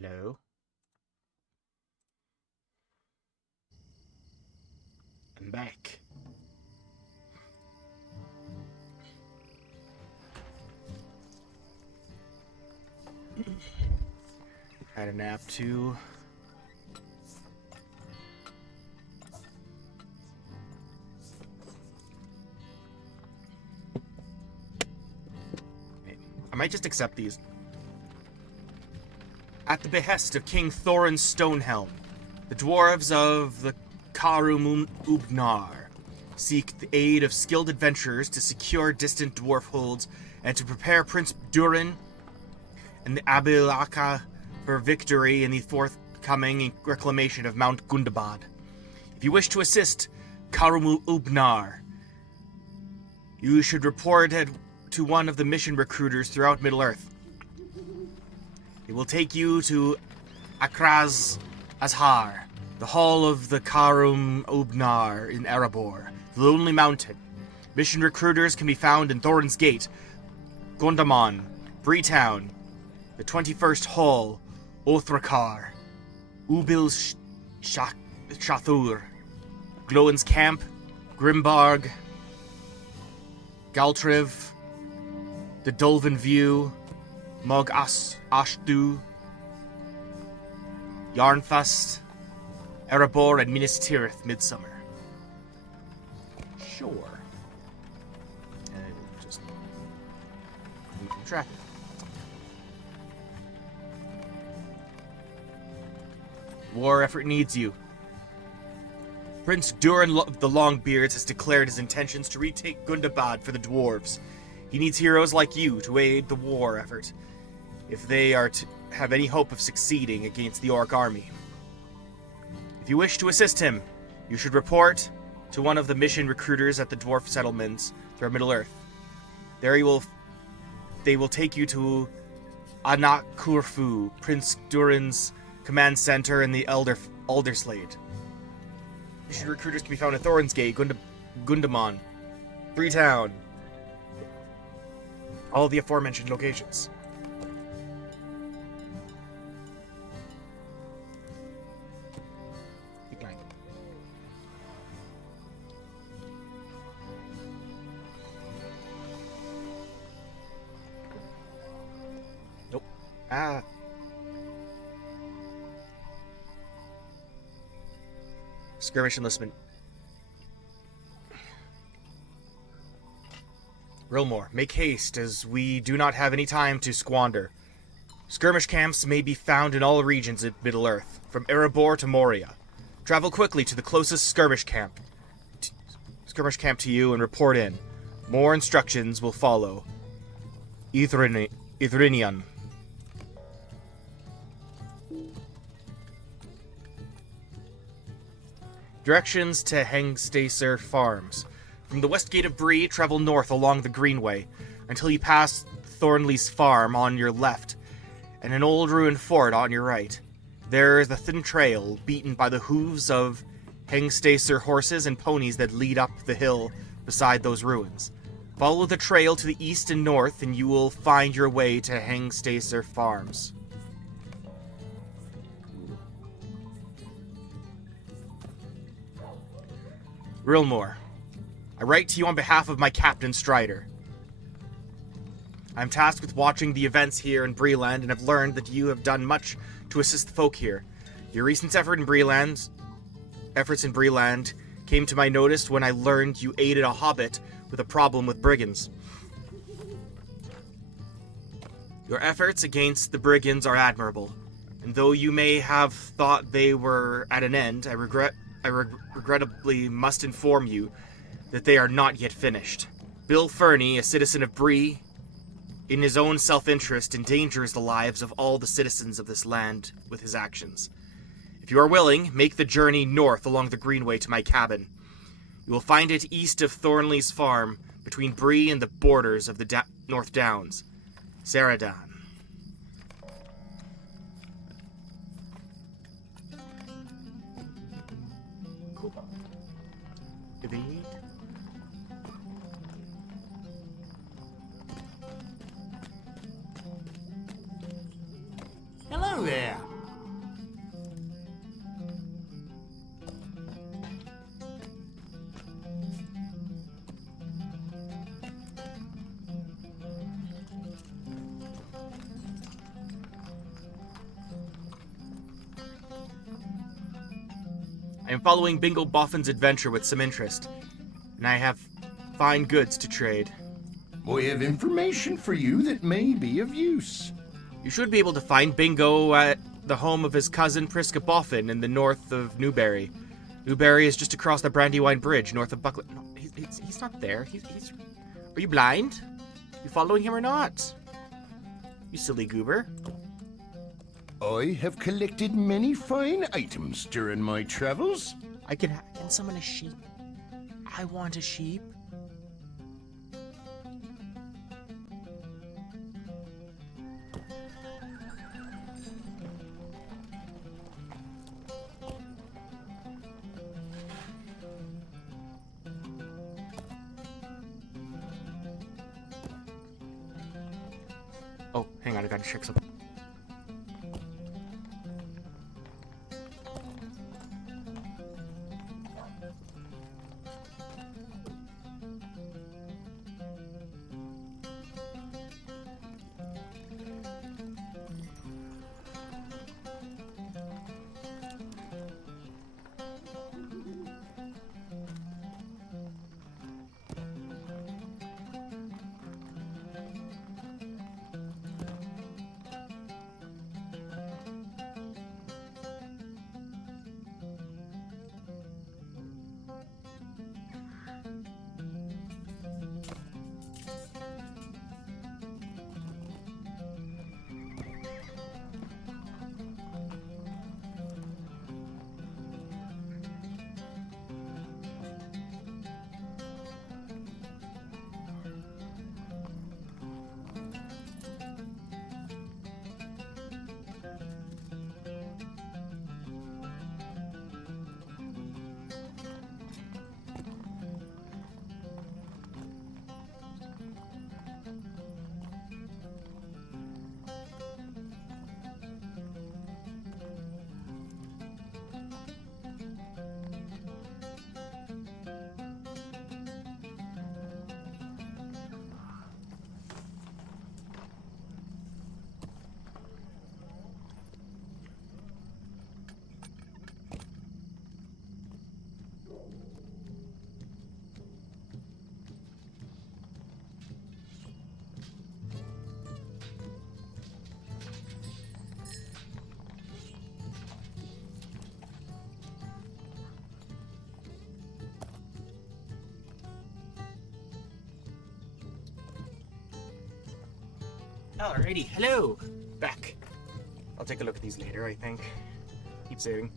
Hello? I'm back. Had a nap too. I might just accept these. At the behest of King Thorin Stonehelm, the dwarves of the Karum Ubnar seek the aid of skilled adventurers to secure distant dwarf holds and to prepare Prince Durin and the Abilaka for victory in the forthcoming reclamation of Mount Gundabad. If you wish to assist Karum Ubnar, you should report it to one of the mission recruiters throughout Middle-earth. It will take you to Akraz Azhar, the hall of the Karum Ubnar in Erebor, the Lonely Mountain. Mission recruiters can be found in Thorin's Gate, Gondamon, Bree-town, the 21st Hall, Othrakar, Ubil Shathur, Glowin's Camp, Grimbarg, Galtriv, the Dulven View, Mog Ashtu, Yarnfast, Erebor, and Minas Tirith Midsummer. Sure. And just track it. War effort needs you. Prince Durin of the Longbeards has declared his intentions to retake Gundabad for the dwarves. He needs heroes like you to aid the war effort, if they are to have any hope of succeeding against the Orc army. If you wish to assist him, you should report to one of the mission recruiters at the dwarf settlements throughout Middle-earth. There they will take you to Anakurfu, Prince Durin's command center in the Alderslade. Mission recruiters can be found at Thorin's Gate, Gundamon, Bree-town, all the aforementioned locations. Nope. Skirmish enlistment. Rilmore, make haste, as we do not have any time to squander. Skirmish camps may be found in all regions of Middle-earth, from Erebor to Moria. Travel quickly to the closest skirmish camp to you and report in. More instructions will follow. Ithrinian. Directions to Hengstacer Farms. From the west gate of Bree, travel north along the Greenway until you pass Thornley's farm on your left and an old ruined fort on your right. There is a thin trail beaten by the hooves of Hengstacer horses and ponies that lead up the hill beside those ruins. Follow the trail to the east and north and you will find your way to Hengstacer Farms. Rilmore, I write to you on behalf of my Captain Strider. I am tasked with watching the events here in Bree-land and have learned that you have done much to assist the folk here. Your recent efforts in Bree-land came to my notice when I learned you aided a hobbit with a problem with brigands. Your efforts against the brigands are admirable, and though you may have thought they were at an end, I regrettably must inform you that they are not yet finished. Bill Fernie, a citizen of Bree, in his own self-interest, endangers the lives of all the citizens of this land with his actions. If you are willing, make the journey north along the Greenway to my cabin. You will find it east of Thornley's farm, between Bree and the borders of the North Downs. Saradan. Cool. Evade. Hello there. I am following Bingo Boffin's adventure with some interest, and I have fine goods to trade. We have information for you that may be of use. You should be able to find Bingo at the home of his cousin Priska Boffin in the north of Newberry. Newberry is just across the Brandywine Bridge, north of Buckland. No, he's not there. He's... Are you blind? You following him or not? You silly goober. I have collected many fine items during my travels. I can summon a sheep. I want a sheep. Oh, hang on, I gotta check something. Alrighty, hello! Back. I'll take a look at these later, I think. Keep saving.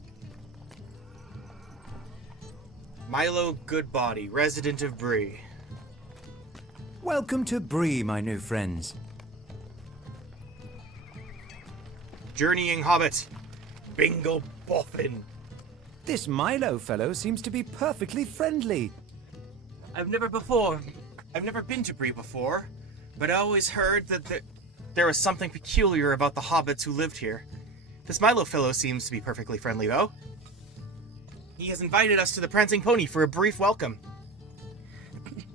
Milo Goodbody, resident of Bree. Welcome to Bree, my new friends. Journeying Hobbit, Bingo Boffin. This Milo fellow seems to be perfectly friendly. I've never been to Bree before, but I always heard that there was something peculiar about the hobbits who lived here. This Milo fellow seems to be perfectly friendly, though. He has invited us to the Prancing Pony for a brief welcome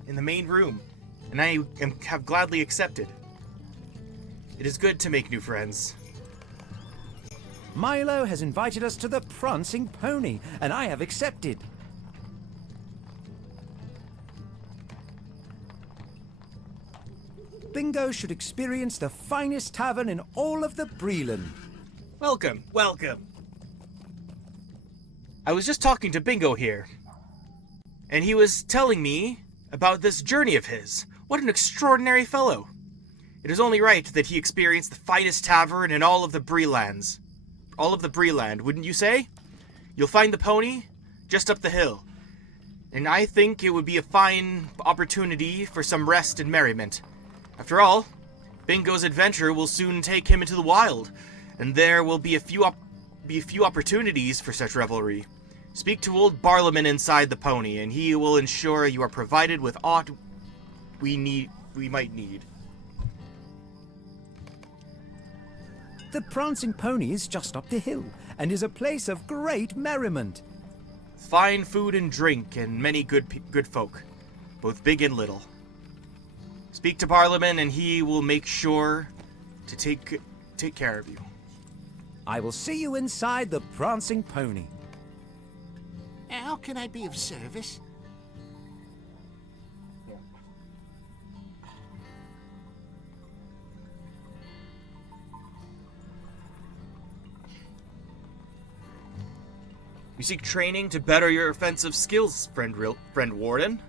in the main room, and I have gladly accepted. It is good to make new friends. Milo has invited us to the Prancing Pony, and I have accepted. Bingo should experience the finest tavern in all of the Bree-land. Welcome, welcome. I was just talking to Bingo here, and he was telling me about this journey of his. What an extraordinary fellow. It is only right that he experienced the finest tavern in all of the Bree-lands. All of the Bree-land, wouldn't you say? You'll find the pony just up the hill, and I think it would be a fine opportunity for some rest and merriment. After all, Bingo's adventure will soon take him into the wild, and there will be a few opportunities for such revelry. Speak to old Barlaman inside the pony, and he will ensure you are provided with aught we might need. The Prancing Pony is just up the hill, and is a place of great merriment. Fine food and drink, and many good folk, both big and little. Speak to Barlaman, and he will make sure to take care of you. I will see you inside the Prancing Pony. How can I be of service? You seek training to better your offensive skills, friend Warden.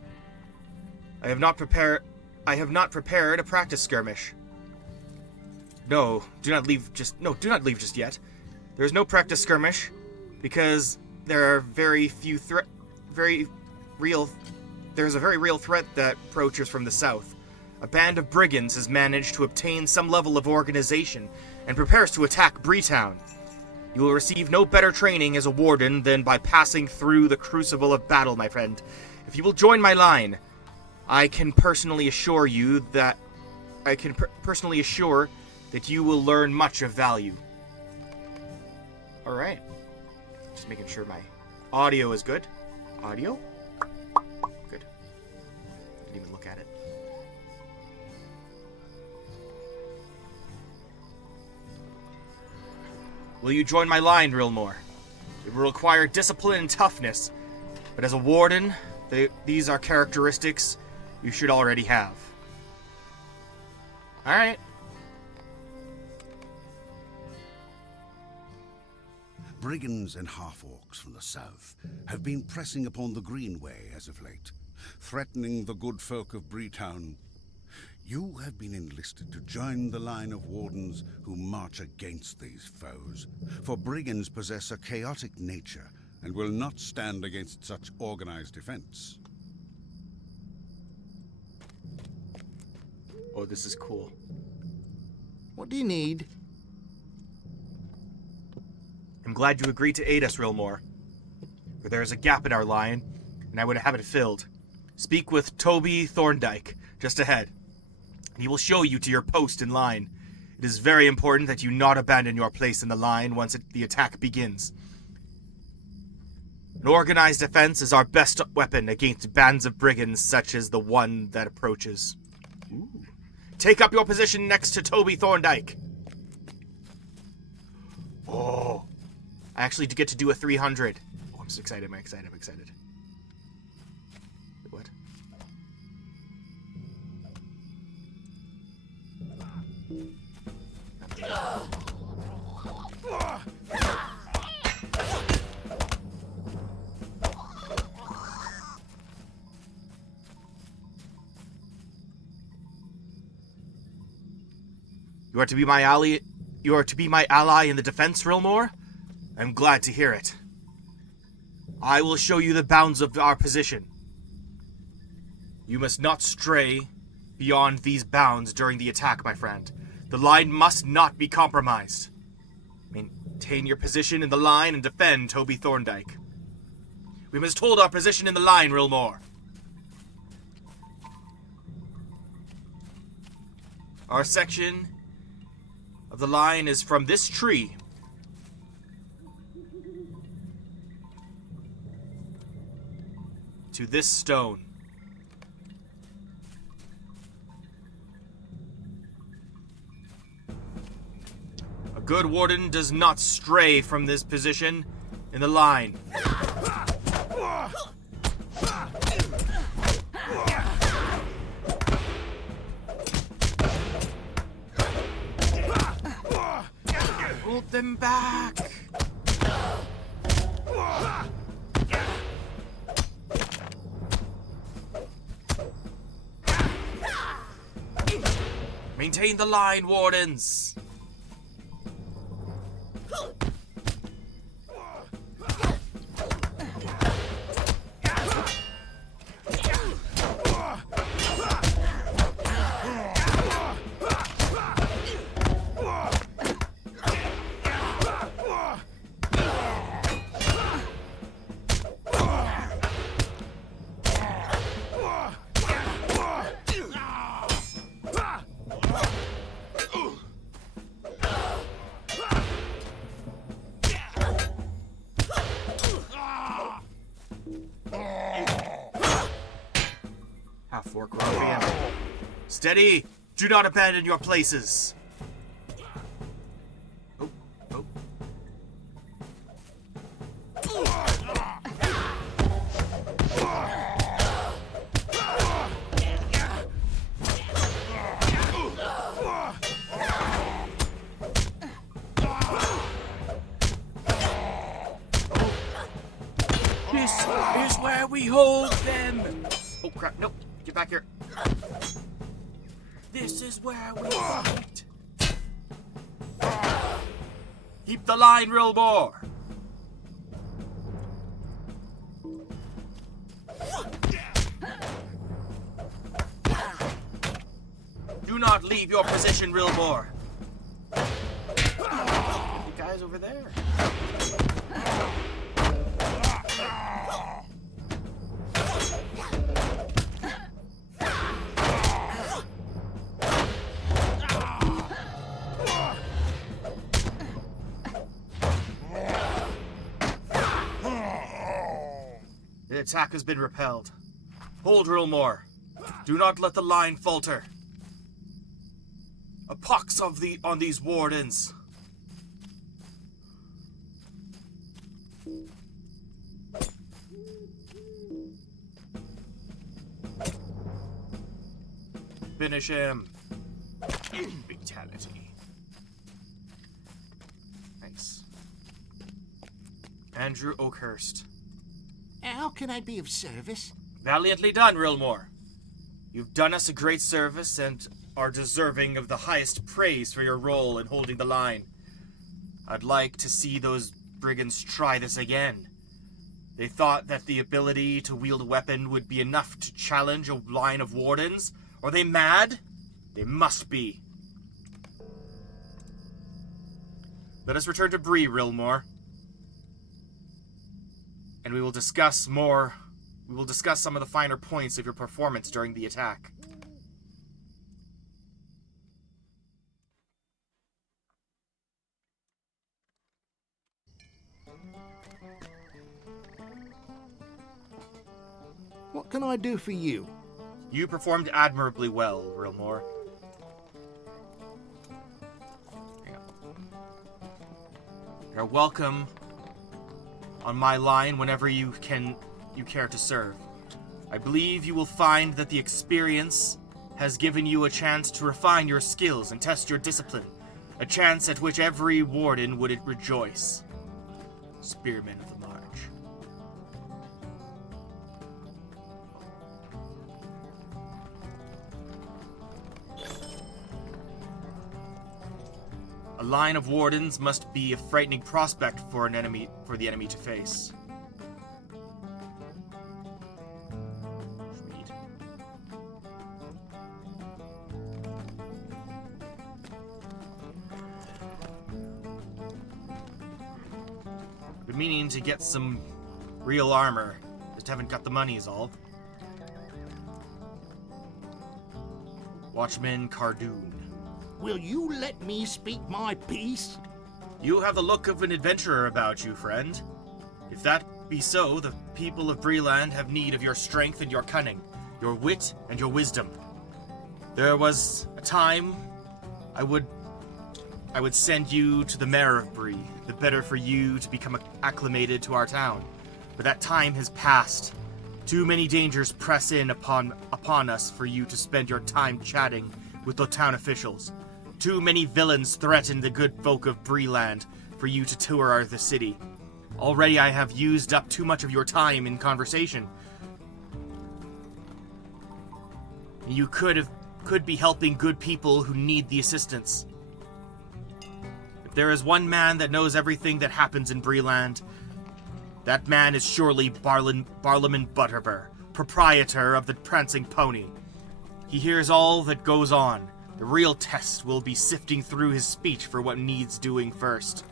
I have not prepared a practice skirmish. No, do not leave just yet. There is no practice skirmish because there are there's a very real threat that approaches from the south. A band of brigands has managed to obtain some level of organization and prepares to attack Bree-town. You will receive no better training as a warden than by passing through the crucible of battle, my friend. If you will join my line, I can personally assure that you will learn much of value. Alright. Just making sure my audio is good. Audio? Good. Didn't even look at it. Will you join my line, Rilmore? It will require discipline and toughness, but as a warden, these are characteristics you should already have. Alright. Brigands and half-orcs from the south have been pressing upon the Greenway as of late, threatening the good folk of Bree-town. You have been enlisted to join the line of wardens who march against these foes, for brigands possess a chaotic nature and will not stand against such organized defense. Oh, this is cool. What do you need? I'm glad you agreed to aid us, Rilmore. For there is a gap in our line, and I would have it filled. Speak with Toby Thorndyke, just ahead. He will show you to your post in line. It is very important that you not abandon your place in the line once the attack begins. An organized defense is our best weapon against bands of brigands such as the one that approaches. Ooh. Take up your position next to Toby Thorndyke. Oh, I actually get to do a 300. Oh, I'm so excited, I'm excited. What? You are to be my ally. You are to be my ally in the defense, Rilmore? I'm glad to hear it. I will show you the bounds of our position. You must not stray beyond these bounds during the attack, my friend. The line must not be compromised. Maintain your position in the line and defend Toby Thorndyke. We must hold our position in the line, Rilmore. Our section of the line is from this tree to this stone. A good warden does not stray from this position in the line. Hold them back! Maintain the line, wardens! Half-orc ruffian. Steady! Do not abandon your places! Oh. we hold them! Oh crap, nope. Get back here. This is where we fight. Keep the line, Rilbor. Do not leave your position, Rilbor. The guy's over there. The attack has been repelled. Hold Rilmore. Do not let the line falter. A pox on these wardens. Finish him. Fatality. Nice. Andrew Oakhurst. How can I be of service? Valiantly done, Rilmore. You've done us a great service and are deserving of the highest praise for your role in holding the line. I'd like to see those brigands try this again. They thought that the ability to wield a weapon would be enough to challenge a line of wardens. Are they mad? They must be. Let us return to Bree, Rilmore. And we will discuss some of the finer points of your performance during the attack. What can I do for you? You performed admirably well, Rilmore. You're welcome on my line whenever you care to serve. I believe you will find that the experience has given you a chance to refine your skills and test your discipline, a chance at which every warden would rejoice. Spearmen of the March. A line of wardens must be a frightening prospect for the enemy to face. Sweet. Been meaning to get some real armor. Just haven't got the money is all. Watchman Cardoon. Will you let me speak my piece? You have the look of an adventurer about you, friend. If that be so, the people of Bree-land have need of your strength and your cunning, your wit and your wisdom. There was a time I would send you to the mayor of Bree, the better for you to become acclimated to our town. But that time has passed. Too many dangers press in upon us for you to spend your time chatting with the town officials. Too many villains threaten the good folk of Bree-land for you to tour the city. Already I have used up too much of your time in conversation. You could be helping good people who need the assistance. If there is one man that knows everything that happens in Bree-land, that man is surely Barlaman Butterbur, proprietor of the Prancing Pony. He hears all that goes on. The real test will be sifting through his speech for what needs doing first.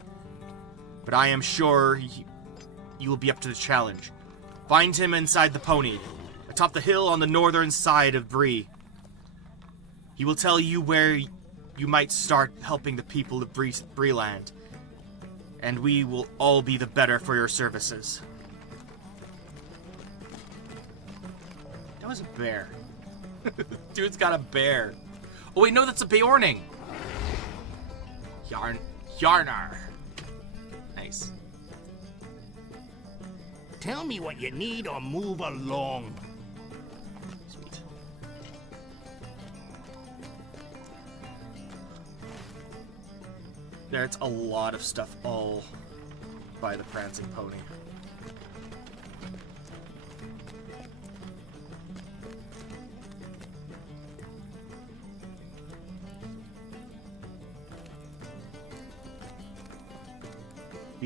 But I am sure you will be up to the challenge. Find him inside the pony, atop the hill on the northern side of Bree. He will tell you where you might start helping the people of Bree-land, and we will all be the better for your services. That was a bear. Dude's got a bear. Oh wait, no, that's a Beorning. Yarnar. Nice. Tell me what you need or move along. Sweet. There's a lot of stuff all by the Prancing Pony.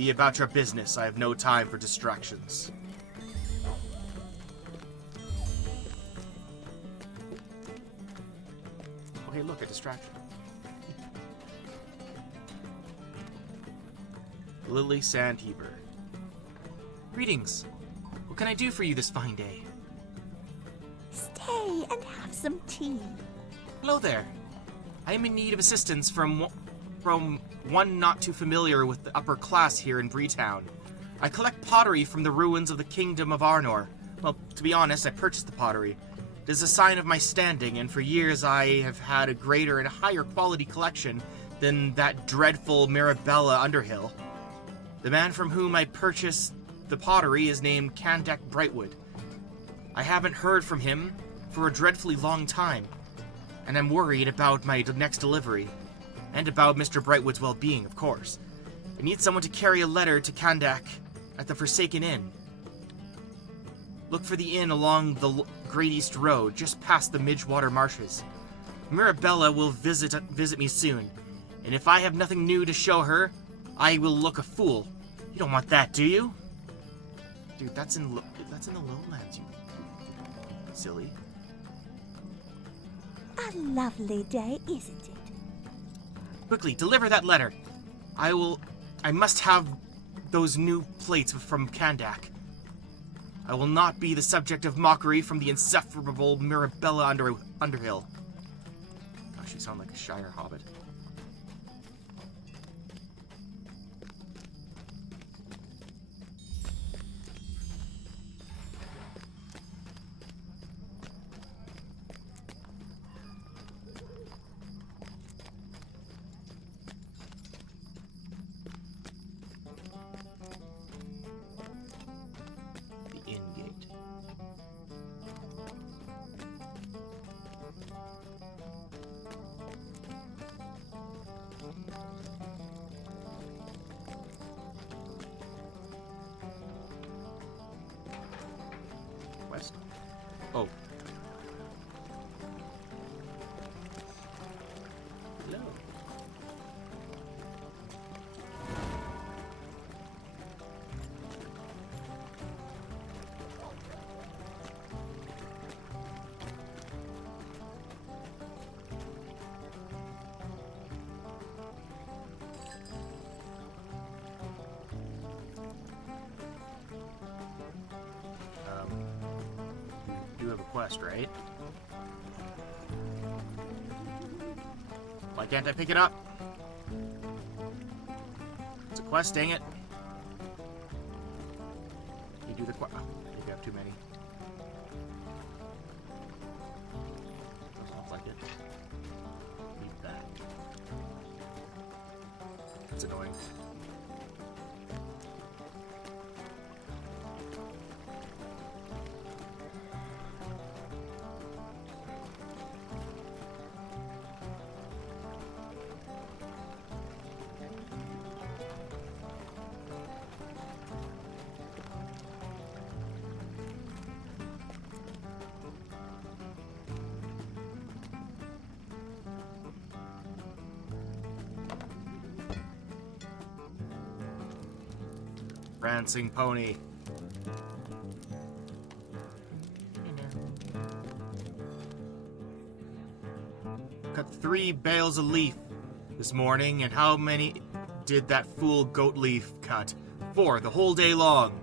Be about your business. I have no time for distractions. Okay, look, a distraction. Lily Sandheaver. Greetings. What can I do for you this fine day? Stay and have some tea. Hello there. I am in need of assistance from one not too familiar with the upper class here in Breetown. I collect pottery from the ruins of the Kingdom of Arnor. Well, to be honest, I purchased the pottery. It is a sign of my standing, and for years I have had a greater and higher quality collection than that dreadful Mirabella Underhill. The man from whom I purchased the pottery is named Kandak Brightwood. I haven't heard from him for a dreadfully long time, and I'm worried about my next delivery, and about Mr. Brightwood's well-being, of course. I need someone to carry a letter to Kandak at the Forsaken Inn. Look for the inn along the Great East Road, just past the Midgewater Marshes. Mirabella will visit me soon, and if I have nothing new to show her, I will look a fool. You don't want that, do you? Dude, that's in the lowlands, you silly. A lovely day, isn't it? Quickly, deliver that letter. I must have those new plates from Kandak. I will not be the subject of mockery from the insufferable Mirabella Underhill. Gosh, you sound like a Shire hobbit. West? Oh. Hello. You have a quest, right? Why can't I pick it up? It's a quest, dang it. You do the quest. Oh, maybe I have too many. Doesn't look like it. Need that. It's annoying. Prancing pony. Cut 3 bales of leaf this morning, and how many did that fool goat leaf cut? 4, the whole day long.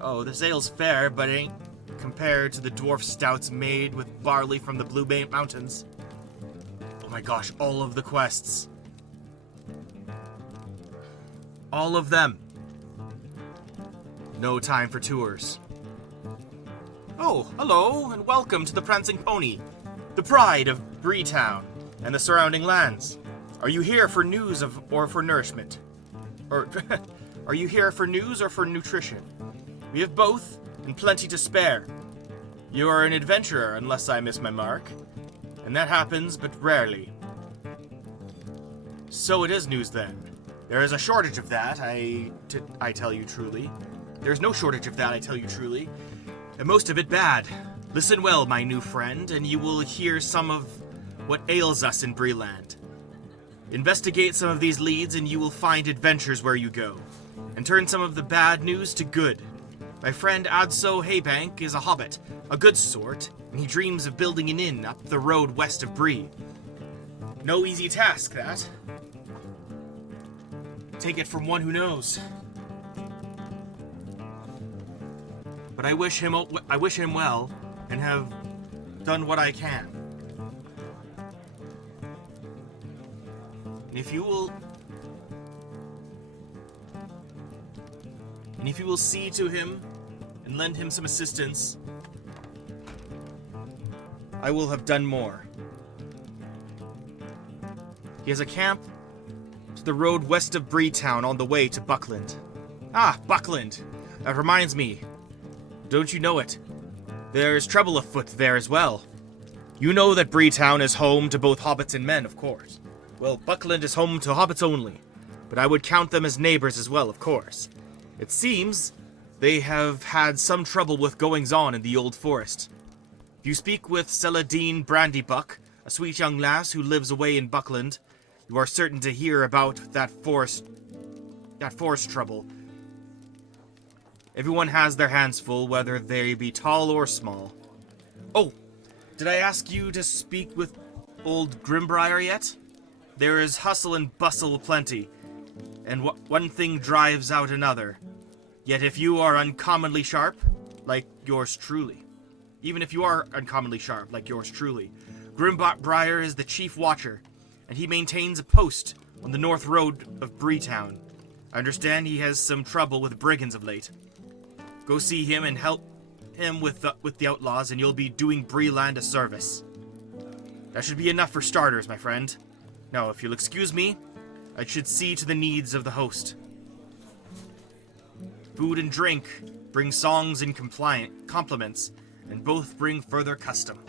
Oh, this ale's fair, but it ain't compared to the dwarf stouts made with barley from the Blue Bay Mountains. Oh my gosh, all of the quests. All of them. No time for tours. Oh, hello, and welcome to the Prancing Pony, the pride of Breetown and the surrounding lands. Are you here for news or for nourishment? Or are you here for news or for nutrition? We have both, and plenty to spare. You are an adventurer, unless I miss my mark. And that happens but rarely. So it is news then. There is a shortage of that, I tell you truly. There's no shortage of that, I tell you truly. and most of it bad. Listen well, my new friend, and you will hear some of what ails us in Bree-land. Investigate some of these leads and you will find adventures where you go, and turn some of the bad news to good. My friend Adso Haybank is a hobbit, a good sort, and he dreams of building an inn up the road west of Bree. No easy task, that. Take it from one who knows. But I wish him well, and have done what I can. And if you will see to him and lend him some assistance, I will have done more. He has a camp to the road west of Breetown on the way to Buckland. Ah, Buckland! That reminds me. Don't you know it? There's trouble afoot there as well. You know that Breetown is home to both hobbits and men, of course. Well, Buckland is home to hobbits only, but I would count them as neighbors as well, of course. It seems they have had some trouble with goings-on in the old forest. If you speak with Celadine Brandybuck, a sweet young lass who lives away in Buckland, you are certain to hear about that forest trouble. Everyone has their hands full, whether they be tall or small. Oh, did I ask you to speak with old Grimbriar yet? There is hustle and bustle plenty, and one thing drives out another. Yet if you are uncommonly sharp, like yours truly, Grimbriar is the chief watcher, and he maintains a post on the north road of Breetown. I understand he has some trouble with brigands of late. Go see him and help him with the outlaws, and you'll be doing Bree-land a service. That should be enough for starters, my friend. Now, if you'll excuse me, I should see to the needs of the host. Food and drink bring songs and compliments, and both bring further custom.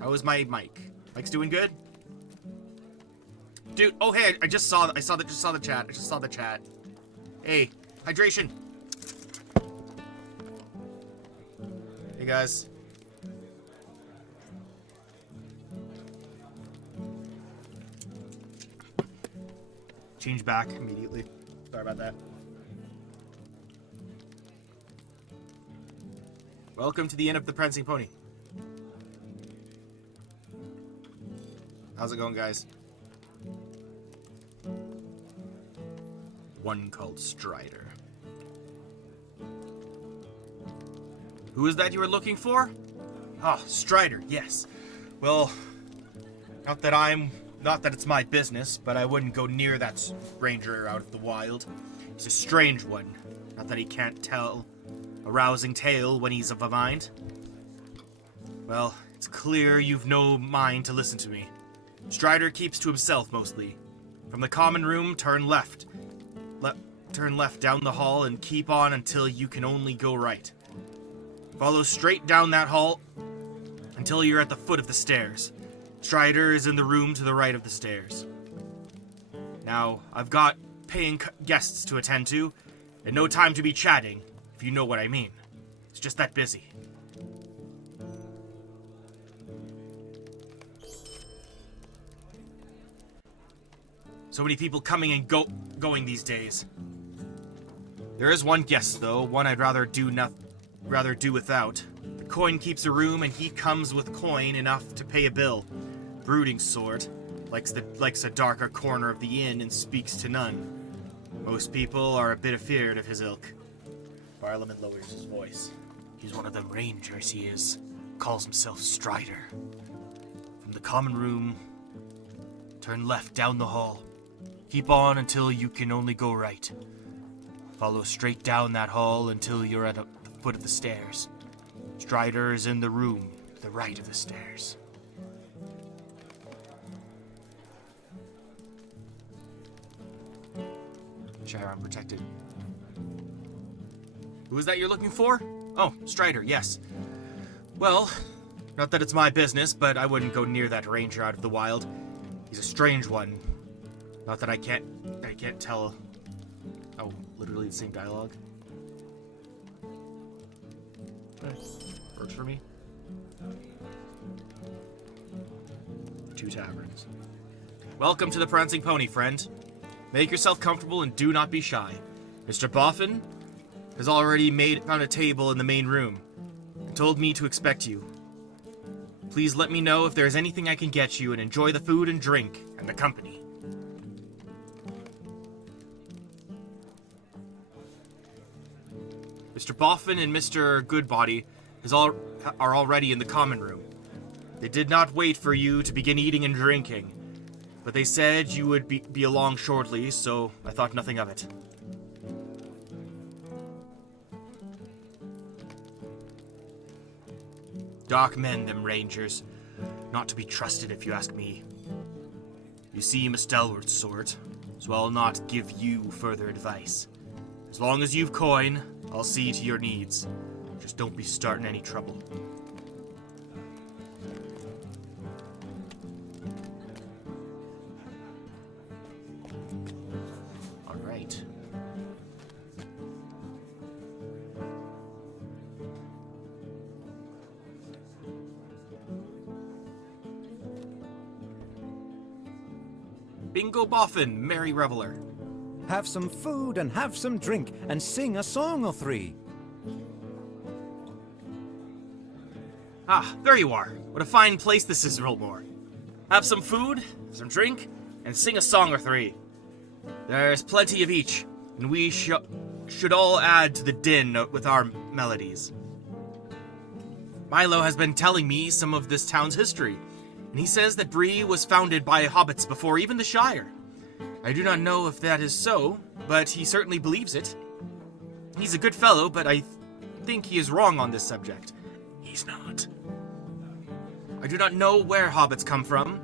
How is my mic? Mike's doing good? Dude, oh hey, I just saw the chat. Hey, hydration. Hey guys. Change back immediately. Sorry about that. Welcome to the Inn of the Prancing Pony. How's it going, guys? One called Strider. Who is that you were looking for? Ah, Strider, yes. Well, not that it's my business, but I wouldn't go near that ranger out of the wild. He's a strange one. Not that he can't tell a rousing tale when he's of a mind. Well, it's clear you've no mind to listen to me. Strider keeps to himself mostly. From the common room, turn left. Turn left down the hall and keep on until you can only go right. Follow straight down that hall until you're at the foot of the stairs. Strider is in the room to the right of the stairs. Now, I've got paying guests to attend to, and no time to be chatting, if you know what I mean. It's just that busy. So many people coming and going these days. There is one guest, though, one I'd rather do without. The coin keeps a room, and he comes with coin enough to pay a bill. Brooding sort, likes a darker corner of the inn and speaks to none. Most people are a bit afeard of his ilk. Parliament lowers his voice. He's one of them rangers, he is. Calls himself Strider. From the common room, turn left down the hall. Keep on until you can only go right. Follow straight down that hall until you're at the foot of the stairs. Strider is in the room to the right of the stairs. Shire unprotected. Who is that you're looking for? Oh, Strider, yes. Well, not that it's my business, but I wouldn't go near that ranger out of the wild. He's a strange one. Not that I can't tell. Oh, literally the same dialogue. Works for me. 2 taverns. Welcome to the Prancing Pony, friend. Make yourself comfortable and do not be shy. Mr. Boffin has already found a table in the main room and told me to expect you. Please let me know if there is anything I can get you, and enjoy the food and drink and the company. Mr. Boffin and Mr. Goodbody are already in the common room. They did not wait for you to begin eating and drinking, but they said you would be along shortly, so I thought nothing of it. Dark men, them rangers. Not to be trusted, if you ask me. You seem a stalwart sort, so I'll not give you further advice. As long as you've coin, I'll see to your needs. Just don't be starting any trouble. All right. Bingo Boffin, merry reveler. Have some food and have some drink and sing a song or 3. Ah, there you are. What a fine place this is, Rollmore. Have some food, some drink, and sing a song or 3. There's plenty of each, and we should all add to the din with our melodies. Milo has been telling me some of this town's history, and he says that Bree was founded by hobbits before even the Shire. I do not know if that is so, but he certainly believes it. He's a good fellow, but I think he is wrong on this subject. He's not. I do not know where hobbits come from,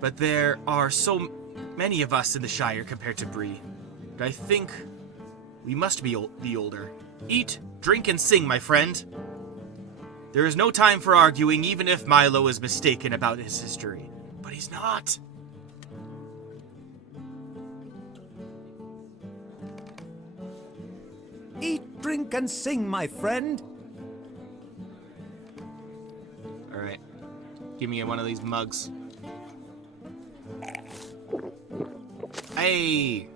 but there are so many of us in the Shire compared to Bree. But I think we must be the older. Eat, drink, and sing, my friend. There is no time for arguing, even if Milo is mistaken about his history. But he's not. Eat, drink, and sing, my friend. All right. Give me one of these mugs. Hey!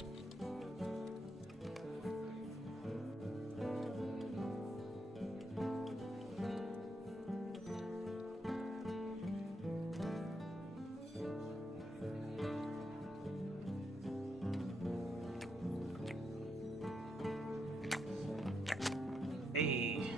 Hey.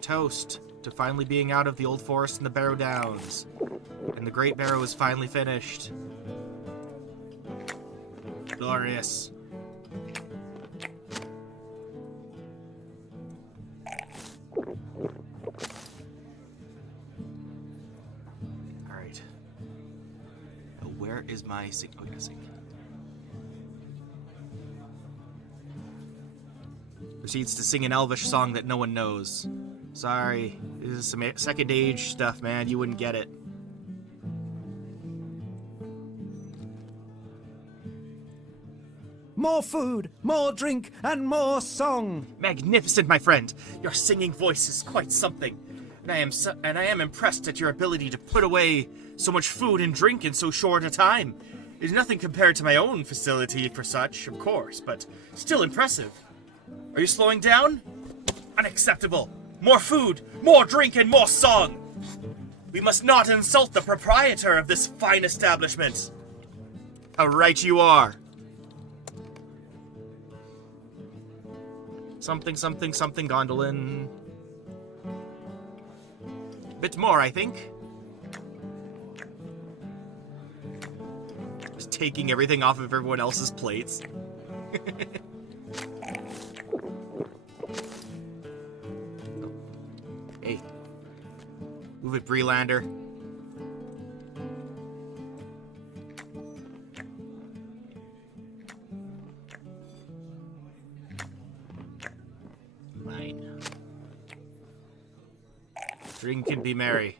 Toast to finally being out of the old forest in the Barrow Downs. And the Great Barrow is finally finished. Glorious. Alright. Now where is my sink? Oh, yeah, sink. Proceeds to sing an Elvish song that no one knows. Sorry, this is some second age stuff, man. You wouldn't get it. More food, more drink, and more song. Magnificent, my friend. Your singing voice is quite something. And I am impressed at your ability to put away so much food and drink in so short a time. It is nothing compared to my own facility for such, of course, but still impressive. Are you slowing down? Unacceptable. More food, more drink, and more song. We must not insult the proprietor of this fine establishment. How right you are. Something, something, something, Gondolin. Bit more, I think. Just taking everything off of everyone else's plates. Hey. Move it, Bree-lander. Mine. Drink and be merry.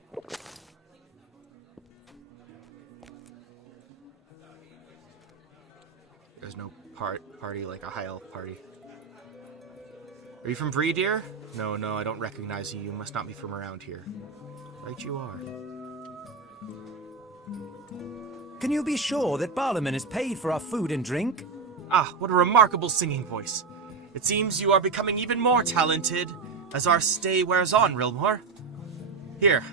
there's no party like a high elf party. Are you from Bree, dear? No, I don't recognize you. You must not be from around here. Right you are. Can you be sure that Barlaman is paid for our food and drink? Ah, what a remarkable singing voice. It seems you are becoming even more talented as our stay wears on, Rilmore. Here,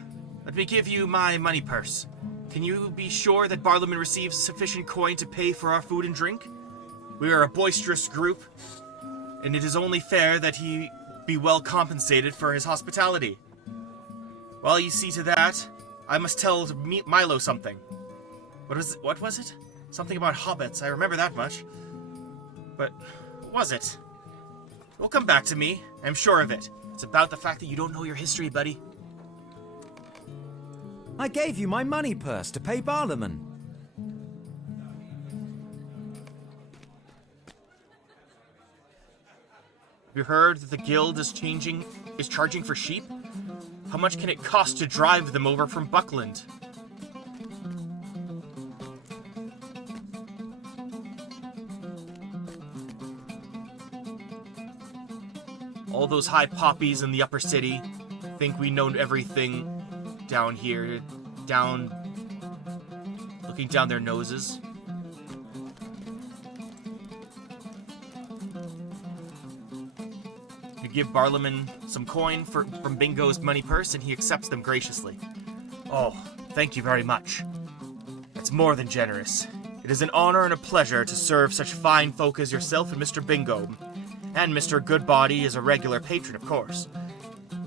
let me give you my money purse. Can you be sure that Barlaman receives sufficient coin to pay for our food and drink? We are a boisterous group, and it is only fair that he be well compensated for his hospitality. While you see to that, I must tell Milo something. What was it? Something about hobbits, I remember that much. But what was it? It will come back to me, I'm sure of it. It's about the fact that you don't know your history, buddy. I gave you my money purse to pay Barlaman. Have you heard that the guild is charging for sheep? How much can it cost to drive them over from Buckland? All those high poppies in the upper city think we know everything down here, looking down their noses. You give Barlaman some coin from Bingo's money purse, and he accepts them graciously. Oh, thank you very much. That's more than generous. It is an honor and a pleasure to serve such fine folk as yourself and Mr. Bingo. And Mr. Goodbody is a regular patron, of course.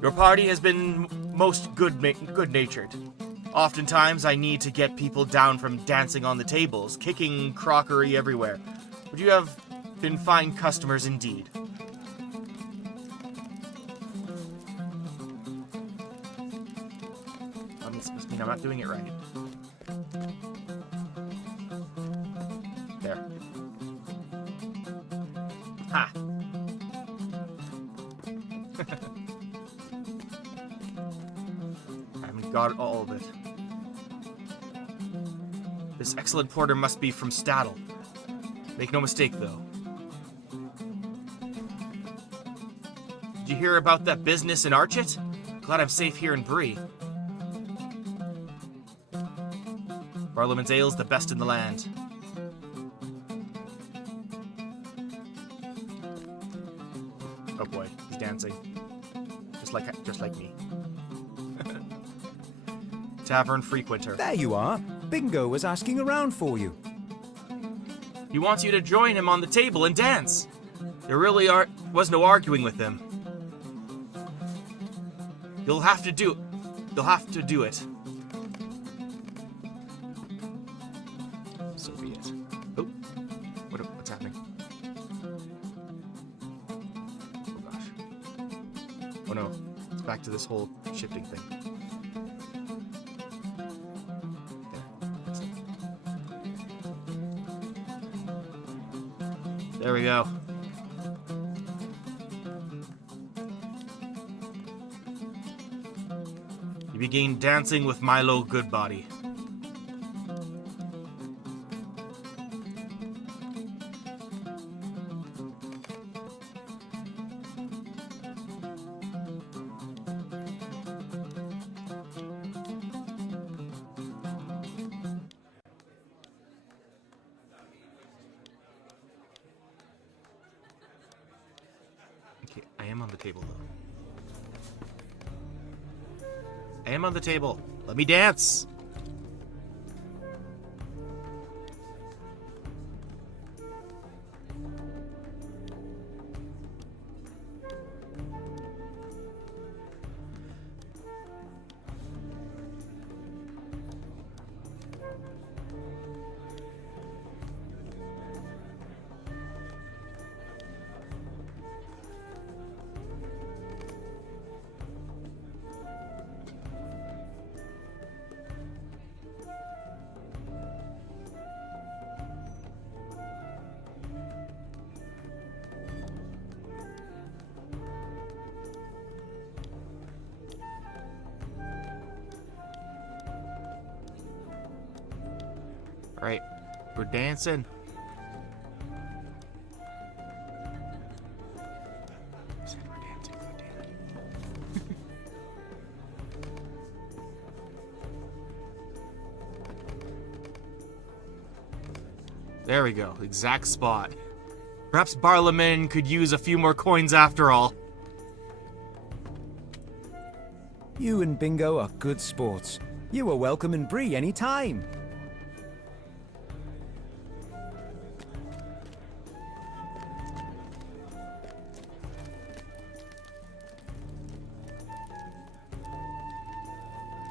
Your party has been most good-natured. Oftentimes, I need to get people down from dancing on the tables, kicking crockery everywhere. But you have been fine customers indeed. This must mean I'm not doing it right. There. Ha! I haven't got all of it. This excellent porter must be from Staddle. Make no mistake, though. Did you hear about that business in Archit? Glad I'm safe here in Bree. Barlaman's ale's the best in the land. Oh boy, he's dancing. Just like me. Tavern frequenter. There you are. Bingo was asking around for you. He wants you to join him on the table and dance. There really was no arguing with him. You'll have to do it. So be it. Oh, what's happening? Oh gosh. Oh no, it's back to this whole shifting thing. There we go. You begin dancing with Milo Goodbody. Okay, I am on the table, though. I am on the table. Let me dance! Right, we're dancing. There we go. Exact spot. Perhaps Barlaman could use a few more coins after all. You and Bingo are good sports. You are welcome in Bree any time.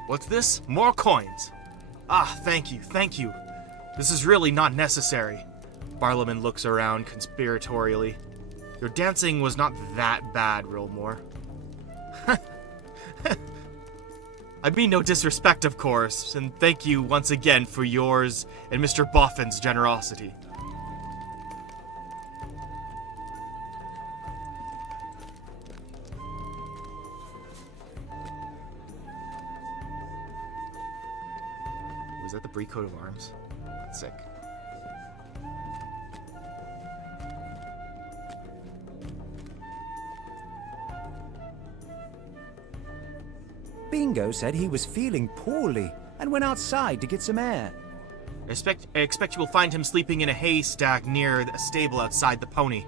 What's this? More coins. Ah, thank you, thank you. This is really not necessary. Barlaman looks around conspiratorially. Your dancing was not that bad, Rilmore. I mean no disrespect, of course, and thank you once again for yours and Mr. Boffin's generosity. Was that the Bree coat of arms? That's sick. Bingo said he was feeling poorly and went outside to get some air. I expect you will find him sleeping in a haystack near a stable outside the pony.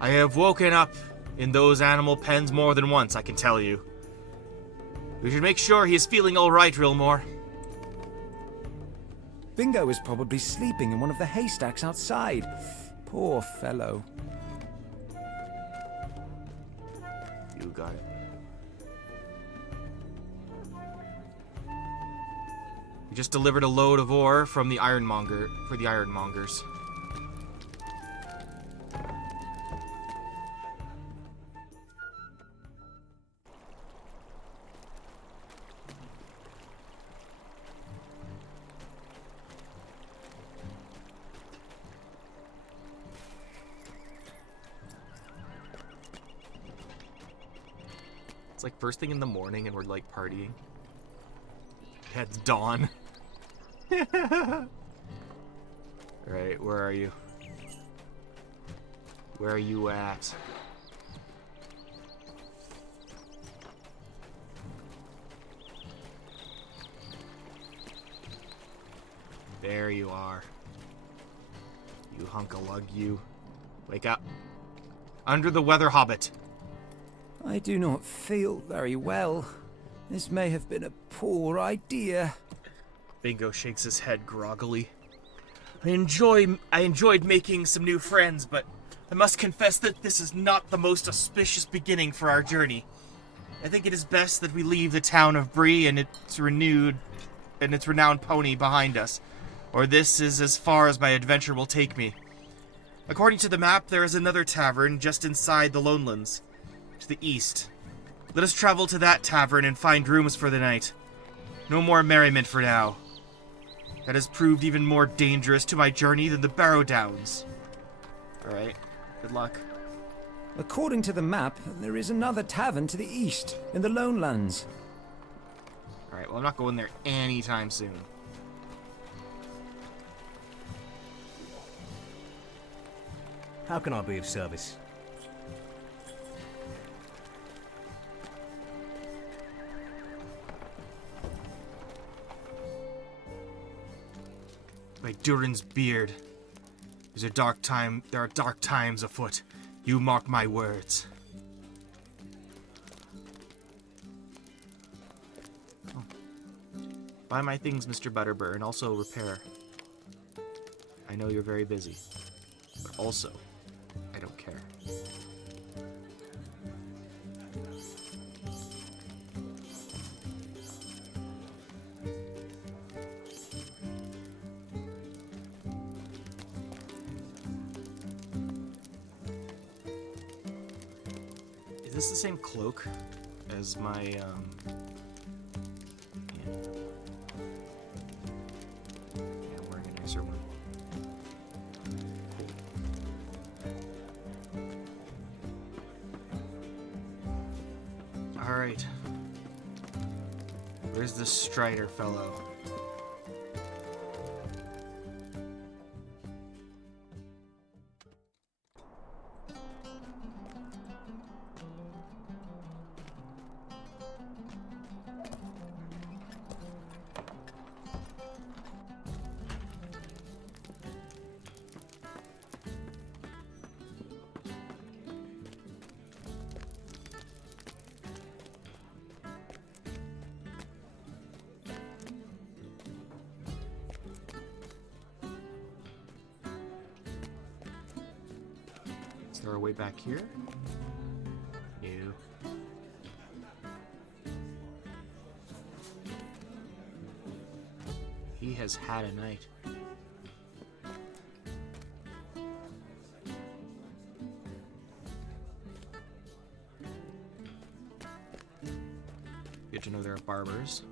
I have woken up in those animal pens more than once, I can tell you. We should make sure he is feeling all right, Rilmore. Bingo is probably sleeping in one of the haystacks outside. Poor fellow. You got it. We just delivered a load of ore from the ironmonger for the ironmongers. It's like first thing in the morning and we're like partying. Yeah, it's dawn. Alright, where are you? Where are you at? There you are. You hunk of lug, you. Wake up. Under the weather, hobbit. I do not feel very well. This may have been a poor idea. Bingo shakes his head groggily. I enjoyed making some new friends, but I must confess that this is not the most auspicious beginning for our journey. I think it is best that we leave the town of Bree and its renowned pony behind us, or this is as far as my adventure will take me. According to the map, there is another tavern just inside the Lonelands, to the east. Let us travel to that tavern and find rooms for the night. No more merriment for now. That has proved even more dangerous to my journey than the Barrow Downs. Alright, good luck. According to the map, there is another tavern to the east, in the Lonelands. Alright, well I'm not going there anytime soon. How can I be of service? By Durin's beard. There are dark times afoot. You mark my words. Oh. Buy my things, Mr. Butterbur, and also repair. I know you're very busy. But also, I don't care. Is this the same cloak as my, yeah. Yeah, I'm wearing a nicer one. Alright. Where's the Strider fellow? there a way back here? No. He has had a night. Good to know there are barbers.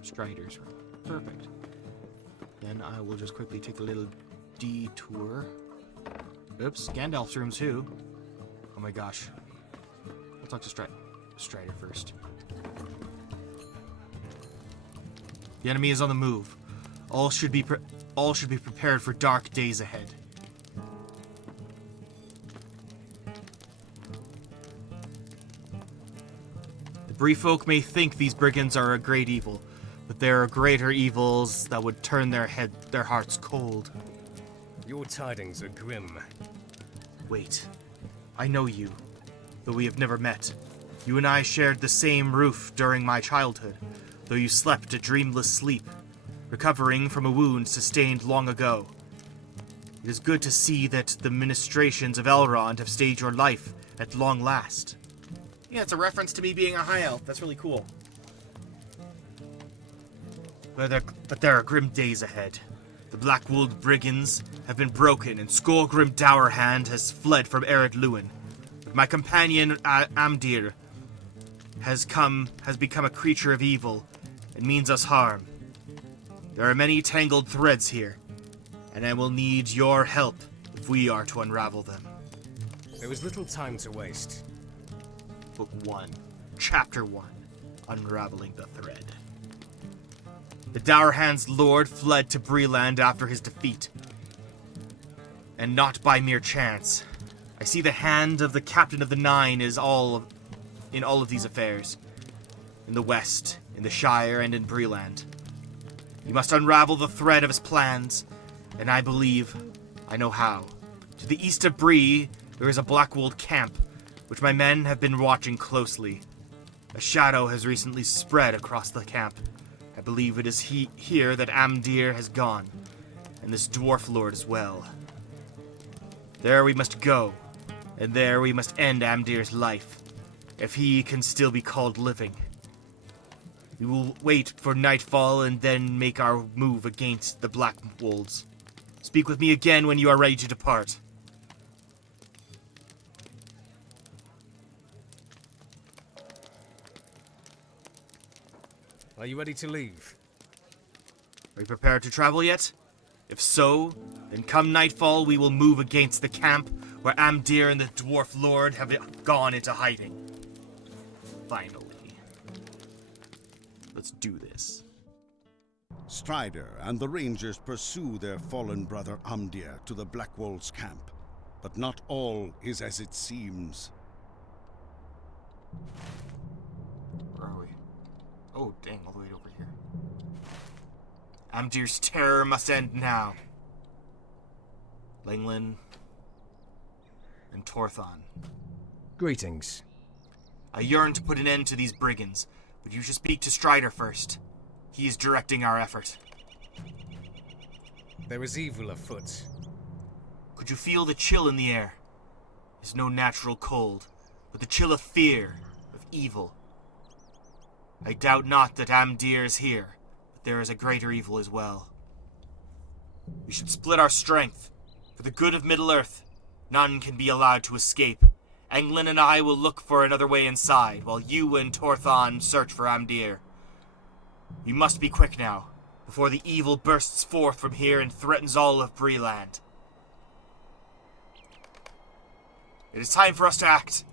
Striders. Perfect. Then I will just quickly take a little detour. Oops, Gandalf's room too. Oh my gosh. I'll talk to Strider first. The enemy is on the move. All should be prepared for dark days ahead. The Bree folk may think these brigands are a great evil, but there are greater evils that would turn their hearts cold. Your tidings are grim. Wait, I know you, though we have never met. You and I shared the same roof during my childhood, though you slept a dreamless sleep, recovering from a wound sustained long ago. It is good to see that the ministrations of Elrond have stayed your life at long last. Yeah, it's a reference to me being a high elf. That's really cool. But there are grim days ahead. The Blackwold brigands have been broken, and Skolgrim Dourhand has fled from Ered Luin. But my companion Amdir has become a creature of evil and means us harm. There are many tangled threads here, and I will need your help if we are to unravel them. There is little time to waste. Book 1, Chapter 1, Unraveling the Thread. The Dourhand's lord fled to Bree-land after his defeat. And not by mere chance. I see the hand of the Captain of the Nine is in all of these affairs. In the West, in the Shire, and in Bree-land. You must unravel the thread of his plans, and I believe I know how. To the east of Bree, there is a Blackwold camp, which my men have been watching closely. A shadow has recently spread across the camp. I believe it is here that Amdir has gone, and this dwarf lord as well. There we must go, and there we must end Amdir's life, if he can still be called living. We will wait for nightfall and then make our move against the Blackwolds. Speak with me again when you are ready to depart. Are you ready to leave? Are you prepared to travel yet? If so, then come nightfall we will move against the camp where Amdir and the Dwarf Lord have gone into hiding. Finally. Let's do this. Strider and the Rangers pursue their fallen brother Amdir to the Blackwolds camp, but not all is as it seems. Where are we? Oh, dang, all the way over here. Amdir's terror must end now. Langlin and Torthon. Greetings. I yearn to put an end to these brigands, but you should speak to Strider first. He is directing our effort. There is evil afoot. Could you feel the chill in the air? It's no natural cold, but the chill of fear, of evil. I doubt not that Amdir is here, but there is a greater evil as well. We should split our strength. For the good of Middle-earth, none can be allowed to escape. Anglin and I will look for another way inside, while you and Torthon search for Amdir. We must be quick now, before the evil bursts forth from here and threatens all of Bree-land. It is time for us to act.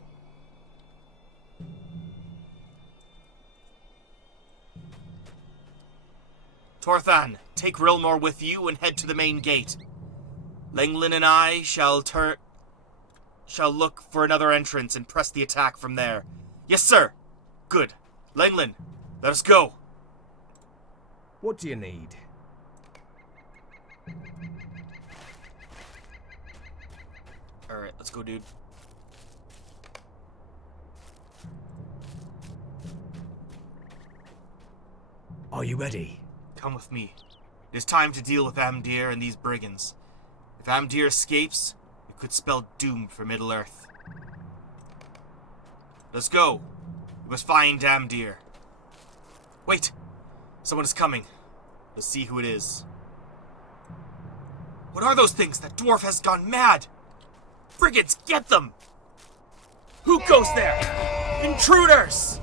Torthan, take Rilmor with you and head to the main gate. Lenglin and I shall look for another entrance and press the attack from there. Yes, sir. Good. Lenglin, let us go. What do you need? Alright, let's go, dude. Are you ready? Come with me. It is time to deal with Amdir and these brigands. If Amdir escapes, it could spell doom for Middle-earth. Let's go. We must find Amdir. Wait! Someone is coming. Let's see who it is. What are those things? That dwarf has gone mad! Brigands, get them! Who goes there? Intruders!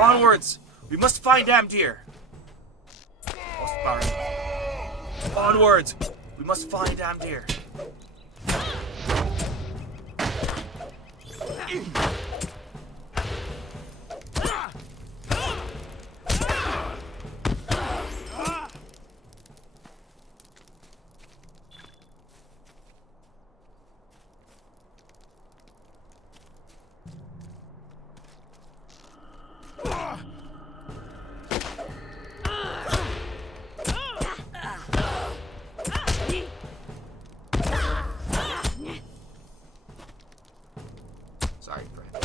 Onwards! We must find Amdir! Onwards! We must find Amdir! Sorry, friend.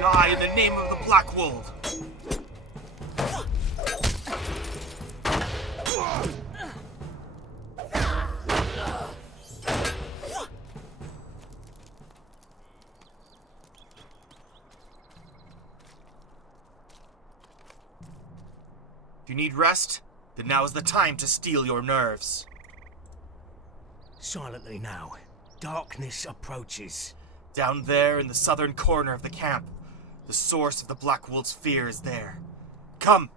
Die in the name of the Black Wolf! If you need rest, then now is the time to steel your nerves. Silently now. Darkness approaches. Down there in the southern corner of the camp, the source of the Black Wolf's fear is there. Come!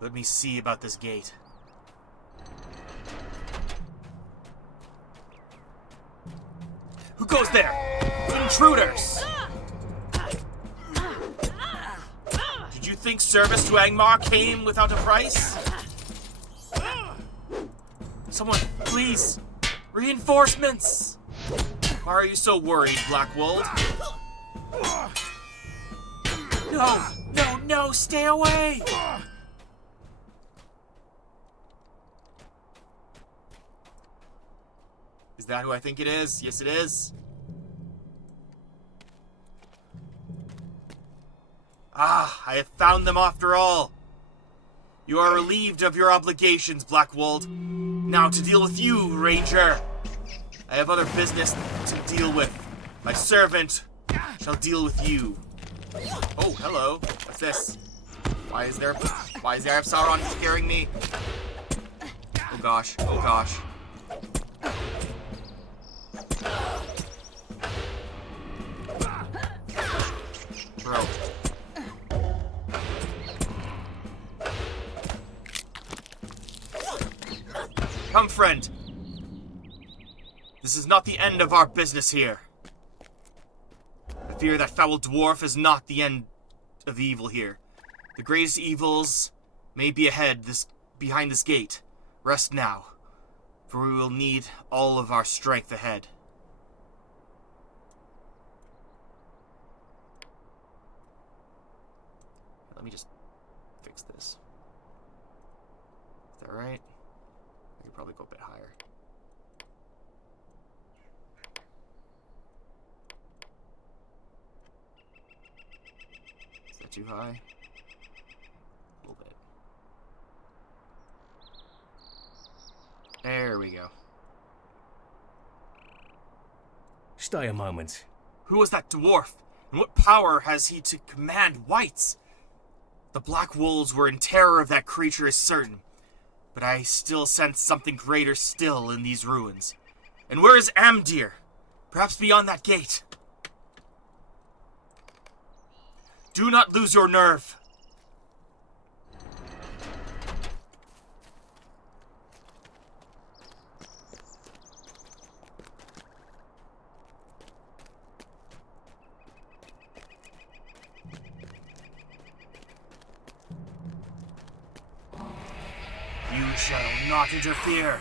Let me see about this gate. Who goes there? Intruders! Did you think service to Angmar came without a price? Someone, please! Reinforcements! Why are you so worried, Blackwold? No! No, no! Stay away! Is that who I think it is? Yes, it is. Ah, I have found them after all. You are relieved of your obligations, Blackwold. Now to deal with you, Ranger. I have other business to deal with. My servant shall deal with you. Oh, hello. What's this? Why is the Eye of Sauron scaring me? Oh gosh, oh gosh. Bro. Come, friend. This is not the end of our business here. I fear that foul dwarf is not the end of the evil here. The greatest evils may be ahead, behind this gate. Rest now, for we will need all of our strength ahead. Let me just fix this. Is that right? I could probably go a bit higher. Is that too high? A little bit. There we go. Stay a moment. Who is that dwarf? And what power has he to command wights? The Black Wolves were in terror of that creature is certain, but I still sense something greater still in these ruins. And where is Amdir? Perhaps beyond that gate. Do not lose your nerve. You shall not interfere.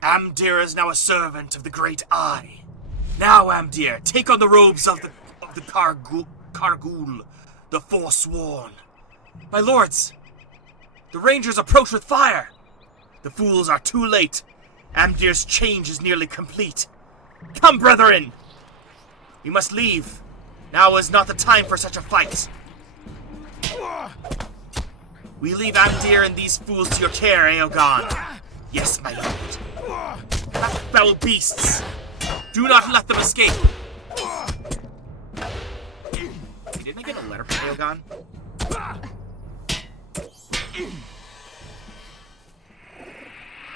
Amdir is now a servant of the Great Eye. Now, Amdir, take on the robes of the Kargul, the Forsworn. My lords, the Rangers approach with fire. The fools are too late. Amdir's change is nearly complete. Come, brethren! We must leave. Now is not the time for such a fight. We leave Amdir and these fools to your care, Aogon. Yes, my lord. That foul beasts! Do not let them escape! Hey, didn't I get a letter from Aogon?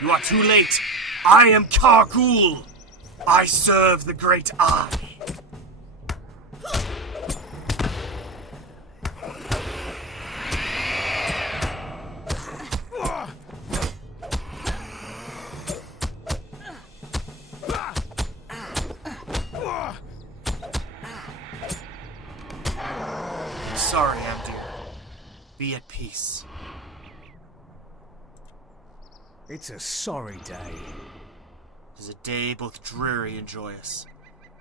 You are too late! I am Kargul! I serve the Great Eye! Sorry, Amdir. Be at peace. It's a sorry day. It is a day both dreary and joyous.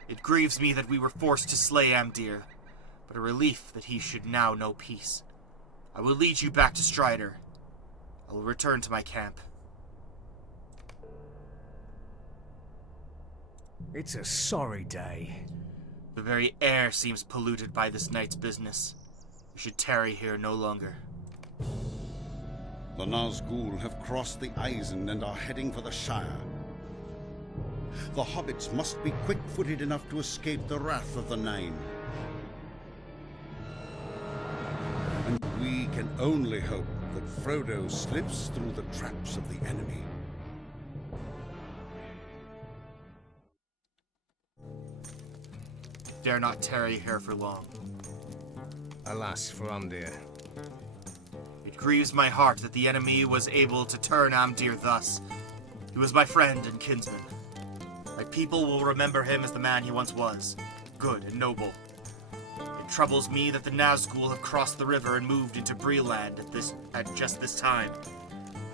It grieves me that we were forced to slay Amdir, but a relief that he should now know peace. I will lead you back to Strider. I will return to my camp. It's a sorry day. The very air seems polluted by this night's business. We should tarry here no longer. The Nazgul have crossed the Eisen and are heading for the Shire. The hobbits must be quick-footed enough to escape the wrath of the Nine. And we can only hope that Frodo slips through the traps of the enemy. Dare not tarry here for long. Alas for Amdir. It grieves my heart that the enemy was able to turn Amdir thus. He was my friend and kinsman. My people will remember him as the man he once was, good and noble. It troubles me that the Nazgul have crossed the river and moved into Bree-land at just this time.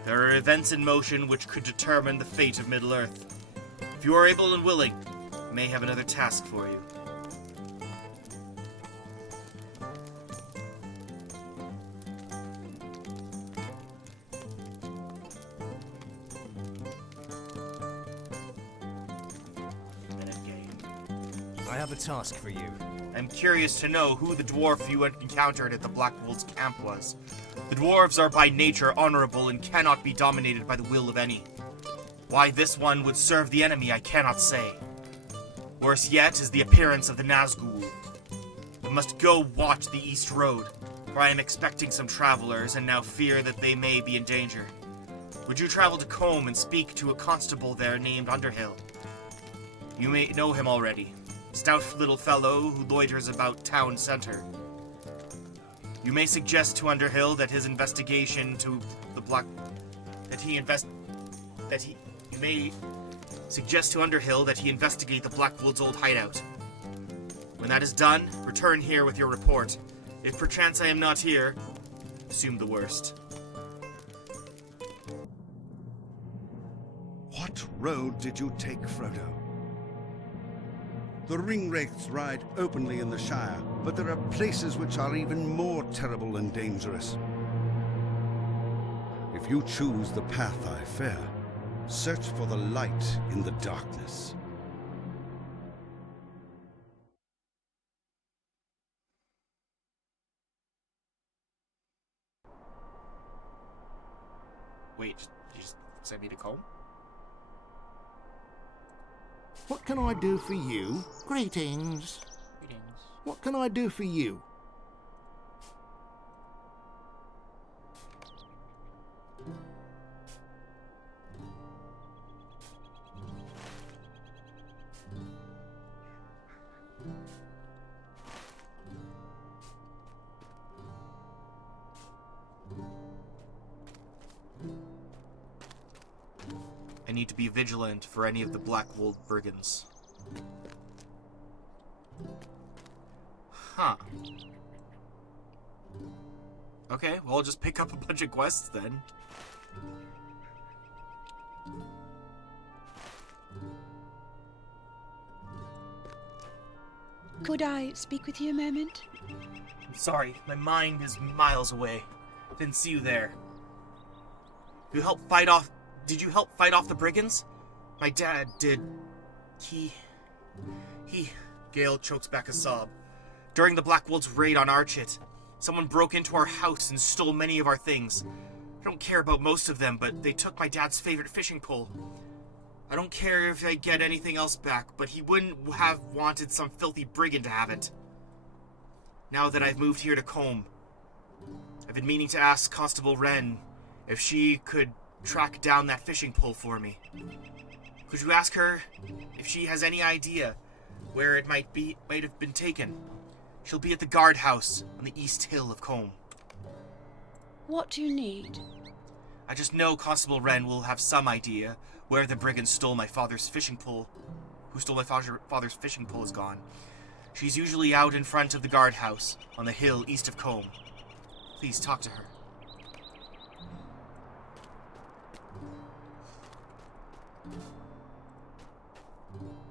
There are events in motion which could determine the fate of Middle-earth. If you are able and willing, I may have another task for you. I have a task for you. I'm curious to know who the dwarf you encountered at the Black Wolves' camp was. The dwarves are by nature honorable and cannot be dominated by the will of any. Why this one would serve the enemy, I cannot say. Worse yet is the appearance of the Nazgul. We must go watch the East Road. for I am expecting some travelers and now fear that they may be in danger. Would you travel to Combe and speak to a constable there named Underhill? You may know him already. Stout little fellow who loiters about town center. You may suggest to Underhill that his investigation to the you may suggest to Underhill that he investigate the Blackwood's old hideout. When that is done, return here with your report. If perchance I am not here, assume the worst. What road did you take, Frodo? The ringwraiths ride openly in the Shire, but there are places which are even more terrible and dangerous. If you choose the path I fear, search for the light in the darkness. Wait, did you just send me to Combe? What can I do for you? Greetings. What can I do for you? I need to be vigilant for any of the Blackwood brigands. Huh. Okay, well, I'll just pick up a bunch of quests then. Could I speak with you a moment? I'm sorry, my mind is miles away. Didn't see you there. Did you help fight off the brigands? My dad did. Gale chokes back a sob. During the Blackwoods raid on Archit, someone broke into our house and stole many of our things. I don't care about most of them, but they took my dad's favorite fishing pole. I don't care if I get anything else back, but he wouldn't have wanted some filthy brigand to have it. Now that I've moved here to Combe, I've been meaning to ask Constable Wren if she could track down that fishing pole for me. Could you ask her if she has any idea where it might have been taken? She'll be at the guardhouse on the east hill of Combe. What do you need? I just know Constable Wren will have some idea where the brigands stole my father's fishing pole. Who stole my father's fishing pole is gone. She's usually out in front of the guardhouse on the hill east of Combe. Please talk to her.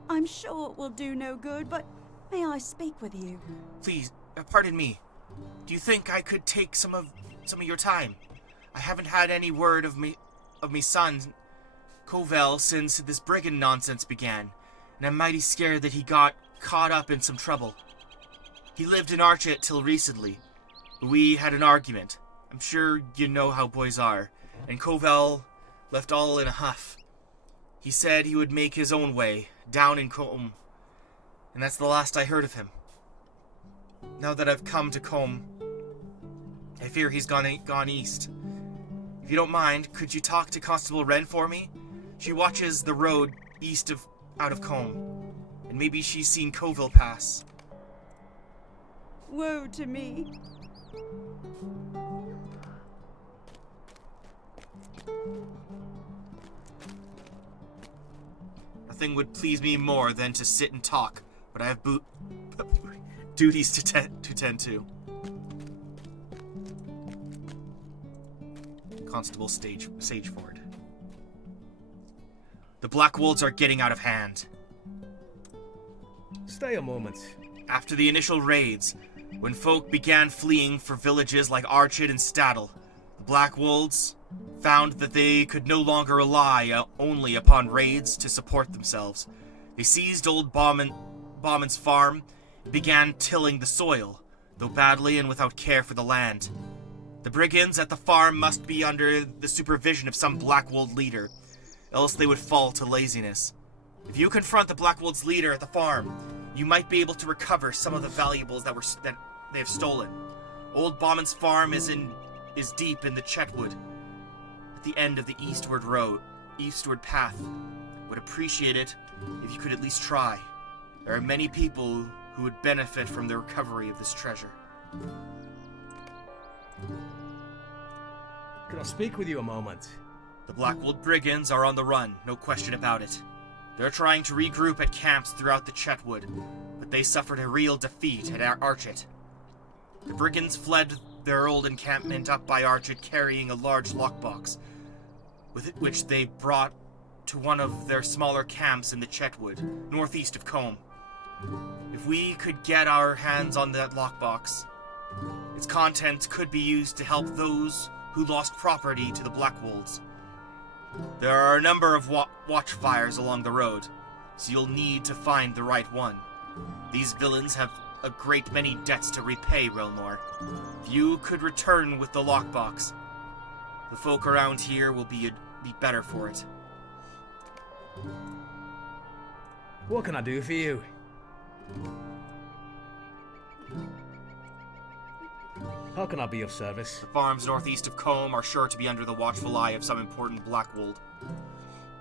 I'm sure it will do no good, but may I speak with you? Please, pardon me. Do you think I could take some of your time? I haven't had any word of me son, Covell, since this brigand nonsense began, and I'm mighty scared that he got caught up in some trouble. He lived in Archit till recently. We had an argument. I'm sure you know how boys are, and Covell left all in a huff. He said he would make his own way, down in Combe, and that's the last I heard of him. Now that I've come to Combe, I fear he's gone east. If you don't mind, could you talk to Constable Wren for me? She watches the road out of Combe, and maybe she's seen Covell pass. Woe to me. Nothing would please me more than to sit and talk, but I have duties to tend to. Constable Sageford. The Blackwolds are getting out of hand. Stay a moment. After the initial raids, when folk began fleeing for villages like Archit and Staddle, the Blackwolds found that they could no longer rely only upon raids to support themselves. They seized old Bauman's farm and began tilling the soil, though badly and without care for the land. The brigands at the farm must be under the supervision of some Blackwold leader, else they would fall to laziness. If you confront the Blackwold's leader at the farm, you might be able to recover some of the valuables that they have stolen. Old Bauman's farm is deep in the Chetwood, at the end of the eastward path. Would appreciate it if you could at least try. There are many people who would benefit from the recovery of this treasure. Can I speak with you a moment? The Blackwood Brigands are on the run, no question about it. They're trying to regroup at camps throughout the Chetwood, but they suffered a real defeat at Archet. The Brigands fled their old encampment up by Archet carrying a large lockbox, which they brought to one of their smaller camps in the Chetwood, northeast of Combe. If we could get our hands on that lockbox, its contents could be used to help those who lost property to the Blackwolds. There are a number of watchfires along the road, so you'll need to find the right one. These villains have a great many debts to repay, Relnor. If you could return with the lockbox, the folk around here will be better for it. What can I do for you? How can I be of service? The farms northeast of Combe are sure to be under the watchful eye of some important Blackwold.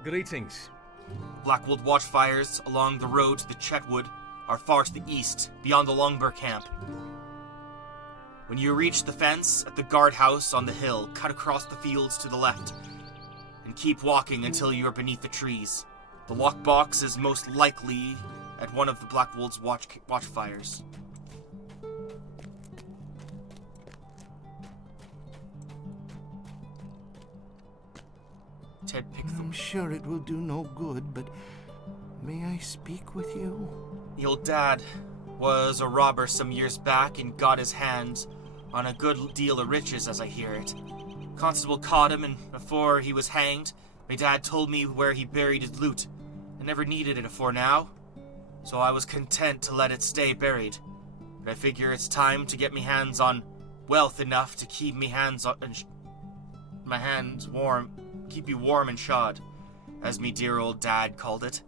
Greetings. Blackwold watchfires along the road to the Chetwood are far to the east, beyond the Longburr camp. When you reach the fence at the guardhouse on the hill, cut across the fields to the left, and keep walking until you are beneath the trees. The lockbox is most likely at one of the Blackwold's watchfires. Ted Pickthorn. I'm sure it will do no good, but may I speak with you? The old dad was a robber some years back and got his hands on a good deal of riches, as I hear it. Constable caught him, and before he was hanged, my dad told me where he buried his loot. I never needed it afore now, so I was content to let it stay buried. But I figure it's time to get me hands on wealth enough to keep me hands on my hands warm, keep you warm and shod, as me dear old dad called it.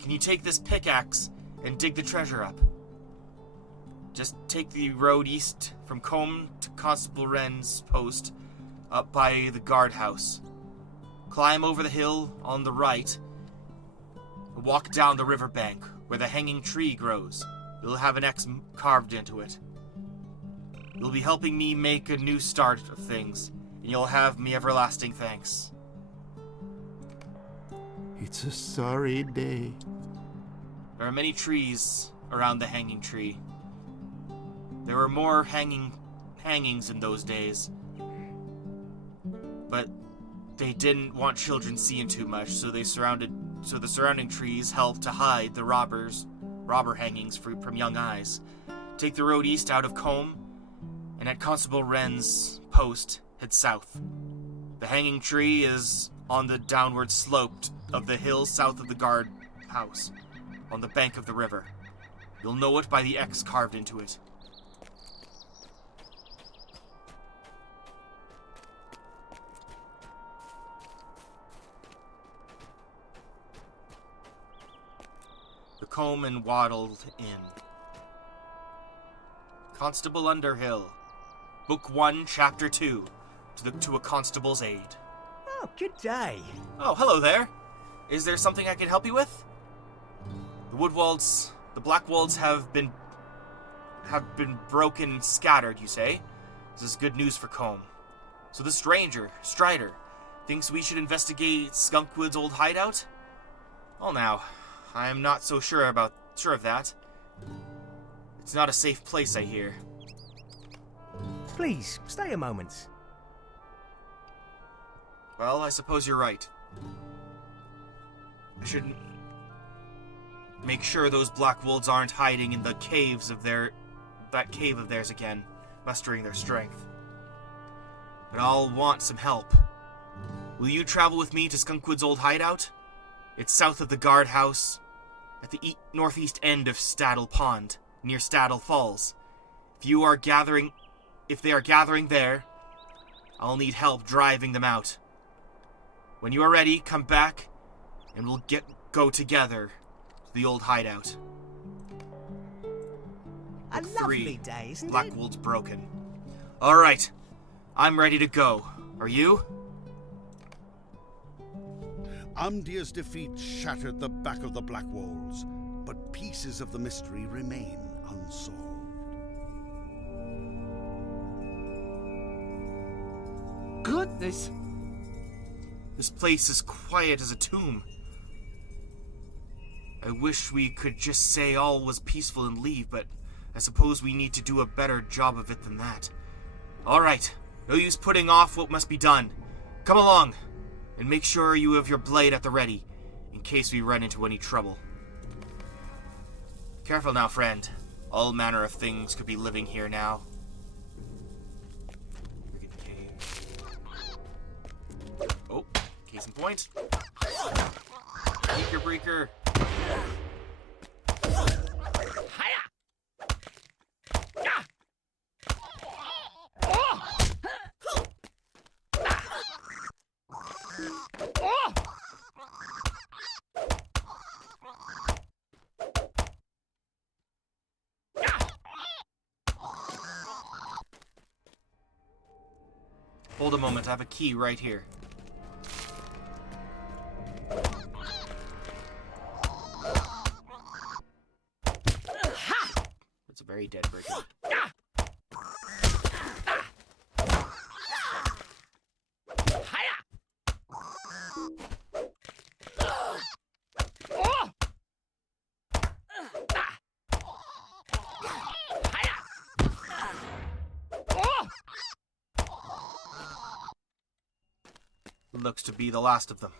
Can you take this pickaxe and dig the treasure up? Just take the road east from Combe to Constable Wren's post, up by the guardhouse. Climb over the hill on the right, and walk down the riverbank where the hanging tree grows. You'll have an X carved into it. You'll be helping me make a new start of things, and you'll have me everlasting thanks. It's a sorry day. There are many trees around the hanging tree. There were more hangings in those days, but they didn't want children seeing too much, so the surrounding trees helped to hide the robber hangings from young eyes. Take the road east out of Combe, and at Constable Wren's post, head south. The hanging tree is on the downward slope of the hill south of the guard house, on the bank of the river. You'll know it by the X carved into it. The Combe and Waddled Inn. Constable Underhill. Book 1, Chapter 2. To a Constable's Aid. Oh, good day. Oh, hello there. Is there something I can help you with? The Blackwolds have been broken and scattered, you say? This is good news for Combe. So the stranger, Strider, thinks we should investigate Skunkwood's old hideout? Well now, I am not so sure of that. It's not a safe place, I hear. Please, stay a moment. Well, I suppose you're right. I should make sure those Blackwolds aren't hiding in the caves of that cave of theirs again, mustering their strength. But I'll want some help. Will you travel with me to Skunkwood's old hideout? It's south of the guardhouse, at the northeast end of Staddle Pond, near Staddle Falls. If they are gathering there, I'll need help driving them out. When you are ready, come back, and we'll go together to the old hideout. A Book lovely 3, day, isn't it? Blackwold's Broken. Alright. I'm ready to go. Are you? Amdir's defeat shattered the back of the Black Walls, but pieces of the mystery remain unsolved. Goodness! This place is quiet as a tomb. I wish we could just say all was peaceful and leave, but I suppose we need to do a better job of it than that. Alright, no use putting off what must be done. Come along, and make sure you have your blade at the ready, in case we run into any trouble. Careful now, friend. All manner of things could be living here now. Oh, case in point. Breaker, breaker. Hold a moment, I have a key right here. That's a very dead breaker. Looks to be the last of them.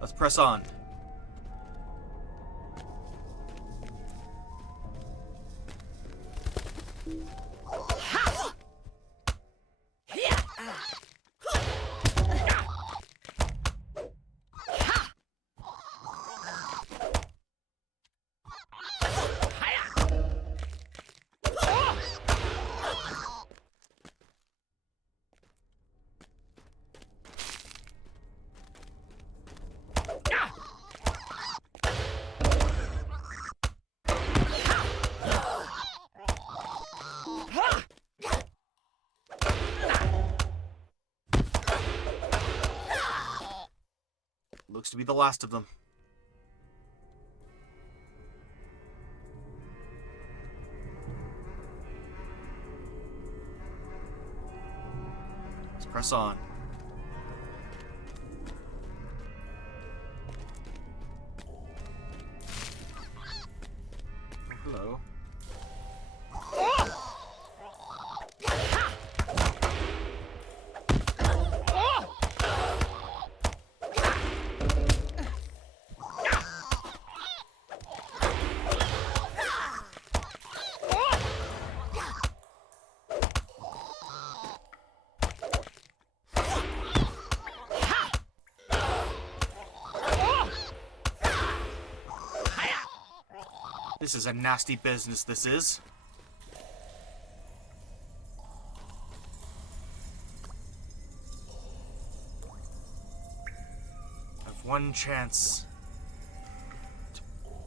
Let's press on. Looks to be the last of them. Let's press on. Oh, hello. This is a nasty business, this is. I've one chance.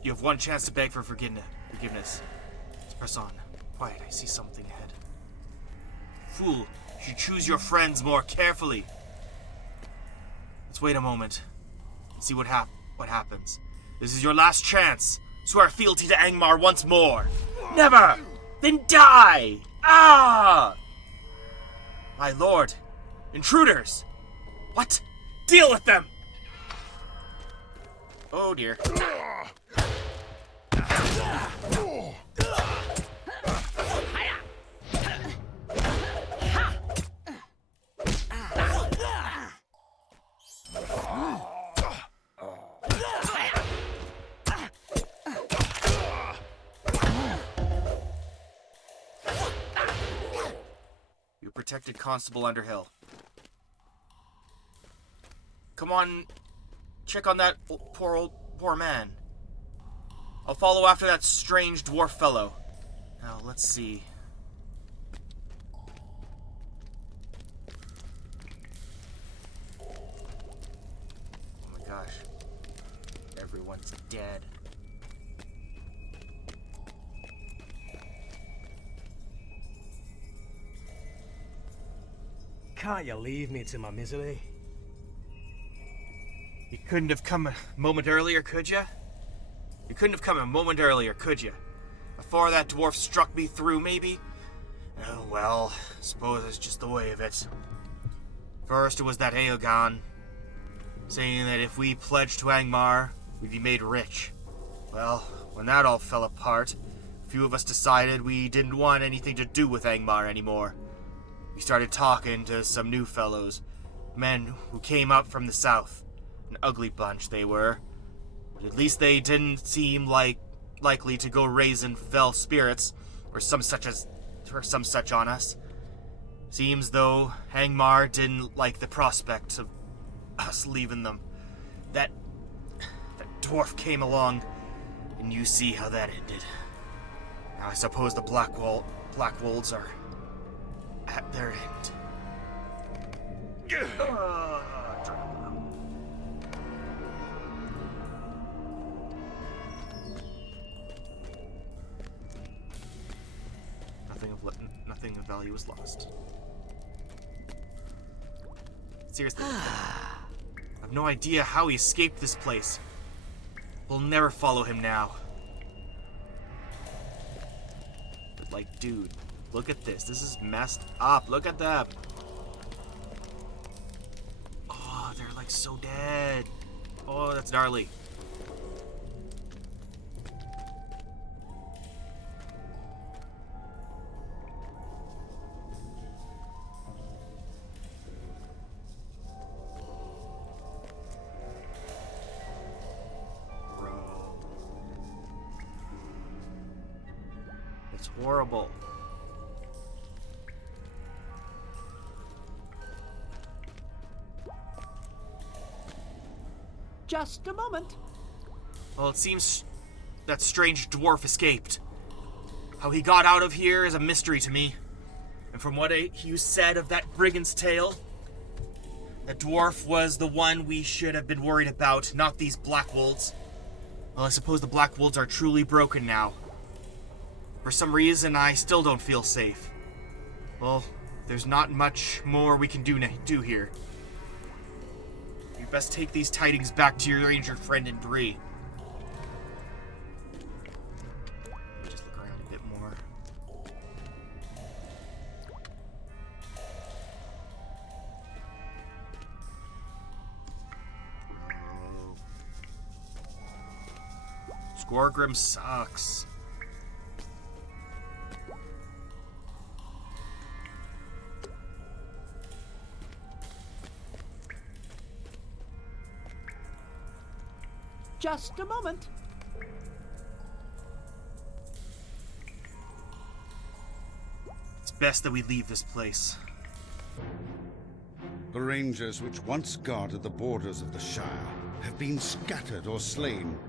You have one chance to beg for forgiveness. Let's press on. Quiet, I see something ahead. Fool, you should choose your friends more carefully. Let's wait a moment and see what happens. This is your last chance. Swear fealty to Angmar once more. Never! Then die! Ah! My lord. Intruders! What? Deal with them! Oh dear. Protected Constable Underhill. Come on, check on that poor man. I'll follow after that strange dwarf fellow. Now, let's see. Oh my gosh. everyone's dead. Can't you leave me to my misery? You couldn't have come a moment earlier, could you? You couldn't have come a moment earlier, could you? Before that dwarf struck me through, maybe? Oh, well, suppose it's just the way of it. First, it was that Aegon, saying that if we pledged to Angmar, we'd be made rich. Well, when that all fell apart, a few of us decided we didn't want anything to do with Angmar anymore. We started talking to some new fellows, men who came up from the south. An ugly bunch they were, but at least they didn't seem likely to go raising fell spirits or some such on us. Seems though Angmar didn't like the prospect of us leaving them. That dwarf came along, and you see how that ended. Now I suppose the Blackwolds are at their end. Nothing of value is lost. Seriously, I have no idea how he escaped this place. We'll never follow him now. But like, dude, look at this. This is messed up. Look at that. Oh, they're like so dead. Oh, that's gnarly. It's horrible. Just a moment. Well, it seems that strange dwarf escaped. How he got out of here is a mystery to me. And from what you said of that brigand's tale, the dwarf was the one we should have been worried about, not these Blackwolds. Well, I suppose the Blackwolds are truly broken now. For some reason, I still don't feel safe. Well, there's not much more we can do here. You best take these tidings back to your ranger friend in Bree. Let me just look around a bit more. Squargrim sucks. Just a moment. It's best that we leave this place. The rangers which once guarded the borders of the Shire have been scattered or slain.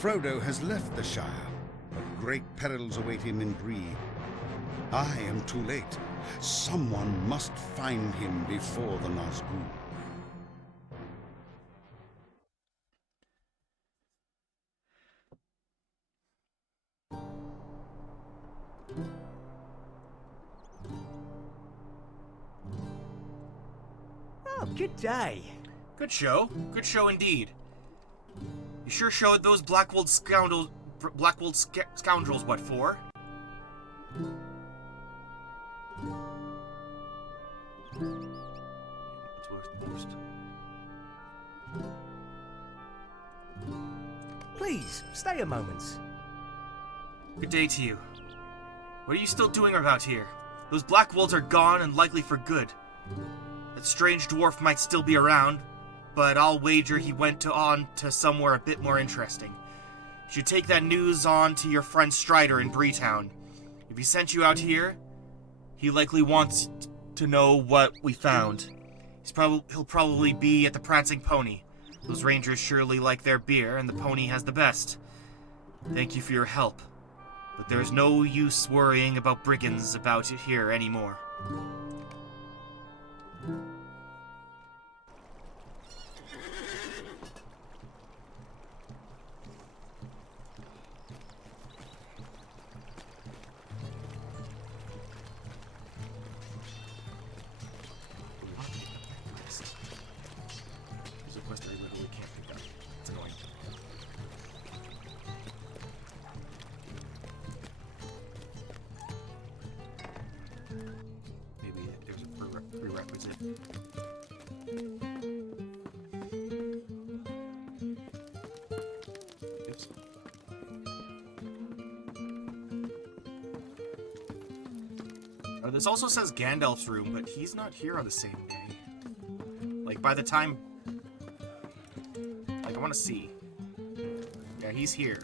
Frodo has left the Shire, but great perils await him in Bree. I am too late. Someone must find him before the Nazgûl. Oh, good day. Good show. Good show indeed. You sure showed those Blackwold scoundrels what for. Please, stay a moment. Good day to you. What are you still doing about here? Those Blackwolds are gone and likely for good. That strange dwarf might still be around, but I'll wager he went on to somewhere a bit more interesting. You should take that news on to your friend Strider in Breetown. If he sent you out here, he likely wants to know what we found. He'll probably be at the Prancing Pony. Those rangers surely like their beer, and the pony has the best. Thank you for your help, but there's no use worrying about brigands about it here anymore. Where's it? Oops. Oh, this also says Gandalf's room, but he's not here on the same day. Like, by the time... Like, I want to see. Yeah, he's here.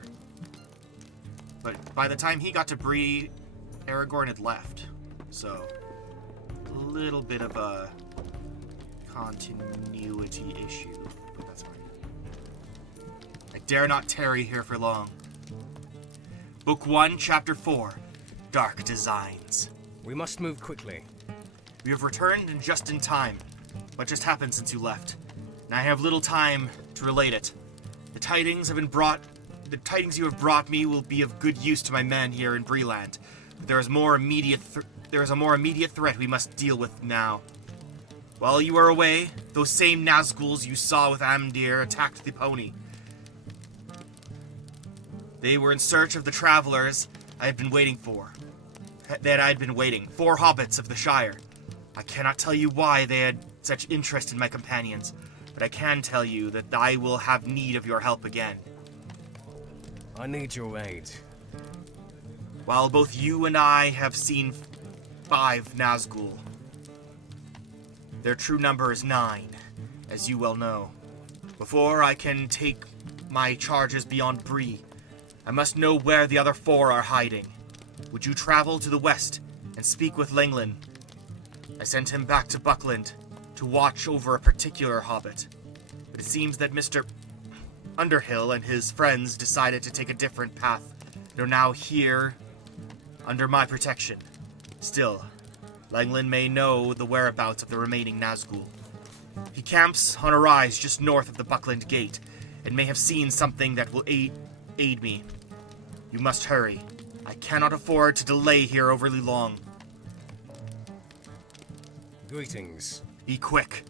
But by the time he got to Bree, Aragorn had left. So, a little bit of a continuity issue, but that's fine. I dare not tarry here for long. Book 1, Chapter 4, Dark Designs. We must move quickly. We have returned and just in time. What just happened since you left? And I have little time to relate it. The tidings you have brought me will be of good use to my men here in Bree-land. But there is a more immediate threat we must deal with now. While you were away, those same Nazguls you saw with Amdir attacked the pony. They were in search of the travelers I had been waiting for. 4 hobbits of the Shire. I cannot tell you why they had such interest in my companions, but I can tell you that I will have need of your help again. I need your aid. While both you and I have seen 5 Nazgul, their true number is 9, as you well know. Before I can take my charges beyond Bree, I must know where the other 4 are hiding. Would you travel to the west and speak with Langland? I sent him back to Buckland to watch over a particular hobbit, but it seems that Mr. Underhill and his friends decided to take a different path and are now here under my protection. Still, Langland may know the whereabouts of the remaining Nazgul. He camps on a rise just north of the Buckland Gate and may have seen something that will aid me. You must hurry. I cannot afford to delay here overly long. Greetings. Be quick.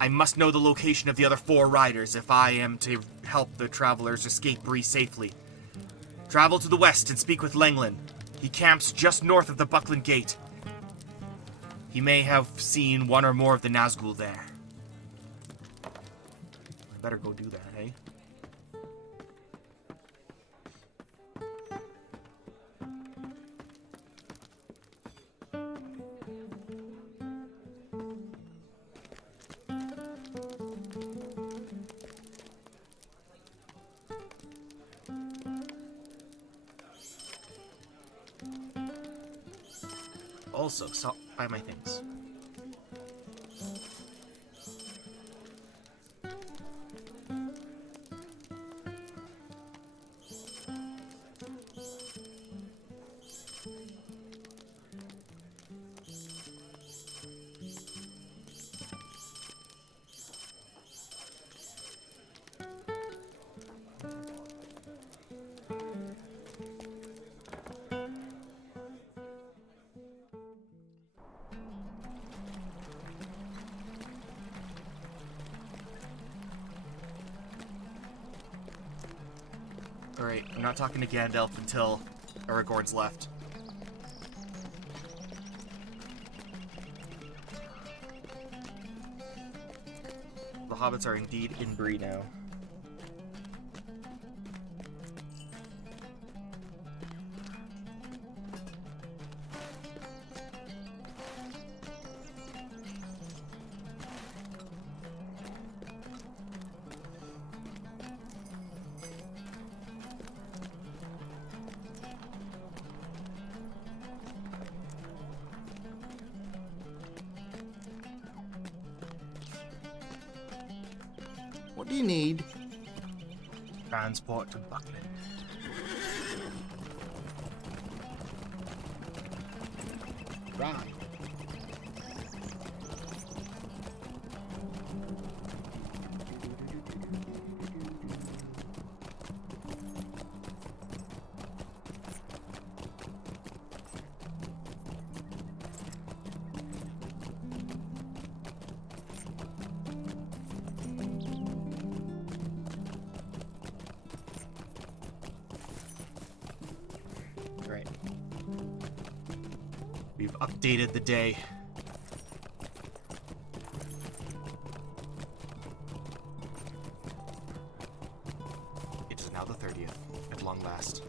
I must know the location of the other 4 riders if I am to help the travelers escape Bree safely. Travel to the west and speak with Langland. He camps just north of the Buckland Gate. He may have seen 1 or more of the Nazgul there. I better go do that, eh? Also, buy my things. Alright, I'm not talking to Gandalf until Aragorn's left. The hobbits are indeed in Bree now. What do you need? Transport to Buckland. Right. We've updated the day. Now the 30th, at long last.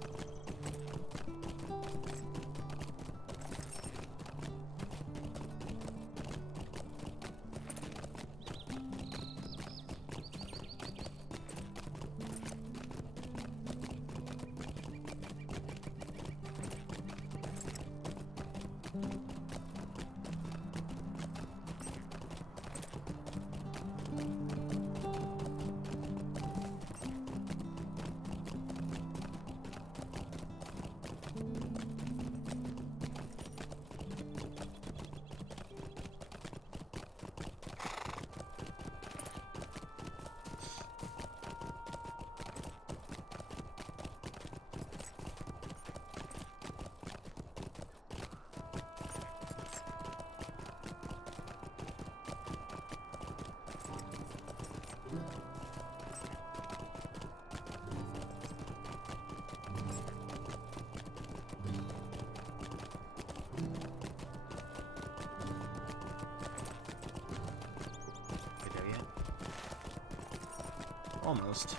Almost.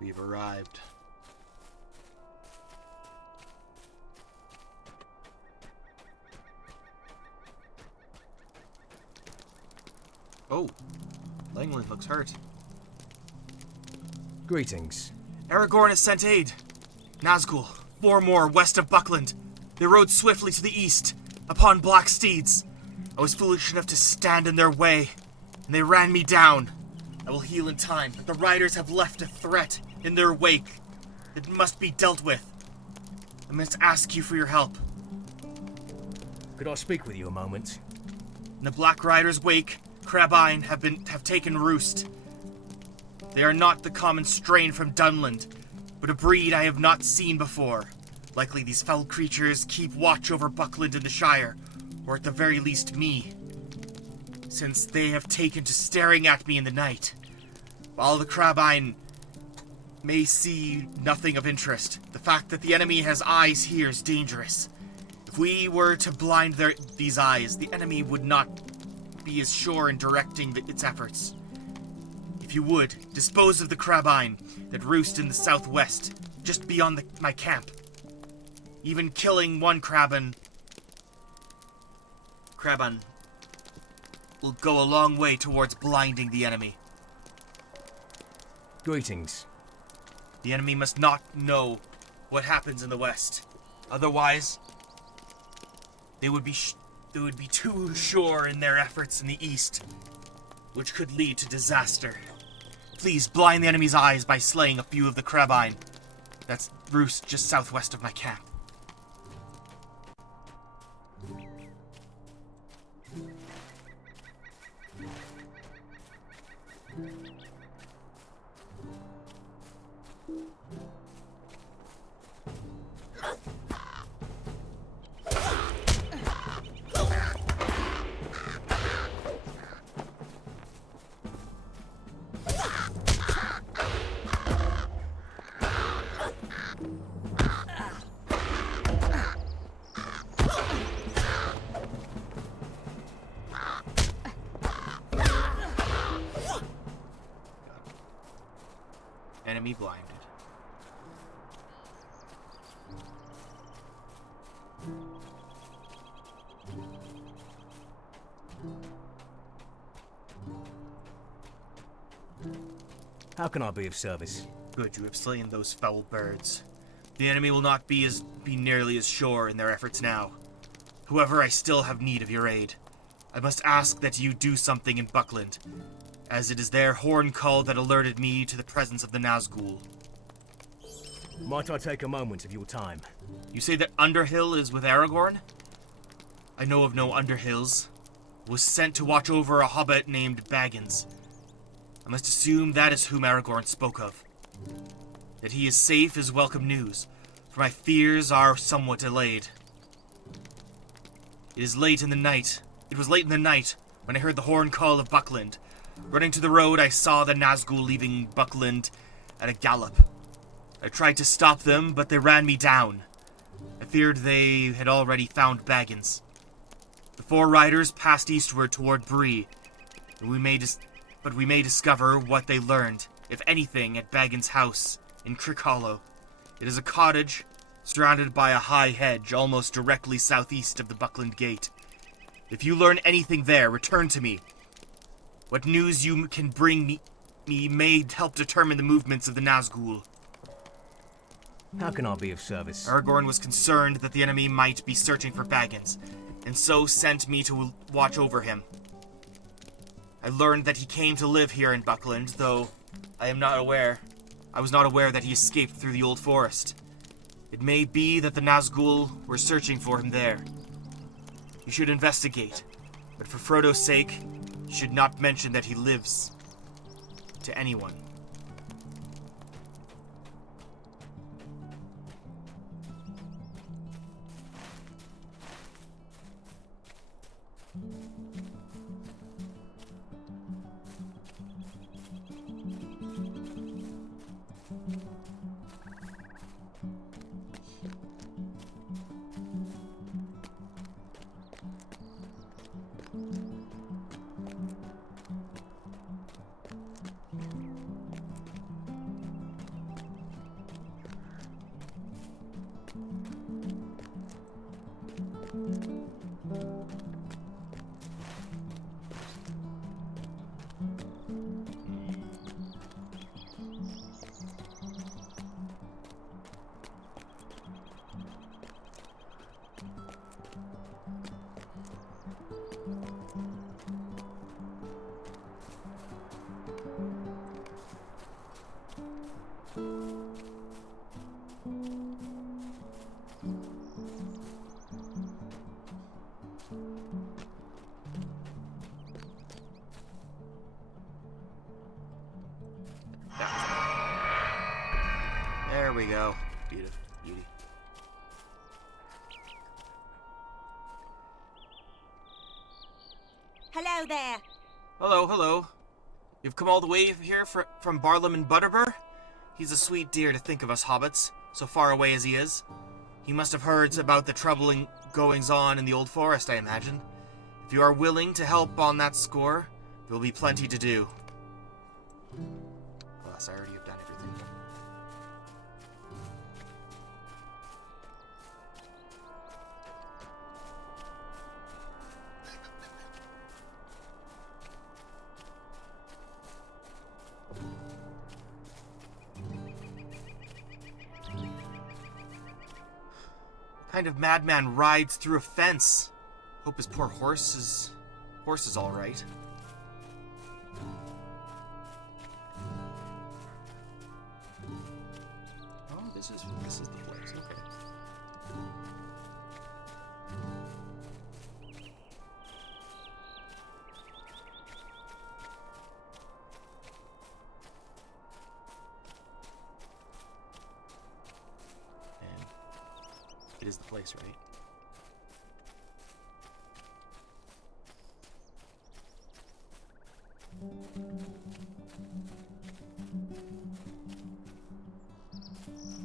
We've arrived. Oh, Langland looks hurt. Greetings. Aragorn has sent aid. Nazgul, 4 more west of Buckland. They rode swiftly to the east, upon black steeds. I was foolish enough to stand in their way, and they ran me down. I will heal in time, but the riders have left a threat in their wake that must be dealt with. I must ask you for your help. Could I speak with you a moment? In the Black Riders' wake, Crabine have taken roost. They are not the common strain from Dunland, but a breed I have not seen before. Likely these foul creatures keep watch over Buckland and the Shire, or at the very least me, since they have taken to staring at me in the night. While the Crabine may see nothing of interest, the fact that the enemy has eyes here is dangerous. If we were to blind these eyes, the enemy would not be as sure in directing its efforts. If you would, dispose of the Crabine that roost in the southwest, just beyond my camp. Even killing one Crabine will go a long way towards blinding the enemy. Greetings. The enemy must not know what happens in the west. Otherwise, they would be too sure in their efforts in the east, which could lead to disaster. Please blind the enemy's eyes by slaying a few of the Crabine that's roost just southwest of my camp. Enemy blinded. How can I be of service? Good, you have slain those foul birds. The enemy will not be nearly as sure in their efforts now. However, I still have need of your aid. I must ask that you do something in Buckland, as it is their horn call that alerted me to the presence of the Nazgul. Might I take a moment of your time? You say that Underhill is with Aragorn? I know of no Underhills. Was sent to watch over a hobbit named Baggins. I must assume that is whom Aragorn spoke of. That he is safe is welcome news, for my fears are somewhat delayed. It was late in the night when I heard the horn call of Buckland. Running to the road, I saw the Nazgul leaving Buckland at a gallop. I tried to stop them, but they ran me down. I feared they had already found Baggins. The 4 riders passed eastward toward Bree, and we may discover what they learned, if anything, at Baggins' house in Crick Hollow. It is a cottage surrounded by a high hedge almost directly southeast of the Buckland Gate. If you learn anything there, return to me. What news you can bring me may help determine the movements of the Nazgul. How can I be of service? Aragorn was concerned that the enemy might be searching for Baggins, and so sent me to watch over him. I learned that he came to live here in Buckland, though I was not aware that he escaped through the old forest. It may be that the Nazgul were searching for him there. You should investigate, but for Frodo's sake, you should not mention that he lives to anyone. There we go. Beauty. Hello there. Hello. You've come all the way here from Barlam and Butterbur? He's a sweet dear to think of us hobbits, so far away as he is. He must have heard about the troubling goings-on in the old forest, I imagine. If you are willing to help on that score, there will be plenty to do. Plus, I already have done everything. What kind of madman rides through a fence? Hope his poor horse is all right. Oh, this is the place. Okay. And it is the place, right?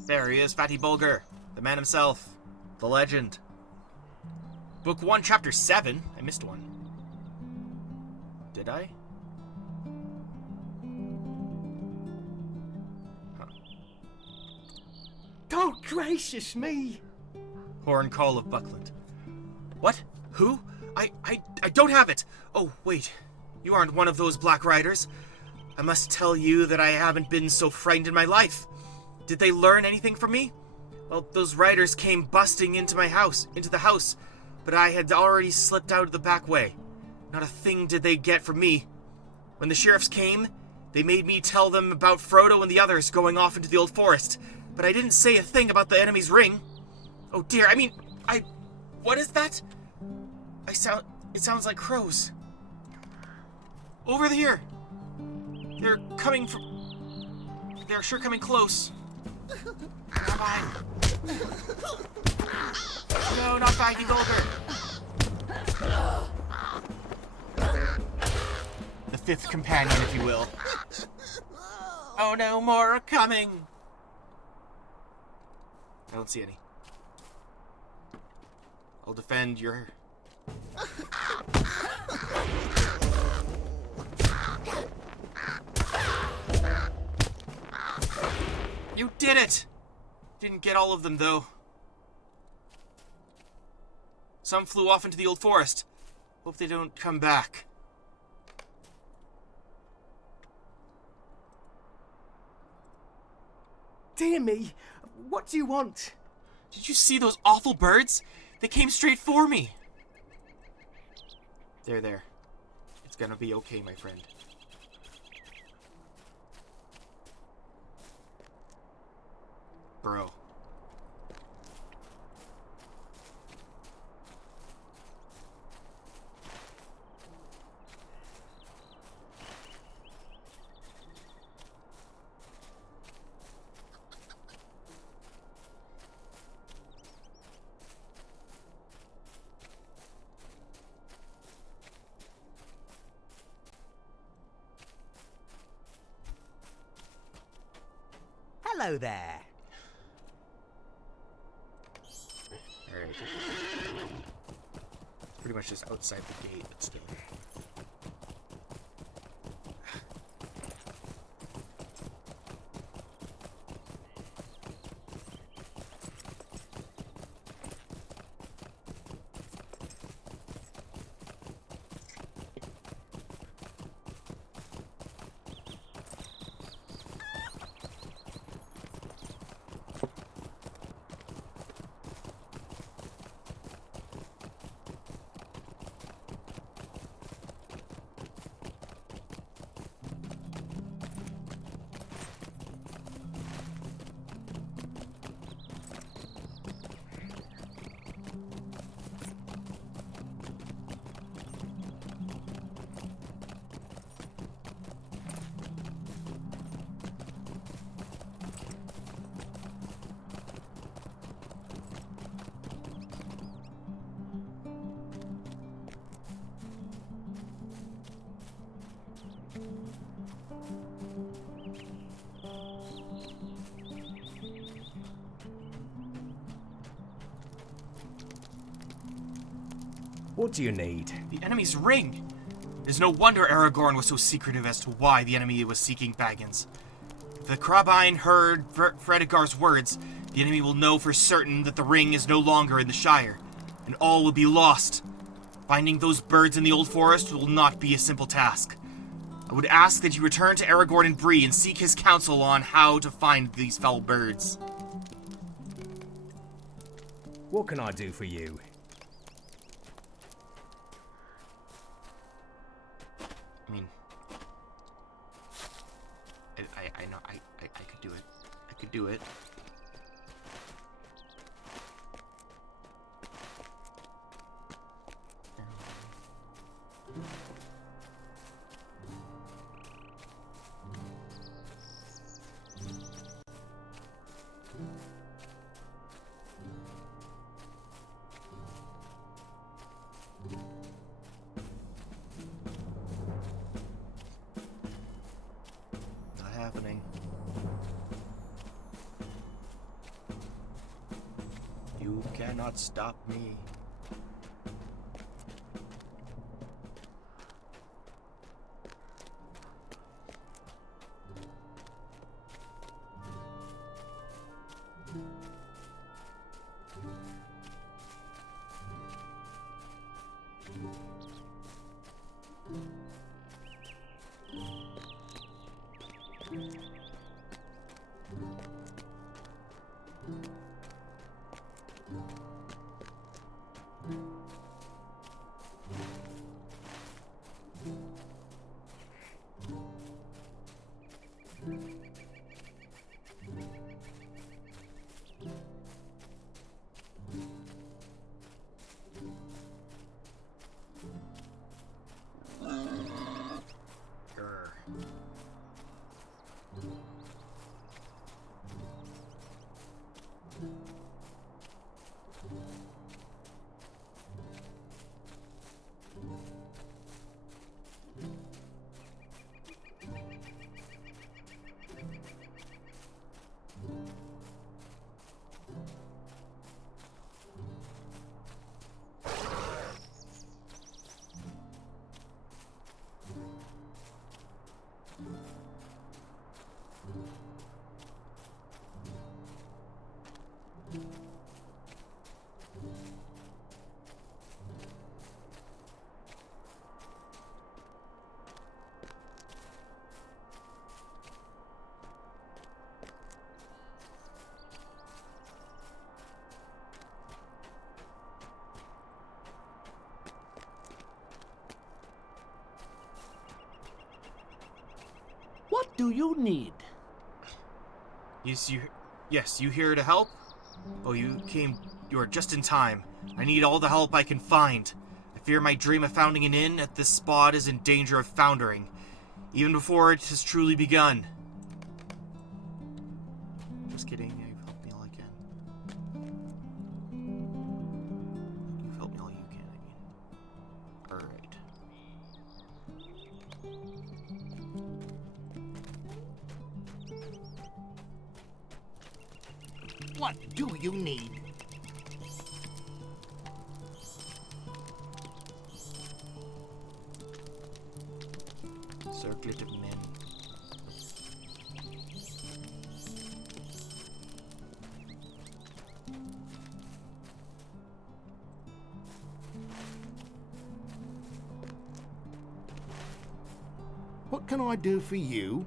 There he is, Fatty Bulger, the man himself, the legend. Book 1, Chapter 7. I missed one. Did I? Huh. Oh, gracious me! Horn Call of Buckland. What? Who? I don't have it! Oh, wait. You aren't one of those Black Riders. I must tell you that I haven't been so frightened in my life. Did they learn anything from me? Well, those riders came busting into the house, but I had already slipped out of the back way. Not a thing did they get from me. When the sheriffs came, they made me tell them about Frodo and the others going off into the old forest, but I didn't say a thing about the enemy's ring. Oh dear, what is that? It sounds like crows. Over here! They're coming from... They're sure coming close. Bye. No, not Baggy Golder. The fifth companion, if you will. Oh no, more are coming! I don't see any. I'll defend your... You did it! Didn't get all of them, though. Some flew off into the old forest. Hope they don't come back. Dear me, what do you want? Did you see those awful birds? They came straight for me. There. It's gonna be okay, my friend. Bro. Hello there. Alright. Pretty much just outside the gate, but still. What do you need? The enemy's ring! There's no wonder Aragorn was so secretive as to why the enemy was seeking Baggins. If the Crabine heard Fredegar's words, the enemy will know for certain that the ring is no longer in the Shire, and all will be lost. Finding those birds in the Old Forest will not be a simple task. I would ask that you return to Aragorn and Bree and seek his counsel on how to find these foul birds. What can I do for you? I mean, I know I could do it. I could do it. Not happening. You cannot stop me. do you need? Yes, you here to help? Oh, you are just in time. I need all the help I can find. I fear my dream of founding an inn at this spot is in danger of foundering, even before it has truly begun. Just kidding, you've helped me all I can. You've helped me all you can, Alright. What do you need? Circlet of men. What can I do for you?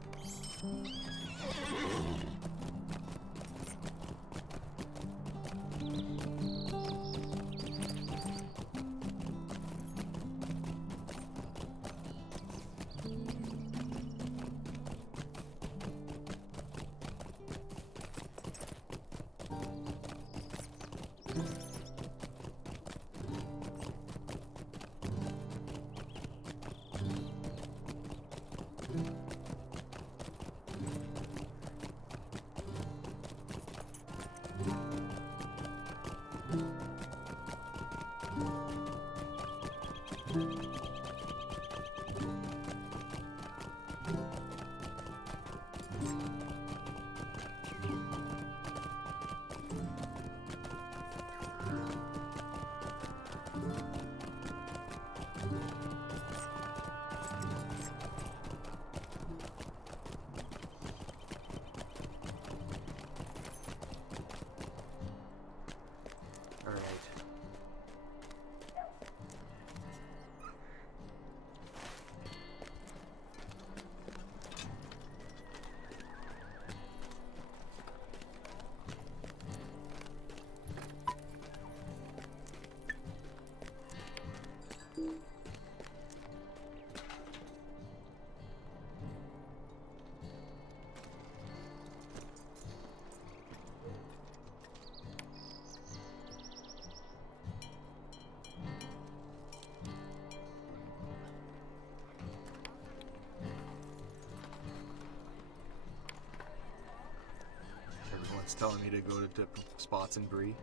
Everyone's telling me to go to different spots in Bree.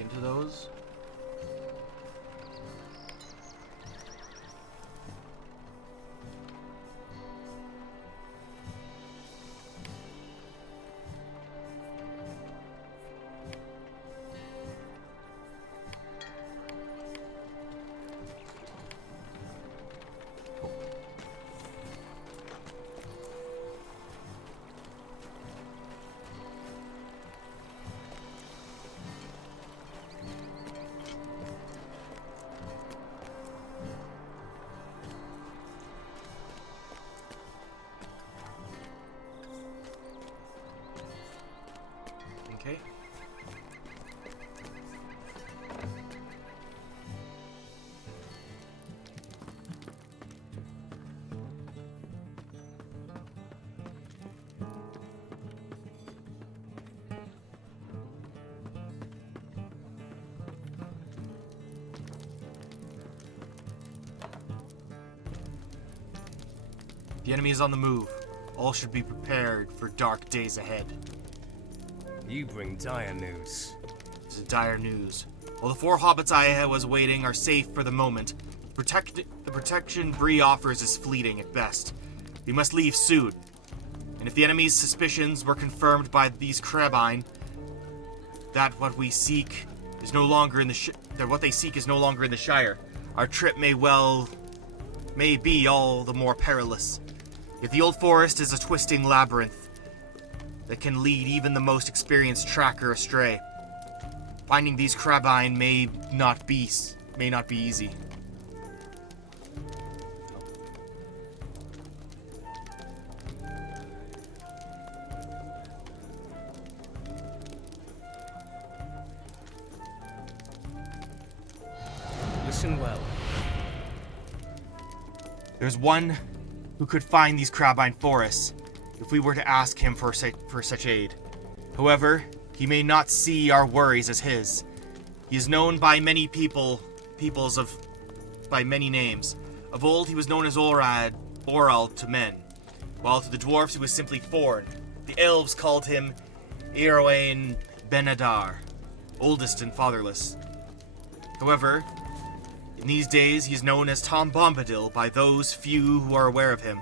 Into those. Okay. The enemy is on the move. All should be prepared for dark days ahead. You bring dire news. This is dire news. While the 4 hobbits I was waiting are safe for the moment, the protection Bree offers is fleeting at best. We must leave soon. And if the enemy's suspicions were confirmed by these Crabine, that what we seek is no longer in the that what they seek is no longer in the Shire, our trip may be all the more perilous. Yet the old forest is a twisting labyrinth that can lead even the most experienced tracker astray. Finding these crabine may not be easy. Listen well. There's one who could find these crabine forests if we were to ask him for such aid. However, he may not see our worries as his. He is known by many by many names. Of old, he was known as Oral to men, while to the dwarves he was simply Forn. The elves called him Eroain Benadar, oldest and fatherless. However, in these days, he is known as Tom Bombadil by those few who are aware of him.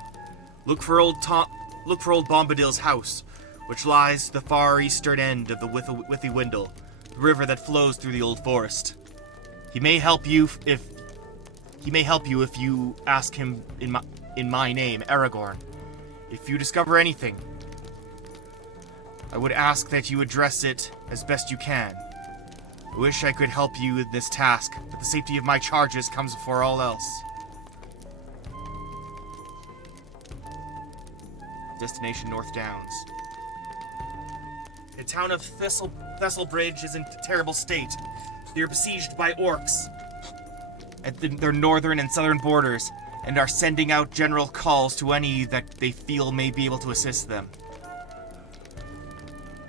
Look for old Bombadil's house, which lies to the far eastern end of the Withy Windle, the river that flows through the old forest. He may help you if you ask him in my name, Aragorn. If you discover anything, I would ask that you address it as best you can. I wish I could help you in this task, but the safety of my charges comes before all else. Destination North Downs. The town of Thesselbridge is in a terrible state. They are besieged by orcs at their northern and southern borders, and are sending out general calls to any that they feel may be able to assist them.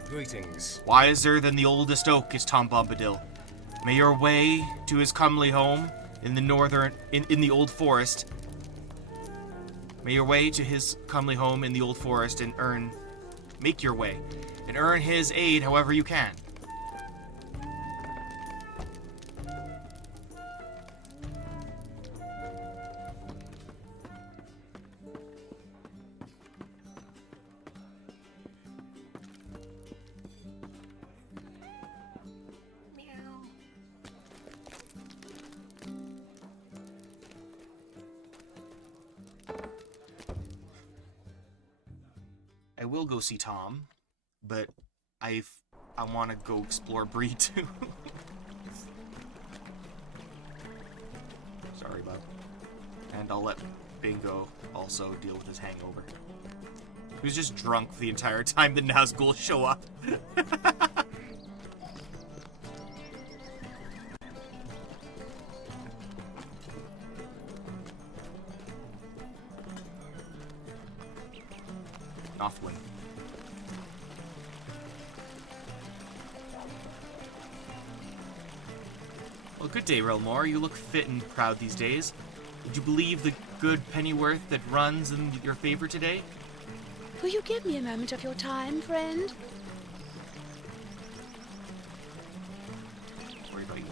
Greetings. Wiser than the oldest oak is Tom Bombadil. May your way to his comely home in the old forest. May your way to his comely home in the old forest and make your way, and earn his aid however you can. I will go see Tom, but I want to go explore Bree too. Sorry, bud. And I'll let Bingo also deal with his hangover. He was just drunk the entire time the Nazgul show up. Northwind. Well, good day, Relmore. You look fit and proud these days. Would you believe the good Pennyworth that runs in your favor today? Will you give me a moment of your time, friend? Don't worry about you.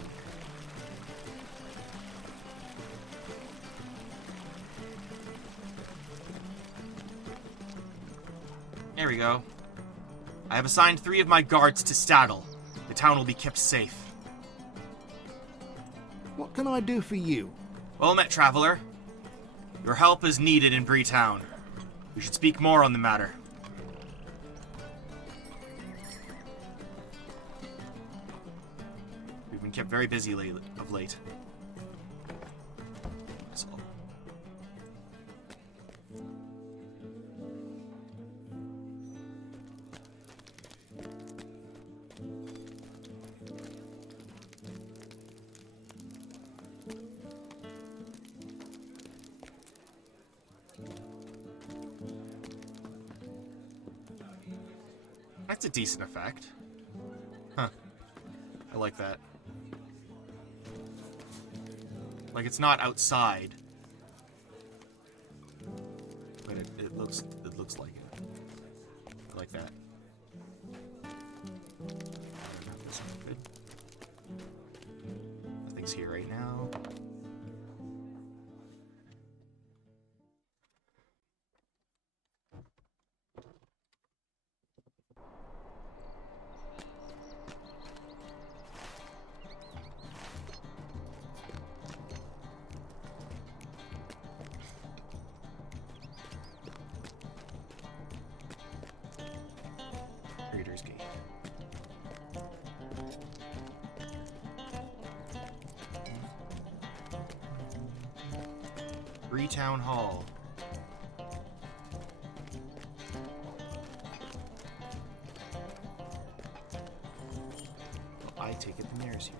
There we go. I have assigned 3 of my guards to Staddle. The town will be kept safe. What can I do for you? Well met, traveler. Your help is needed in Bree Town. We should speak more on the matter. We've been kept very busy of late. So. That's a decent effect. Huh. I like that. Like, it's not outside. But it looks like it. I like that. Good. Nothing's here right now. Creator's Gate. Bree Town Hall. I take it the mayor's here.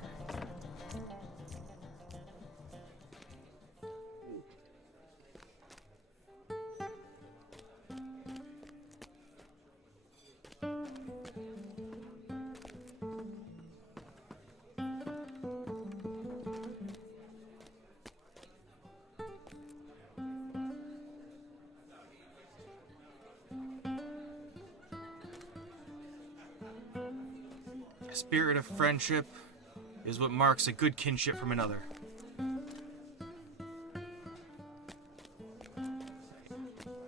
A spirit of friendship is what marks a good kinship from another.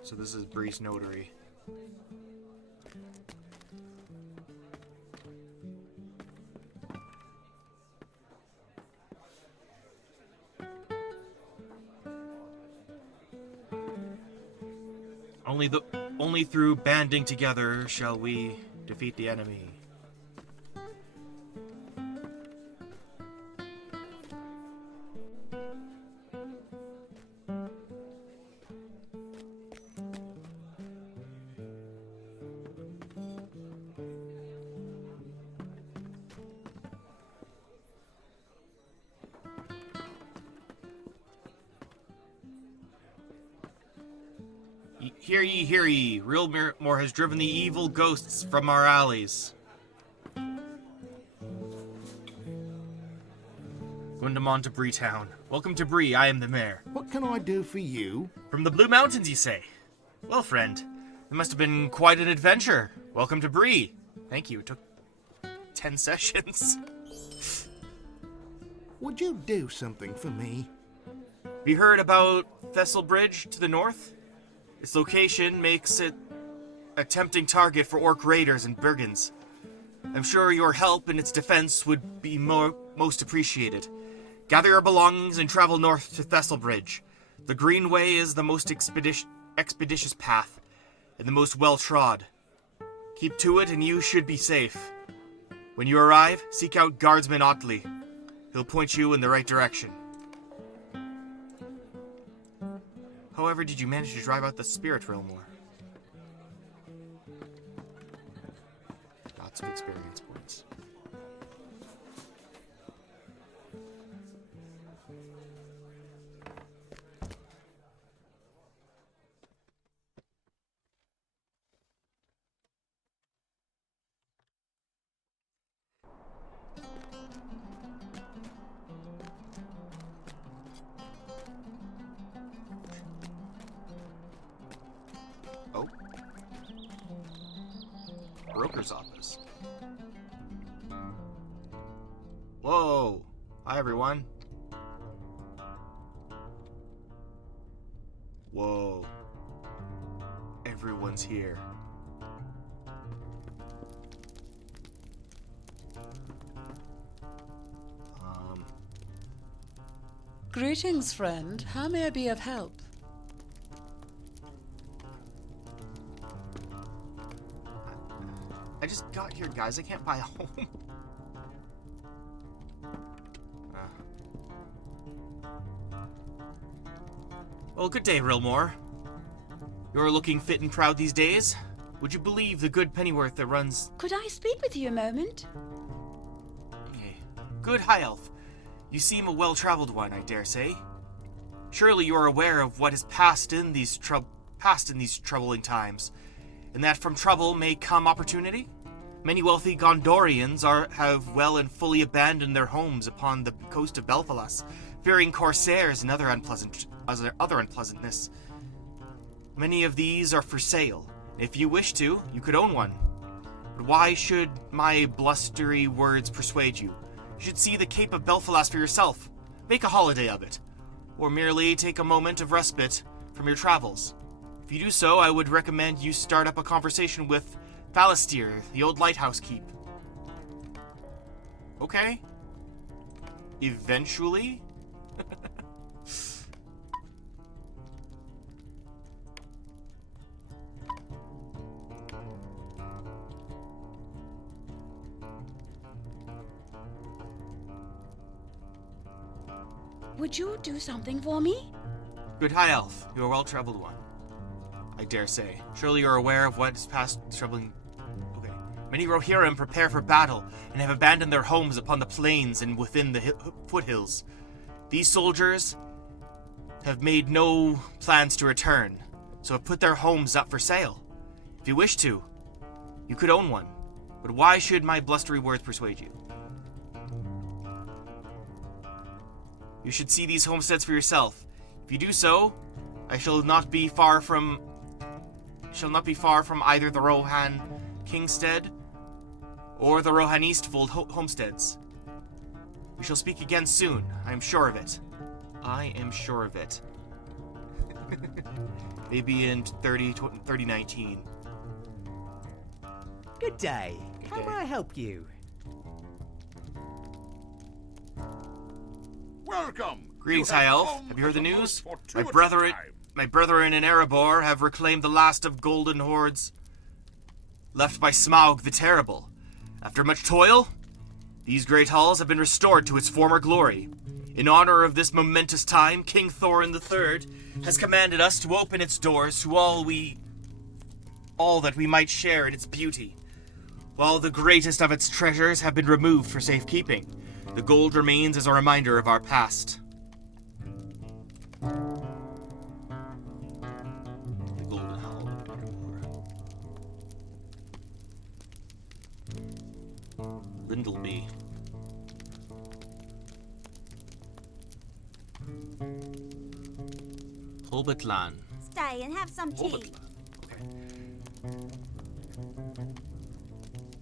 So this is Bree's notary. Only through banding together shall we defeat the enemy. Hear ye, hear ye. Realmore has driven the evil ghosts from our alleys. Gundamon to Bree Town. Welcome to Bree, I am the mayor. What can I do for you? From the Blue Mountains, you say? Well, friend, it must have been quite an adventure. Welcome to Bree. Thank you, it took 10 sessions. Would you do something for me? Have you heard about Thessal Bridge to the north? Its location makes it a tempting target for orc raiders and brigands. I'm sure your help in its defense would be most appreciated. Gather your belongings and travel north to Thessal Bridge. The Green Way is the most expeditious path, and the most well-trod. Keep to it and you should be safe. When you arrive, seek out Guardsman Otley. He'll point you in the right direction. However, did you manage to drive out the spirit Realmore? Lots of experience points. Oh. Broker's office. Whoa. Hi, everyone. Whoa. Everyone's here. Greetings, friend. How may I be of help? I just got here, guys. I can't buy a home. Well, good day, Realmore. You're looking fit and proud these days. Would you believe the good Pennyworth that runs... Could I speak with you a moment? Good high elf. You seem a well-traveled one, I dare say. Surely you are aware of what has passed in these troubling times, and that from trouble may come opportunity? Many wealthy Gondorians have well and fully abandoned their homes upon the coast of Belfalas, fearing corsairs and other unpleasantness. Many of these are for sale. If you wish to, you could own one. But why should my blustery words persuade you? You should see the Cape of Belfalas for yourself. Make a holiday of it. Or merely take a moment of respite from your travels. If you do so, I would recommend you start up a conversation with Phalastier, the old lighthouse keep. Okay. Eventually? Would you do something for me? Good High Elf, you are a well-traveled one. I dare say. Surely you're aware of what is past troubling... Okay. Many Rohirrim prepare for battle, and have abandoned their homes upon the plains and within the foothills. These soldiers have made no plans to return, so have put their homes up for sale. If you wish to, you could own one. But why should my blustery words persuade you? You should see these homesteads for yourself. If you do so, I shall not be far from either the Rohan Kingstead or the Rohan Eastfold homesteads. We shall speak again soon. I am sure of it. I am sure of it. Maybe in 3019. Good day. How may I help you? Welcome. Greetings, High Elf. Have you heard the news? My brethren in Erebor have reclaimed the last of golden hordes left by Smaug the Terrible. After much toil, these great halls have been restored to its former glory. In honor of this momentous time, King Thorin III has commanded us to open its doors to all that we might share in its beauty. While the greatest of its treasures have been removed for safekeeping, the gold remains as a reminder of our past. The Golden Hall of Erebor. Lindleby. Hobbitland. Stay and have some tea. Hobbitland.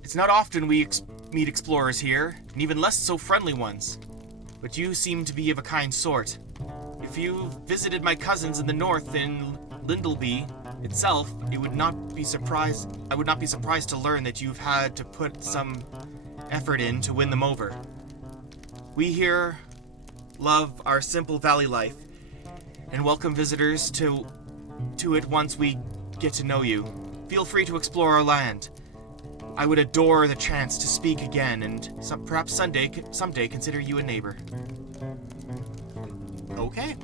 It's not often we meet explorers here, and even less so friendly ones. But you seem to be of a kind sort. If you visited my cousins in the north in Lindleby itself, I would not be surprised to learn that you've had to put some effort in to win them over. We here love our simple valley life and welcome visitors to it once we get to know you. Feel free to explore our land. I would adore the chance to speak again and perhaps someday consider you a neighbor. Okay.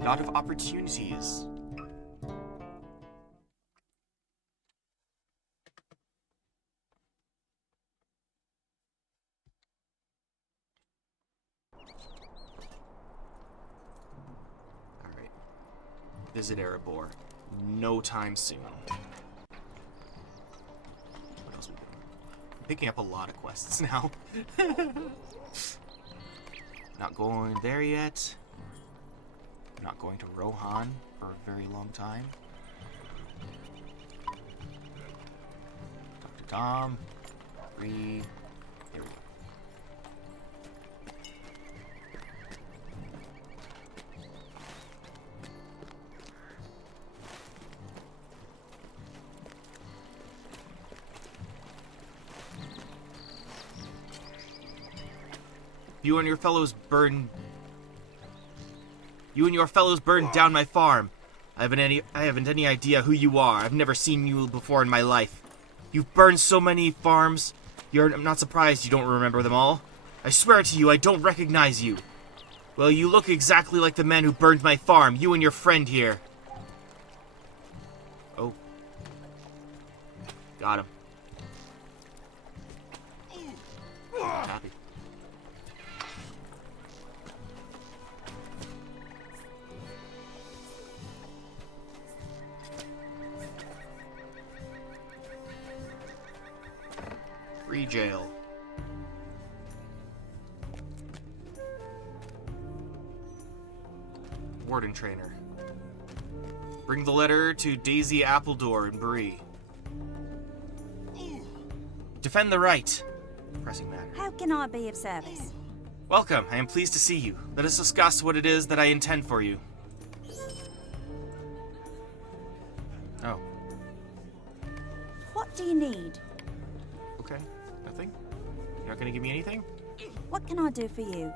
A lot of opportunities. Alright. Visit Erebor. No time soon. What else we doing? I'm picking up a lot of quests now. Not going there yet. Not going to Rohan for a very long time. Talk to Dom. Bree. Here we go. You and your fellows burned down my farm. I haven't any idea who you are. I've never seen you before in my life. You've burned so many farms. I'm not surprised you don't remember them all. I swear to you, I don't recognize you. Well, you look exactly like the man who burned my farm. You and your friend here. Oh. Got him. Happy. Free jail. Warden trainer. Bring the letter to Daisy Appledore in Bree. Defend the right. Pressing matter. How can I be of service? Welcome. I am pleased to see you. Let us discuss what it is that I intend for you. Oh. What do you need? Okay. Nothing? You're not gonna give me anything? What can I do for you?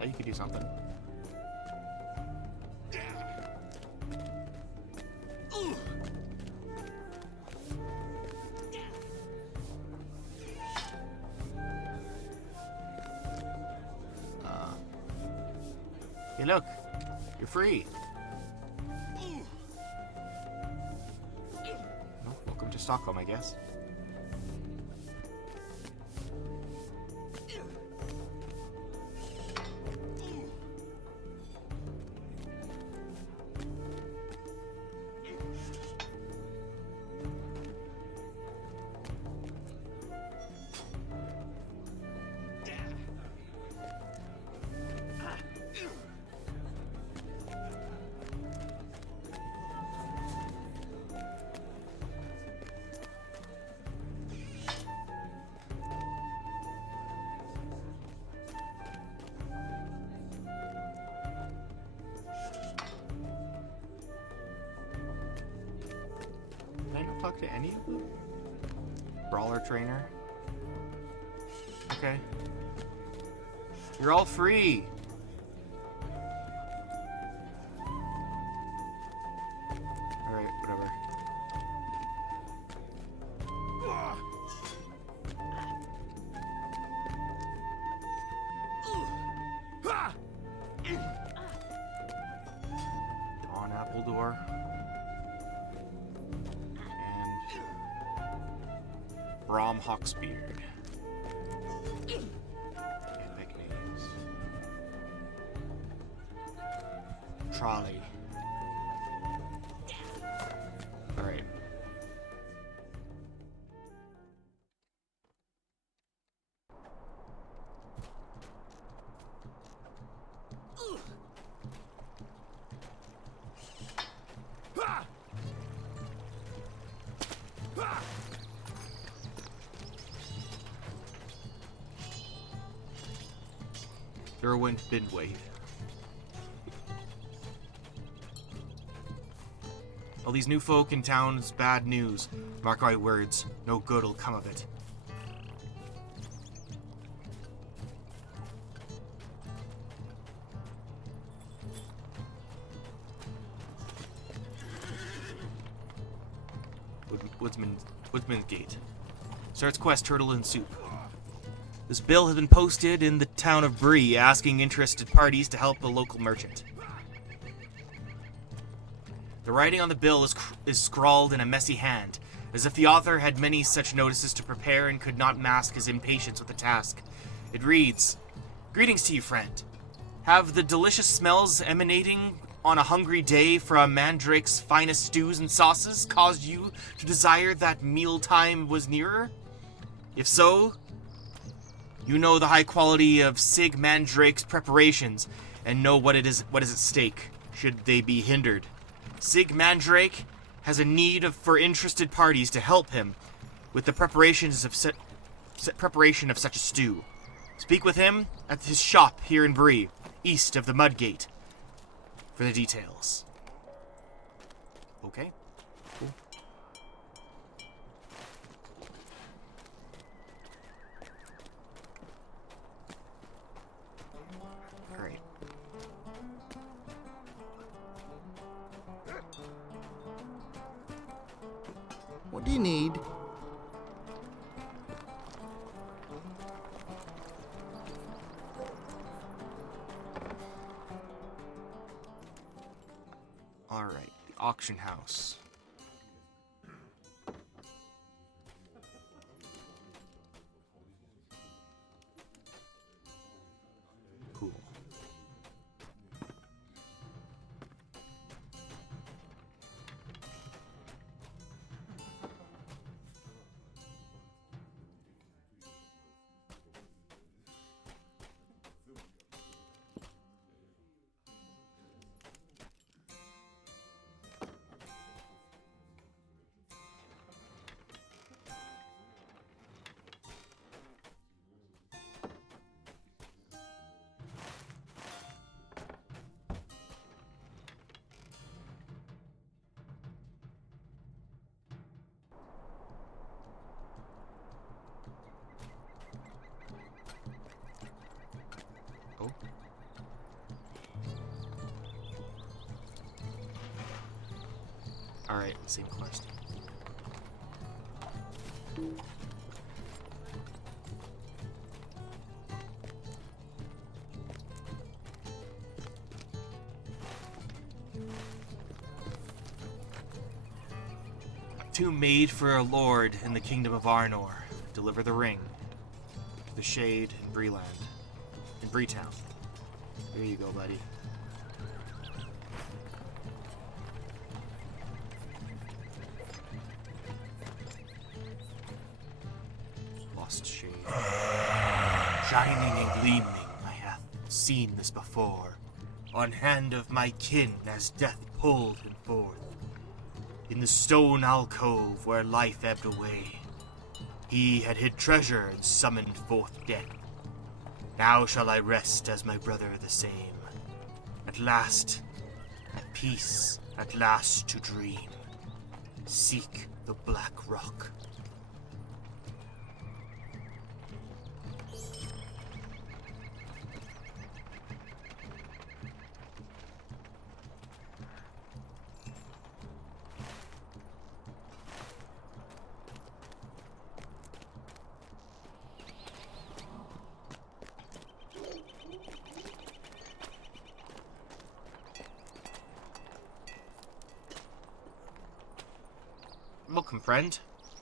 Oh, you could do something. Hey, look. You're free. Well, welcome to Stockholm, I guess. Can I not talk to any of them? Brawler trainer. Okay. You're all free. Alright, whatever. Dawn Appledore. Brom Hawksbeard. Epic names. Trolley. Alright. Derwent Bidwave. All these new folk in town's bad news. Mark my words, no good'll come of it. Woodsman's Gate. Starts quest Turtle and Soup. This bill has been posted in the town of Bree, asking interested parties to help a local merchant. The writing on the bill is scrawled in a messy hand, as if the author had many such notices to prepare and could not mask his impatience with the task. It reads, "Greetings to you, friend. Have the delicious smells emanating on a hungry day from Mandrake's finest stews and sauces caused you to desire that mealtime was nearer? If so, you know the high quality of Sig Mandrake's preparations and know what is at stake should they be hindered. Sig Mandrake has a need for interested parties to help him with the preparation of such a stew. Speak with him at his shop here in Bree, east of the Mudgate, for the details." Okay, cool. Alright. What do you need? Alright, the auction house. Cool. Oh. Alright, same quest. tomb made for a lord in the kingdom of Arnor. Deliver the ring. The Shade in Bree-land. In Breetown. Here you go, buddy. Lost Shade. Shining and gleaming, I have seen this before. On hand of my kin as death pulled him forth. In the stone alcove where life ebbed away, he had hid treasure and summoned forth death. Now shall I rest as my brother the same. At last, at peace, at last to dream. Seek the Black Rock. Welcome, friend.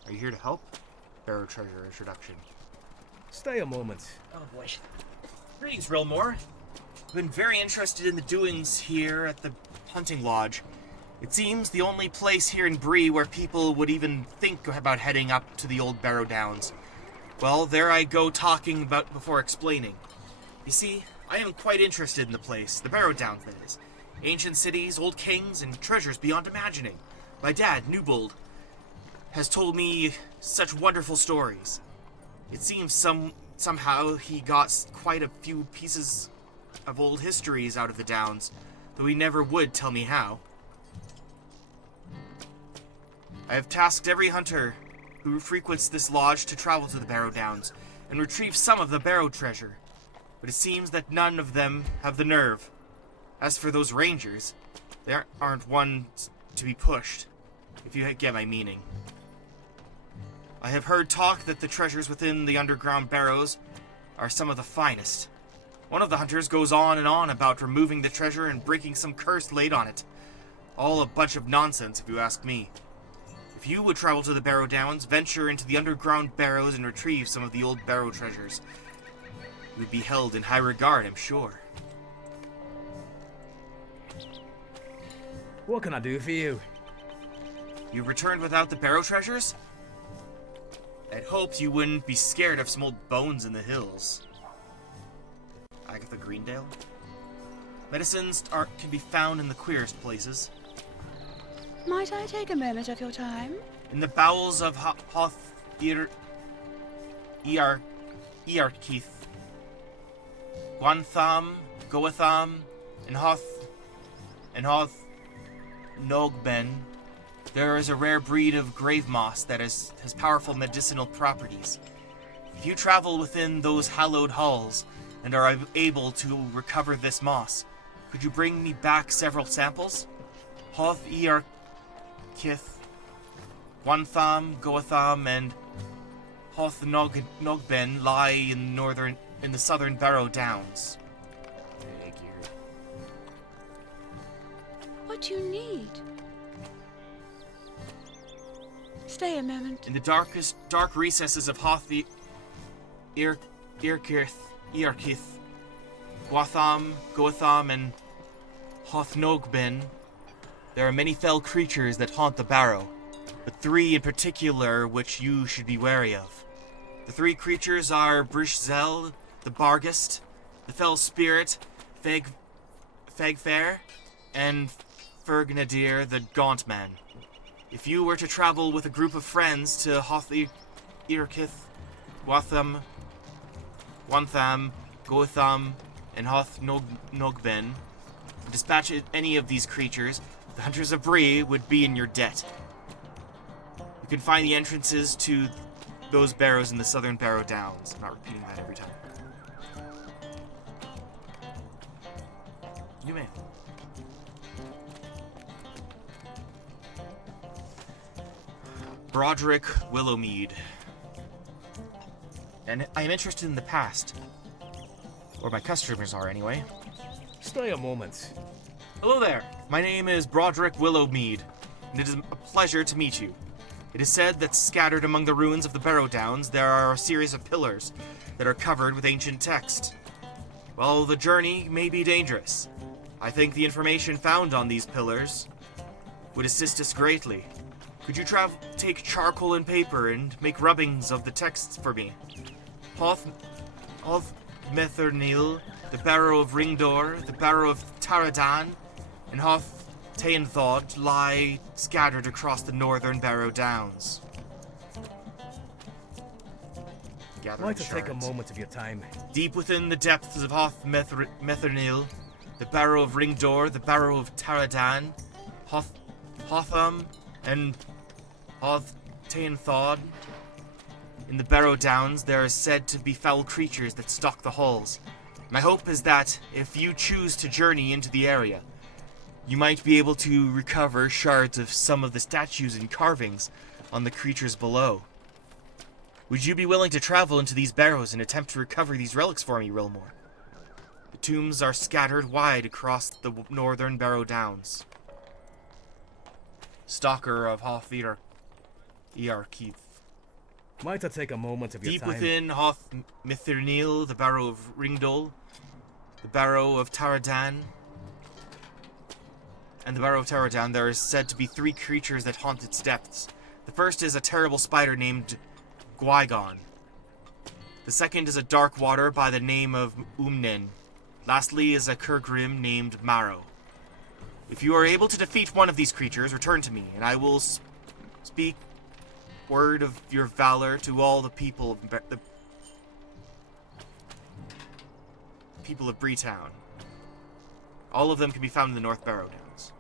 Are you here to help? Barrow treasure introduction. Stay a moment. Oh boy. Greetings, Rilmore. I've been very interested in the doings here at the hunting lodge. It seems the only place here in Bree where people would even think about heading up to the old Barrow Downs. Well, there I go talking about before explaining. You see, I am quite interested in the place, the Barrow Downs, that is. Ancient cities, old kings, and treasures beyond imagining. My dad, Newbold, has told me such wonderful stories. It seems somehow he got quite a few pieces of old histories out of the Downs, though he never would tell me how. I have tasked every hunter who frequents this lodge to travel to the Barrow Downs and retrieve some of the Barrow treasure, but it seems that none of them have the nerve. As for those rangers, they aren't ones to be pushed, if you get my meaning. I have heard talk that the treasures within the underground barrows are some of the finest. One of the hunters goes on and on about removing the treasure and breaking some curse laid on it. All a bunch of nonsense, if you ask me. If you would travel to the Barrow Downs, venture into the underground barrows and retrieve some of the old Barrow treasures, you would be held in high regard, I'm sure. What can I do for you? You returned without the Barrow treasures? I'd hoped you wouldn't be scared of some old bones in the hills. Agatha Greendale? Medicines can be found in the queerest places. Might I take a moment of your time? In the bowels of Hoth Earkith, Gwantham, Goatham, and Hoth Nogben, there is a rare breed of grave moss that has powerful medicinal properties. If you travel within those hallowed halls and are able to recover this moss, could you bring me back several samples? Hoth Earkith, Gwantham, Goatham, and Hoth Nogben lie in the southern Barrow Downs. Thank you. What do you need? Stay a moment. In the dark recesses of Hoth Earkith, Gwatham, Goatham, and Hoth Nogben, there are many fell creatures that haunt the Barrow, but three in particular which you should be wary of. The three creatures are Brishzel, the Bargist, the Fell Spirit, Fagfair, and Fergnadir, the Gaunt Man. If you were to travel with a group of friends to Hoth Earkith, Gwatham, Goatham, and Hoth Nogben, dispatch any of these creatures, the Hunters of Bree would be in your debt. You can find the entrances to those barrows in the southern Barrow Downs. I'm not repeating that every time. You may. Broderick Willowmead. And I am interested in the past. Or my customers are, anyway. Stay a moment. Hello there. My name is Broderick Willowmead, and it is a pleasure to meet you. It is said that scattered among the ruins of the Barrow Downs there are a series of pillars that are covered with ancient text. While the journey may be dangerous, I think the information found on these pillars would assist us greatly. Could you take charcoal and paper and make rubbings of the texts for me? Hoth Methernil, the Barrow of Ringdor, the Barrow of Taradan, and Hoth Taenthod lie scattered across the northern Barrow Downs. I'd like to take a moment of your time. Deep within the depths of Hoth Methernil, the Barrow of Ringdor, the Barrow of Taradan, Hotham, and Hoth Taenthod. In the Barrow Downs, there are said to be foul creatures that stalk the halls. My hope is that, if you choose to journey into the area, you might be able to recover shards of some of the statues and carvings on the creatures below. Would you be willing to travel into these barrows and attempt to recover these relics for me, Rilmore? The tombs are scattered wide across the northern Barrow Downs. Stalker of Hoth Earkeith. Might I take a moment of your Deep time? within Hoth Mithernil, the Barrow of Ringdol, the Barrow of Taradan, and the Barrow of Taradan, there is said to be 3 creatures that haunt its depths. The first is a terrible spider named Gwygon. The second is a dark water by the name of Umnen. Lastly is a Kurgrim named Marrow. If you are able to defeat one of these creatures, return to me, and I will speak word of your valor to all the people of Breetown. All of them can be found in the North Barrow Downs.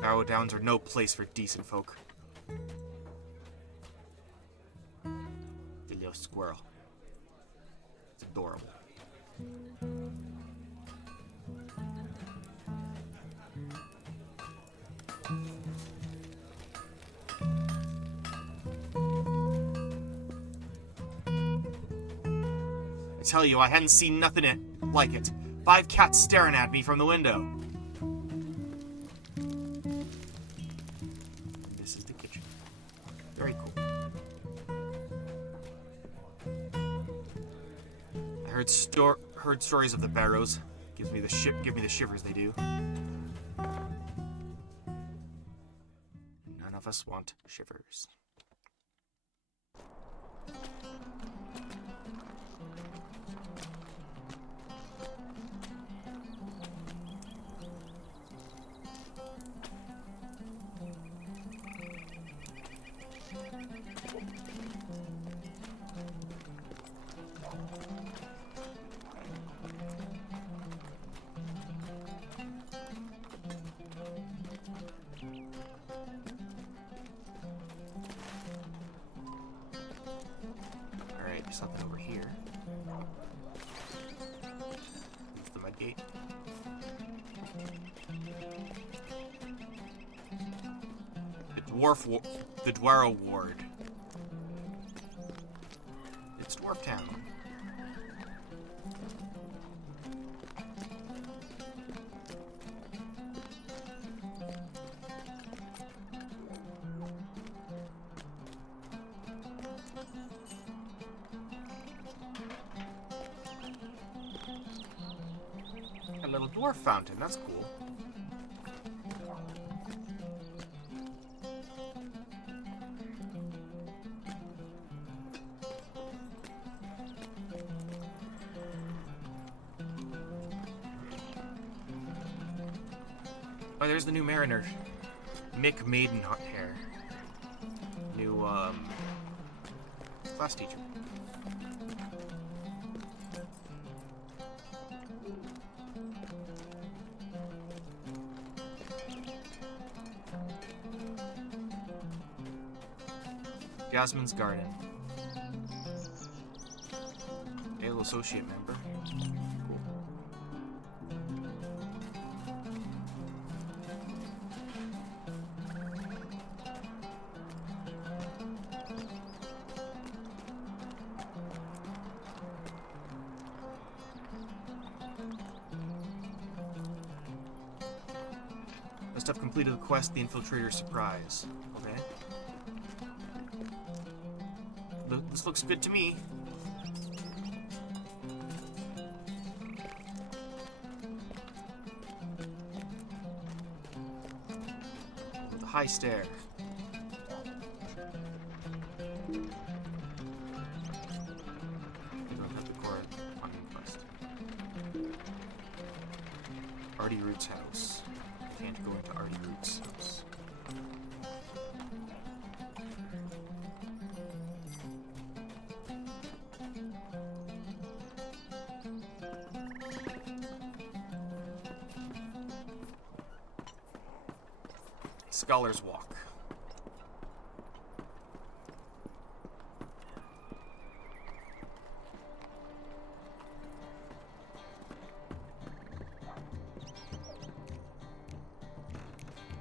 Barrow Downs are no place for decent folk. The little squirrel. It's adorable. I tell you, I hadn't seen nothing like it. 5 cats staring at me from the window. This is the kitchen. Very cool. I heard stories of the Barrows. Give me the shivers they do. None of us want shivers. Something over here. It's the mud gate. The Dwarrow Ward. It's Dwarf Town. A little dwarf fountain, that's cool. Oh, there's the new mariner. Mick Maidenhair. New, class teacher. Jasmine's Garden. Ale Associate Member. Cool. Must have completed the quest, the Infiltrator's Surprise. Okay. This looks good to me. The high stair. We don't have the core hunting quest. Artie Root's house. Can't go into Artie Root's house. Scholar's Walk.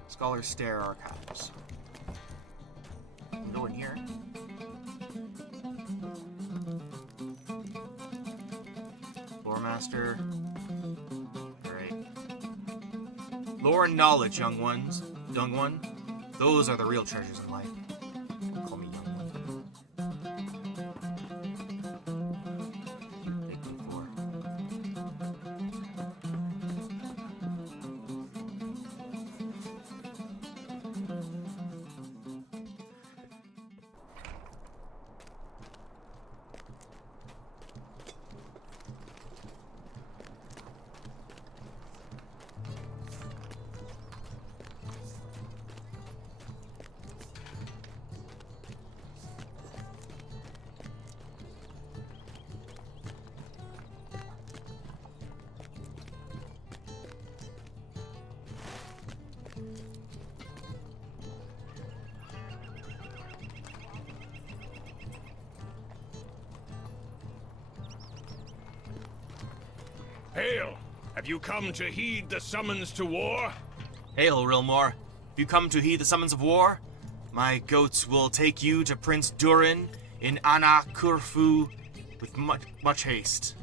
Scholar's Stair Archives. Go in here. Lore Master. Alright. Lore and knowledge, young one. Those are the real treasures in life. Call me young one. Make me four. Hail! Have you come to heed the summons to war? Hail, Rilmore. Have you come to heed the summons of war? My goats will take you to Prince Durin in Anna Kurfu with much haste.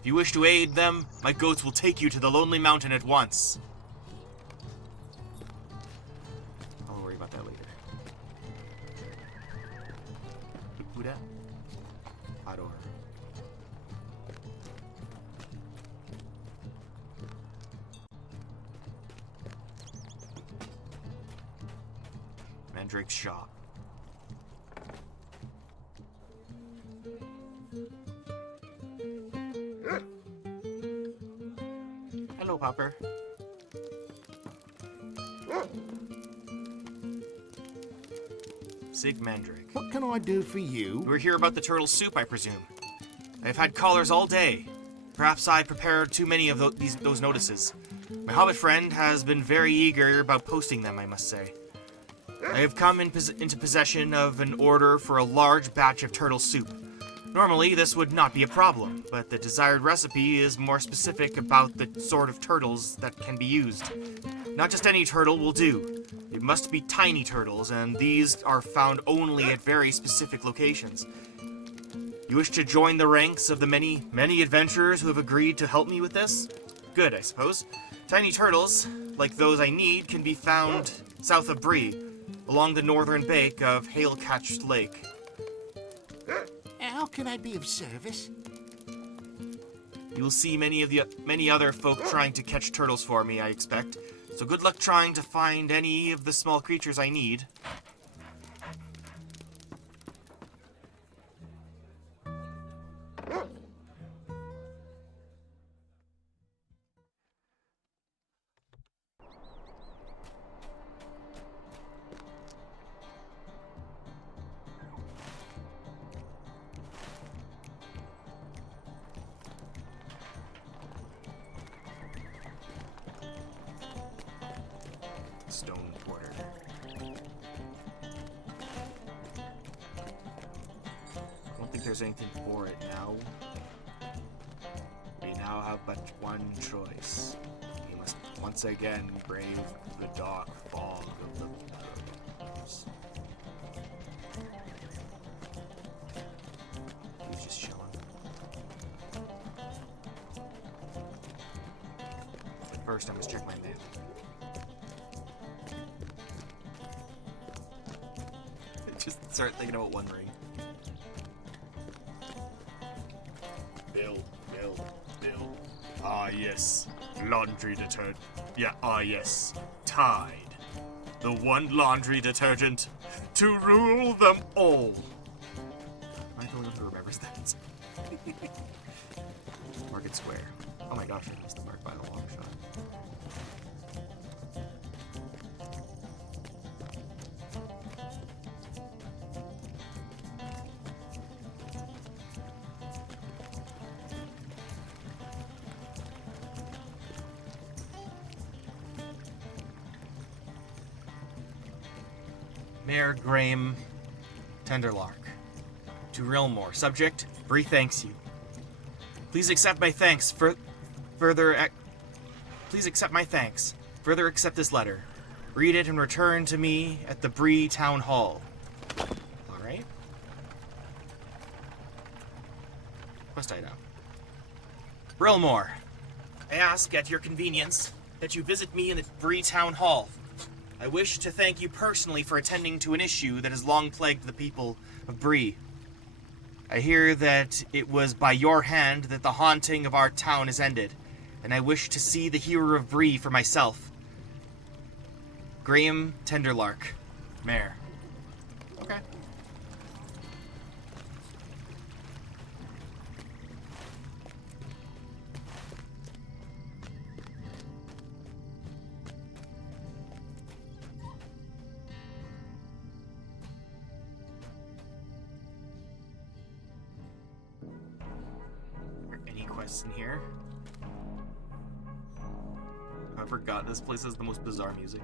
If you wish to aid them, my goats will take you to the Lonely Mountain at once. I'll worry about that later. Who dat? Ador. Mandrake's shop. Hello, Popper. Sig Mandrake. What can I do for you? You were here about the turtle soup, I presume. I've had callers all day. Perhaps I prepared too many of those notices. My hobbit friend has been very eager about posting them, I must say. I have come into possession of an order for a large batch of turtle soup. Normally, this would not be a problem, but the desired recipe is more specific about the sort of turtles that can be used. Not just any turtle will do. It must be tiny turtles, and these are found only at very specific locations. You wish to join the ranks of the many adventurers who have agreed to help me with this? Good, I suppose. Tiny turtles, like those I need, can be found south of Bree, along the northern bank of Hailcatch Lake. How can I be of service? You will see many other folk trying to catch turtles for me, I expect. So good luck trying to find any of the small creatures I need. Stone Porter. I don't think there's anything for it now. We now have but one choice. We must once again brave the dark fog of the meadows. He's just First, I must check my map. Just start thinking about One Ring. Bill. Ah, yes. Laundry detergent. Yeah, ah, yes. Tide. The one laundry detergent to rule them all. Am I the only one who remembers that? Market Square. Oh my gosh, I missed the mark by a long shot. Mayor Graham Tenderlark. To Rilmore. Subject, Bree thanks you. Please accept my thanks. Please accept my thanks. Further accept this letter. Read it and return to me at the Bree Town Hall. Alright. Quest item. Rilmore. I ask at your convenience that you visit me in the Bree Town Hall. I wish to thank you personally for attending to an issue that has long plagued the people of Bree. I hear that it was by your hand that the haunting of our town is ended, and I wish to see the hero of Bree for myself. Graham Tenderlark, Mayor. Okay. In here. I forgot this place has the most bizarre music.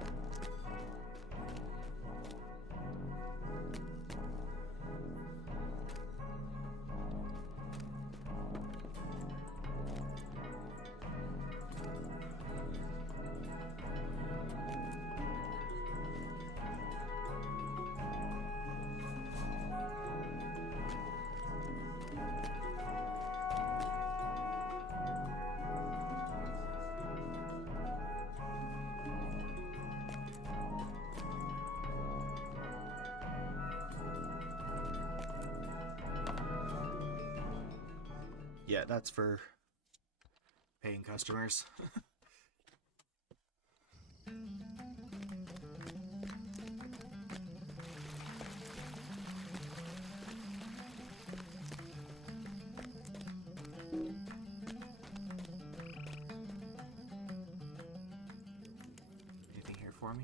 Yeah, that's for paying customers. Anything here for me?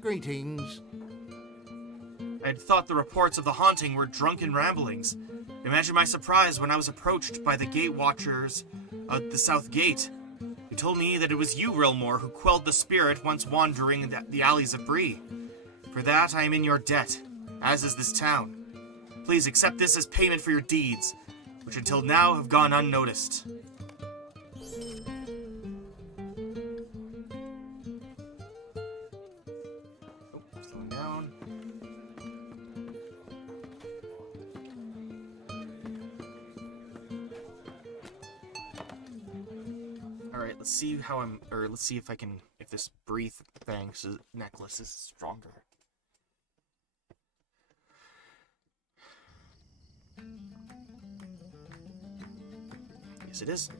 Greetings. I had thought the reports of the haunting were drunken ramblings. Imagine my surprise when I was approached by the gate watchers at the south gate. They told me that it was you, Rilmore, who quelled the spirit once wandering the alleys of Bree. For that, I am in your debt, as is this town. Please accept this as payment for your deeds, which until now have gone unnoticed. Slowing down. Alright, let's see how let's see if I can, if this Bree necklace is stronger. Yes, it is.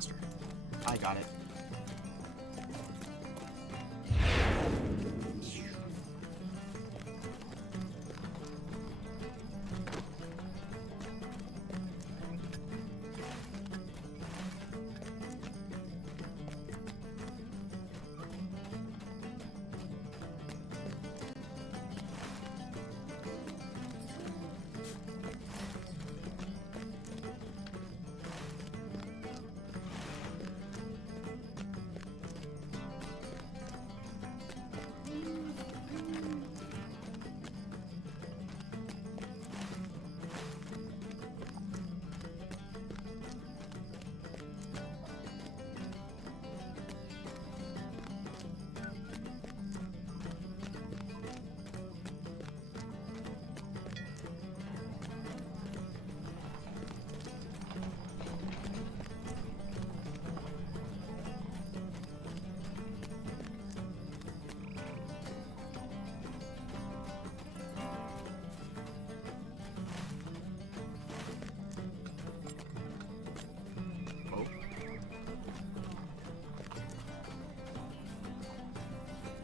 faster. I got it.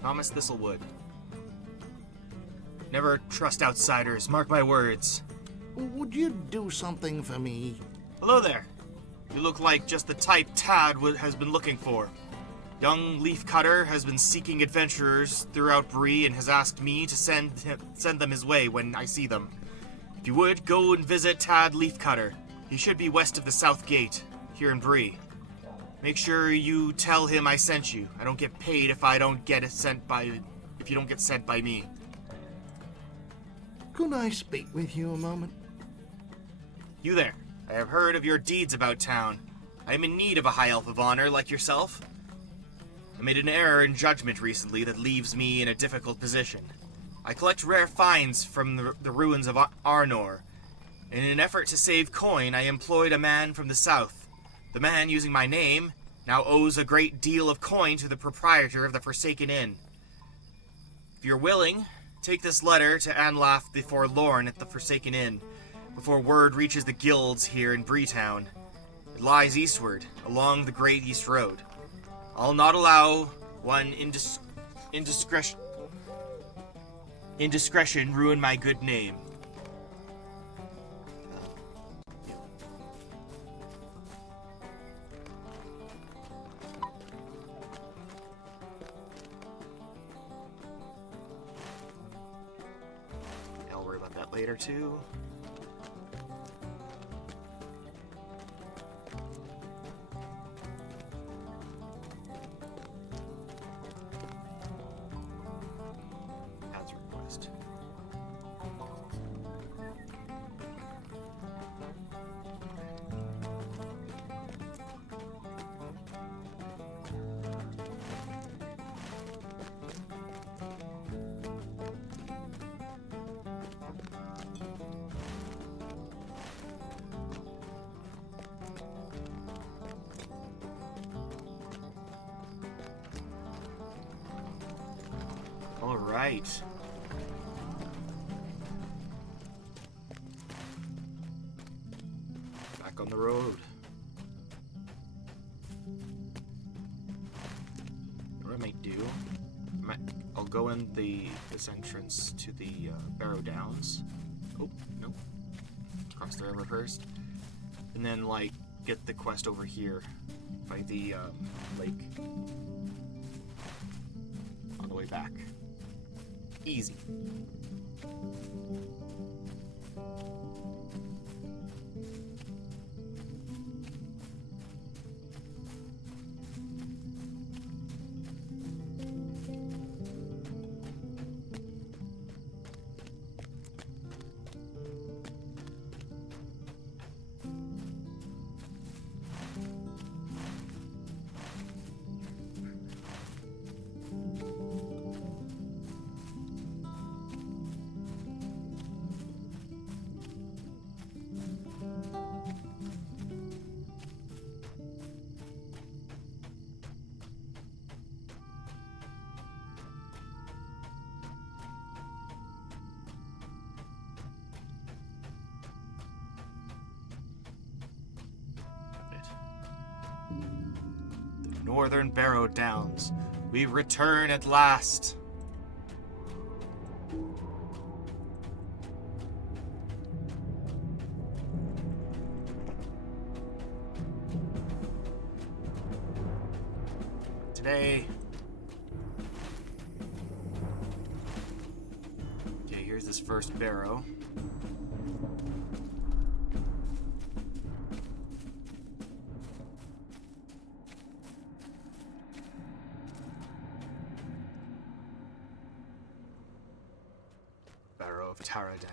Thomas Thistlewood. Never trust outsiders, mark my words. Would you do something for me? Hello there. You look like just the type Tad has been looking for. Young Leafcutter has been seeking adventurers throughout Bree and has asked me to send them his way when I see them. If you would, go and visit Tad Leafcutter. He should be west of the South Gate, here in Bree. Make sure you tell him I sent you. I don't get paid if you don't get sent by me. Could I speak with you a moment? You there. I have heard of your deeds about town. I am in need of a high elf of honor like yourself. I made an error in judgment recently that leaves me in a difficult position. I collect rare finds from the ruins of Arnor. In an effort to save coin, I employed a man from the south. The man, using my name, now owes a great deal of coin to the proprietor of the Forsaken Inn. If you're willing, take this letter to Anlaf the Forlorn at the Forsaken Inn, before word reaches the guilds here in Breetown. It lies eastward, along the Great East Road. I'll not allow one indiscretion ruin my good name. I'll worry about that later too. All right. Back on the road. What I might do, I'll go in this entrance to the Barrow Downs. Oh, no. Cross the river first. And then, like, get the quest over here by the lake. On the way back. Easy. Northern Barrow Downs. We return at last. Today. Okay, here's this first barrow. Barrow of Taradan.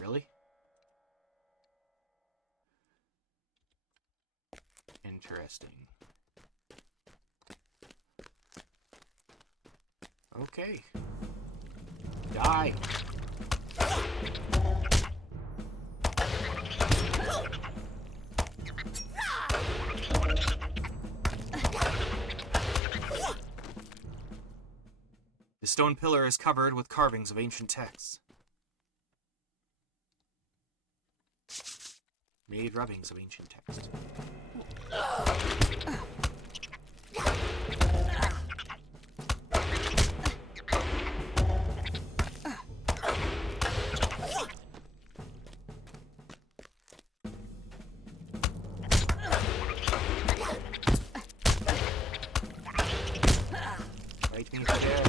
Really? Interesting. Okay. Die. The stone pillar is covered with carvings of ancient texts. Made rubbings of ancient text. Lightning dead.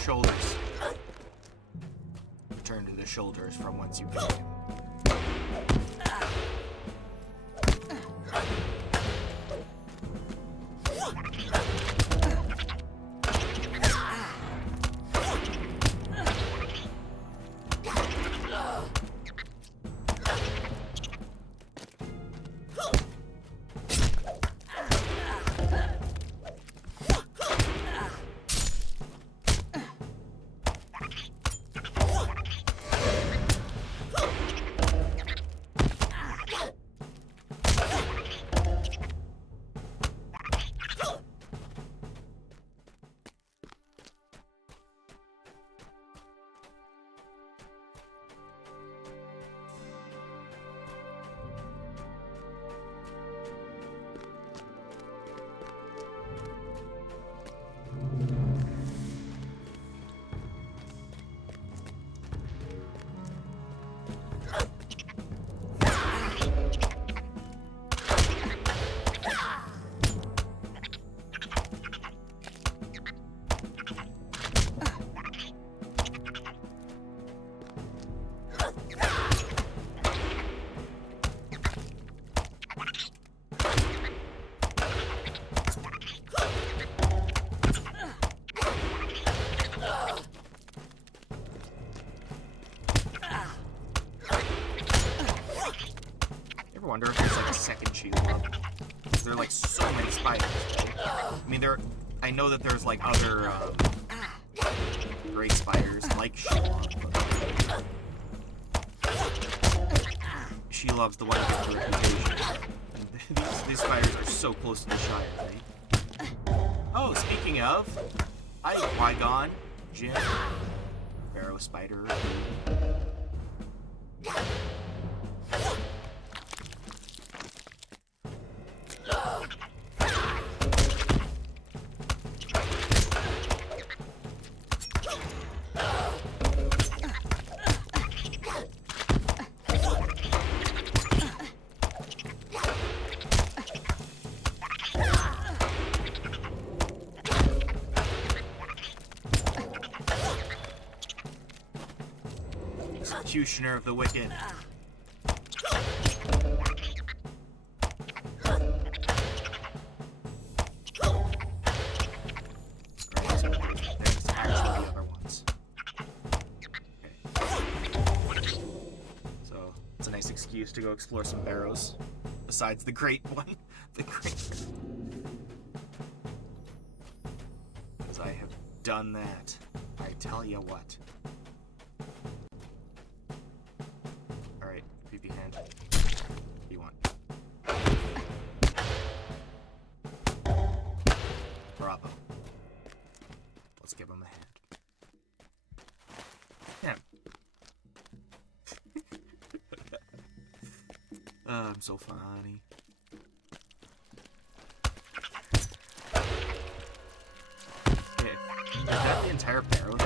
Shoulders. Return to the shoulders from whence you came. mean, I know that there's like other great spiders like Sheila. She loves the one with the reputation. These spiders are so close to the Shire, right? Oh, speaking of, hi, Qui-Gon, Jim, Barrow Spider. Executioner of the Wicked. There's actually the other ones. Okay. So, it's a nice excuse to go explore some barrows. Besides the great one. The great... Because I have done that. I tell you what. Alright, creepy hand. What do you want? Bravo. Let's give him a hand. Yeah. I'm so funny. Okay. Is that the entire barrel though?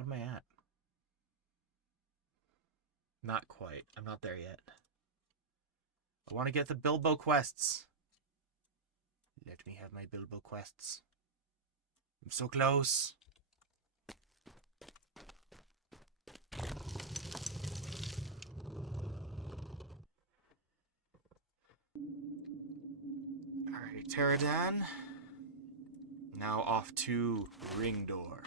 What am I at? Not quite. I'm not there yet. I want to get the Bilbo quests. Let me have my Bilbo quests. I'm so close. Alright, Pteradan. Now off to Ringdor.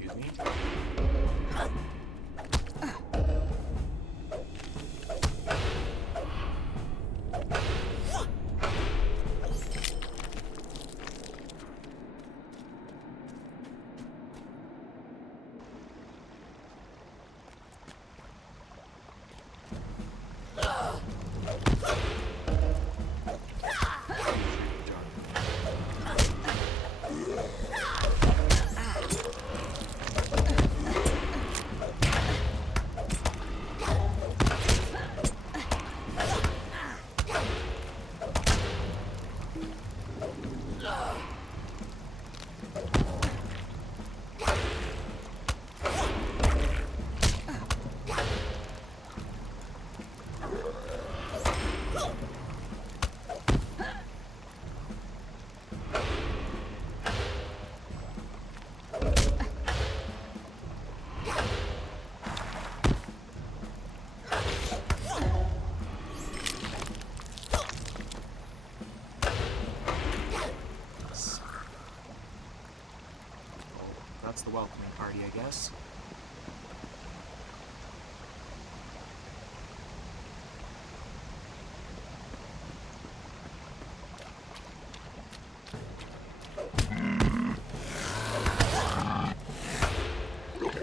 Excuse me. That's the welcoming party, I guess.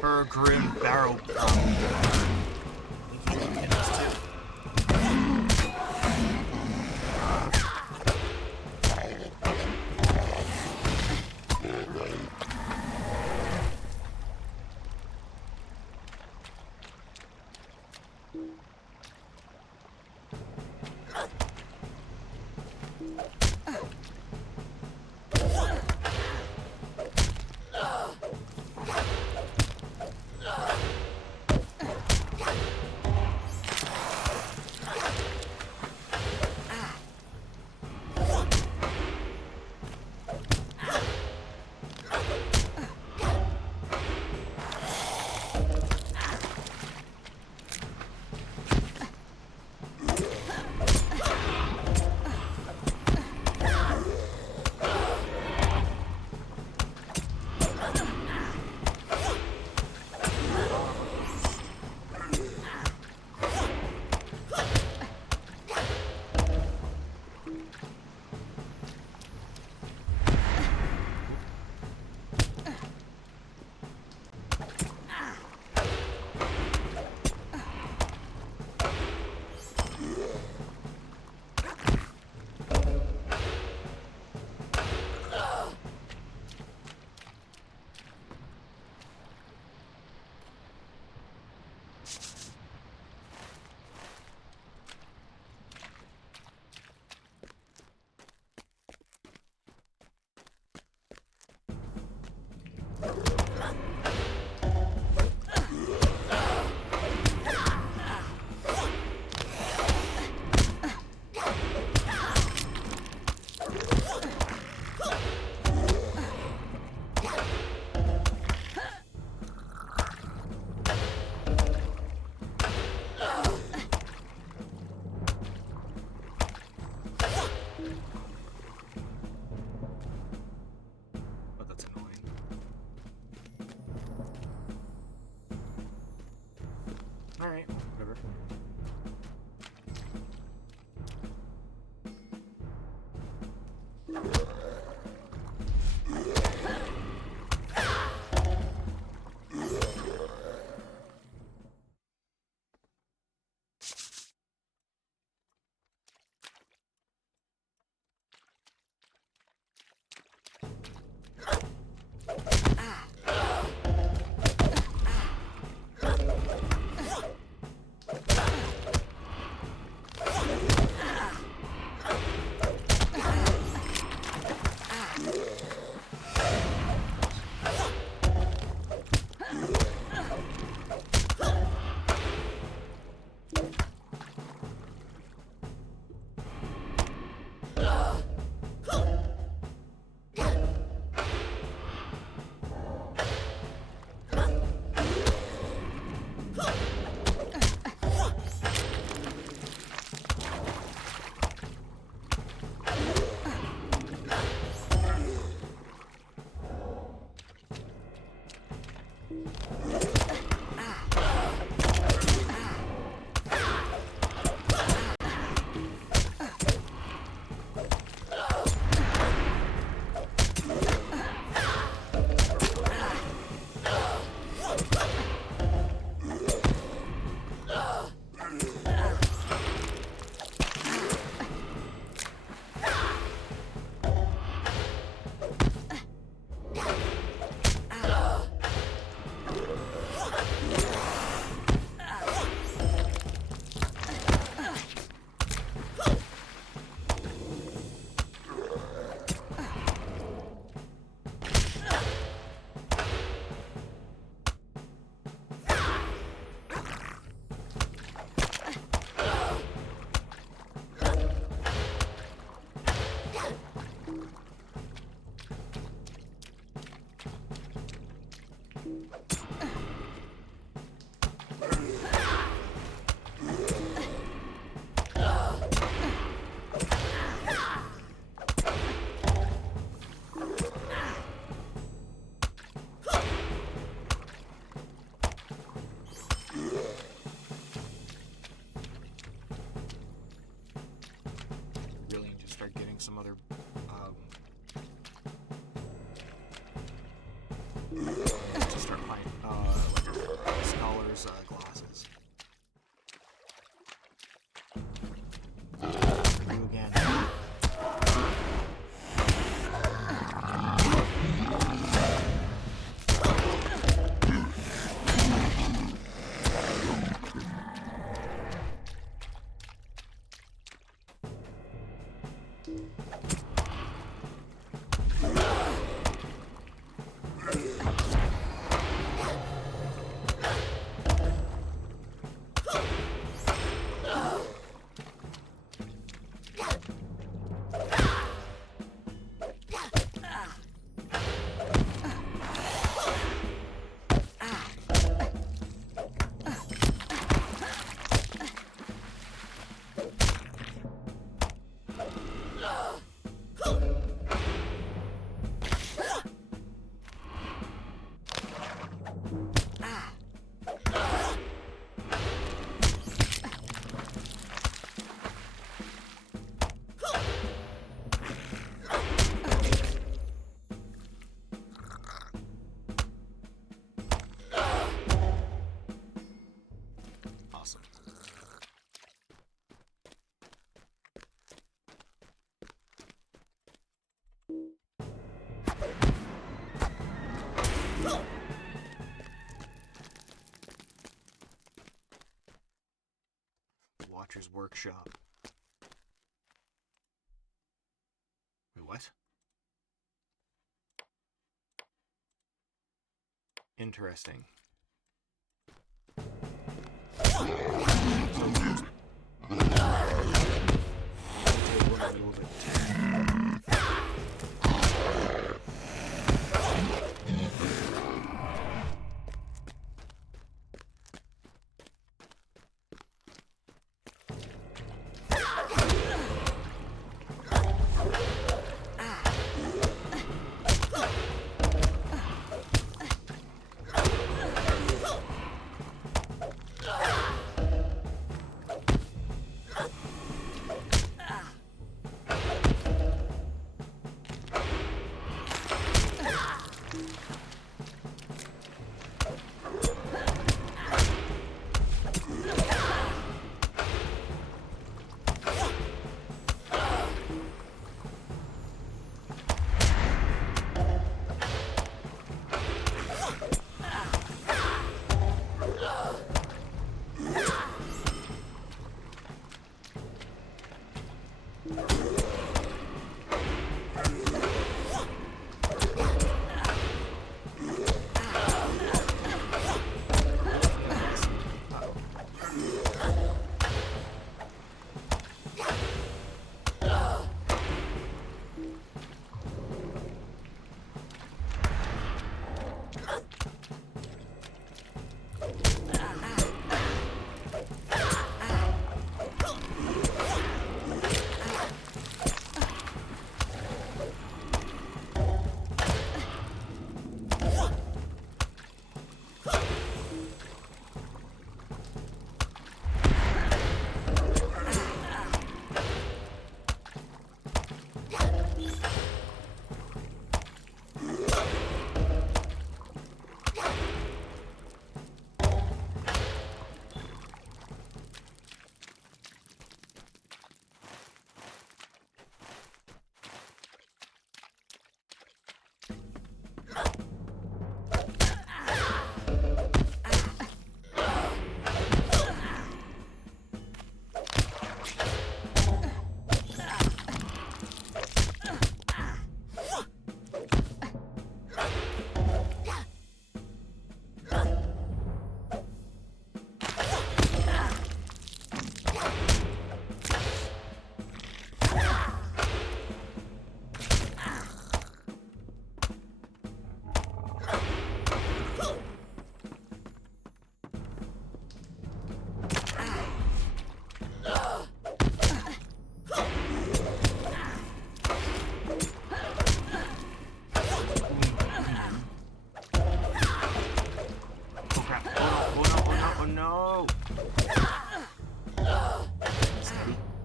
Her grim barrow. some other to start my like scholar's glasses. You again. Awesome. Watcher's Workshop. Wait, what? Interesting.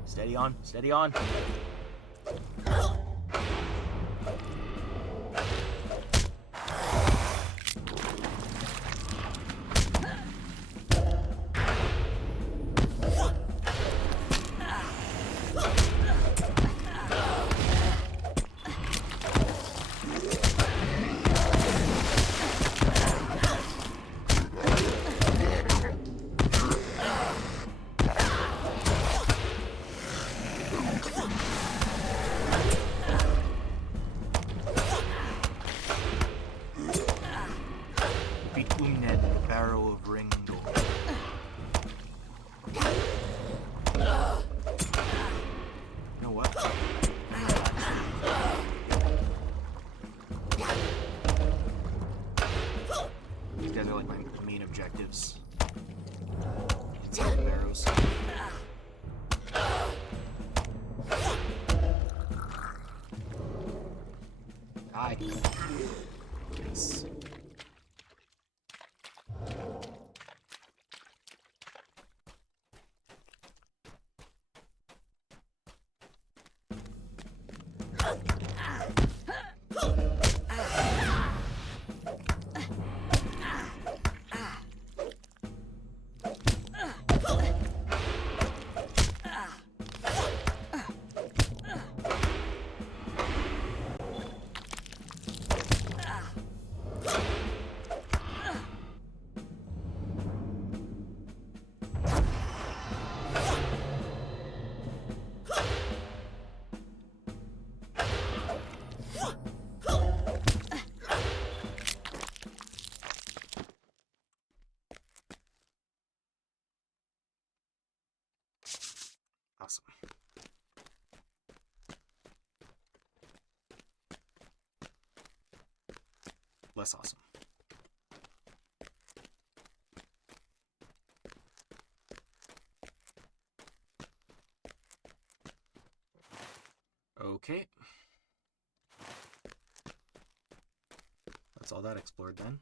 Steady on, steady on. Objectives. Barrows. Die. Yes. Awesome. Less awesome. Okay. That's all that explored then.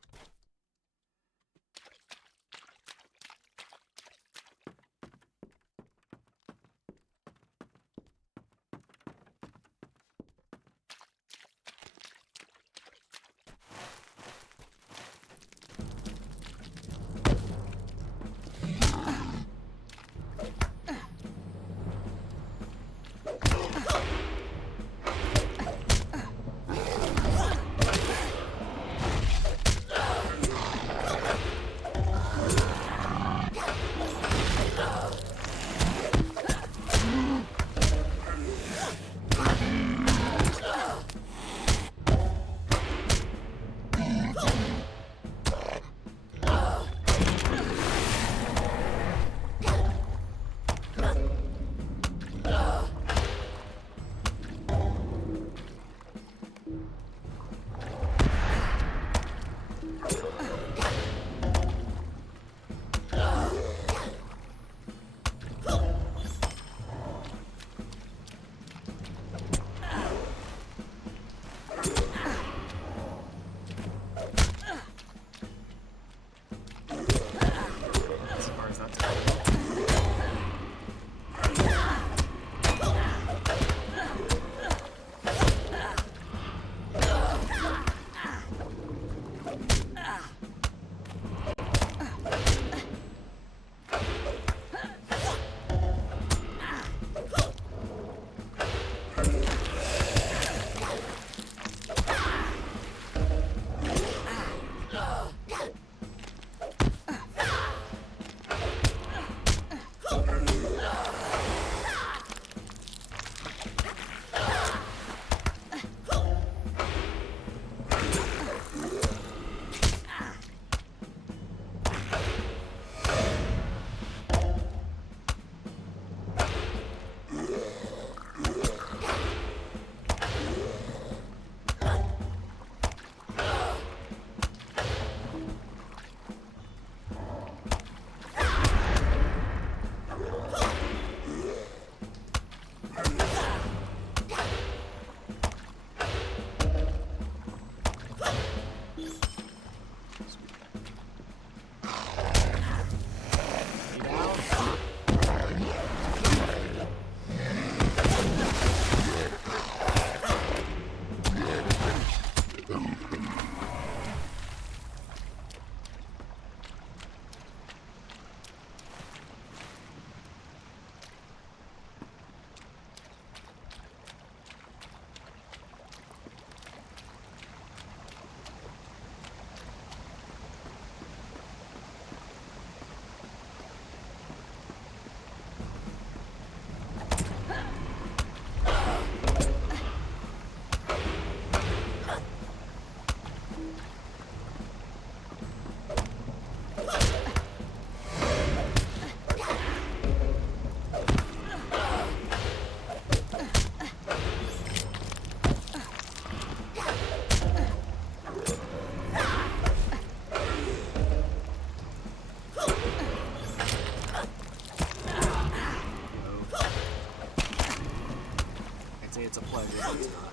say it's a pleasure, but it's not.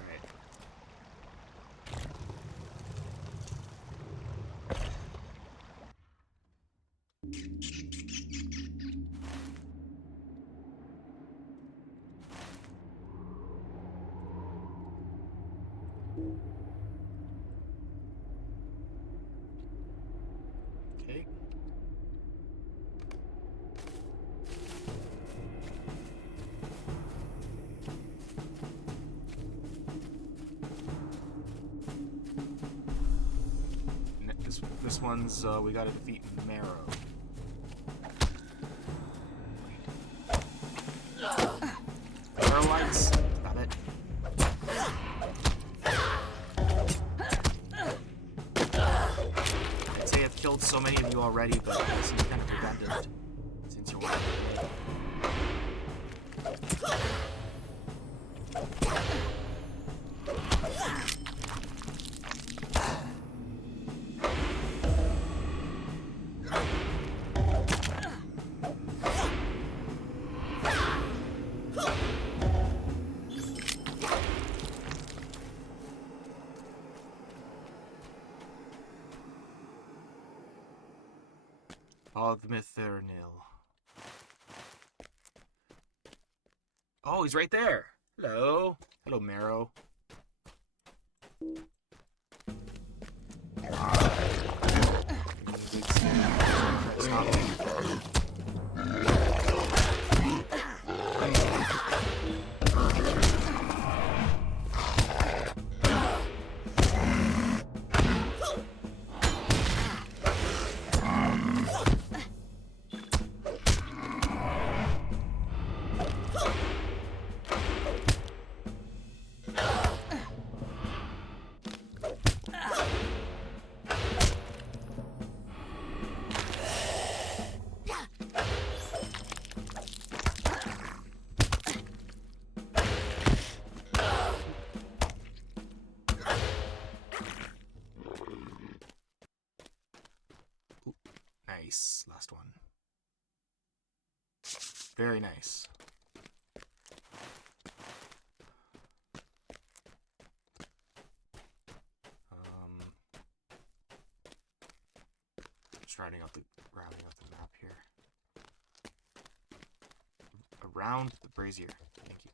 Alright. Okay. This one's, we gotta defeat Marrow. Marrow lights. Stop it. I'd say I've killed so many of you already, but it seems kind of redundant since you're one. Ogmithernil. Oh, he's right there. Hello. Hello, Marrow. Nice. Last one. Very nice. Just rounding out the map here. Around the brazier. Thank you.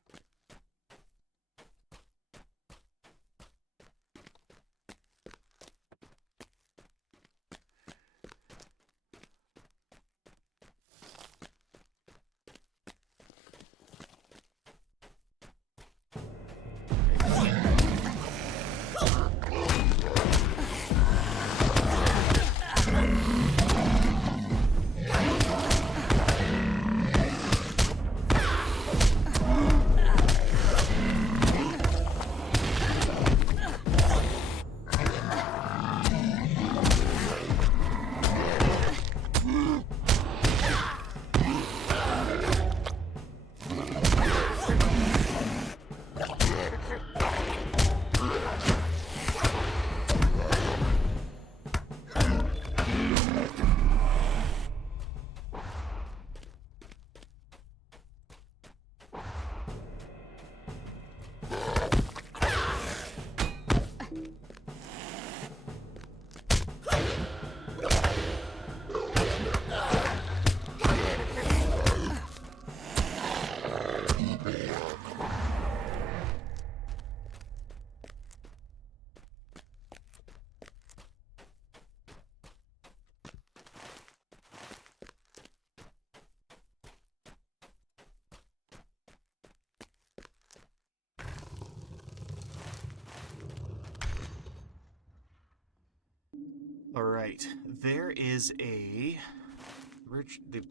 Alright, there is the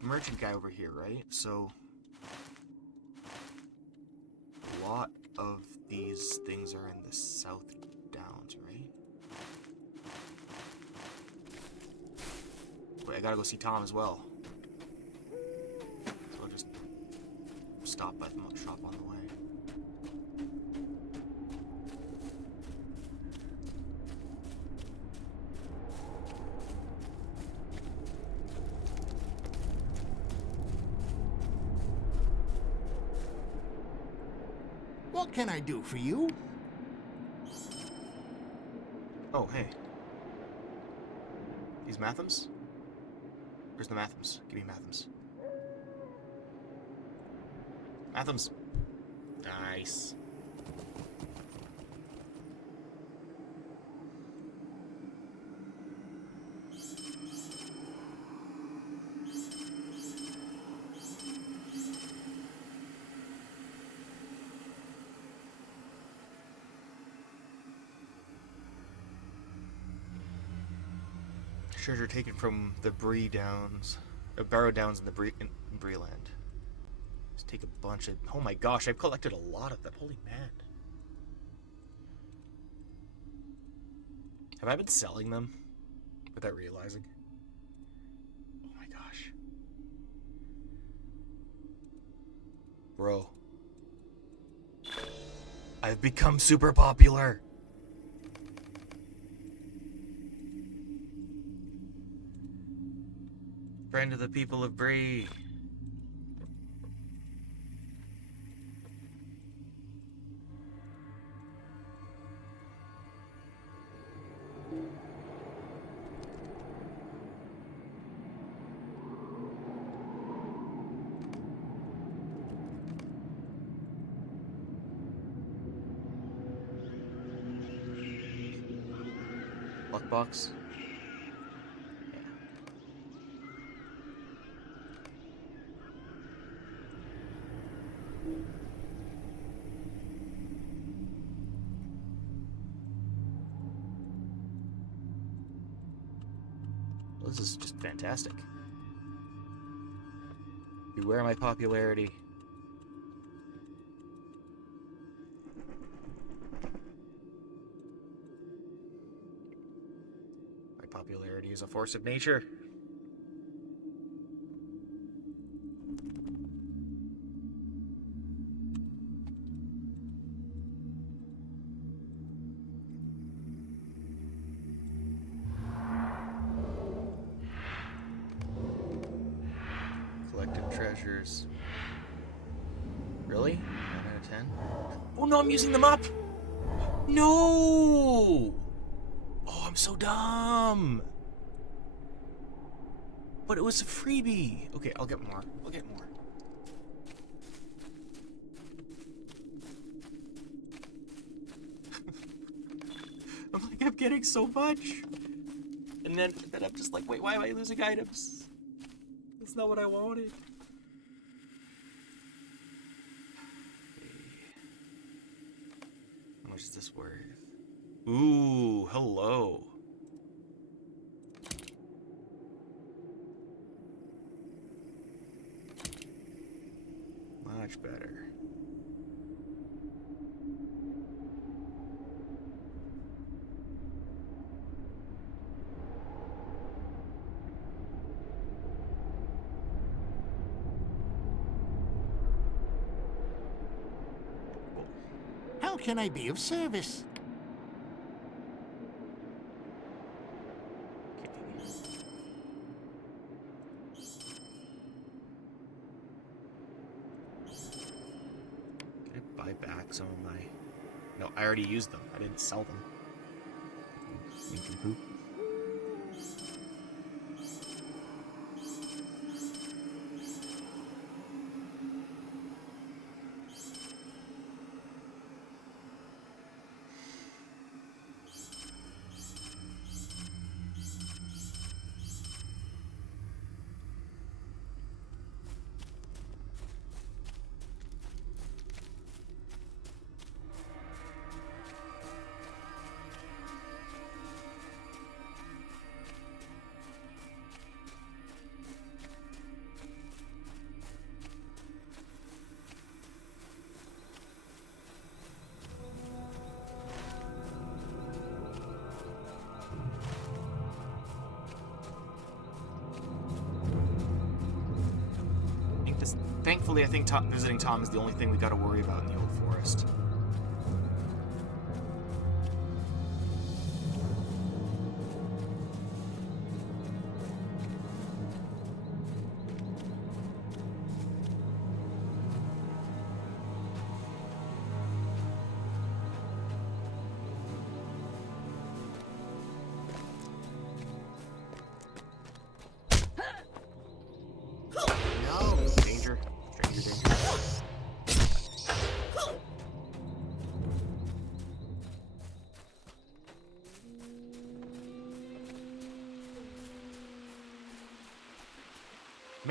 merchant guy over here, right? So, a lot of these things are in the South Downs, right? Wait, I gotta go see Tom as well. So I'll just stop by the milk shop on the way. What can I do for you? Oh, hey. These Mathams? Where's the Mathams? Give me Mathams. Mathams. Nice. Treasure taken from the Bree-downs, Barrow Downs in the Bree-land. Let's take a bunch of. Oh my gosh, I've collected a lot of them. Holy man! Have I been selling them without realizing? Oh my gosh, bro! I've become super popular. Friend of the people of Bree. Lockbox. This is just fantastic. Beware my popularity. My popularity is a force of nature. Treasures. Really? 9 out of 10? Oh no, I'm using them up! No! Oh, I'm so dumb! But it was a freebie! Okay, I'll get more. I'll get more. I'm getting so much! And then I'm just like, wait, why am I losing items? That's not what I wanted. How much is this worth? Ooh, hello. Much better. How can I be of service? Can I buy back some of my... No, I already used them. I didn't sell them. Nincompoop. Thankfully, I think visiting Tom is the only thing we got to worry about in the Old Forest.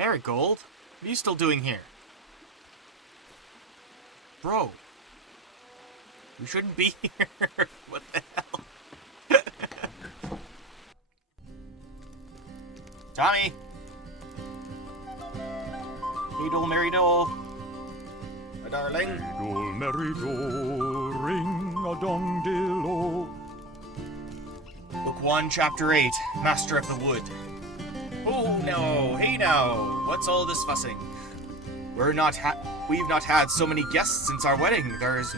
Marigold? What are you still doing here? Bro. You shouldn't be here. What the hell? Tommy! Needle, Marydole. My darling. Needle, Marydole, ring-a-dong-dill-o. Book 1, Chapter 8, Master of the Wood. Oh no, hey now, what's all this fussing? We've not had so many guests since our wedding. There's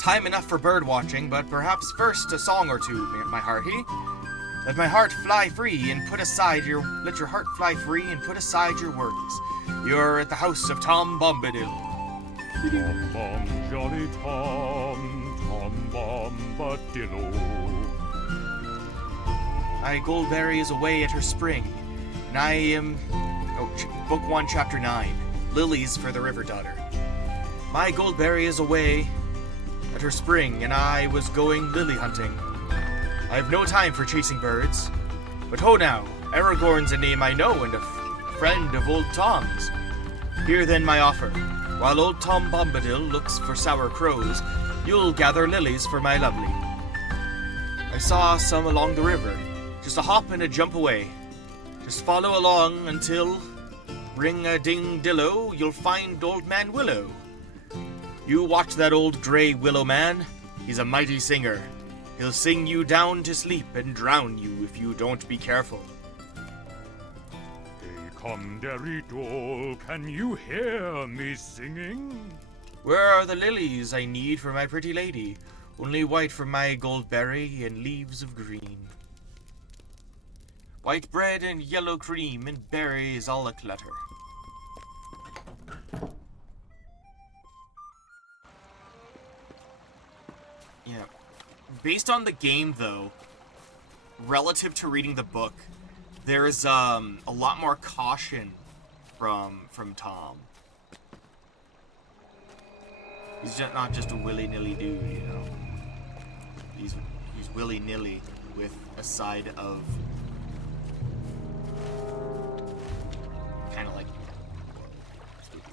time enough for bird watching, but perhaps first a song or two, my hearty. Let my heart fly free and put aside your worries. You're at the house of Tom Bombadil. Tom Bomb, jolly Tom, Tom Bombadillo. My Goldberry is away at her spring, and I am... Book 1, Chapter 9, Lilies for the River Daughter. My Goldberry is away at her spring, and I was going lily hunting. I have no time for chasing birds, but ho now, Aragorn's a name I know and a friend of old Tom's. Hear then my offer. While old Tom Bombadil looks for sour crows, you'll gather lilies for my lovely. I saw some along the river, just a hop and a jump away. Just follow along until, ring-a-ding-dillo, you'll find Old Man Willow. You watch that old grey willow man. He's a mighty singer. He'll sing you down to sleep and drown you if you don't be careful. Hey, come, Derry Doll, can you hear me singing? Where are the lilies I need for my pretty lady? Only white for my Goldberry and leaves of green. White bread and yellow cream and berries all a clutter. Yeah. Based on the game, though, relative to reading the book, there's a lot more caution from Tom. He's just not just a willy-nilly dude, you know. He's willy-nilly with a side of kind of like stupid.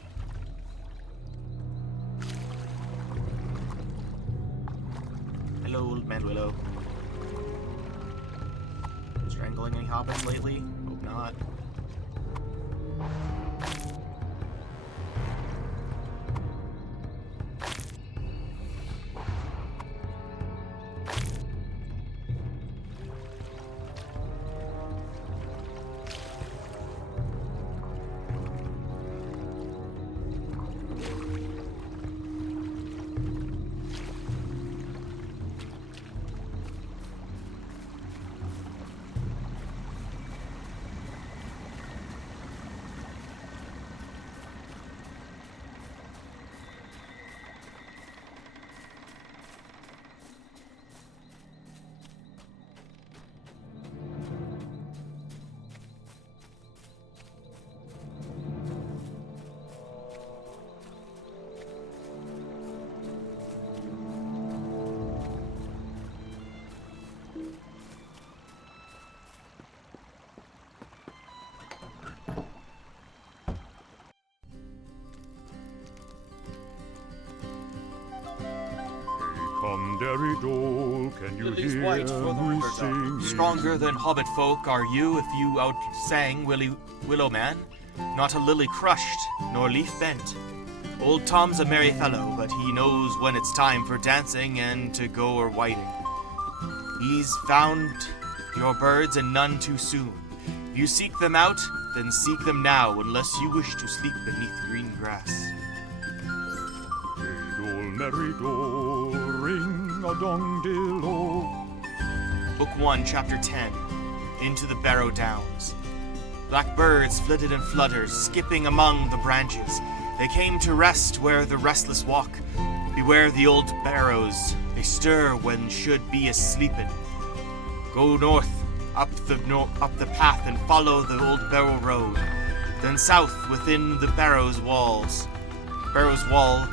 Hello, Old Man Willow. Strangling any hobbits lately? Hope not. Come, Derry Doll, can you Lilies hear white for the me river singing? Stronger than hobbit folk are you if you outsang Willow Man. Not a lily crushed, nor leaf bent. Old Tom's a merry fellow, but he knows when it's time for dancing and to go or whiting. He's found your birds and none too soon. If you seek them out, then seek them now, unless you wish to sleep beneath green grass. Merry Doll, ring-a-dong-dill-o. Book 1, Chapter 10, Into the Barrow Downs. Black birds flitted and fluttered, skipping among the branches. They came to rest where the restless walk. Beware the old barrows, they stir when should be asleepin'. Go north, up the path and follow the old barrow road. Then south within the barrow's wall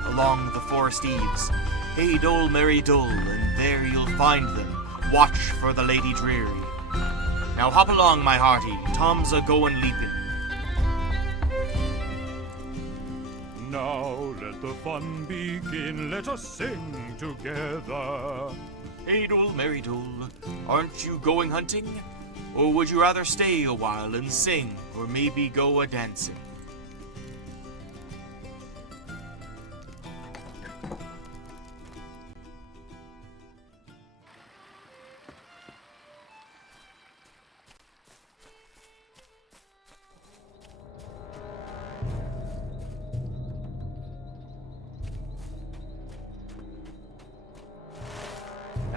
along the forest eaves. Hey Dole, merry Dole, and there you'll find them. Watch for the Lady Dreary. Now hop along, my hearty, Tom's a-goin' leapin'. Now let the fun begin, let us sing together. Hey Dole, Mary Dole, aren't you going hunting? Or would you rather stay a while and sing, or maybe go a-dancing?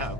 Oh.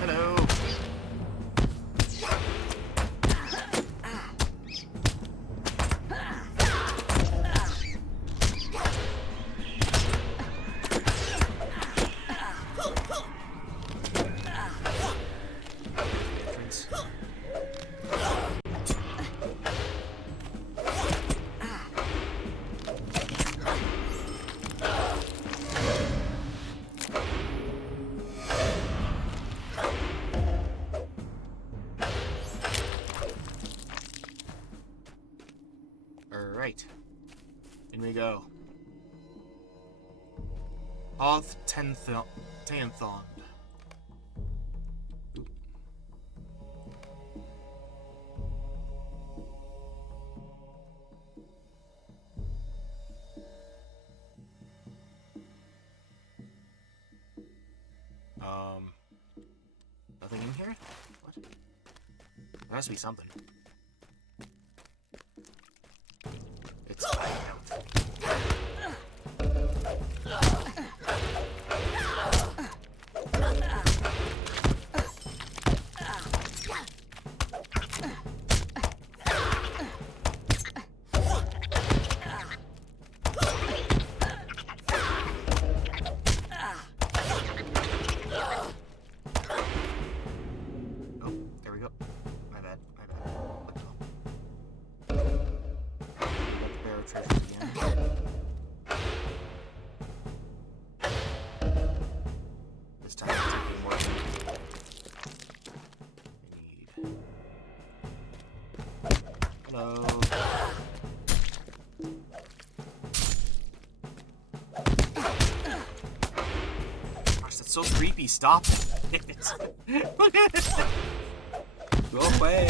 Hello. Alright. In we go. Oth Tanthond. Nothing in here? What? There has to be something. It's fine out. Oh, there we go. My bad. What the hell? Bear treasures again. This time it's taking more. I need. Hello. Gosh, that's so creepy. Stop it. Look at it. Go away.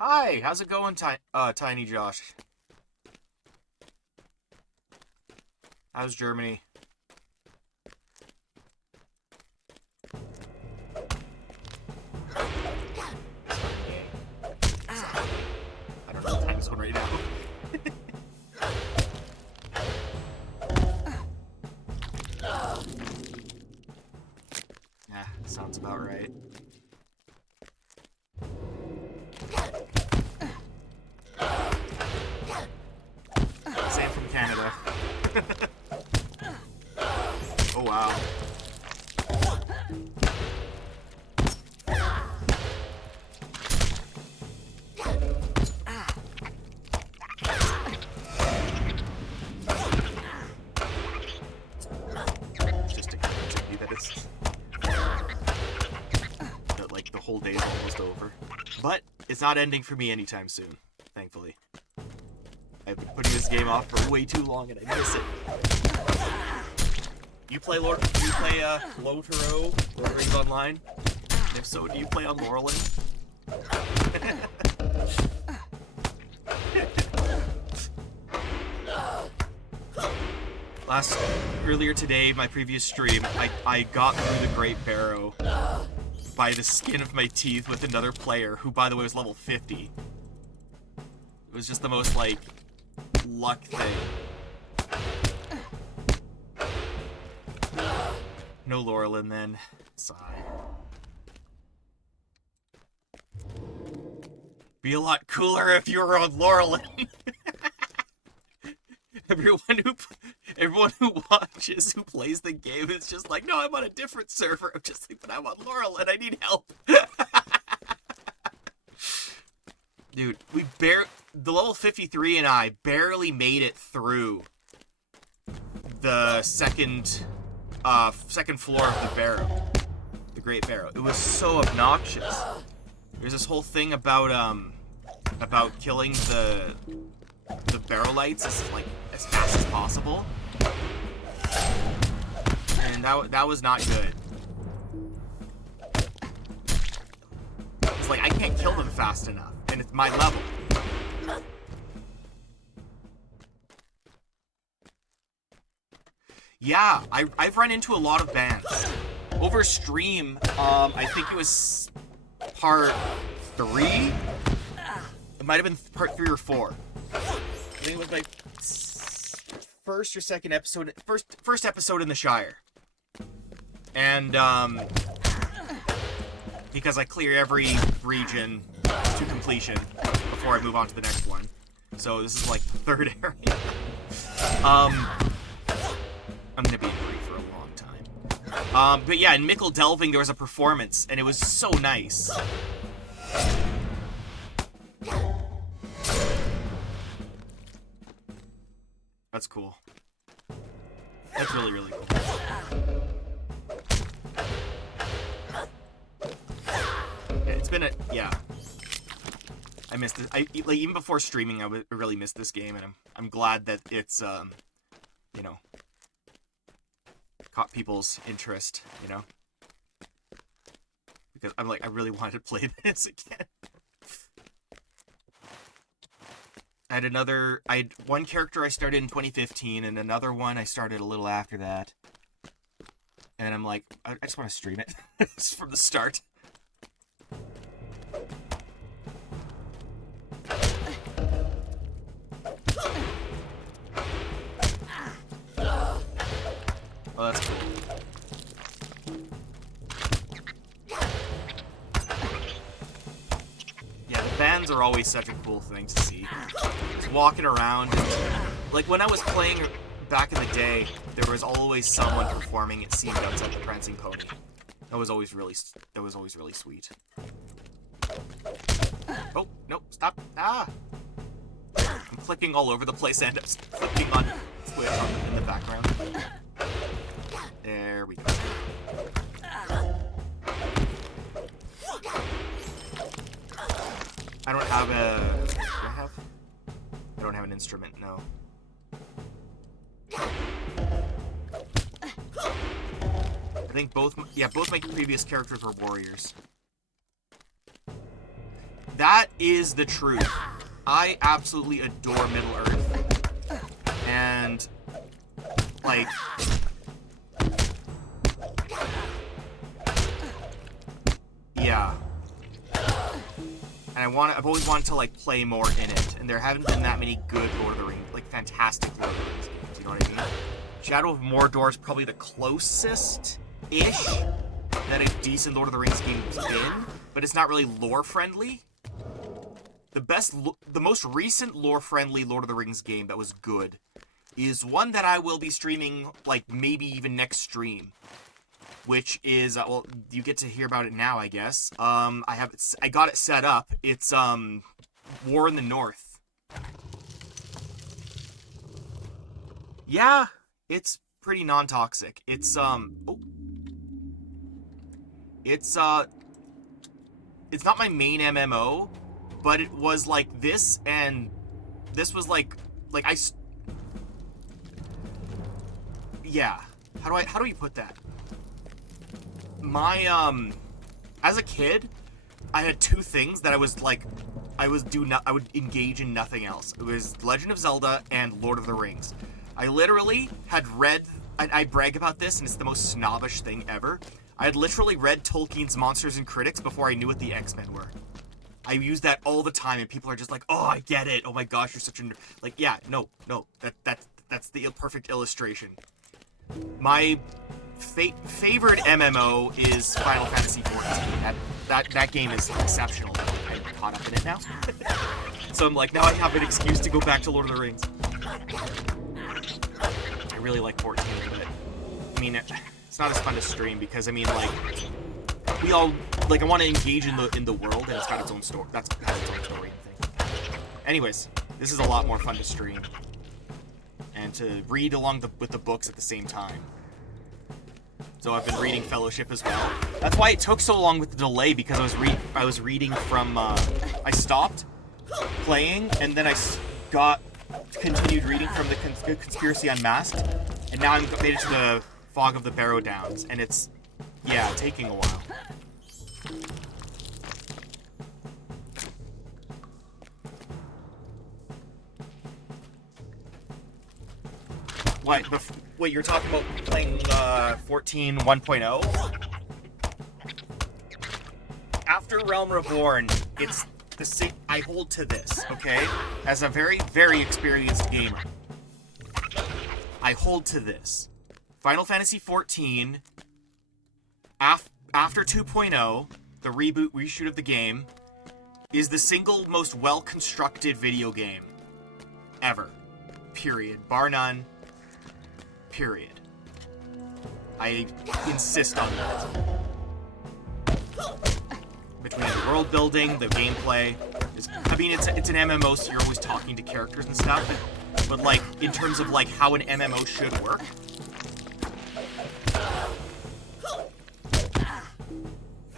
Hi, how's it going, Tiny Josh? How's Germany? Sounds about right. Same from Canada. Oh wow. Just to continue that it's that like the whole day's almost over. But it's not ending for me anytime soon, thankfully. I've been putting this game off for way too long and I miss it. You play Lotero, Lord of the Rings Online? And if so, do you play on Laurelin? Earlier today, my previous stream, I got through the Great Barrow by the skin of my teeth with another player, who by the way was level 50. It was just the most, like, luck thing. No Laurelin then. Sigh. Be a lot cooler if you were on Laurelin. Everyone who watches, who plays the game, is just like, no, I'm on a different server. I'm just like, but I'm on Laurelin. I need help. Dude, the level 53 and I barely made it through the second floor of the barrow, the Great Barrow. It was so obnoxious. There's this whole thing about killing the barrow lights as fast as possible, and that was not good. It's like I can't kill them fast enough, and it's my level. Yeah, I've run into a lot of bans over stream. I think it was part 3. It might have been part 3 or 4. I think it was my first or second episode, first episode in the Shire. And because I clear every region to completion before I move on to the next one. So this is like the 3rd area. I'm gonna be in Bree for a long time. But yeah, in Mickle Delving there was a performance, and it was so nice. That's cool. That's really, really cool. Yeah, it's been I missed it. Like even before streaming, I really missed this game, and I'm glad that it's you know, caught people's interest, you know, because I'm like, I really wanted to play this again. I had one character I started in 2015, and another one I started a little after that. And I'm like, I just want to stream it from the start. Oh, that's cool. Yeah, the bands are always such a cool thing to see. Just walking around, and, like when I was playing back in the day, there was always someone performing, it seemed, outside the Prancing Pony. That was always really sweet. Oh, no, stop. Ah! I'm clicking all over the place and I'm clicking on Twitch in the background. There we go. I don't have a... Do I have? I don't have an instrument, no. I think both my previous characters were warriors. That is the truth. I absolutely adore Middle-earth. And, like... Yeah. And I've always wanted to, like, play more in it. And there haven't been that many good Lord of the Rings, like, fantastic Lord of the Rings games, you know what I mean? Shadow of Mordor is probably the closest-ish. that a decent Lord of the Rings game has been, but it's not really lore-friendly. The most recent lore-friendly Lord of the Rings game that was good is one that I will be streaming, like, maybe even next stream. Which is, well, you get to hear about it now, I guess. I got it set up. It's, War in the North. Yeah, it's pretty non-toxic. It's it's not my main MMO, but it was like this, and this was like yeah. How do you put that? My, as a kid, I had two things that I would engage in nothing else. It was Legend of Zelda and Lord of the Rings. I literally had read, I brag about this, and it's the most snobbish thing ever. I had literally read Tolkien's Monsters and Critics before I knew what the X-Men were. I use that all the time, and people are just like, "Oh, I get it. Oh my gosh, you're such a nerd." Like, yeah, no, that's the perfect illustration. My favorite MMO is Final Fantasy XIV. That game is exceptional. I'm caught up in it now. So I'm like, now I have an excuse to go back to Lord of the Rings. I really like 14, but I mean, it's not as fun to stream because I mean, like, we all like I want to engage in the world, and it's got its own story. That's got its own story and thing. Anyways, this is a lot more fun to stream and to read along with the books at the same time. So I've been reading Fellowship as well. That's why it took so long with the delay, because I was reading from I stopped playing, and then I continued reading from the Conspiracy Unmasked, and now I'm made it to the Fog of the Barrow Downs, and it's taking a while. Wait, you're talking about playing 14 1.0? After Realm Reborn, it's the same. I hold to this, okay? As a very, very experienced gamer, I hold to this. Final Fantasy XIV, after 2.0, the reshoot of the game, is the single most well-constructed video game ever. Period. Bar none. Period. I insist on that. Between the world building, the gameplay, it's an MMO, so you're always talking to characters and stuff. But like in terms of like how an MMO should work.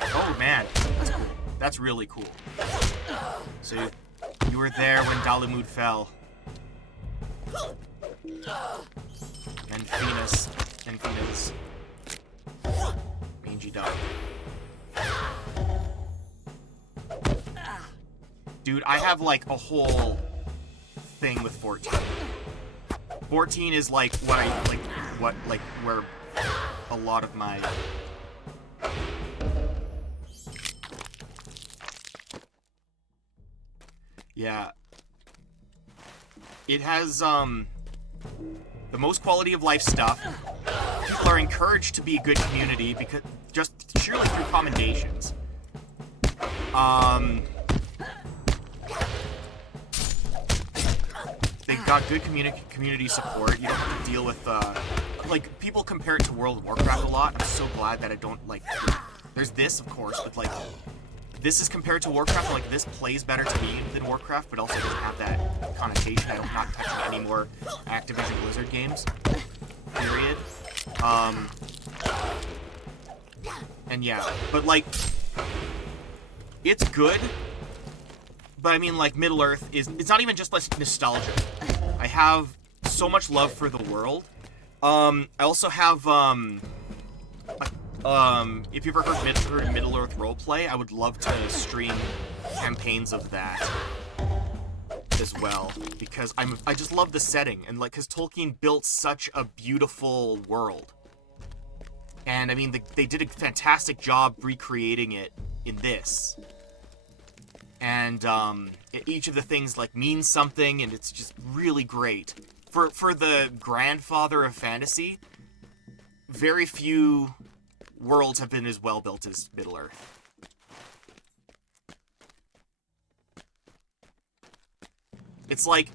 Oh man, that's cool. That's really cool. So you were there when Dalamud fell. And Venus. Mangy dog. Dude, I have like a whole thing with 14. 14 is like where a lot of my it has the most quality of life stuff. People are encouraged to be a good community because just surely through commendations. They've got good community support. You don't have to deal with like people compare it to World of Warcraft a lot. I'm so glad that I don't like. There's this, of course, but like this is compared to Warcraft. Like this plays better to me than Warcraft, but also doesn't have that connotation. I'm not touching any more Activision Blizzard games. Period. And yeah, but like it's good. But I mean, like Middle Earth it's not even just like nostalgia. I have so much love for the world. I also have if you've ever heard Middle Earth roleplay, I would love to stream campaigns of that as well, because I just love the setting, and like because Tolkien built such a beautiful world, and I mean they did a fantastic job recreating it in this, and each of the things like means something, and it's just really great for the grandfather of fantasy. Very few worlds have been as well built as Middle-earth. It's like,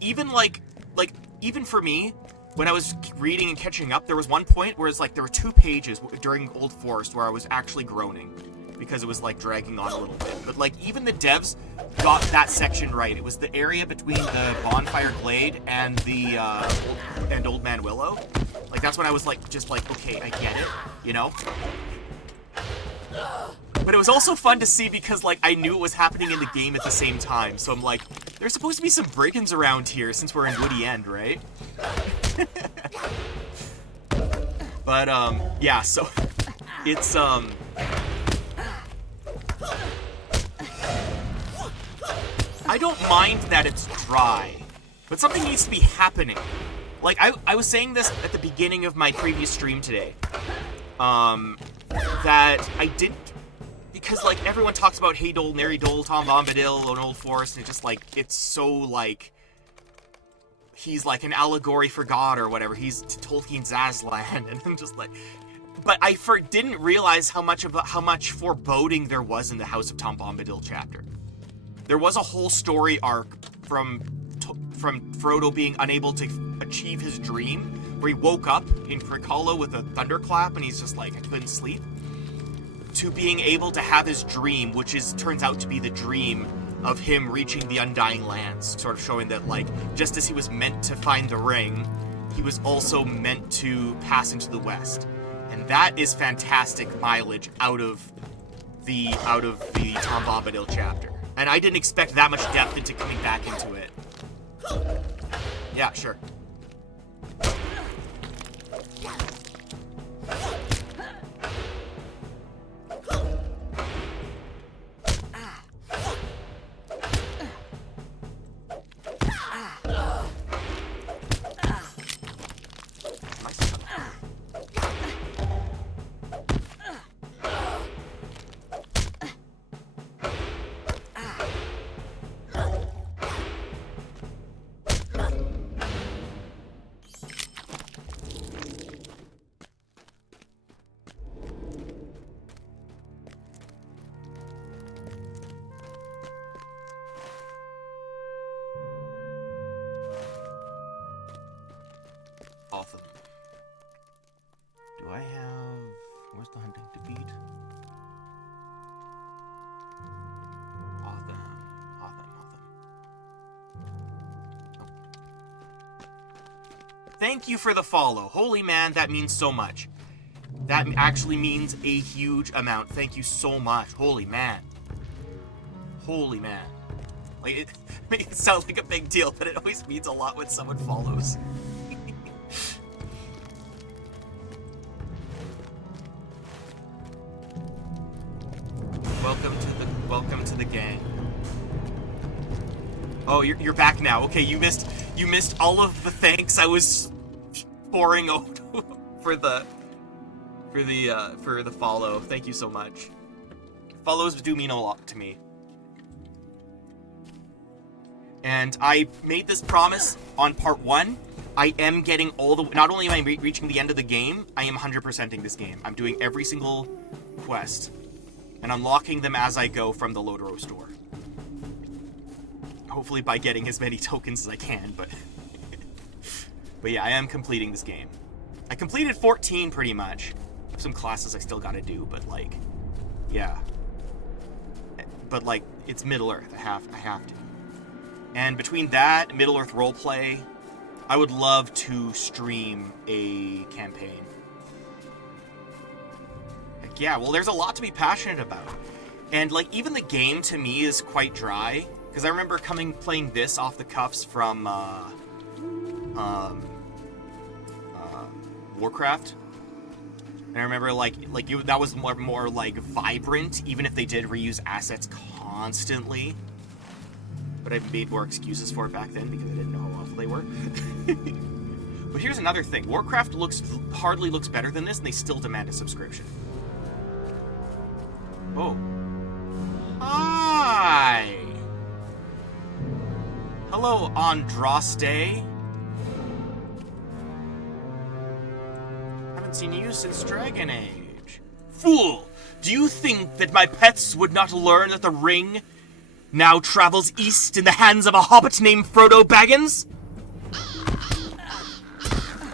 even for me, when I was reading and catching up, there was one point where it's like there were 2 pages during Old Forest where I was actually groaning because it was like dragging on a little bit. But like even the devs got that section right. It was the area between the Bonfire Glade and the Old Man Willow. Like that's when I was like just like, okay, I get it, you know? But it was also fun to see because like I knew it was happening in the game at the same time. So I'm like, there's supposed to be some break-ins around here since we're in Woody End, right? But yeah, so it's I don't mind that it's dry, but something needs to be happening. Like I was saying this at the beginning of my previous stream today. That I didn't, because like everyone talks about Hey Dole, Nary Dole, Tom Bombadil, and Old Forest, and it's just like it's so like he's like an allegory for God or whatever. He's Tolkien's Aslan, and I'm just like, but I didn't realize how much foreboding there was in the House of Tom Bombadil chapter. There was a whole story arc from Frodo being unable to achieve his dream, where he woke up in Crick Hollow with a thunderclap, and he's just like, I couldn't sleep, to being able to have his dream, which turns out to be the dream of him reaching the Undying Lands, sort of showing that, like, just as he was meant to find the ring, he was also meant to pass into the West. And that is fantastic mileage out of the Tom Bombadil chapter. And I didn't expect that much depth into coming back into it. Yeah, sure. Awesome. Do I have... Where's the hunting to beat? Awesome. Thank you for the follow. Holy man, that means so much. That actually means a huge amount. Thank you so much. Holy man. Holy man. Like, it makes it sound like a big deal, but it always means a lot when someone follows. Welcome to the gang. Oh, you're back now. Okay, you missed all of the thanks I was pouring out for the follow. Thank you so much. Follows do mean a lot to me. And I made this promise on part 1. I am getting not only am I reaching the end of the game, I am 100%ing this game. I'm doing every single quest and unlocking them as I go from the Lotaro store. Hopefully by getting as many tokens as I can, but but yeah, I am completing this game. I completed 14 pretty much. I have some classes I still gotta do, but like, yeah. But like, it's Middle-earth. I have to. And between that, Middle-earth roleplay, I would love to stream a campaign. Heck yeah, well, there's a lot to be passionate about. And like, even the game to me is quite dry, because I remember playing this off the cuffs from Warcraft. And I remember that was more like vibrant, even if they did reuse assets constantly. But I made more excuses for it back then because I didn't know how awful they were. But here's another thing. Warcraft hardly looks better than this, and they still demand a subscription. Oh. Hi! Hello, Andraste. Haven't seen you since Dragon Age. Fool! Do you think that my pets would not learn that the ring now travels east in the hands of a hobbit named Frodo Baggins?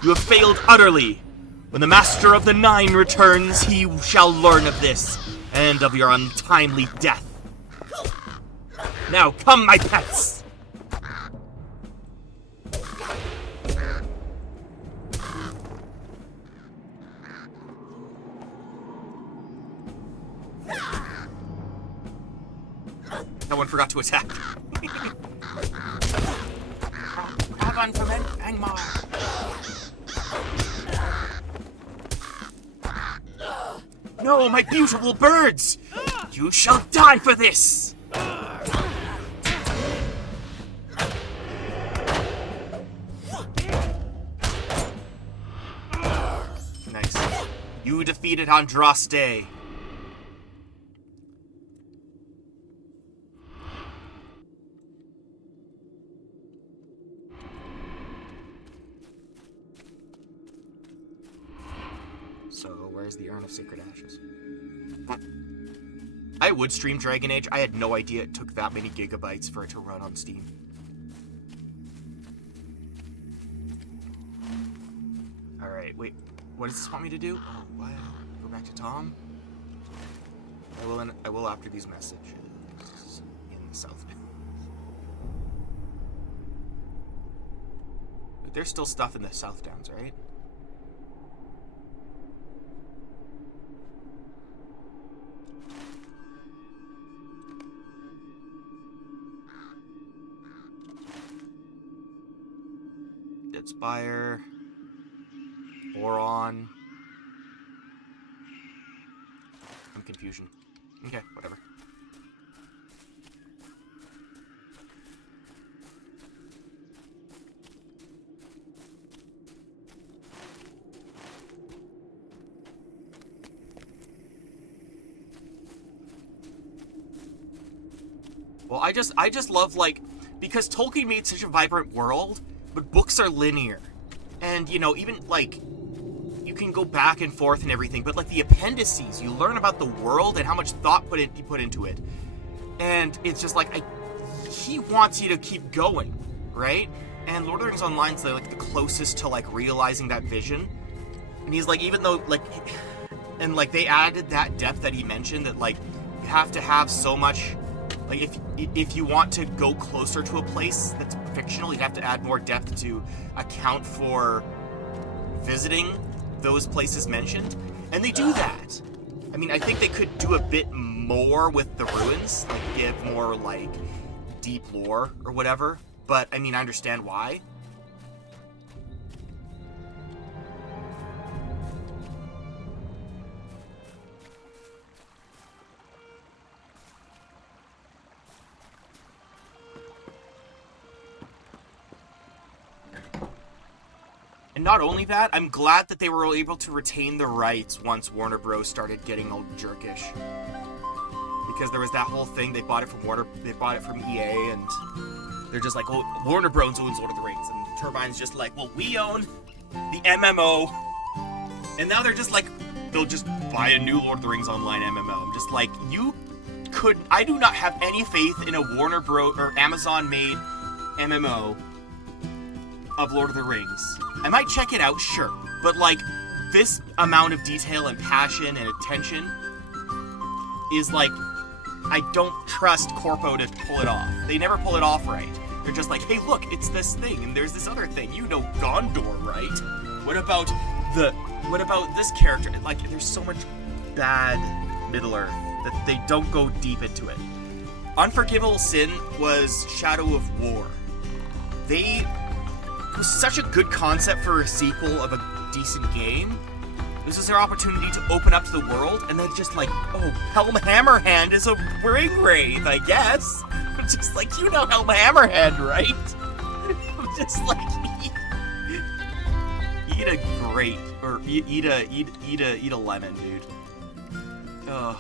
You have failed utterly. When the Master of the Nine returns, he shall learn of this, and of your untimely death. Now come, my pets! No one forgot to attack. Have on from Angmar. No, my beautiful birds! You shall die for this! Nice. You defeated Andraste. So, where's the Urn of Sacred Ashes? I would stream Dragon Age. I had no idea it took that many gigabytes for it to run on Steam. Alright, wait. What does this want me to do? Oh, what? Go back to Tom? I will after these messages in the South. But there's still stuff in the South Downs, right? Dead Spire, Boron. I'm confusion. Okay, whatever. Well, I just love, like, because Tolkien made such a vibrant world, but books are linear. And, you know, even, like, you can go back and forth and everything, but, like, the appendices, you learn about the world and how much thought he put into it. And it's just like, he wants you to keep going, right? And Lord of the Rings Online's, like, the closest to, like, realizing that vision. And he's like, even though, like, and, like, they added that depth that he mentioned, that, like, you have to have so much, like, if you want to go closer to a place that's fictional, you'd have to add more depth to account for visiting those places mentioned. And they do that. I mean, I think they could do a bit more with the ruins, like give more, like, deep lore or whatever. But, I mean, I understand why. And not only that, I'm glad that they were able to retain the rights once Warner Bros. Started getting all jerkish. Because there was that whole thing, they bought it from EA, and they're just like, well, Warner Bros. Owns Lord of the Rings, and Turbine's just like, well, we own the MMO. And now they're just like, they'll just buy a new Lord of the Rings Online MMO. I'm just like, I do not have any faith in a Warner Bros. Or Amazon-made MMO of Lord of the Rings. I might check it out, sure, but, like, this amount of detail and passion and attention is, like, I don't trust Corpo to pull it off. They never pull it off right. They're just like, hey, look, it's this thing, and there's this other thing. You know Gondor, right? What about this character? Like, there's so much bad Middle-earth that they don't go deep into it. Unforgivable Sin was Shadow of War. It was such a good concept for a sequel of a decent game. This is their opportunity to open up to the world, and then just like, oh, Helm Hammerhand is a ring wraith, I guess. I'm just like, you know Helm Hammerhand, right? I'm just like, eat a grape, or eat a lemon, dude. Ugh.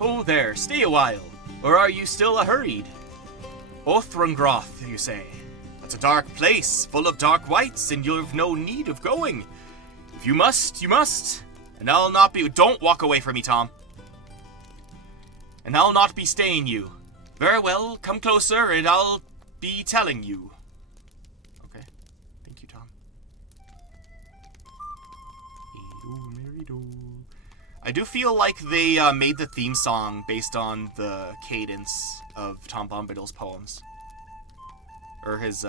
Oh there, stay a while. Or are you still a hurried? Othrangroth, you say. It's a dark place, full of dark wights, and you've no need of going. If you must, you must. And I'll not be... Don't walk away from me, Tom. And I'll not be staying you. Very well, come closer, and I'll be telling you. Okay. Thank you, Tom. I do feel like they made the theme song based on the cadence of Tom Bombadil's poems. Or his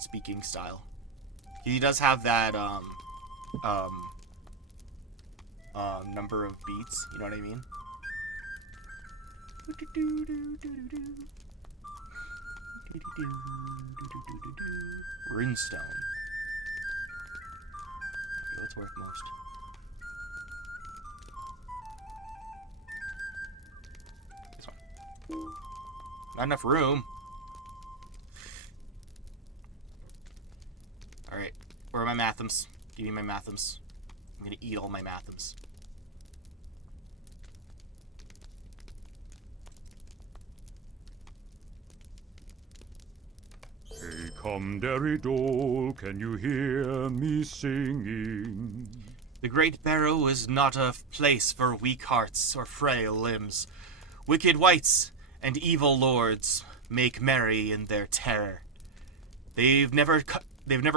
speaking style. He does have that number of beats, you know what I mean? Runestone. Okay, what's worth most? This one. Not enough room. Alright, where are my mathams? Give me my mathams. I'm gonna eat all my mathams. Hey, come, Derry Dole, can you hear me singing? The Great Barrow is not a place for weak hearts or frail limbs. Wicked wights and evil lords make merry in their terror. They've never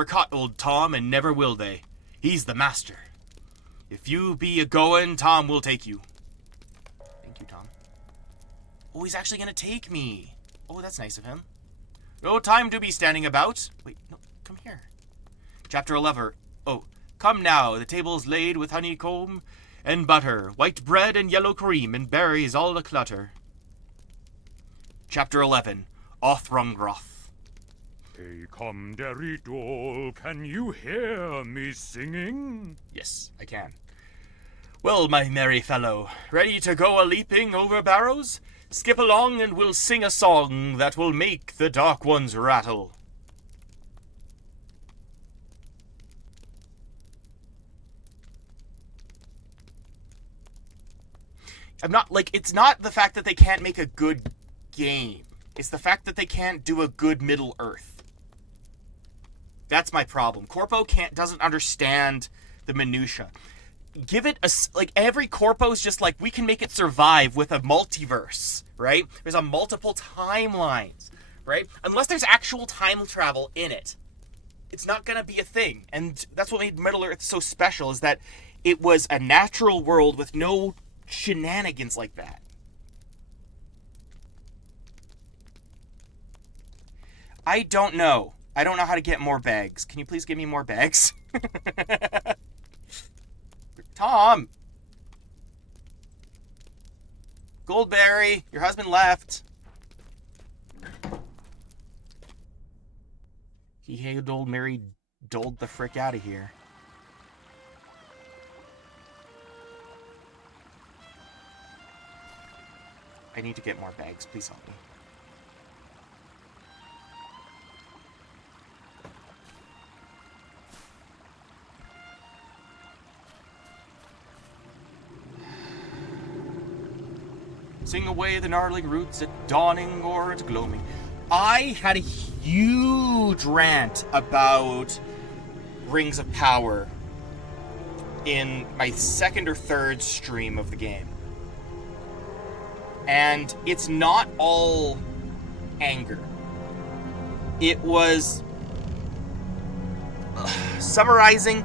caught old Tom, and never will they. He's the master. If you be a-goin', Tom will take you. Thank you, Tom. Oh, he's actually gonna take me. Oh, that's nice of him. No time to be standing about. Wait, no, come here. Chapter 11. Oh, come now, the table's laid with honeycomb and butter, white bread and yellow cream, and berries all a-clutter. Chapter 11. Othrongroth. Hey, come, Derry Dole, can you hear me singing? Yes, I can. Well, my merry fellow, ready to go a-leaping over barrows? Skip along and we'll sing a song that will make the dark ones rattle. It's not the fact that they can't make a good game. It's the fact that they can't do a good Middle-earth. That's my problem. Corpo doesn't understand the minutia. Give it every Corpo's just like, we can make it survive with a multiverse, right? There's a multiple timelines, right? Unless there's actual time travel in it, it's not gonna be a thing. And that's what made Middle-earth so special, is that it was a natural world with no shenanigans like that. I don't know how to get more bags. Can you please give me more bags? Tom! Goldberry, your husband left. He hailed old Mary doled the frick out of here. I need to get more bags. Please help me. Sing away the gnarly roots at dawning or at gloaming. I had a huge rant about Rings of Power in my second or third stream of the game. And it's not all anger. It was summarizing.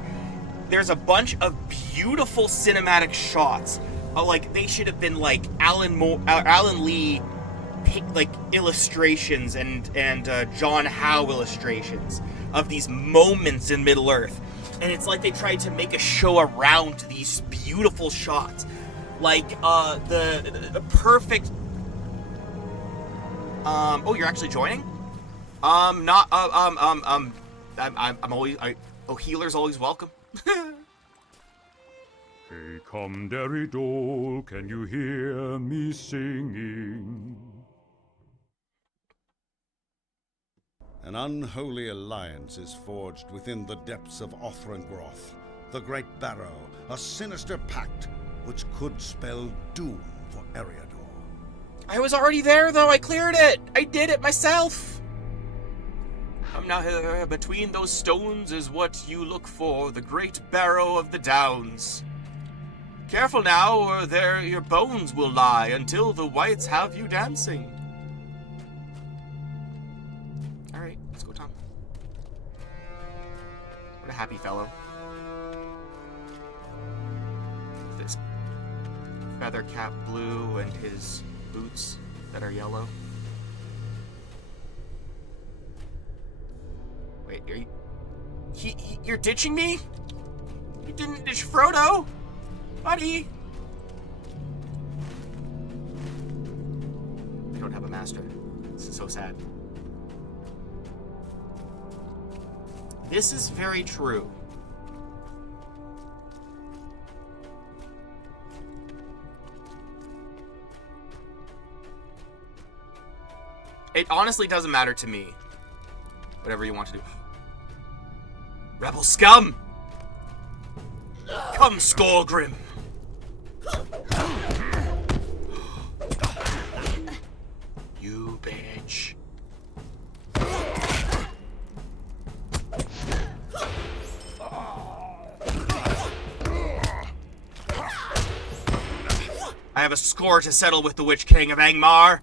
There's a bunch of beautiful cinematic shots. They should have been like Alan Lee, illustrations and John Howe illustrations of these moments in Middle-earth. And it's like they tried to make a show around these beautiful shots. The perfect... oh, you're actually joining? I'm always... healer's always welcome. Hey, come, Derry Dole, can you hear me singing? An unholy alliance is forged within the depths of Othrongroth, the Great Barrow, a sinister pact which could spell doom for Eriador. I was already there, though. I cleared it. I did it myself. Come now here, between those stones is what you look for, the great barrow of the downs. Careful now, or there your bones will lie until the wights have you dancing. Alright, let's go, Tom. What a happy fellow. This feather cap blue and his boots that are yellow. Wait, are you... You're ditching me? You didn't ditch Frodo? Buddy! I don't have a master. This is so sad. This is very true. It honestly doesn't matter to me. Whatever you want to do. Rebel scum! Come, Skullgrim! You bitch. I have a score to settle with the Witch King of Angmar.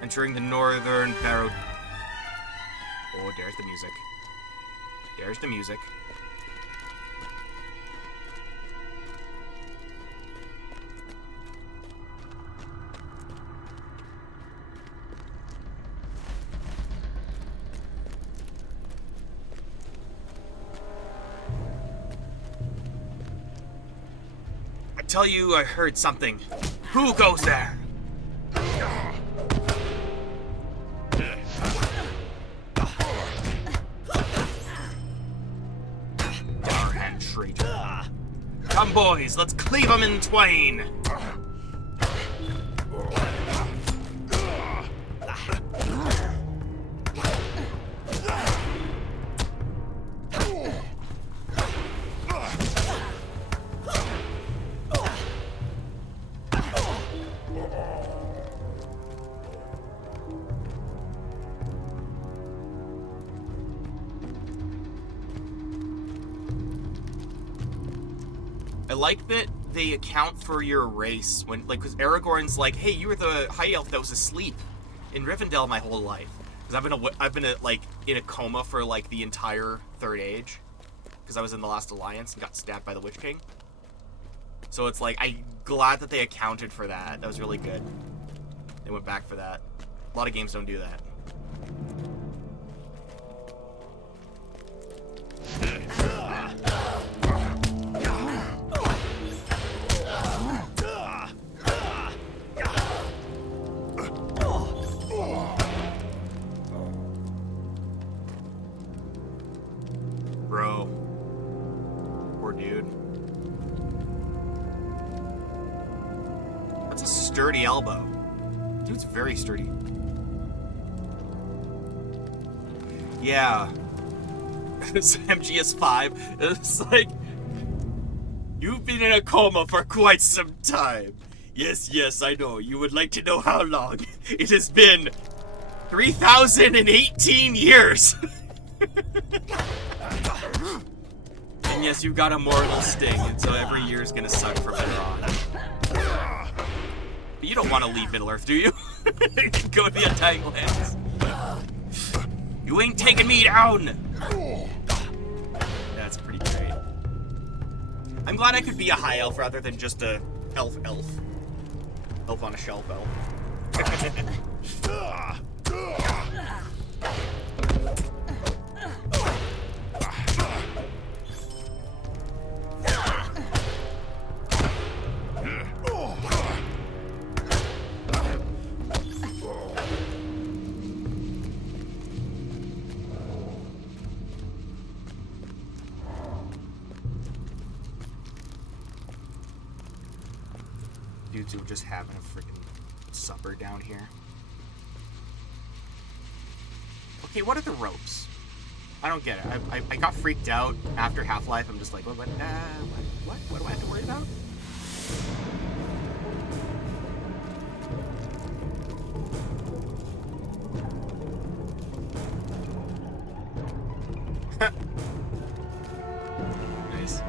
Entering the northern barrow. Oh, there's the music. There's the music. I tell you, I heard something. Who goes there? Come, boys, let's cleave them in twain. I like that they account for your race when, like, because Aragorn's like, hey, you were the high elf that was asleep in Rivendell my whole life. Because I've been like in a coma for like the entire Third Age, because I was in the Last Alliance and got stabbed by the Witch King. So it's like, I'm glad that they accounted for that. That was really good. They went back for that. A lot of games don't do that. Bro. Poor dude. That's a sturdy elbow. Dude's very sturdy. Yeah. It's MGS5. It's like, you've been in a coma for quite some time. Yes, I know. You would like to know how long. It has been 3,018 years. And yes, you've got a mortal sting, and so every year is gonna suck from there on. But you don't want to leave Middle-earth, do you? Go to the Undying Lands. You ain't taking me down! That's pretty great. I'm glad I could be a high elf rather than just a elf. Elf on a shelf elf. Dudes who are just having a freaking supper down here. Okay, what are the ropes? I don't get it. I got freaked out after Half-Life. I'm just like, what do I have to worry about? Nice.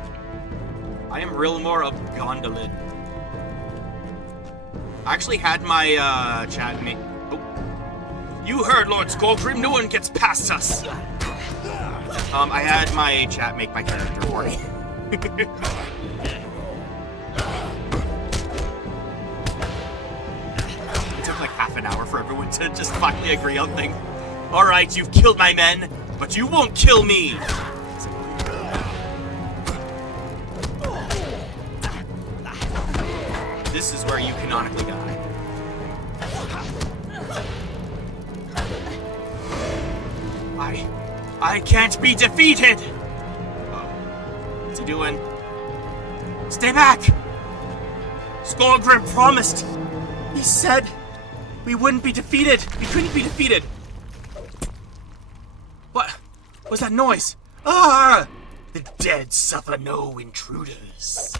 I am Rilmore of Gondolin. I actually had my chat mate. Oh. You heard, Lord Skullgrim. No one gets past us. I had my chat make my character for me. It took like half an hour for everyone to just finally agree on things. All right, you've killed my men, but you won't kill me. This is where you canonically die. I can't be defeated! Oh. What's he doing? Stay back! Skullgrim promised! He said we wouldn't be defeated! We couldn't be defeated! What was that noise? Ah! The dead suffer no intruders.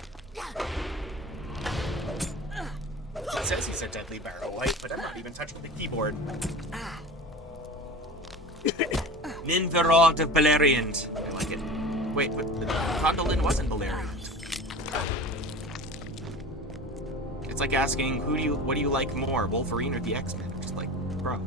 It says he's a deadly barrow wight, but I'm not even touching the keyboard. Ninverod of Beleriand. I like it. Wait, but Gondolin wasn't Beleriand. It's like asking, what do you like more, Wolverine or the X-Men? Just like, bro.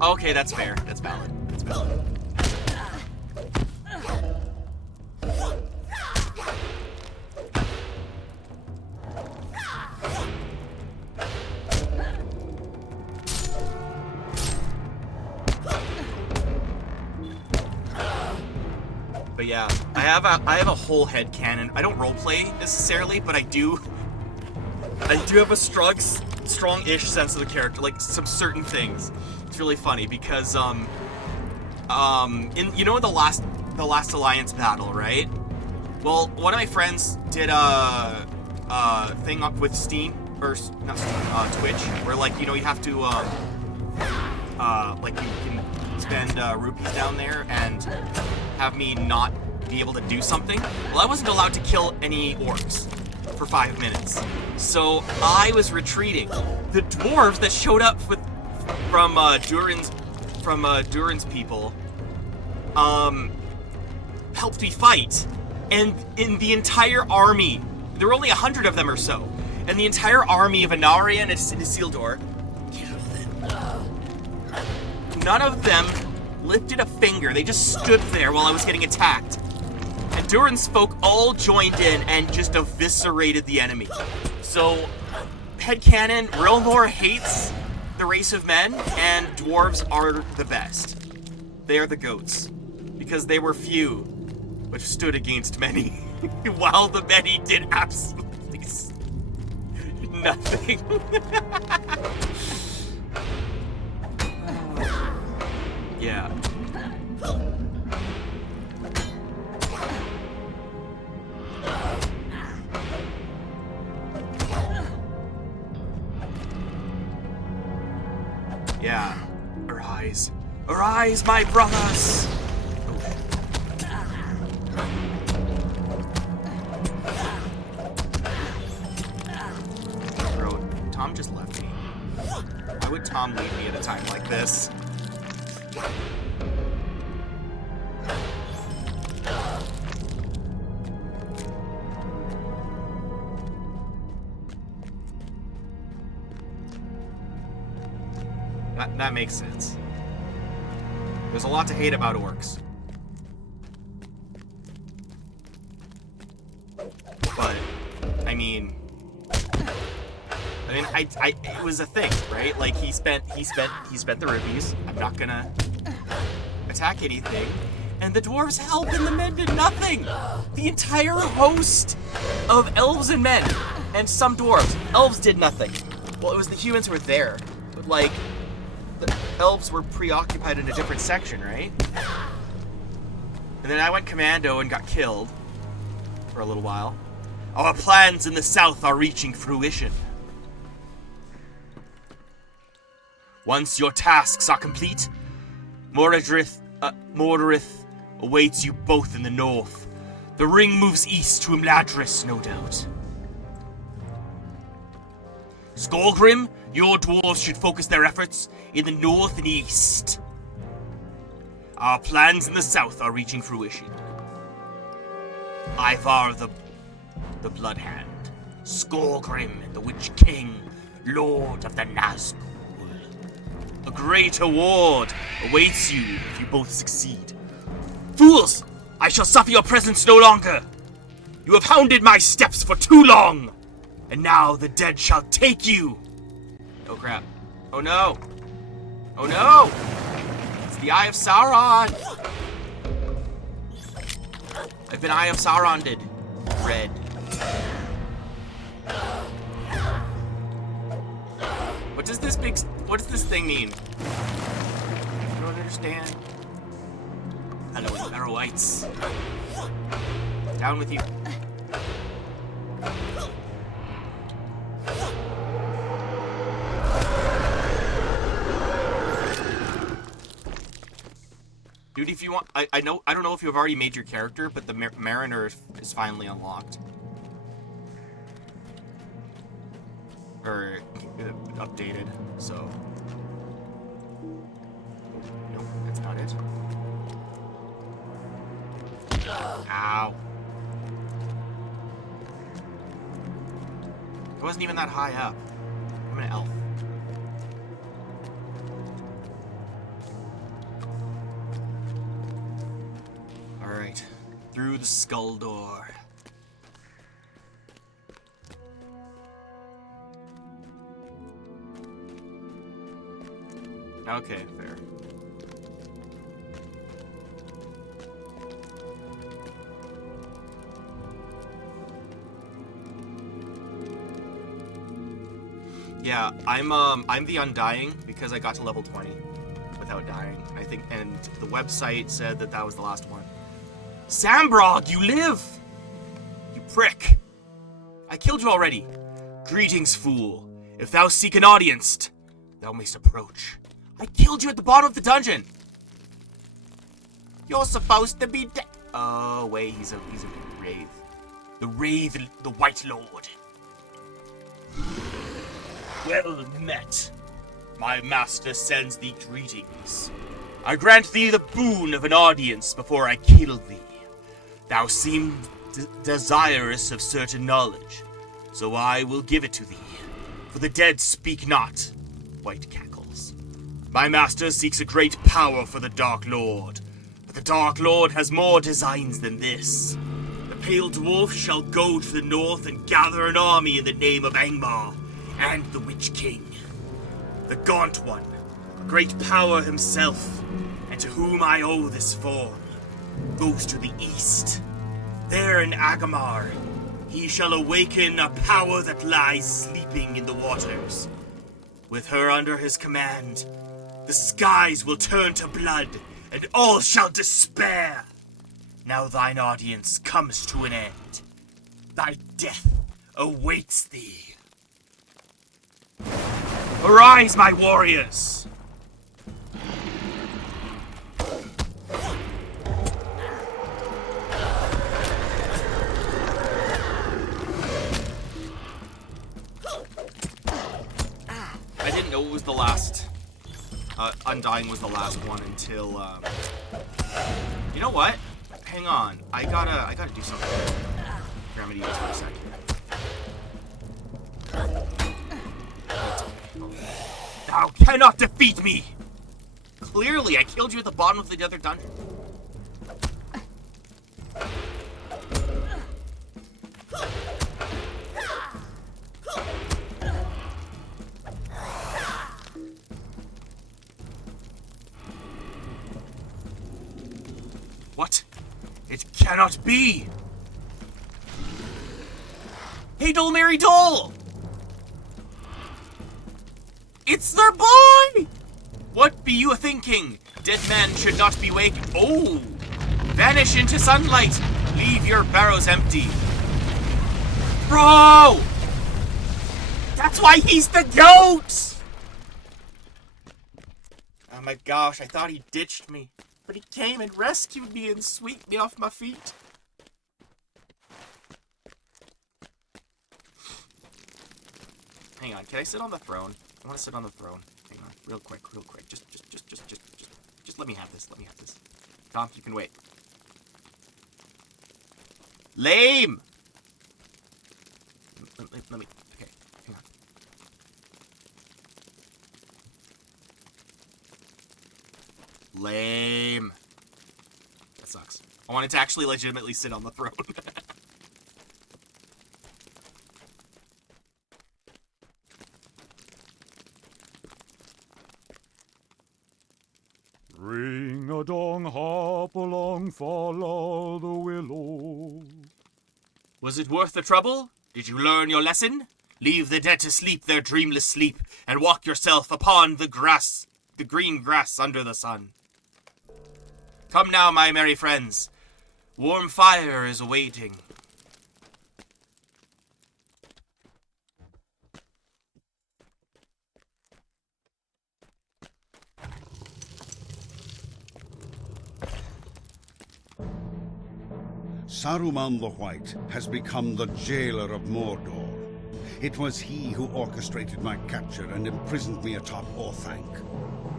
Okay, that's fair. That's valid. That's valid. But yeah, I have a whole headcanon. I don't roleplay necessarily, but I do have a strong-ish sense of the character, like some certain things. It's really funny because in the last Alliance battle, right? Well, one of my friends did a thing up with Steam or not Steam, Twitch, where like you have to like you can spend rupees down there and have me not be able to do something. Well, I wasn't allowed to kill any orcs for 5 minutes, so I was retreating. The dwarves that showed up from Durin's people helped me fight, and in the entire army, there were only 100 of them or so, and the entire army of Anarian and Isildur, none of them lifted a finger. They just stood there while I was getting attacked. And Durin's folk all joined in and just eviscerated the enemy. So, headcanon, Rilmore hates the race of men, and dwarves are the best. They are the goats. Because they were few, but stood against many. While the many did absolutely nothing. Yeah. Yeah. Arise. Arise, my brothers! Bro, Tom just left me. Why would Tom leave me at a time like this? That makes sense. There's a lot to hate about orcs. But, I mean, it was a thing, right? Like he spent the rupees. I'm not gonna attack anything. And the dwarves helped and the men did nothing. The entire host of elves and men and some dwarves. Elves did nothing. Well, it was the humans who were there. But like, the elves were preoccupied in a different section, right? And then I went commando and got killed for a little while. Our plans in the south are reaching fruition. Once your tasks are complete, Mordorith awaits you both in the north. The ring moves east to Imladris, no doubt. Skullgrim, your dwarves should focus their efforts in the north and east. Our plans in the south are reaching fruition. Ivar the Bloodhand, Skullgrim the Witch King, Lord of the Nazgul. A great award awaits you if you both succeed. Fools! I shall suffer your presence no longer! You have hounded my steps for too long! And now the dead shall take you! Oh crap. Oh no! Oh no! It's the Eye of Sauron! I've been Eye of Sauroned. Red. What does this thing mean? I don't understand. Hello, Arrowites. Down with you. Dude, if you want, I don't know if you've already made your character, but the Mariner is finally unlocked. Or updated, so. Nope, that's not it. Ow. It wasn't even that high up. I'm an elf. Alright. Through the skull door. Okay, fair. Yeah, I'm the Undying because I got to level 20 without dying. And the website said that was the last one. Sambrog, you live! You prick. I killed you already. Greetings, fool. If thou seek an audience, thou mayst approach. I killed you at the bottom of the dungeon. You're supposed to be dead. Oh, wait, he's a wraith. The Wraith, the White Lord. Well met. My master sends thee greetings. I grant thee the boon of an audience before I kill thee. Thou seem desirous of certain knowledge, so I will give it to thee. For the dead speak not, White cackles. My master seeks a great power for the Dark Lord, but the Dark Lord has more designs than this. The Pale Dwarf shall go to the north and gather an army in the name of Angmar and the Witch King. The Gaunt One, great power himself, and to whom I owe this form, goes to the east. There in Agamar, he shall awaken a power that lies sleeping in the waters. With her under his command, the skies will turn to blood, and all shall despair. Now thine audience comes to an end. Thy death awaits thee. Arise, my warriors! I didn't know it was the last. Undying was the last one until. You know what? Hang on. I gotta do something. Here, I'm gonna use for a second. Thou cannot defeat me! Clearly, I killed you at the bottom of the other dungeon. What? It cannot be! Hey, Dole Mary Dole! It's their boy! What be you thinking? Dead man should not be wake. Oh! Vanish into sunlight! Leave your barrows empty. Bro! That's why he's the goat! Oh my gosh, I thought he ditched me. But he came and rescued me and swept me off my feet. Hang on, can I sit on the throne? I want to sit on the throne. Hang on, real quick. Just let me have this. Tom, you can wait. Lame! Let me, okay, hang on. Lame. That sucks. I wanted to actually legitimately sit on the throne. Ring a dong, hop along, follow the willow. Was it worth the trouble? Did you learn your lesson? Leave the dead to sleep their dreamless sleep, and walk yourself upon the grass, the green grass under the sun. Come now, my merry friends. Warm fire is awaiting. Saruman the White has become the jailer of Mordor. It was he who orchestrated my capture and imprisoned me atop Orthanc.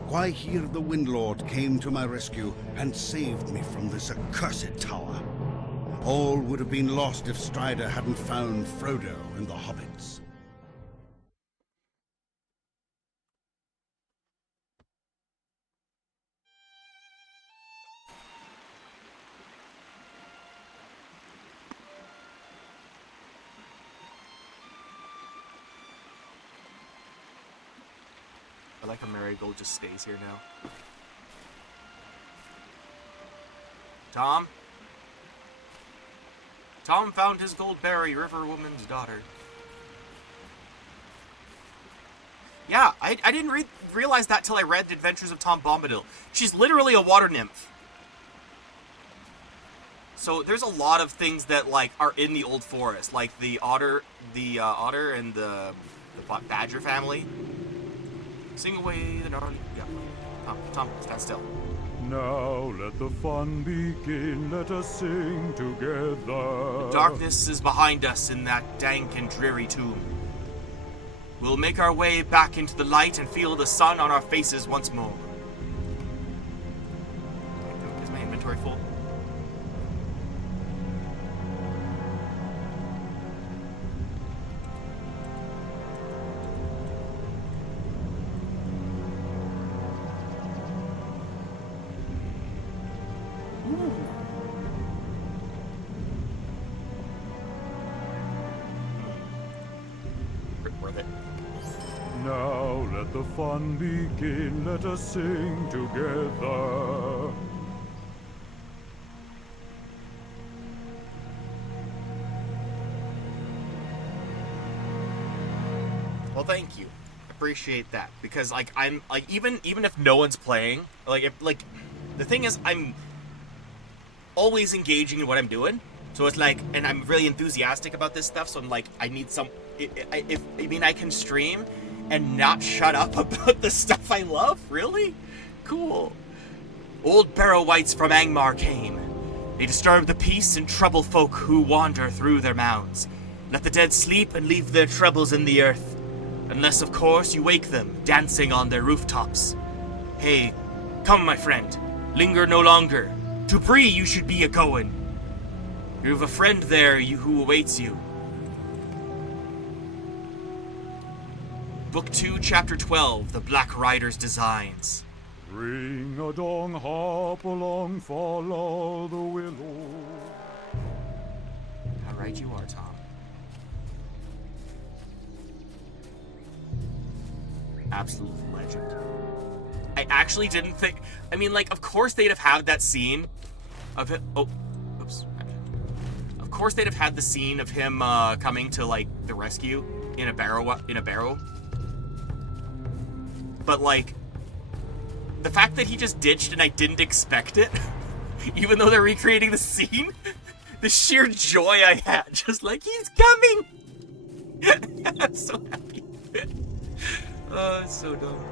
Gwaihir the Windlord came to my rescue and saved me from this accursed tower. All would have been lost if Strider hadn't found Frodo and the hobbits. I like how Marigold just stays here now. Tom? Tom found his Goldberry, River Woman's daughter. Yeah, I didn't realize that till I read The Adventures of Tom Bombadil. She's literally a water nymph. So there's a lot of things that like are in the Old Forest, like the otter and the badger family. Sing away the dark. Yeah. Tom, stand still. Now let the fun begin, let us sing together. Darkness is behind us in that dank and dreary tomb. We'll make our way back into the light and feel the sun on our faces once more. Is my inventory full? Now let the fun begin, let us sing together. Well, thank you. Appreciate that, because like I'm like even if no one's playing, the thing is I'm always engaging in what I'm doing. So it's like, and I'm really enthusiastic about this stuff. So I'm like, I need some. I can stream and not shut up about the stuff I love? Really? Cool. Old Barrow Wights from Angmar came. They disturb the peace and trouble folk who wander through their mounds. Let the dead sleep and leave their troubles in the earth. Unless, of course, you wake them, dancing on their rooftops. Hey, come, my friend. Linger no longer. To Bree you should be a-goin'. You've a friend there who awaits you. Book 2, Chapter 12, The Black Rider's Designs. Ring a dong, hop along, follow the willow. How right you are, Tom. Absolute legend. I actually didn't think... I mean, like, of course they'd have had that scene of it... Oh, oops. Of course they'd have had the scene of him coming to, like, the rescue in a barrow. But, like, the fact that he just ditched and I didn't expect it, even though they're recreating the scene, the sheer joy I had, just like, he's coming! I'm so happy. Oh, it's so dumb.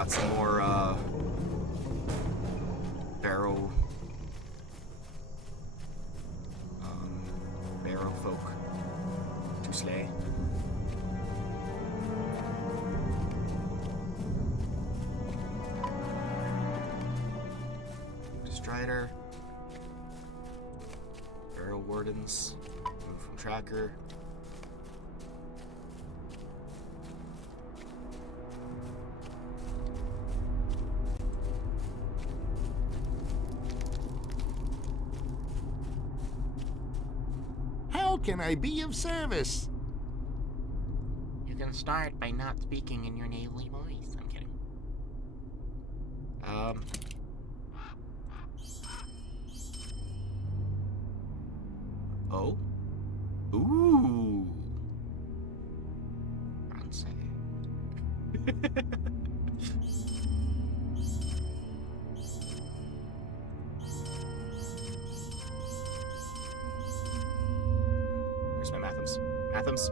got some more barrow folk to slay. Strider. Barrow wardens. Move from tracker. How can I be of service? You can start by not speaking in your nasally voice. I'm kidding. Oh. Ooh. Fancy. Where's my Mathams? Mathams?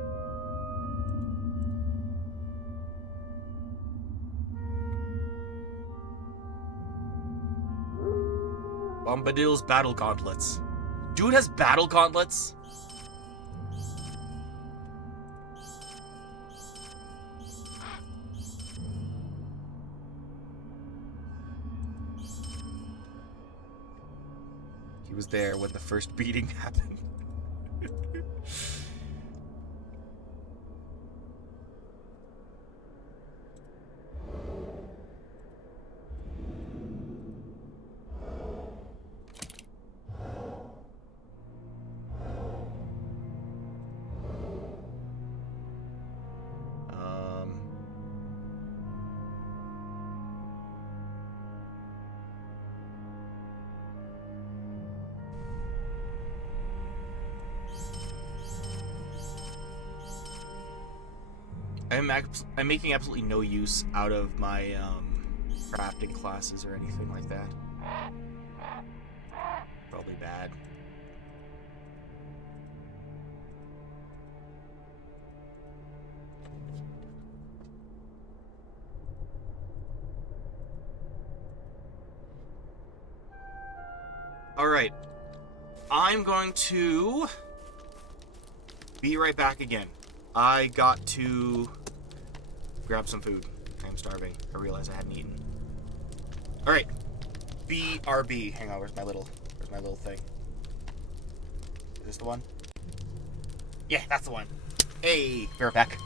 Bombadil's battle gauntlets. Dude has battle gauntlets? He was there when the first beating happened. I'm making absolutely no use out of my crafting classes or anything like that. Probably bad. Alright. I'm going to be right back again. I got to grab some food. I'm starving. I realized I hadn't eaten. Alright. BRB. Hang on, where's my little thing? Is this the one? Yeah, that's the one. Hey, be right back.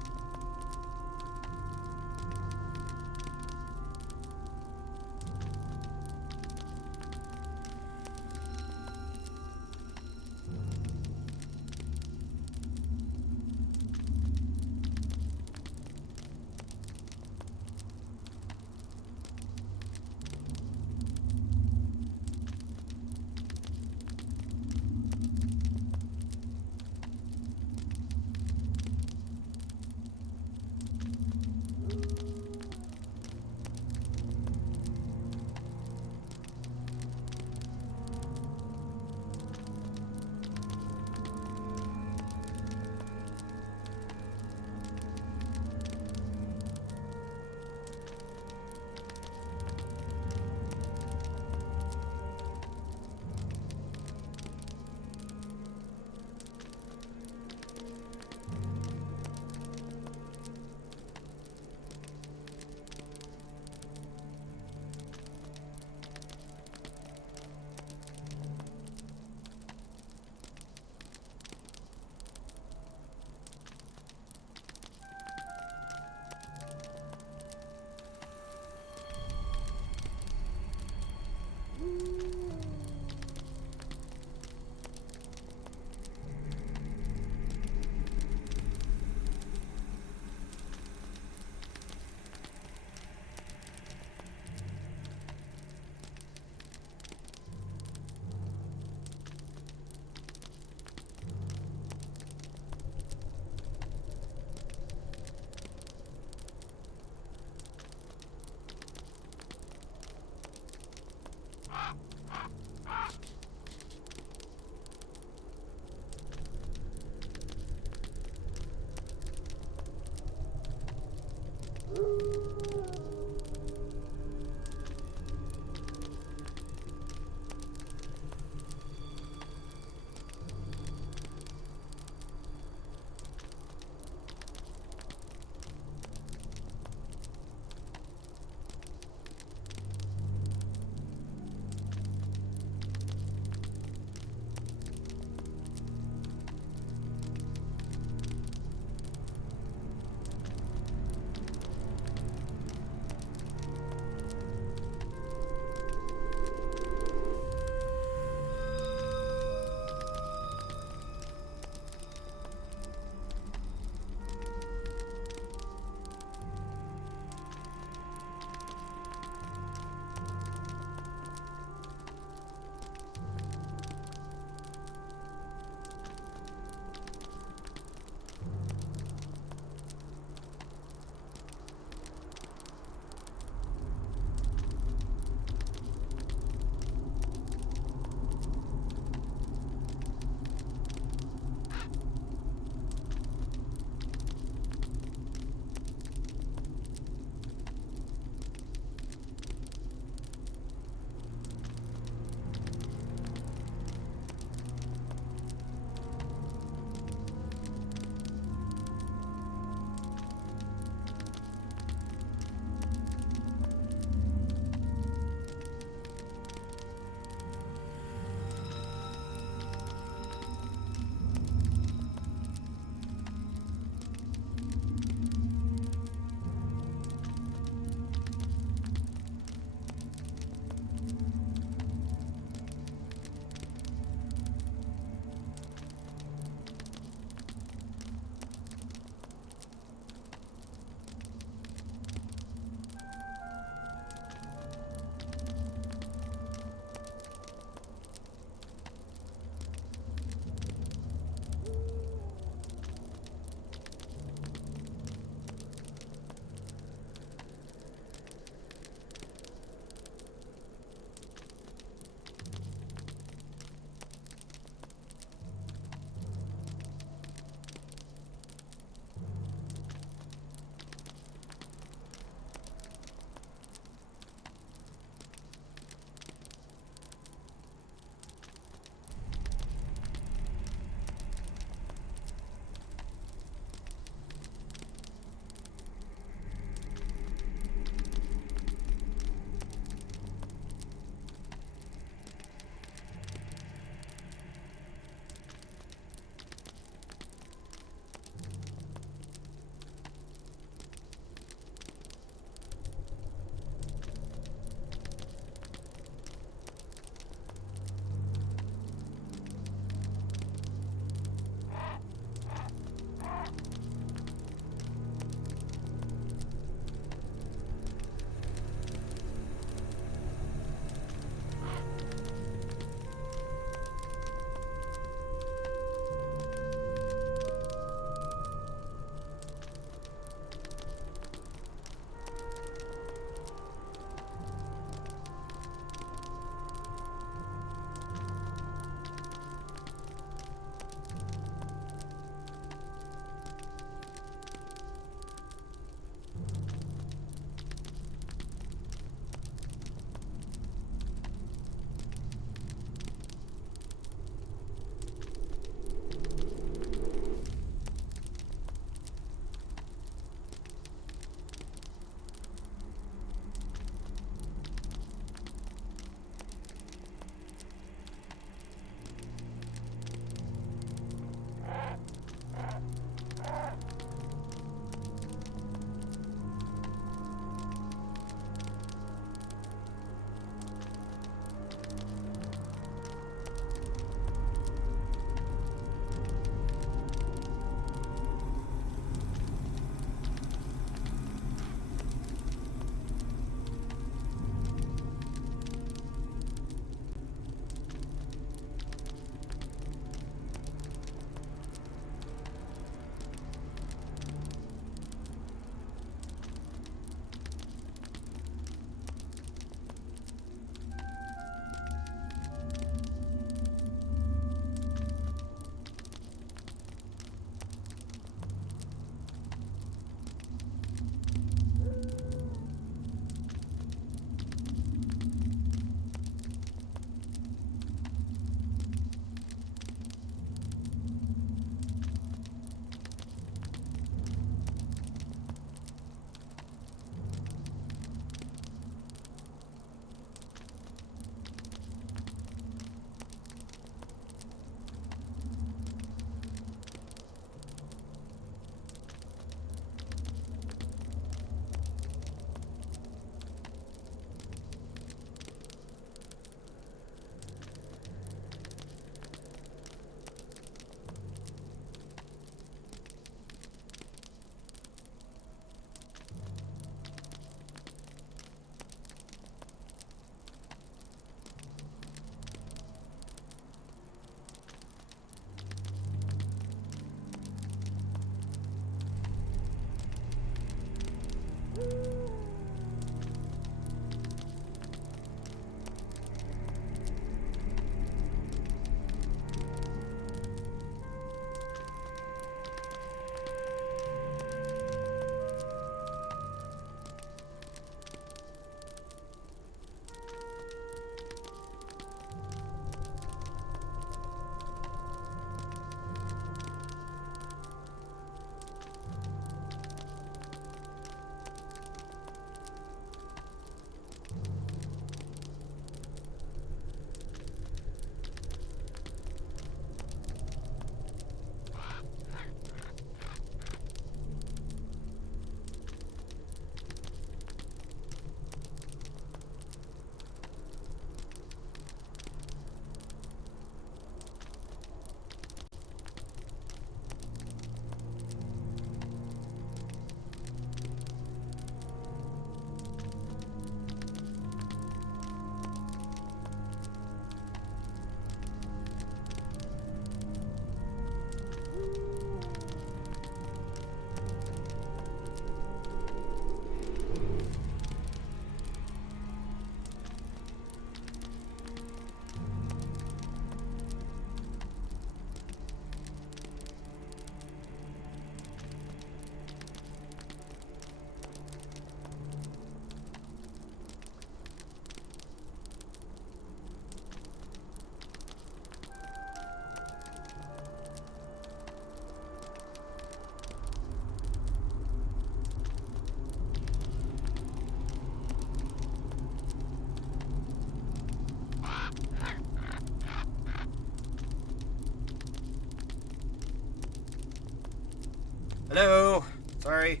Hello. Sorry.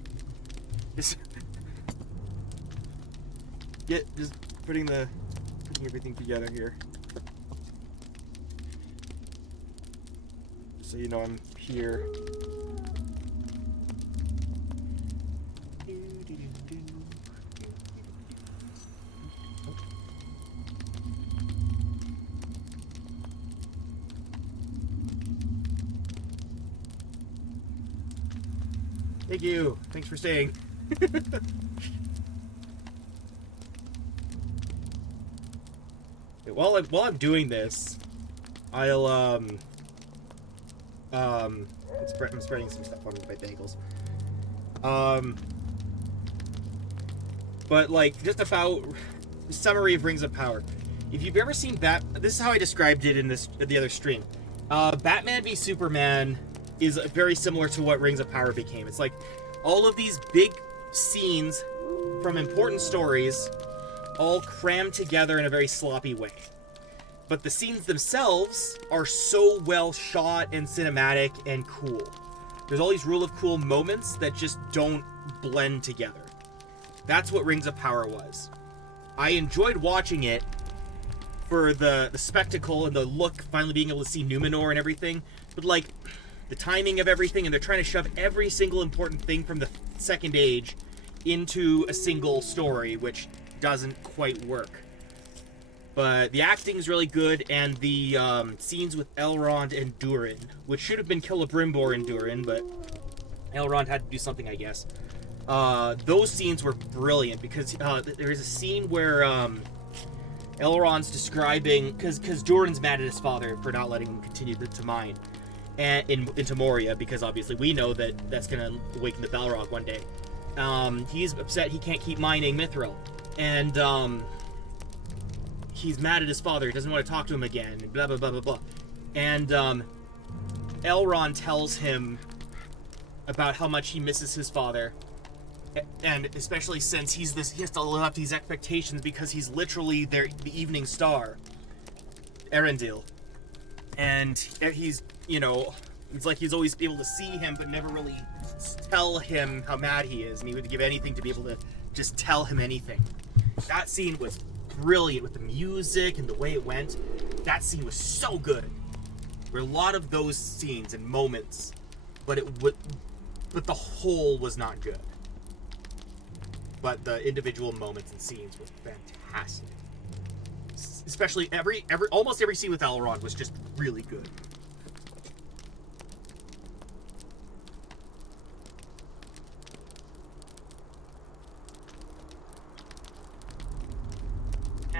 Just putting everything together here. So you know I'm here. Thank you. Thanks for staying. While I'm doing this, I'm spreading some stuff on my bagels. But like just about the summary of Rings of Power. If you've ever seen this is how I described it in the other stream. Batman v Superman is very similar to what Rings of Power became. It's like all of these big scenes from important stories all crammed together in a very sloppy way. But the scenes themselves are so well shot and cinematic and cool. There's all these rule of cool moments that just don't blend together. That's what Rings of Power was. I enjoyed watching it for the spectacle and the look, finally being able to see Numenor and everything. But like, the timing of everything, and they're trying to shove every single important thing from the Second Age into a single story, which doesn't quite work. But the acting is really good, and the scenes with Elrond and Durin, which should have been Celebrimbor and Durin, but Elrond had to do something, I guess. Those scenes were brilliant, because there's a scene where Elrond's describing, because Durin's mad at his father for not letting him continue to mine into Moria, because obviously we know that that's going to awaken the Balrog one day. He's upset he can't keep mining Mithril, and he's mad at his father. He doesn't want to talk to him again, and blah blah blah blah blah. And Elrond tells him about how much he misses his father, and especially since he has to live up to these expectations because he's literally the evening star, Erendil, and he's, you know, it's like he's always able to see him but never really tell him how mad he is, and he would give anything to be able to just tell him anything. That scene was brilliant with the music and the way it went. That scene was so good. There were a lot of those scenes and moments, but the whole was not good. But the individual moments and scenes were fantastic. Especially almost every scene with Elrond was just really good.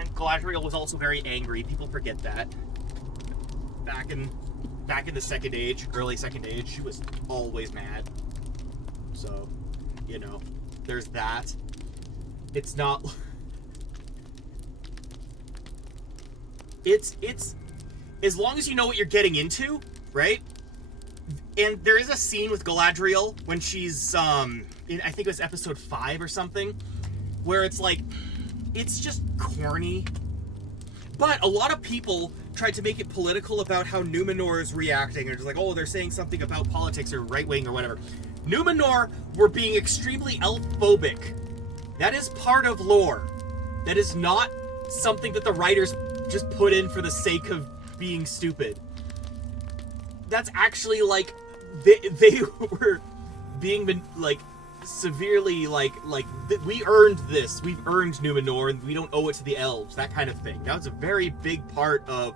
And Galadriel was also very angry. People forget that. Back in the Second Age, early Second Age, she was always mad. So, you know, there's that. It's not... It's as long as you know what you're getting into, right? And there is a scene with Galadriel when she's, in, I think it was episode 5 or something, where it's like, it's just corny. But a lot of people tried to make it political about how Numenor is reacting. Or just like, oh, they're saying something about politics or right-wing or whatever. Numenor were being extremely elf-phobic. That is part of lore. That is not something that the writers just put in for the sake of being stupid. That's actually, like, they were being, like, severely, we earned this. We've earned Numenor, and we don't owe it to the elves. That kind of thing. That was a very big part of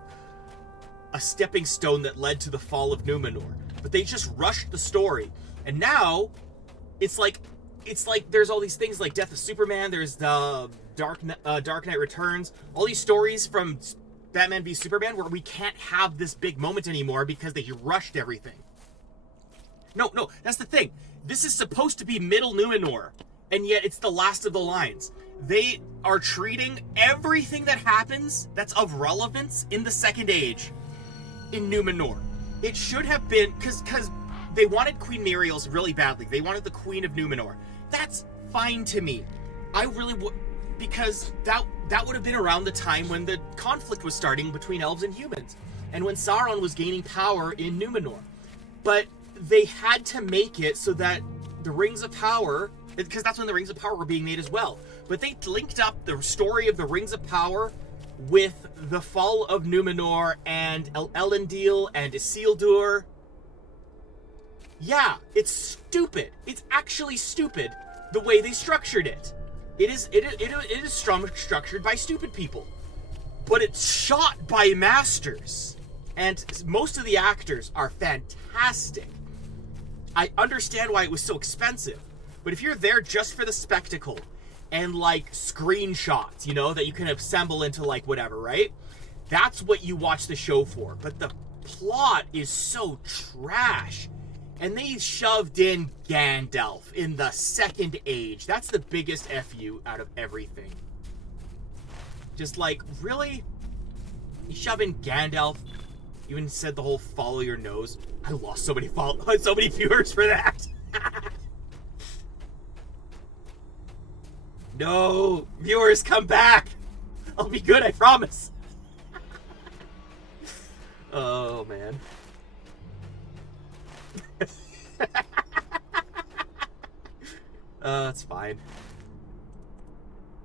a stepping stone that led to the fall of Numenor. But they just rushed the story. And now, it's like there's all these things like Death of Superman, there's the Dark Knight Returns, all these stories from Batman v Superman where we can't have this big moment anymore because they rushed everything. No, that's the thing. This is supposed to be Middle Numenor, and yet it's the last of the lines. They are treating everything that happens that's of relevance in the Second Age in Numenor. It should have been, because they wanted Queen Muriel's really badly. They wanted the Queen of Numenor. That's fine to me. I really would, because that would have been around the time when the conflict was starting between elves and humans, and when Sauron was gaining power in Numenor. But they had to make it so that the Rings of Power, because that's when the Rings of Power were being made as well. But they linked up the story of the Rings of Power with the fall of Numenor and Elendil and Isildur. Yeah, it's stupid. It's actually stupid the way they structured it. It is structured by stupid people. But it's shot by masters. And most of the actors are fantastic. I understand why it was so expensive. But if you're there just for the spectacle and like screenshots, you know, that you can assemble into like whatever, right? That's what you watch the show for. But the plot is so trash. And they shoved in Gandalf in the Second Age. That's the biggest FU out of everything. Just like, really? You shove in Gandalf? Even said the whole follow your nose. I lost so many viewers for that. No, viewers, come back. I'll be good, I promise. Oh, man. It's fine.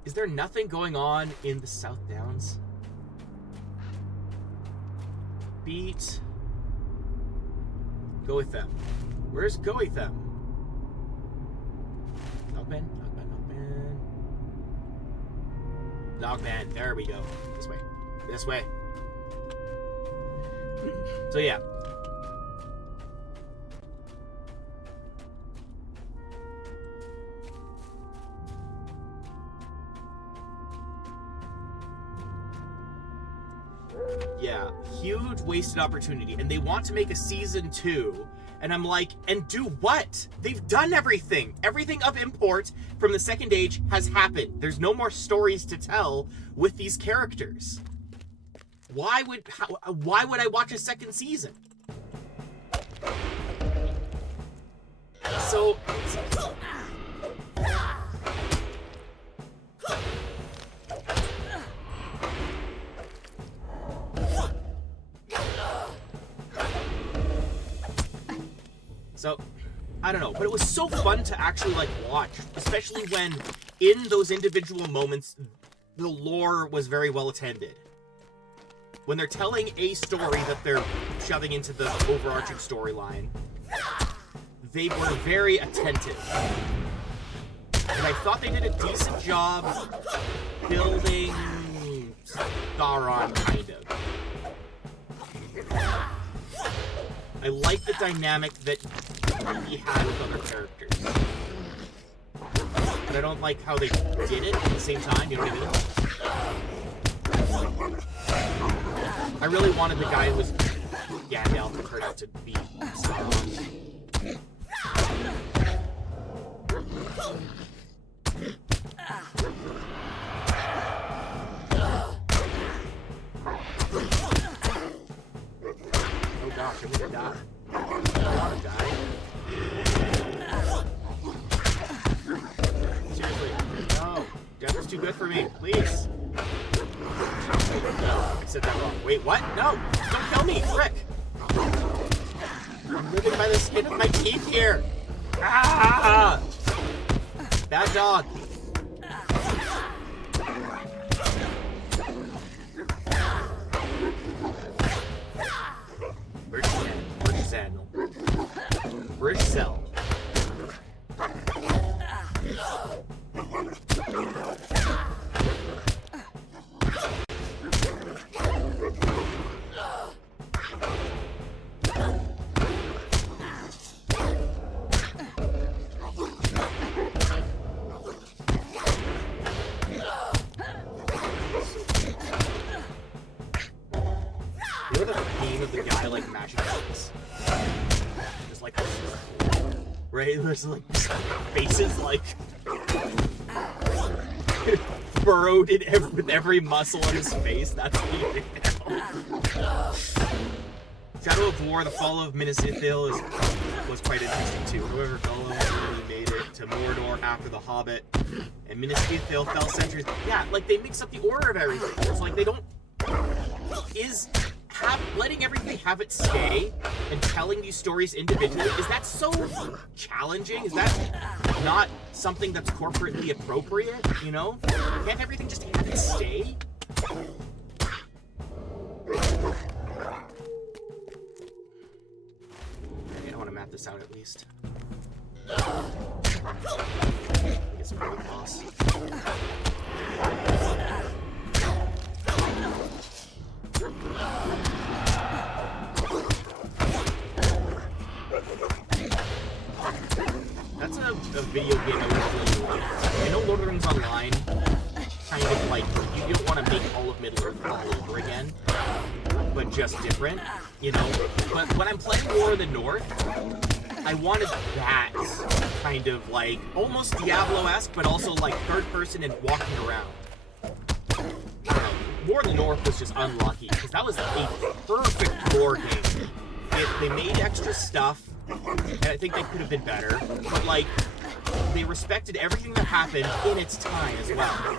Is there nothing going on in the South Downs? Beat. Go with them. Where's Go with them? Nogman. Nogman. There we go. This way. This way. So yeah. Yeah, huge wasted opportunity. And they want to make a season 2. And I'm like, and do what? They've done everything. Everything of import from the Second Age has happened. There's no more stories to tell with these characters. Why would I watch a second season? So... So, I don't know, but it was so fun to actually, like, watch, especially when, in those individual moments, the lore was very well attended. When they're telling a story that they're shoving into the overarching storyline, they were very attentive. And I thought they did a decent job building Sauron, kind of. I like the dynamic that he had with other characters. But I don't like how they did it at the same time, you know what I mean? I really wanted the guy who was Gandalf to turn out to be Sauron. Oh gosh, I'm gonna die. I don't want to die. Seriously, no. Death is too good for me. Please. No, I said that wrong. Wait, what? No! Don't kill me, frick! I'm living by the skin of my teeth here. Ah! Bad dog. Where's Sandal? Where's Cell? You know the pain of the guy like mashing buttons? Just like right? There's like faces like burrowed in with every muscle on his face. That's me now. Shadow of War: The Fall of Minas Ithil was quite interesting too. However, Gollum really made it to Mordor after The Hobbit, and Minas Ithil fell centuries. Yeah, like they mix up the order of everything. It's like they don't letting everything have its stay and telling these stories individually, is that so challenging? Is that not something that's corporately appropriate, you know? Can't everything just have its stay? I want to map this out at least. Get some great boss. That's a video game I would really like. I know Lord of the Rings Online kind of like, you don't want to make all of Middle-earth all over again, but just different, you know? But when I'm playing War of the North, I wanted that kind of like, almost Diablo-esque, but also like third person and walking around. War of the North was just unlucky, because that was a perfect war game. They made extra stuff, and I think they could have been better, but like, they respected everything that happened in its time as well.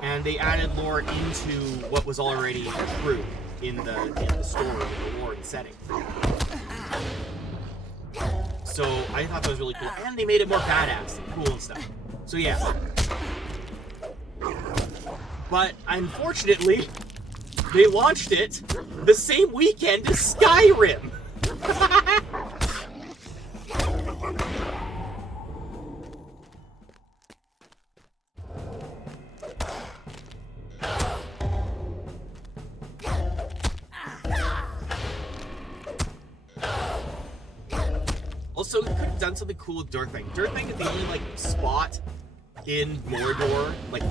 And they added lore into what was already true in the story, in the lore and setting. So I thought that was really cool, and they made it more badass and cool and stuff. So yeah. But unfortunately, they launched it the same weekend as Skyrim. Also, we could have done something cool with Dirtfang. Dirtfang is the only like spot in Mordor, like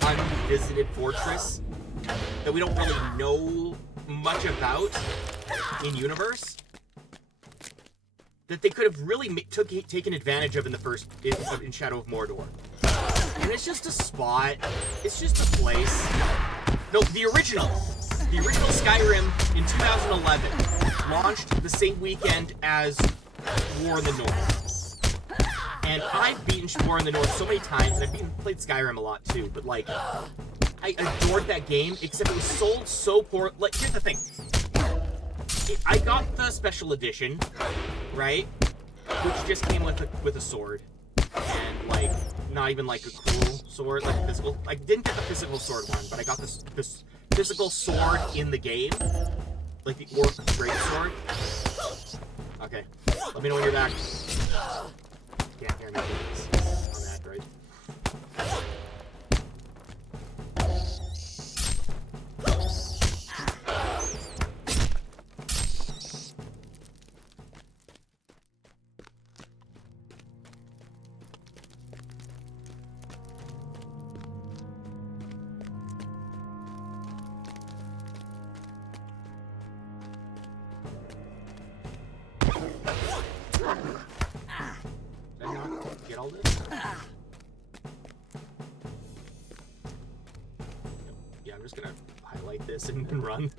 unvisited fortress that we don't really know much about in universe, that they could have really taken advantage of in the first in Shadow of Mordor. And it's just a spot. It's just a place. No, the original Skyrim in 2011 launched the same weekend as War in the North. And I've beaten War in the North so many times, and I've played Skyrim a lot too, but like, I adored that game, except it was sold so poor. Like, here's the thing. I got the special edition, right? Which just came with a sword. And like, not even like a cool sword, like a physical. I didn't get the physical sword one, but I got this physical sword in the game. Like the orc great sword. Okay. Let me know when you're back. Can't hear me on that, right? Yeah, I'm just gonna highlight this and run.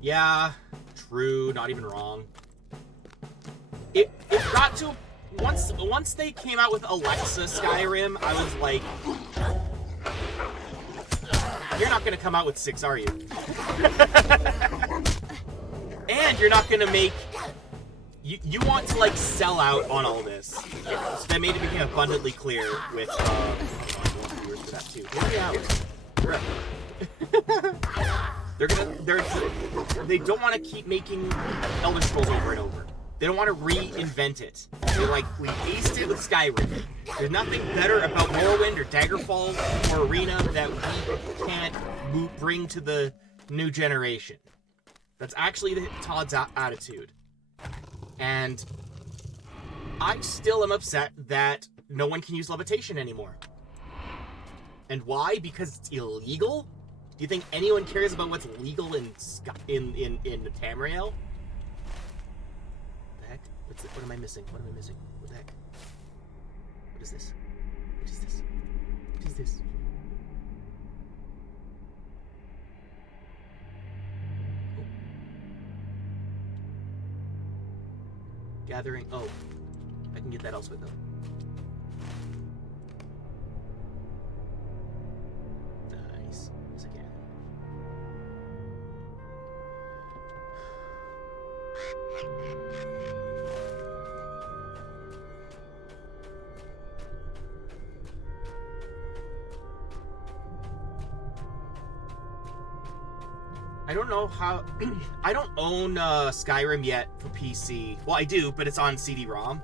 Yeah, true, not even wrong. It got to once they came out with Alexa Skyrim, I was like, you're not gonna come out with 6, are you? And you're not gonna make you want to like sell out on all this. So that made it become abundantly clear with I want viewers for that too. 3 hours. Correct. They don't want to keep making Elder Scrolls over and over. They don't want to reinvent it. They're like, we aced it with Skyrim. There's nothing better about Morrowind or Daggerfall or Arena that we can't bring to the new generation. That's actually Todd's attitude. And I still am upset that no one can use levitation anymore. And why? Because it's illegal? Do you think anyone cares about what's legal in Tamriel? What the heck? What am I missing? What am I missing? What the heck? What is this? What is this? What is this? Oh. Gathering. Oh. I can get that elsewhere though. Nice. Yes, I can. I don't know how... I don't own Skyrim yet for PC. Well, I do, but it's on CD-ROM.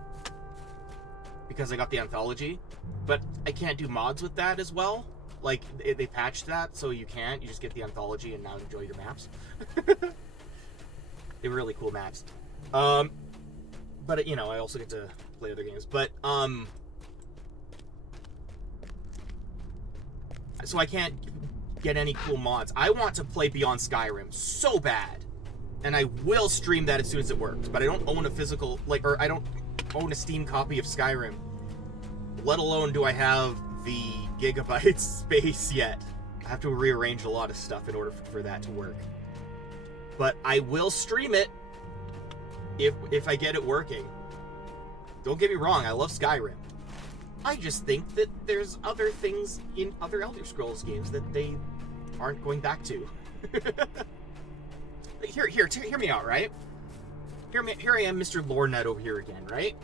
Because I got the anthology. But I can't do mods with that as well. Like, they patched that, so you can't. You just get the anthology and now enjoy your maps. They were really cool maps. But, you know, I also get to play other games. But, so I can't get any cool mods. I want to play Beyond Skyrim so bad. And I will stream that as soon as it works. But I don't own a physical, like, or I don't own a Steam copy of Skyrim. Let alone do I have the gigabyte space yet. I have to rearrange a lot of stuff in order for that to work. But I will stream it if I get it working. Don't get me wrong, I love Skyrim. I just think that there's other things in other Elder Scrolls games that they aren't going back to. Hear me out, right? Here I am, Mr. Lore Nut over here again, right?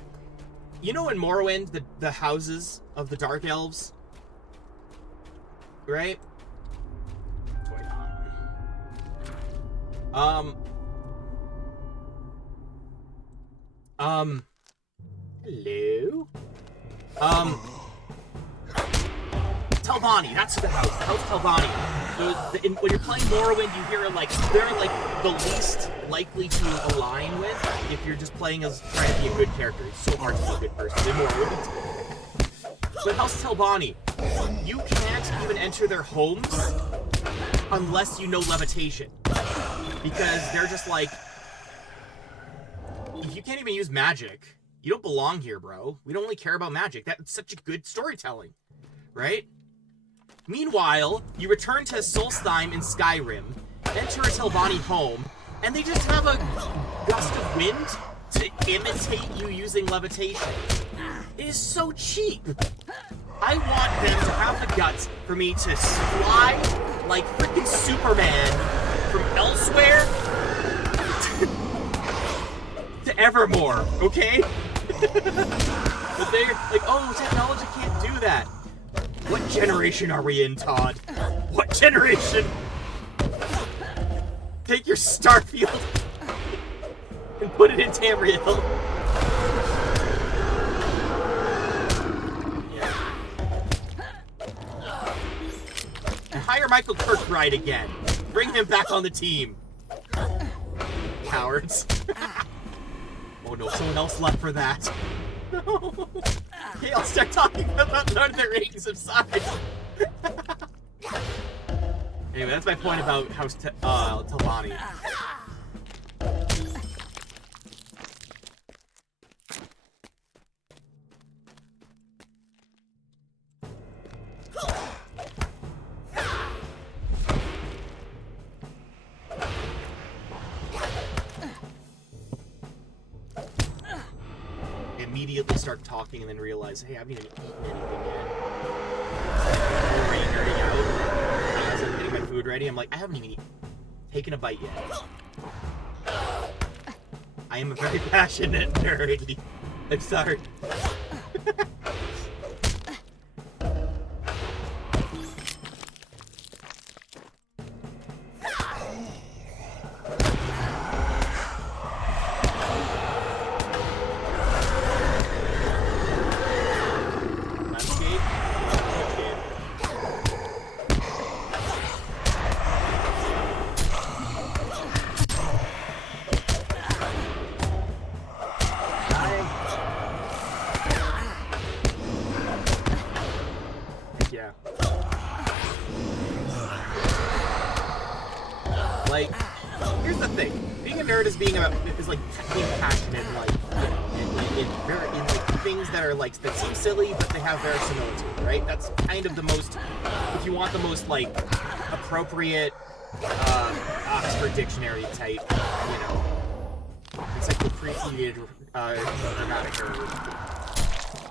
You know in Morrowind, the houses of the Dark Elves? Right? What's going on? Hello? Telvanni, that's the house. The House Telvanni. When you're playing Morrowind, you hear like they're like the least likely to align with if you're just playing as trying to be a good character. It's so hard to be a good person in Morrowind. But House Telvanni, you can't even enter their homes unless you know levitation. Because they're just like, if you can't even use magic, you don't belong here, bro. We don't really care about magic. That's such a good storytelling, right? Meanwhile, you return to Solstheim in Skyrim, enter a Telvanni home, and they just have a gust of wind to imitate you using levitation. It is so cheap. I want them to have the guts for me to fly like freaking Superman from elsewhere to Evermore, okay? But they're like, oh, technology can't do that. What generation are we in, Todd? What generation? Take your Starfield and put it in Tamriel. Yeah. And hire Michael Kirkbride again. Bring him back on the team. Cowards. Oh no, someone else left for that. No. Okay, I'll start talking about Lord of the Rings aside. Anyway, that's my point about House Telvanni. immediately start talking and then realize, hey, I haven't even eaten anything yet. I'm already nerding out. As I'm getting my food ready, I'm like, I haven't even taken a bite yet. I am a very passionate nerd. I'm sorry. Like, here's the thing: being a nerd is being passionate, in like things that are like that seem silly, but they have verisimilitude, right? That's kind of the most, if you want the most like appropriate Oxford Dictionary type, encyclopedic grammatic or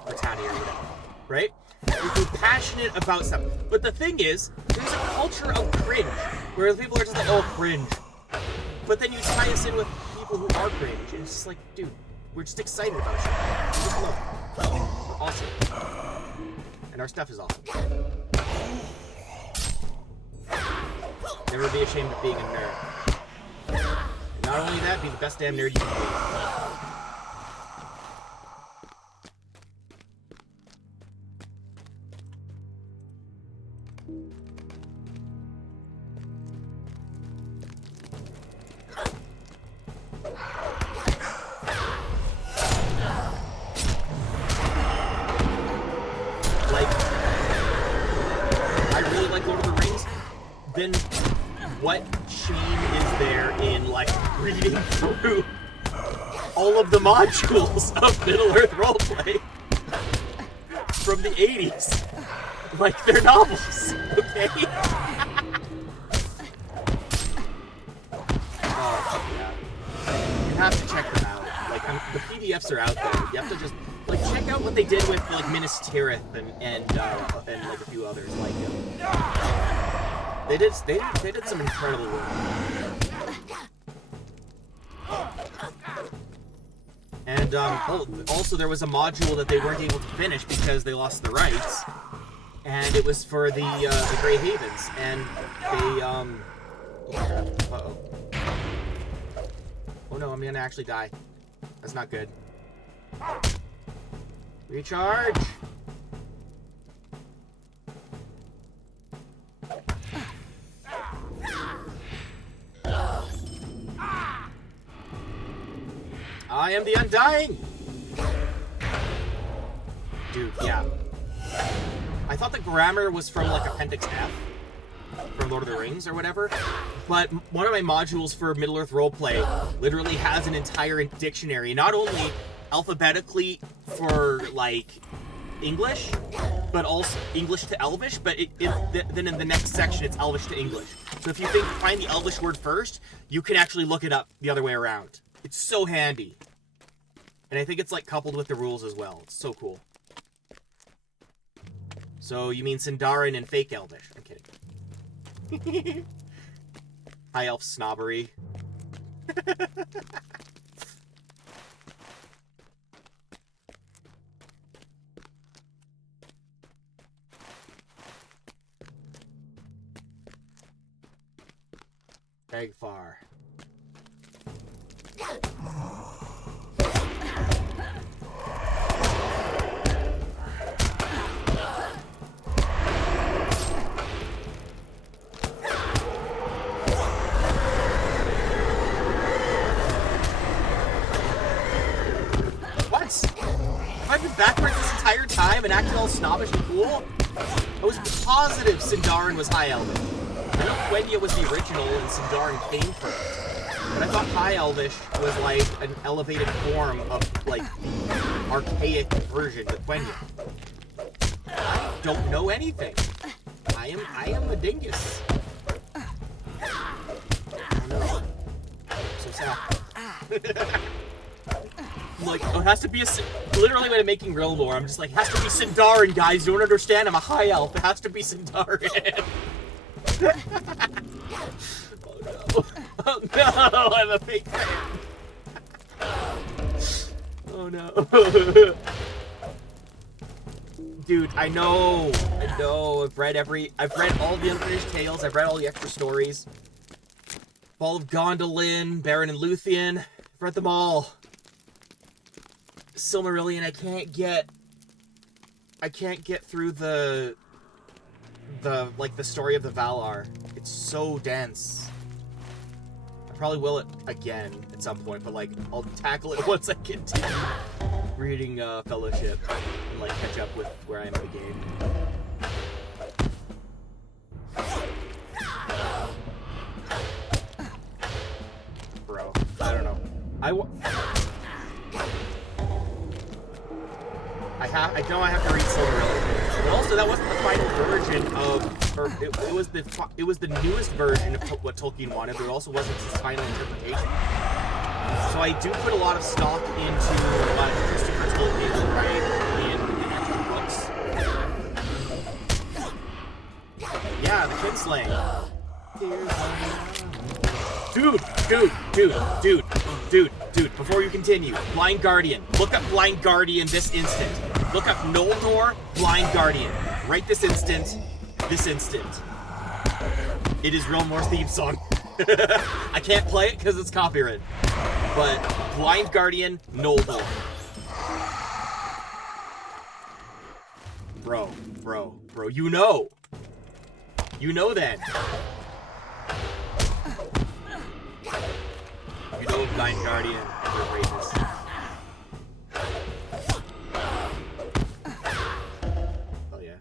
Britannia or whatever, right? You're passionate about stuff. But the thing is, there's a culture of cringe, where people are just like, oh, cringe. But then you tie us in with people who are cringe, and it's just like, dude, we're just excited about shit. We just love it. We're awesome. And our stuff is awesome. Never be ashamed of being a nerd. And not only that, be the best damn nerd you can be. Then what shame is there in like reading through all of the modules of Middle-earth roleplay from the 80s? Like they're novels, okay? Oh yeah, you have to check them out. Like the PDFs are out there. You have to just like check out what they did with like Minas Tirith and like a few others like. They did some incredible work. And also there was a module that they weren't able to finish because they lost the rights, and it was for the Grey Havens, and they uh-oh. Oh no, I'm gonna actually die. That's not good. Recharge. I am the Undying! Dude, yeah. I thought the grammar was from, like, Appendix F from Lord of the Rings or whatever, but one of my modules for Middle-earth roleplay literally has an entire dictionary, not only alphabetically for, like, English, but also English to Elvish, but then in the next section it's Elvish to English. So if you find the Elvish word first, you can actually look it up the other way around. It's so handy. And I think it's like coupled with the rules as well. It's so cool. So you mean Sindarin and fake Elvish. I'm kidding. High elf snobbery. Bagfar. I've been backwards this entire time and acting all snobbish and cool? I was positive Sindarin was High Elvish. I know Quenya was the original and Sindarin came from it. But I thought High Elvish was like an elevated form of like the archaic version of Quenya. I don't know anything. I am a dingus. I know. So sad. I'm like, oh, it has to be literally when I'm making real lore, I'm just like, it has to be Sindarin, guys. You don't understand. I'm a high elf. It has to be Sindarin. Oh no. Oh no, I'm a fake fan. Oh no. Dude, I know. I've read all the unfinished tales. I've read all the extra stories. Fall of Gondolin, Baron and Luthien. I've read them all. Silmarillion, I can't get through the story of the Valar. It's so dense. I probably will it again at some point, but like I'll tackle it once I continue reading Fellowship and like catch up with where I am in the game. Bro, I don't know. I know I have to read Silmarillion, but also that wasn't the final version of, or it was the newest version of what Tolkien wanted, but it also wasn't his final interpretation. So I do put a lot of stock into what Christopher Tolkien will write in extra books. Yeah, the Kinslaying. Dude, before you continue, Blind Guardian. Look up Blind Guardian this instant. Look up Noldor, Blind Guardian. Right this instant. It is Realmor's theme song. I can't play it because it's copyrighted. But Blind Guardian, Noldor. Bro, you know. You know then. You know Blind Guardian and their greatness. Oh yeah.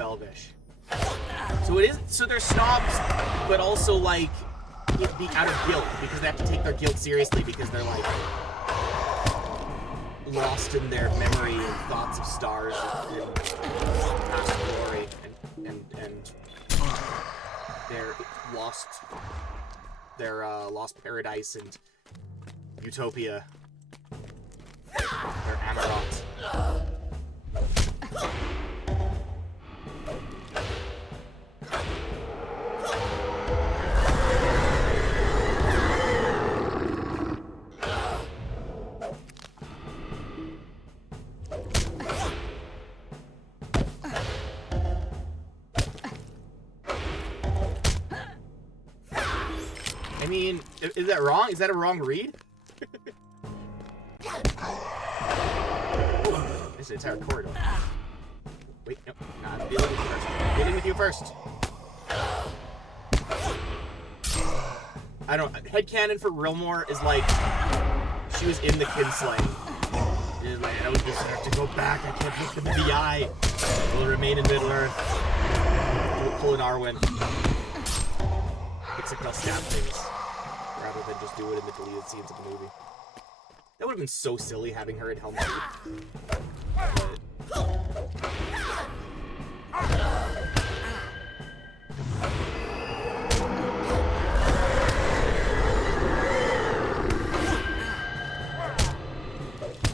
Elvish. So they're snobs, but also like be out of guilt because they have to take their guilt seriously because they're like lost in their memory and thoughts of stars and past glory and their lost paradise and utopia. Their Amarant. I mean, is that wrong? Is that a wrong read? This is an entire corridor. Wait, no, I'm dealing with you first. Dealing with you first. I don't. Headcanon for Realmor is like she was in the Kinslaying. It's like I don't deserve to go back. I can't look them in the eye. Will remain in Middle Earth. We'll pull an Arwen. Except I'll stab things rather than just do it in the deleted scenes of the movie. That would have been so silly having her in Helm's Deep.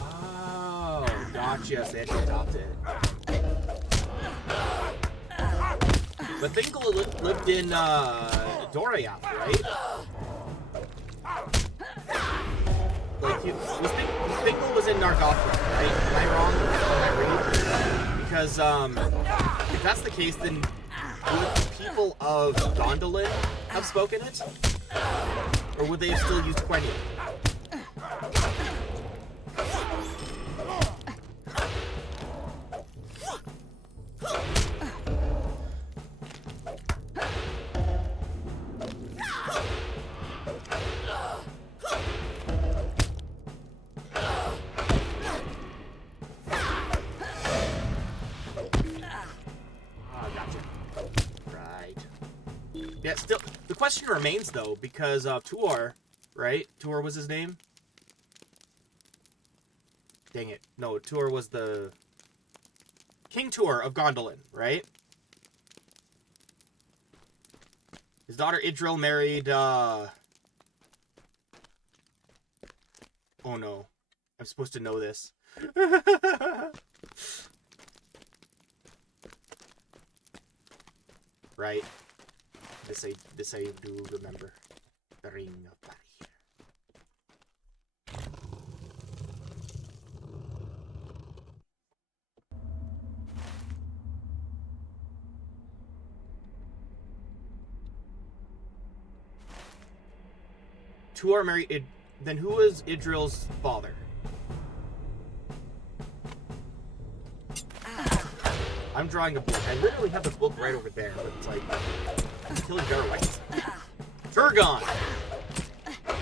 Oh, gotcha. So they had to adopt it. But Finkel lived in Doriath, right? Like, Finkel was in Nargothrond, right? Am I wrong? Am I reading? Because, if that's the case, then would the people of Gondolin have spoken it? Or would they have still used Quenya? Yeah, still, the question remains, though, because Tuor, right? Tuor was his name? Dang it. No, Tuor was the... King Tuor of Gondolin, right? His daughter Idril married, Oh no. I'm supposed to know this. Right. This I do remember. The Ring of Barrier. Tuor married then who was Idril's father? I'm drawing a book. I literally have the book right over there, but it's like until you better like Turgon!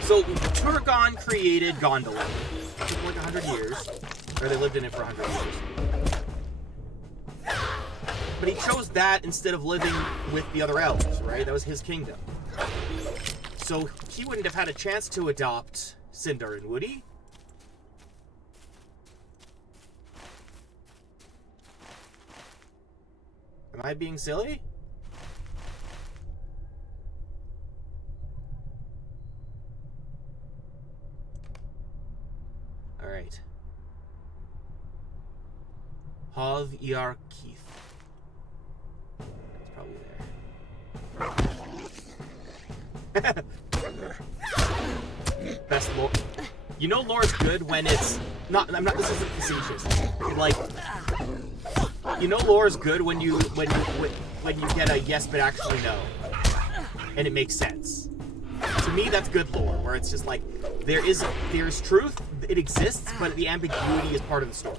So Turgon created Gondolin. It took like 100 years. Or they lived in it for 100 years. But he chose that instead of living with the other elves, right? That was his kingdom. So he wouldn't have had a chance to adopt Sindarin, would he? Am I being silly? Alright. Hav Iar Keith. It's probably there. Best lore. You know lore's good when it's not. This isn't facetious. Like, you know lore's good when you get a yes but actually no, and it makes sense. To me, that's good lore, where it's just like there's truth, it exists, but the ambiguity is part of the story.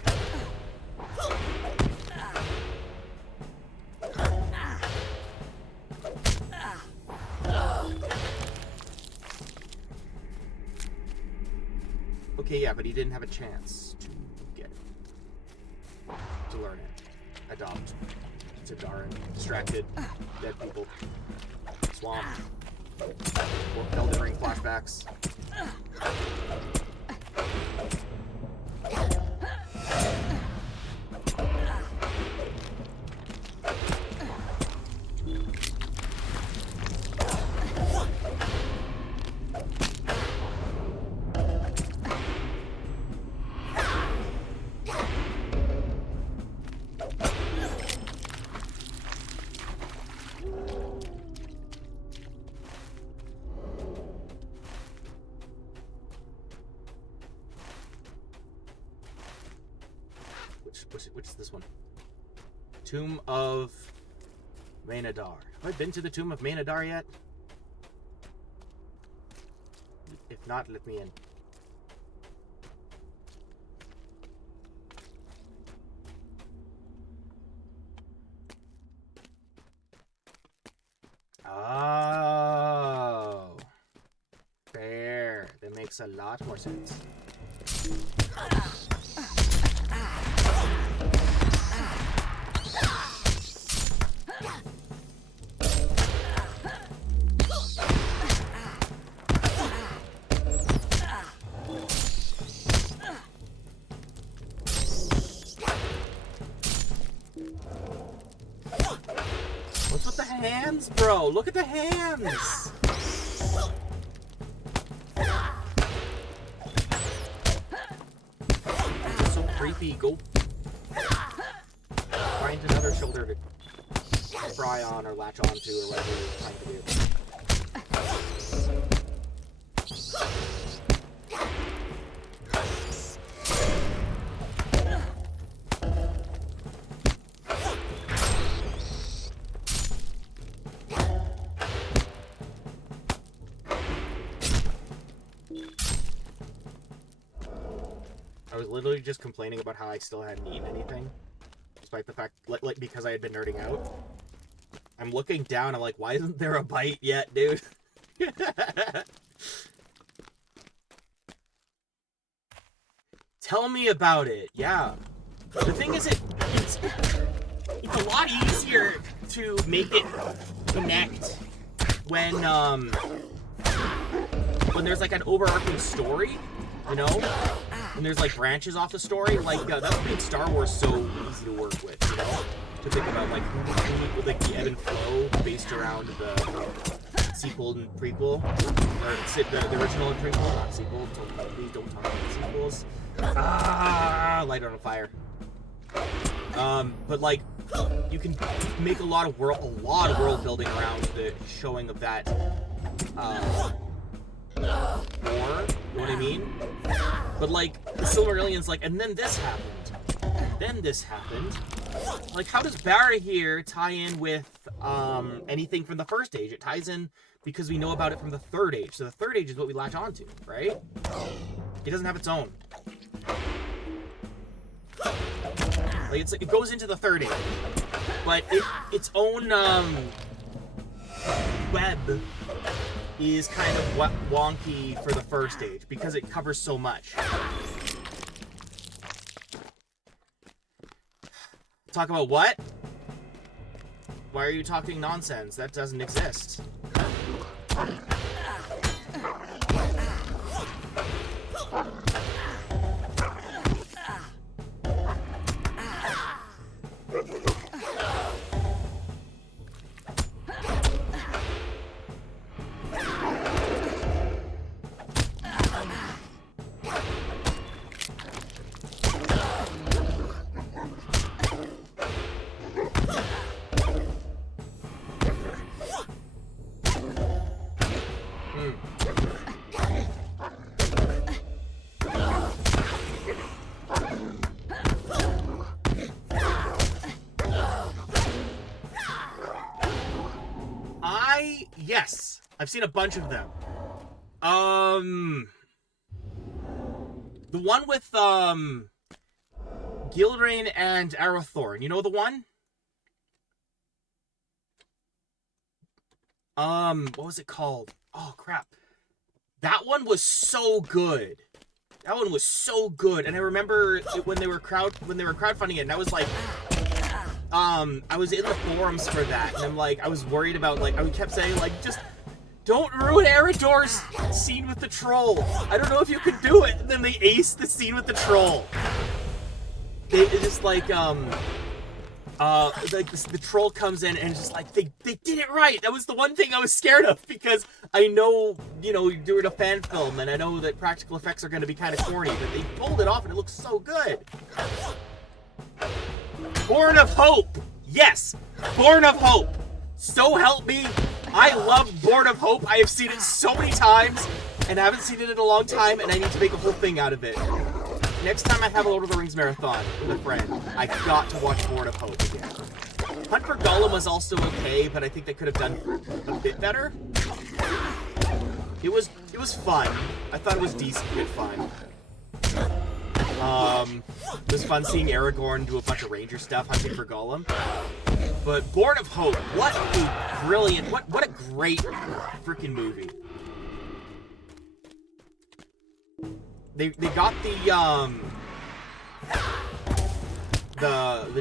Okay, yeah, but he didn't have a chance to get it. To learn it. Adopt. Sindarin. Distracted. Dead people. Swamp. Elden Ring flashbacks. Which is this one? Tomb of Maynadar. Have I been to the Tomb of Maynadar yet? If not, let me in. Oh. Fair. That makes a lot more sense. What's with the hands, bro? Look at the hands! It's so creepy. Go find another shoulder to pry on or latch onto or whatever you're trying to do. I was literally just complaining about how I still hadn't eaten anything, despite the fact, like because I had been nerding out. I'm looking down, I'm like, why isn't there a bite yet, dude? Tell me about it, yeah. The thing is, it's a lot easier to make it connect when there's like an overarching story, you know, and there's like branches off the story, like that's what made Star Wars so easy to work with, you know, to think about like the ebb and flow based around the sequel and prequel, or the original and prequel, not sequel. So please don't talk about sequels. Light on fire. But like, you can make a lot of world building around the showing of that war. You know what I mean? But like, the Silmarillion's like, and then this happened, and then this happened. Like, how does Barahir tie in with anything from the First Age? It ties in because we know about it from the Third Age. So the Third Age is what we latch onto, right? It doesn't have its own. Like, it goes into the Third Age, but its own web is kind of wonky for the First Age because it covers so much. Talk about what? Why are you talking nonsense? That doesn't exist. Yes, I've seen a bunch of them. The one with Gilrain and Arathorn. You know the one? What was it called? Oh crap. That one was so good. That one was so good. And I remember when they were crowdfunding it, and I was like, I was in the forums for that, and I'm like, I was worried about, like, I kept saying, like, just don't ruin Eredor's scene with the troll. I don't know if you could do it. And then they aced the scene with the troll. It just like the troll comes in and just like they did it right. That was the one thing I was scared of, because I know, you know, you're doing a fan film, and I know that practical effects are going to be kind of corny, but they pulled it off and it looks so good. Born of Hope! Yes! Born of Hope! So help me, I love Born of Hope. I have seen it so many times, and I haven't seen it in a long time, and I need to make a whole thing out of it. Next time I have a Lord of the Rings marathon with a friend, I got to watch Born of Hope again. Hunt for Gollum was also okay, but I think they could have done a bit better. It was fun. I thought it was decent, but fun. It was fun seeing Aragorn do a bunch of ranger stuff hunting for Gollum. But Born of Hope, what a brilliant, what a great freaking movie. They got the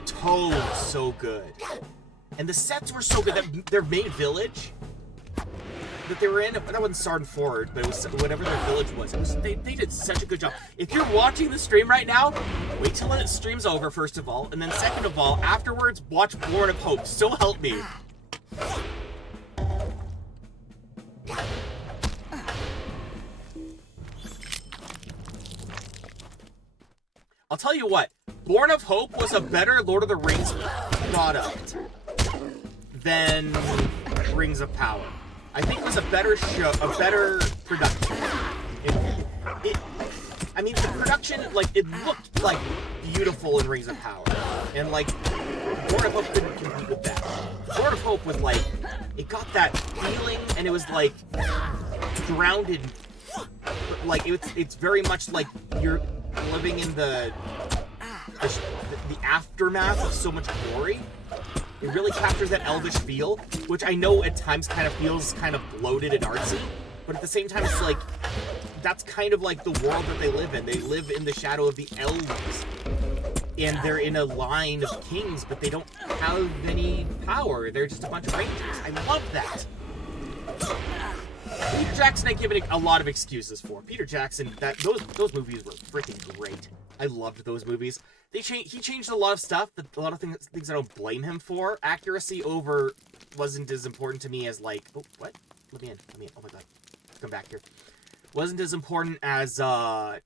tones so good, and the sets were so good. Their main village that they were in, that wasn't Sarn Ford, but it was whatever their village was. They did such a good job. If you're watching the stream right now, wait till the stream's over, first of all, and then second of all, afterwards, watch Born of Hope. So help me. I'll tell you what, Born of Hope was a better Lord of the Rings product than Rings of Power. I think it was a better show, a better production. I mean, the production, like, it looked, like, beautiful in Rings of Power. And, like, Born of Hope couldn't compete with that. Born of Hope was, like, it got that feeling, and it was, like, grounded. Like, it's very much like you're living in the aftermath of so much glory. It really captures that elvish feel, which I know at times kind of feels kind of bloated and artsy, but at the same time it's like, that's kind of like the world that they live in. They live in the shadow of the elves, and they're in a line of kings, but they don't have any power. They're just a bunch of rangers. I love that. Peter Jackson I give it a lot of excuses for. Peter Jackson, those movies were freaking great. I loved those movies. He changed a lot of stuff, but a lot of things I don't blame him for. Accuracy wasn't as important to me as like, oh, what? Let me in. Oh my god. Come back here. Wasn't as important as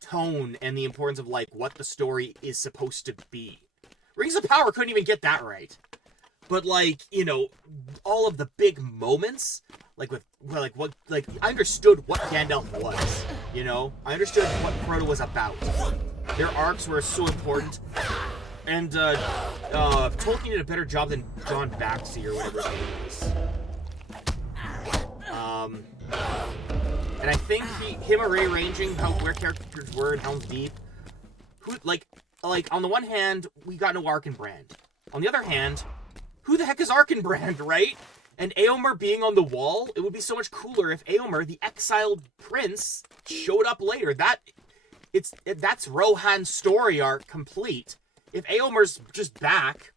tone and the importance of like what the story is supposed to be. Rings of Power couldn't even get that right. But like, you know, all of the big moments, I understood what Gandalf was, you know? I understood what Frodo was about. Their arcs were so important. And Tolkien did a better job than John Baxter or whatever his name was. And I think him rearranging where characters were in Helm's Deep, on the one hand, we got no Arkenbrand. On the other hand, who the heck is Arkenbrand, right? And Éomer being on the wall, it would be so much cooler if Éomer, the exiled prince, showed up later. That's Rohan's story arc complete. If Éomer's just back,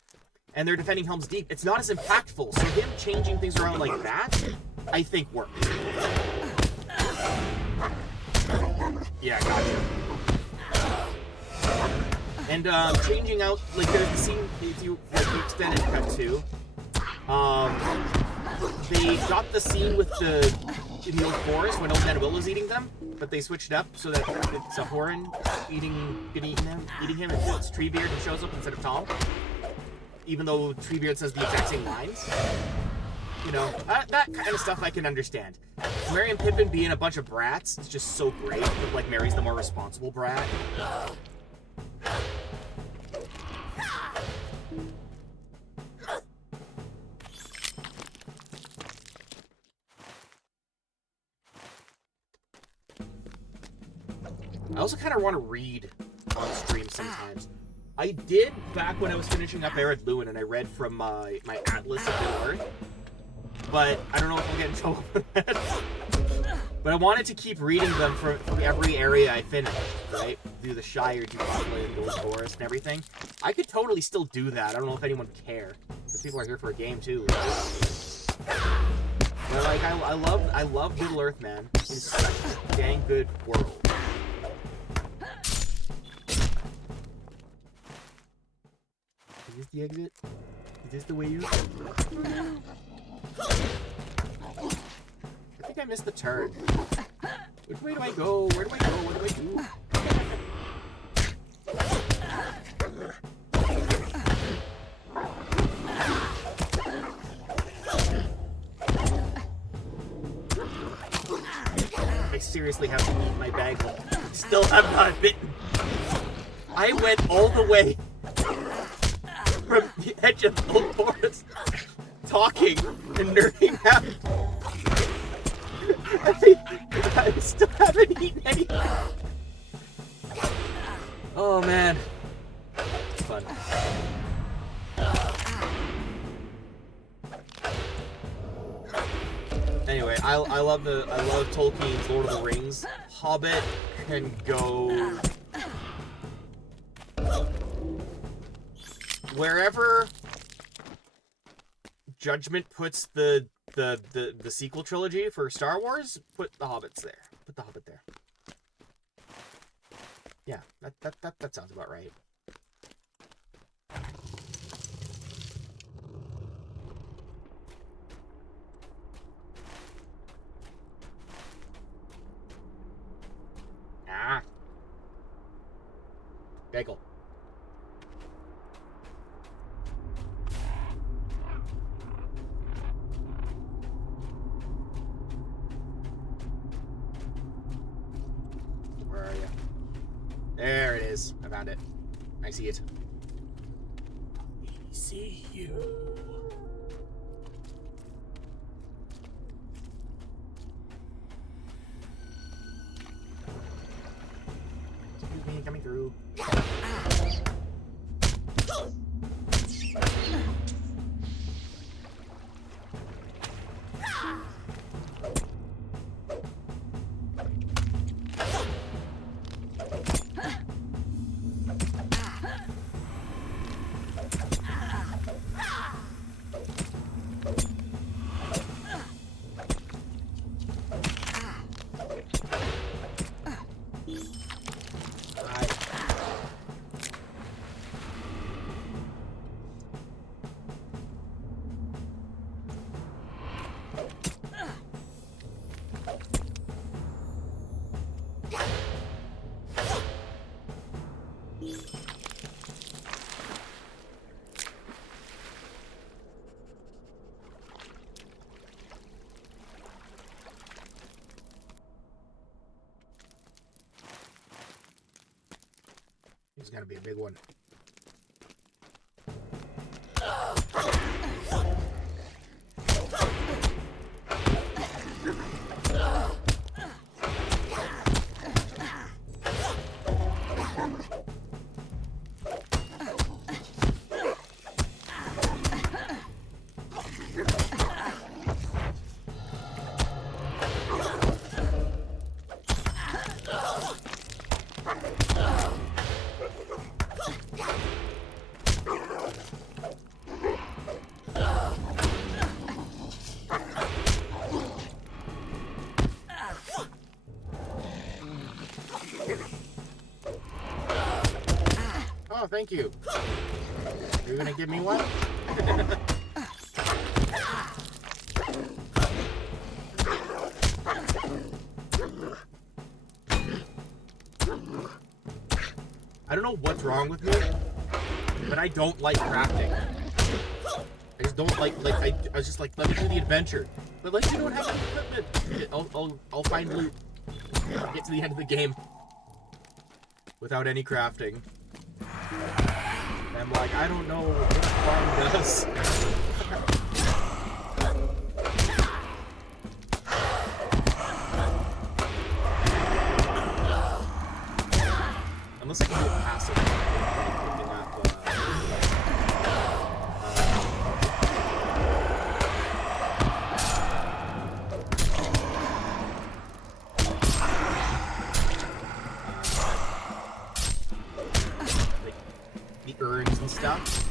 and they're defending Helm's Deep, it's not as impactful. So him changing things around like that, I think worked. Yeah, gotcha. And changing out, like, there's the scene, if you the extended cut to, they got the scene in the old forest when Old Man Will is eating them, but they switched up so that it's a Horan eating him, and it's Treebeard who shows up instead of Tom. Even though Treebeard says the exact same lines. You know, that kind of stuff I can understand. Merry and Pippin being a bunch of brats is just so great, but like Merry's the more responsible brat. I also kind of want to read on stream sometimes. I did back when I was finishing up Ered Luin, and I read from my Atlas of Middle-earth. But I don't know if I'll get in trouble for that. But I wanted to keep reading them from every area I finished, right? Do the Shire, do Botland, Old Forest, and everything. I could totally still do that. I don't know if anyone would care. Because people are here for a game, too. But, like, I love Middle-earth, man. It's such a dang good world. Is this the exit? Is this the way you... I think I missed the turn. Which way do I go? Where do I go? What do I do? I seriously have to eat my bag. Still have not bitten. I went all the way from the edge of the old forest, talking and nerding out. I still haven't eaten anything. Oh man, it's fun. Anyway, I love Tolkien's Lord of the Rings. Hobbit can go wherever Judgment puts the sequel trilogy for Star Wars. Put the Hobbits there. Put the Hobbit there. Yeah, that sounds about right. Ah. Bagel. Where are you? There it is. I found it. I see it. We see you. Excuse me, coming through. It's gotta be a big one. Oh, thank you. You're gonna give me one? I don't know what's wrong with me, but I don't like crafting. I just don't like I was just like, let me do the adventure. But like, you don't have any equipment. I'll find loot. I'll get to the end of the game without any crafting. And I'm like, I don't know what farm does. Unless I can do it passive. Picking up, like the urns and stuff.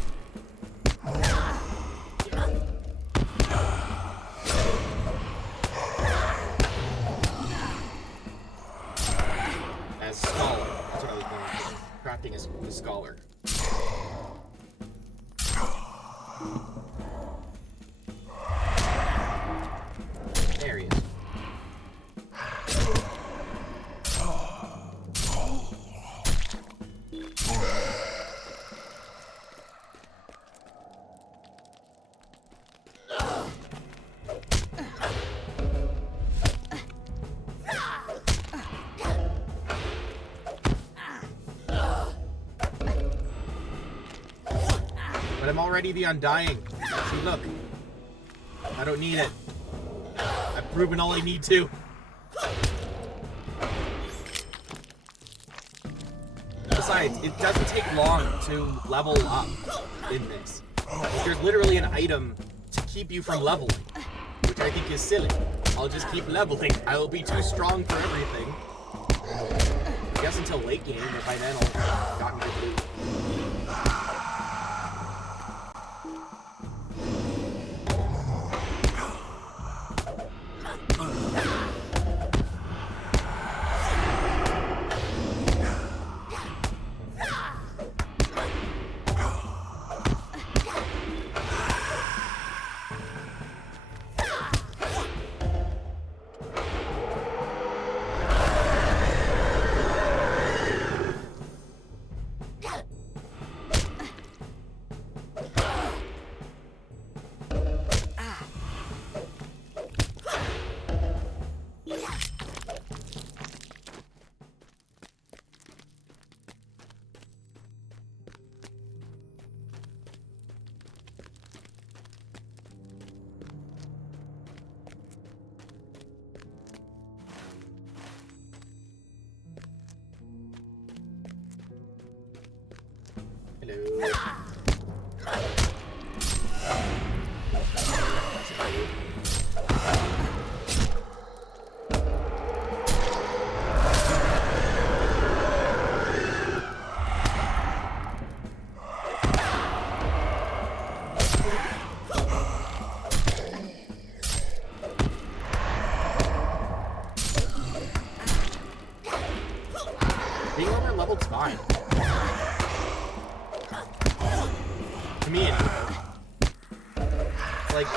As scholar, that's what I was going for. Crafting as a scholar. There he is. But I'm already the Undying. See, look. I don't need it. I've proven all I need to. Besides, it doesn't take long to level up in this. There's literally an item to keep you from leveling, which I think is silly. I'll just keep leveling. I will be too strong for everything. I guess until late game, and by then I'll have gotten good loot. Hello. Being over level's fine. To me, anyway. It's like...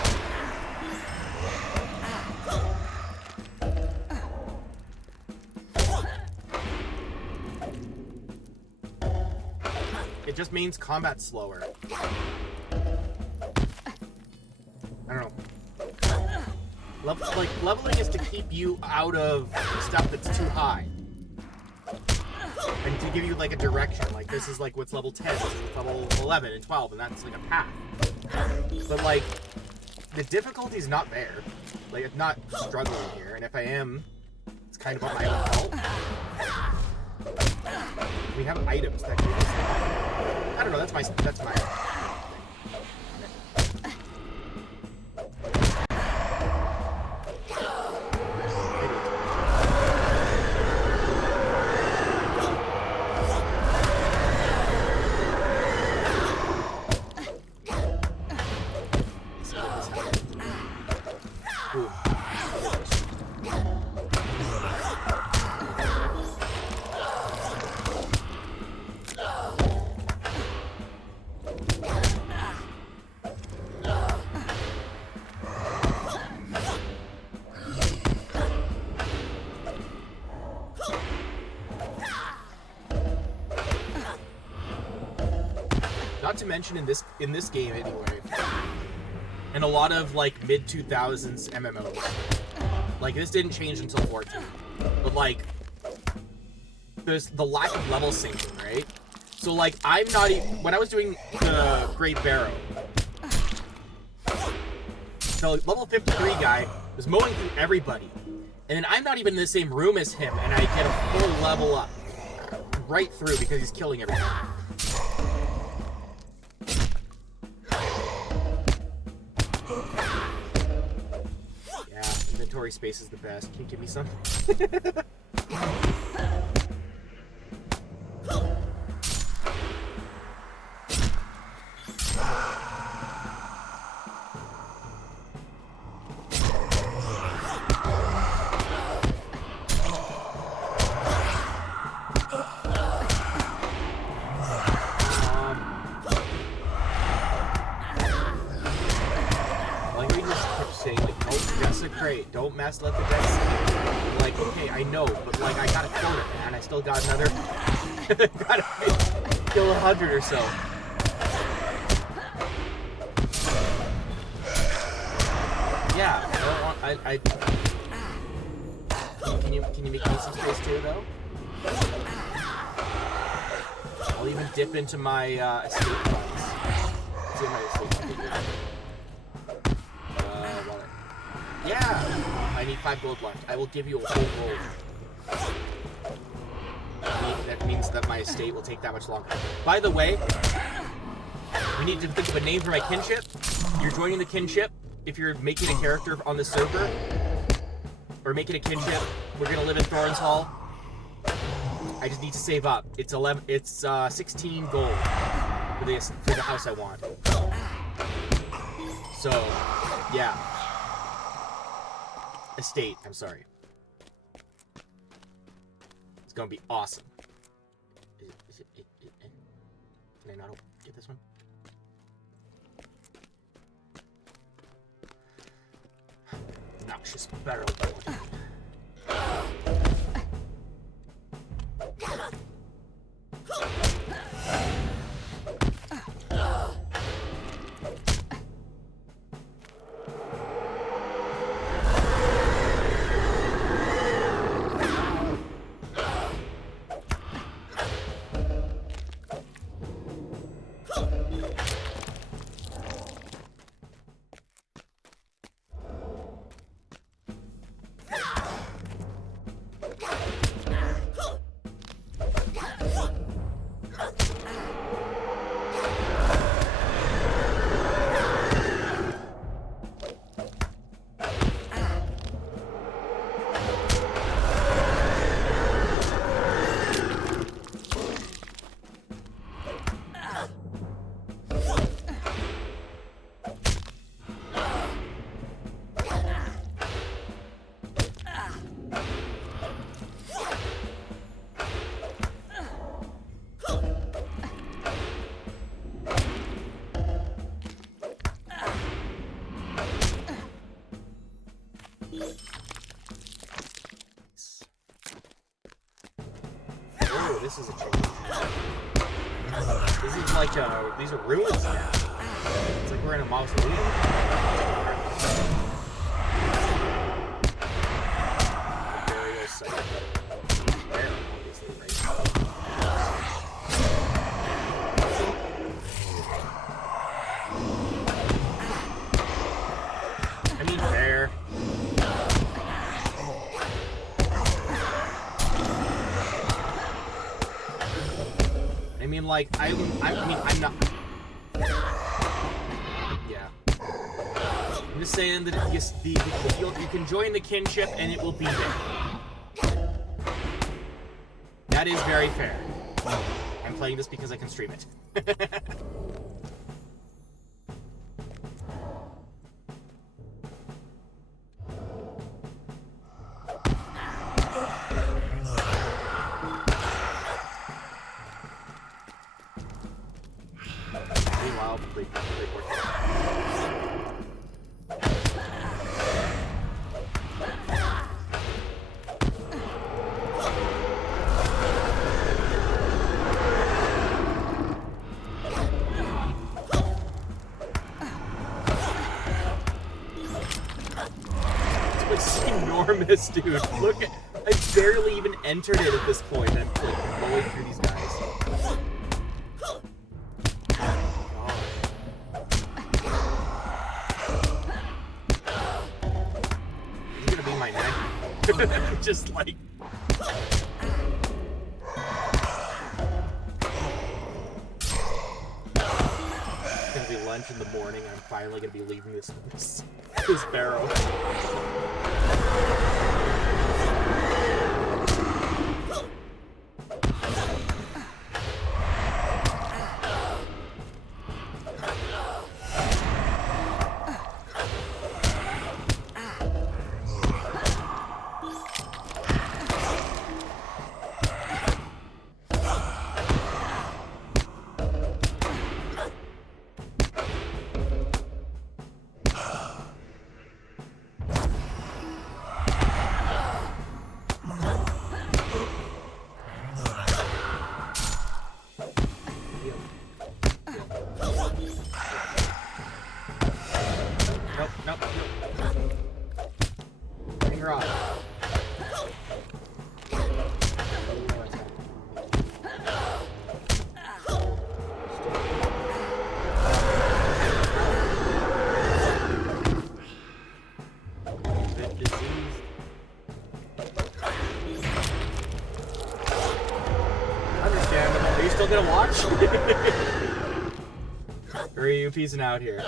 It just means combat's slower. I don't know. Leveling is to keep you out of stuff that's too high. And to give you like a direction. Like this is like what's level 10, this is level 11 and 12, and that's like a path. But like, the difficulty's not there. Like, it's not struggling here, and if I am, it's kind of on my own fault. We have items that give us, I don't know, that's my Not to mention in this game anyway, and a lot of like mid 2000s MMOs, like this didn't change until 14, but like there's the lack of level syncing, right? So like I'm not even, when I was doing the Great Barrow, the level 53 guy was mowing through everybody, and then I'm not even in the same room as him, and I get a full level up right through because he's killing everybody. Inventory space is the best. Can you give me some? Don't mess, let the dead see. Like, okay, I know, but like, I gotta kill it, man. I still got another. Gotta kill 100 or so. Yeah, I don't want. Can you make me some space too, though? I'll even dip into my escape funds. See my escape funds. Yeah! I need 5 gold left. I will give you a whole gold. That means that my estate will take that much longer. By the way, we need to think of a name for my kinship. You're joining the kinship if you're making a character on the server. Or making a kinship. We're gonna live in Thorns Hall. I just need to save up. It's 16 gold for the house I want. So, yeah. Estate, I'm sorry. It's gonna be awesome. Is it can I not get this one? Noxious barrel. This is a change. This is like these are ruins now. It's like we're in a mausoleum. Burial site. There, obviously, right? I mean, fair. I mean, like, I'm not. Yeah. I'm just saying that you can join the kinship and it will be there. That is very fair. I'm playing this because I can stream it. Meanwhile, play It's enormous, dude. Look at, I barely even entered it at this point. I'm like blowing through these guys. Just like it's gonna be lunch in the morning. I'm finally gonna be leaving this barrow. Nope. Finger on. Understandable. Are you still gonna watch? Or are you peacing out here?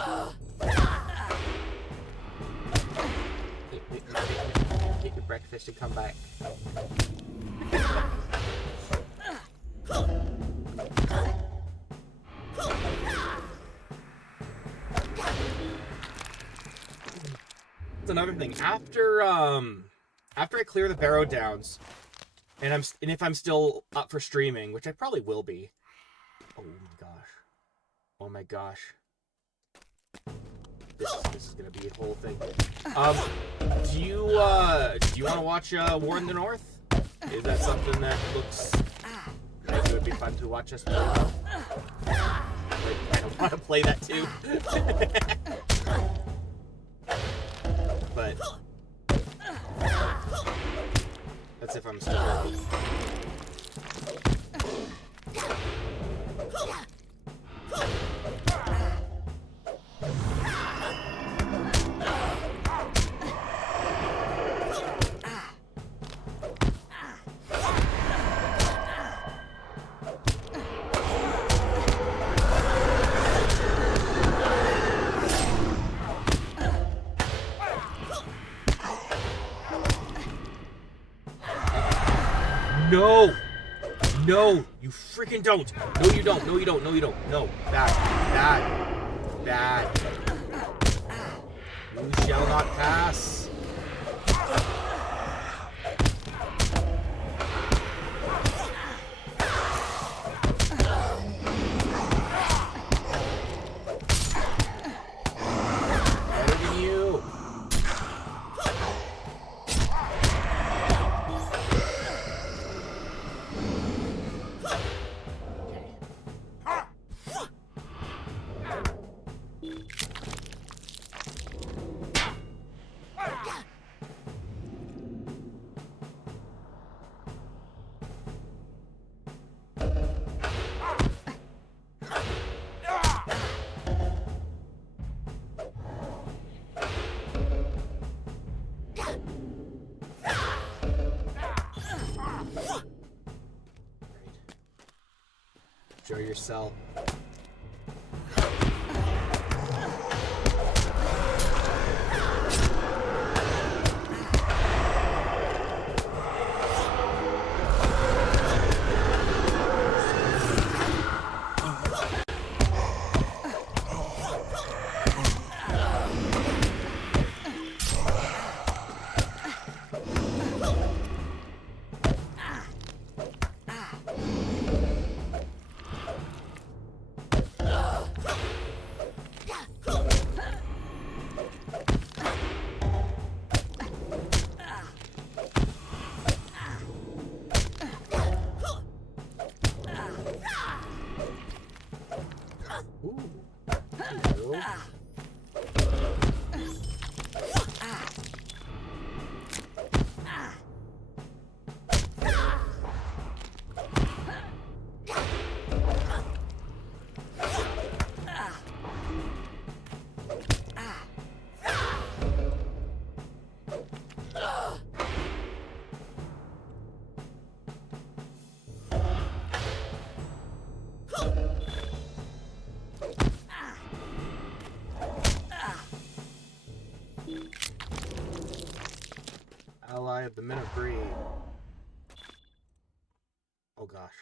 Get your breakfast and come back. That's another thing. After I clear the Barrow Downs, and if I'm still up for streaming, which I probably will be. Oh my gosh. This is gonna be a whole thing. Do you want to watch War in the North? Is that something that looks like it would be fun to watch us play? I don't want to play that too. But that's if I'm still. No! No! You freaking don't! No, you don't! No, you don't! No, you don't! No! Bad! Bad! Bad! You shall not pass! Better than you! Enjoy your cell. Ally of the Men of Bree. Oh gosh.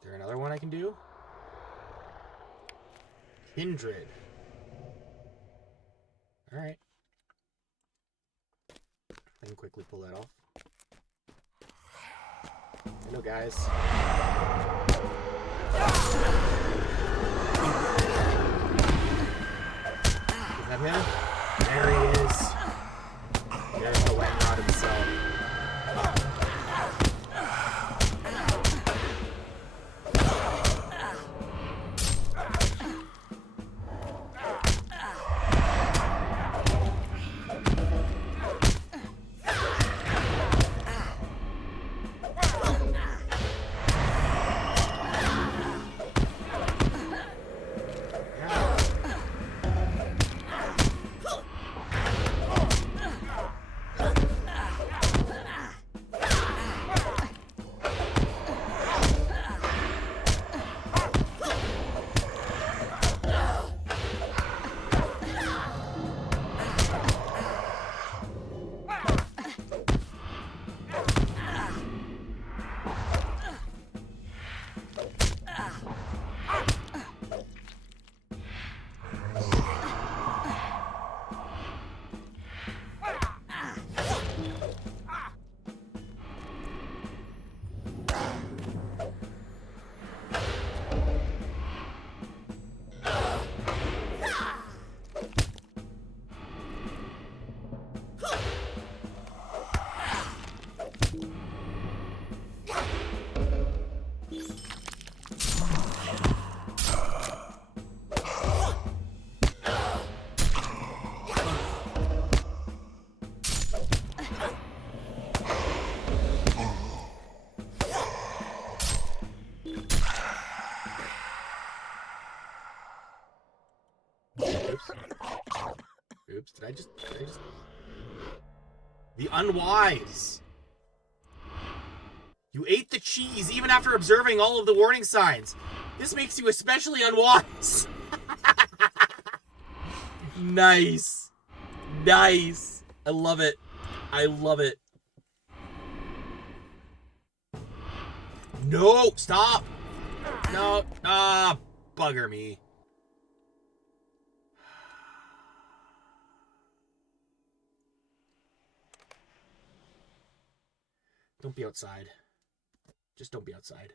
Is there another one I can do? Kindred. Alright. I can quickly pull that off. Hello, guys. Is that him? There he is. There's the wet rod himself. Oops, did I just... The unwise! You ate the cheese even after observing all of the warning signs. This makes you especially unwise. Nice. Nice. I love it. I love it. No, stop. No, bugger me. Don't be outside. Just don't be outside.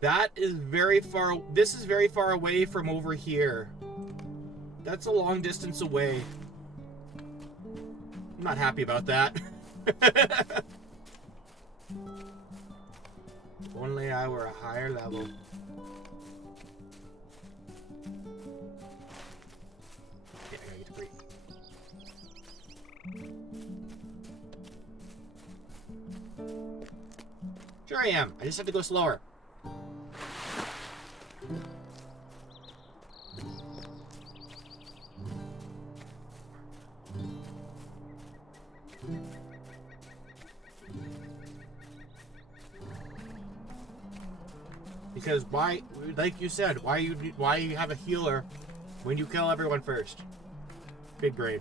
That is very far. This is very far away from over here. That's a long distance away. I'm not happy about that. If only I why we're a higher level. Okay, I gotta get to Bree. Sure I am. I just have to go slower. Because why, like you said, why you have a healer when you kill everyone first? Big brain.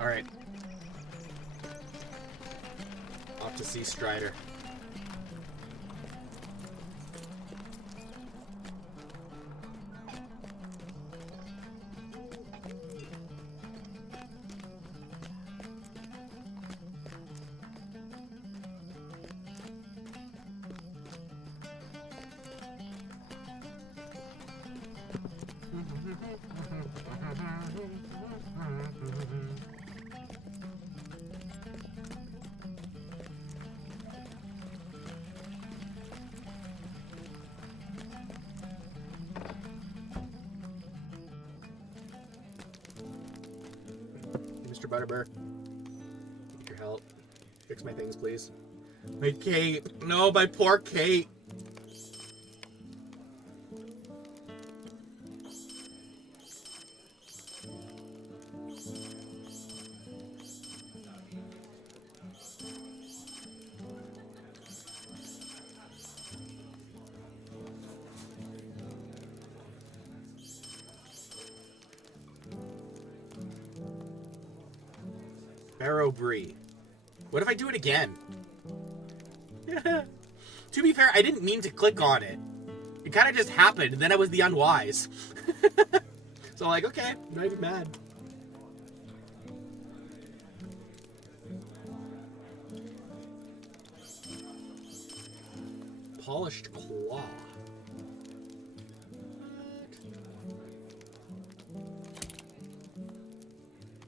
All right. Off to see Strider. Mr. Butterbur, need your help. Fix my things, please. My Kate. No, my poor Kate. Barrow Bree. What if I do it again? To be fair, I didn't mean to click on it. It kind of just happened, and then I was the unwise. So I'm like, okay, I'm not even mad. Polished claw.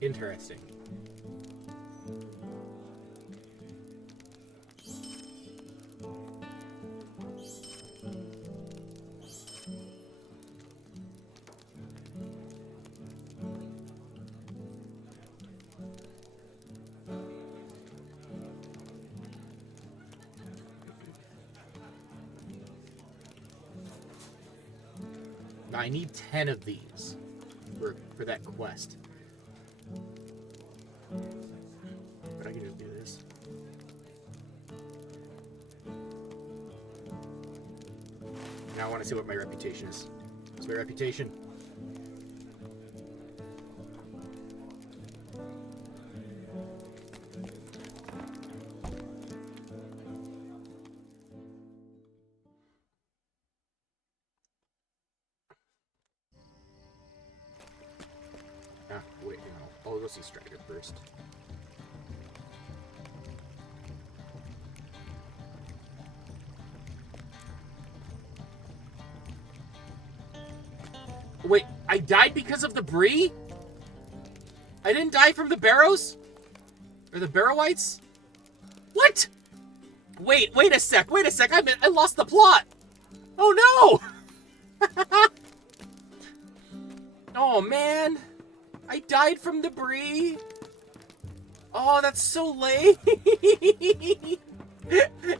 Interesting. Now I need 10 of these for that quest. But I can just do this. Now I want to see what my reputation is. What's my reputation? Ah, wait, no. I'll go see Strider first. Wait, I died because of the Bree? I didn't die from the Barrows? Or the Barrowites? What? Wait a sec, I lost the plot! Oh no! Oh man! I died from the Bree? Oh, that's so lame!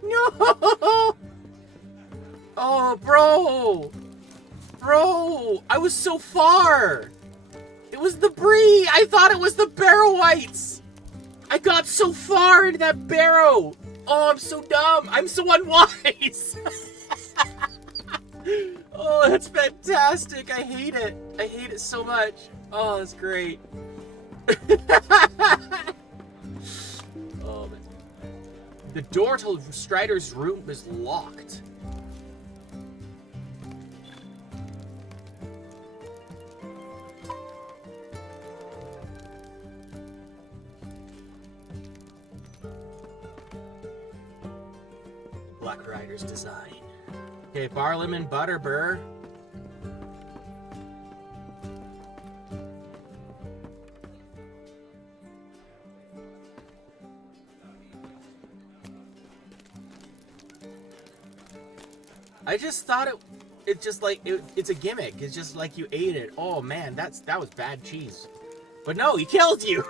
No! Oh, bro! Bro! I was so far! It was the Bree! I thought it was the Barrowites! I got so far into that Barrow! Oh, I'm so dumb! I'm so unwise! Oh, that's fantastic! I hate it! I hate it so much! Oh, that's great. Oh, man. The door to Strider's room is locked. Black Rider's design. Okay, bar lemon butter burr. I just thought it's just like it's a gimmick. It's just like you ate it. Oh man, that was bad cheese. But no, he killed you.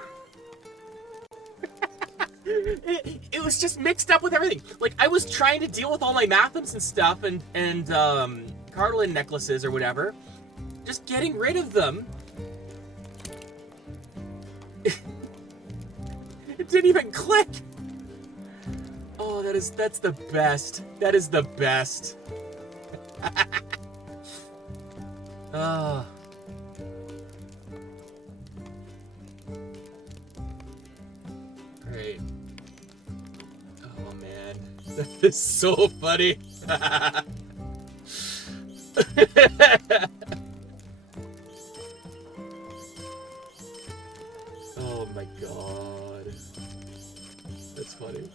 It was just mixed up with everything. Like I was trying to deal with all my mathams and stuff and cartilage necklaces or whatever. Just getting rid of them. It didn't even click. Oh, that's the best. That is the best. Oh. Great. Oh man, that is so funny. Oh my god, that's funny.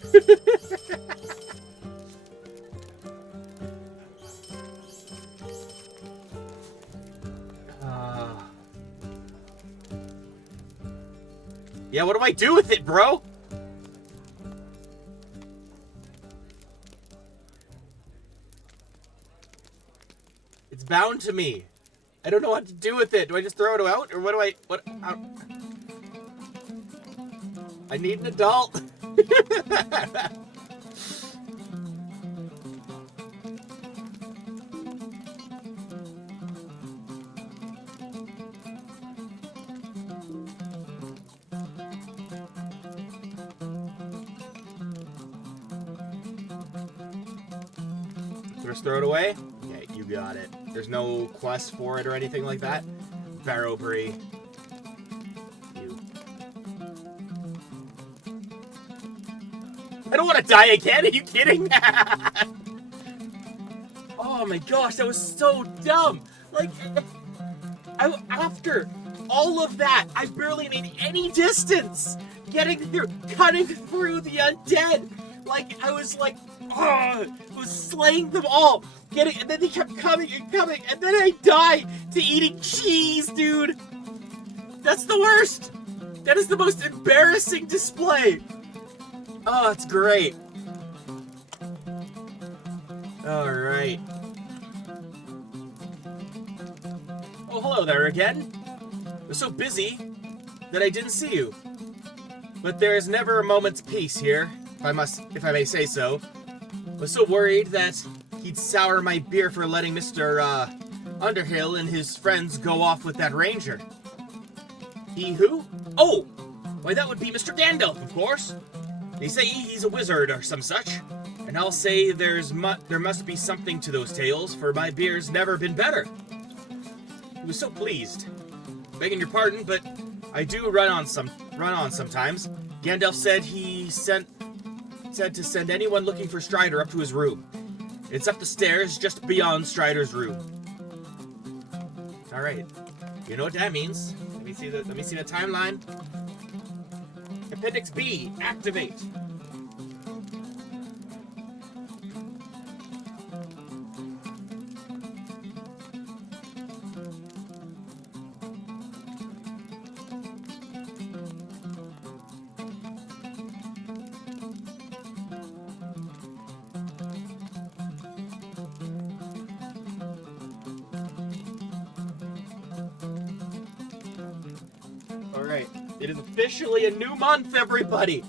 Yeah, what do I do with it, bro? It's bound to me. I don't know what to do with it. Do I just throw it out, or I need an adult. Just throw it away? Okay, you got it. There's no quest for it or anything like that? Barrow Bree. You. I don't want to die again, are you kidding? Oh my gosh, that was so dumb. Like, after all of that, I barely made any distance cutting through the undead. Like, I was like, I was slaying them all, and then they kept coming and coming, and then I died to eating cheese, dude. That's the worst. That is the most embarrassing display. Oh, it's great. All right. Oh, hello there again. I was so busy that I didn't see you. But there is never a moment's peace here, if I may say so. I was so worried that he'd sour my beer for letting Mr. Underhill and his friends go off with that ranger. He who? Oh! Why, that would be Mr. Gandalf, of course. They say he's a wizard or some such. And I'll say there must be something to those tales, for my beer's never been better. He was so pleased. Begging your pardon, but I do run on sometimes. Gandalf said to send anyone looking for Strider up to his room. It's up the stairs just beyond Strider's room. All right, you know what that means. Let me see the timeline. Appendix B, activate. Alright, it is officially a new month, everybody!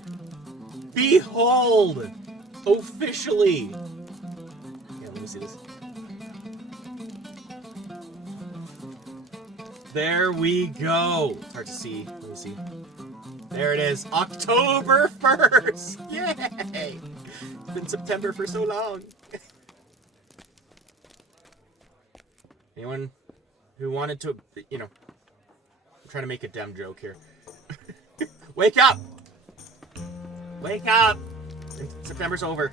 Behold! Officially! Yeah, let me see this. There we go! It's hard to see. Let me see. There it is. October 1st! Yay! It's been September for so long. Anyone who wanted to, you know, I'm trying to make a dumb joke here. Wake up! Wake up! September's over.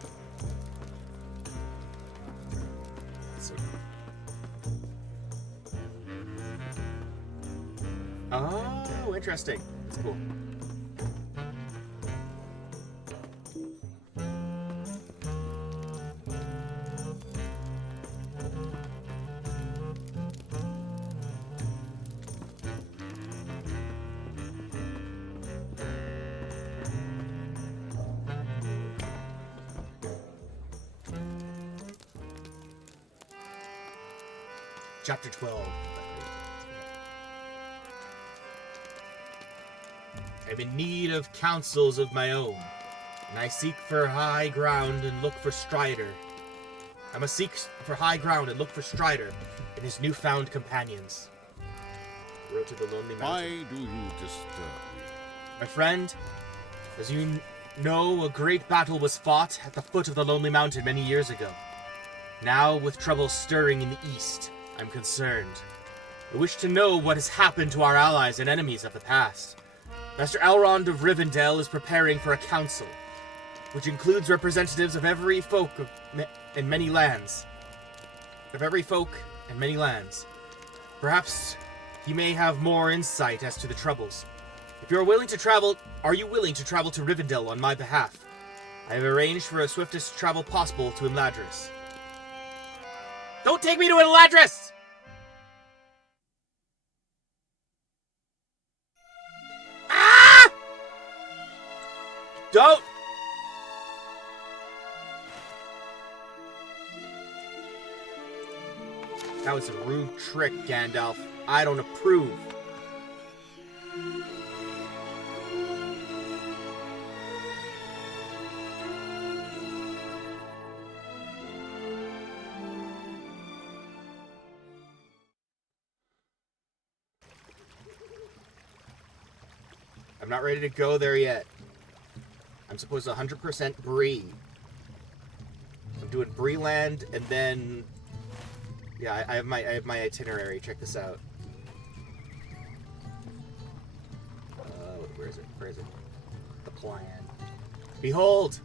Oh, interesting. That's cool. chapter 12. I'm in need of counsels of my own, and I seek for high ground and look for Strider. I must seek for high ground and look for Strider and his newfound companions. Road to the Lonely Mountain. Why do you disturb me? My friend, as you know, a great battle was fought at the foot of the Lonely Mountain many years ago. Now, with trouble stirring in the east, I'm concerned. I wish to know what has happened to our allies and enemies of the past. Master Elrond of Rivendell is preparing for a council, which includes representatives of every folk and many lands. Perhaps he may have more insight as to the troubles. If you are willing to travel, are you willing to travel to Rivendell on my behalf? I have arranged for a swiftest travel possible to Imladris. Don't take me to Imladris! Ah! Don't! That was a rude trick, Gandalf. I don't approve. I'm not ready to go there yet. I'm supposed to 100% Bree. I'm doing Bree-land, and then... Yeah, I have my itinerary. Check this out. Where is it? Where is it? The plan. Behold!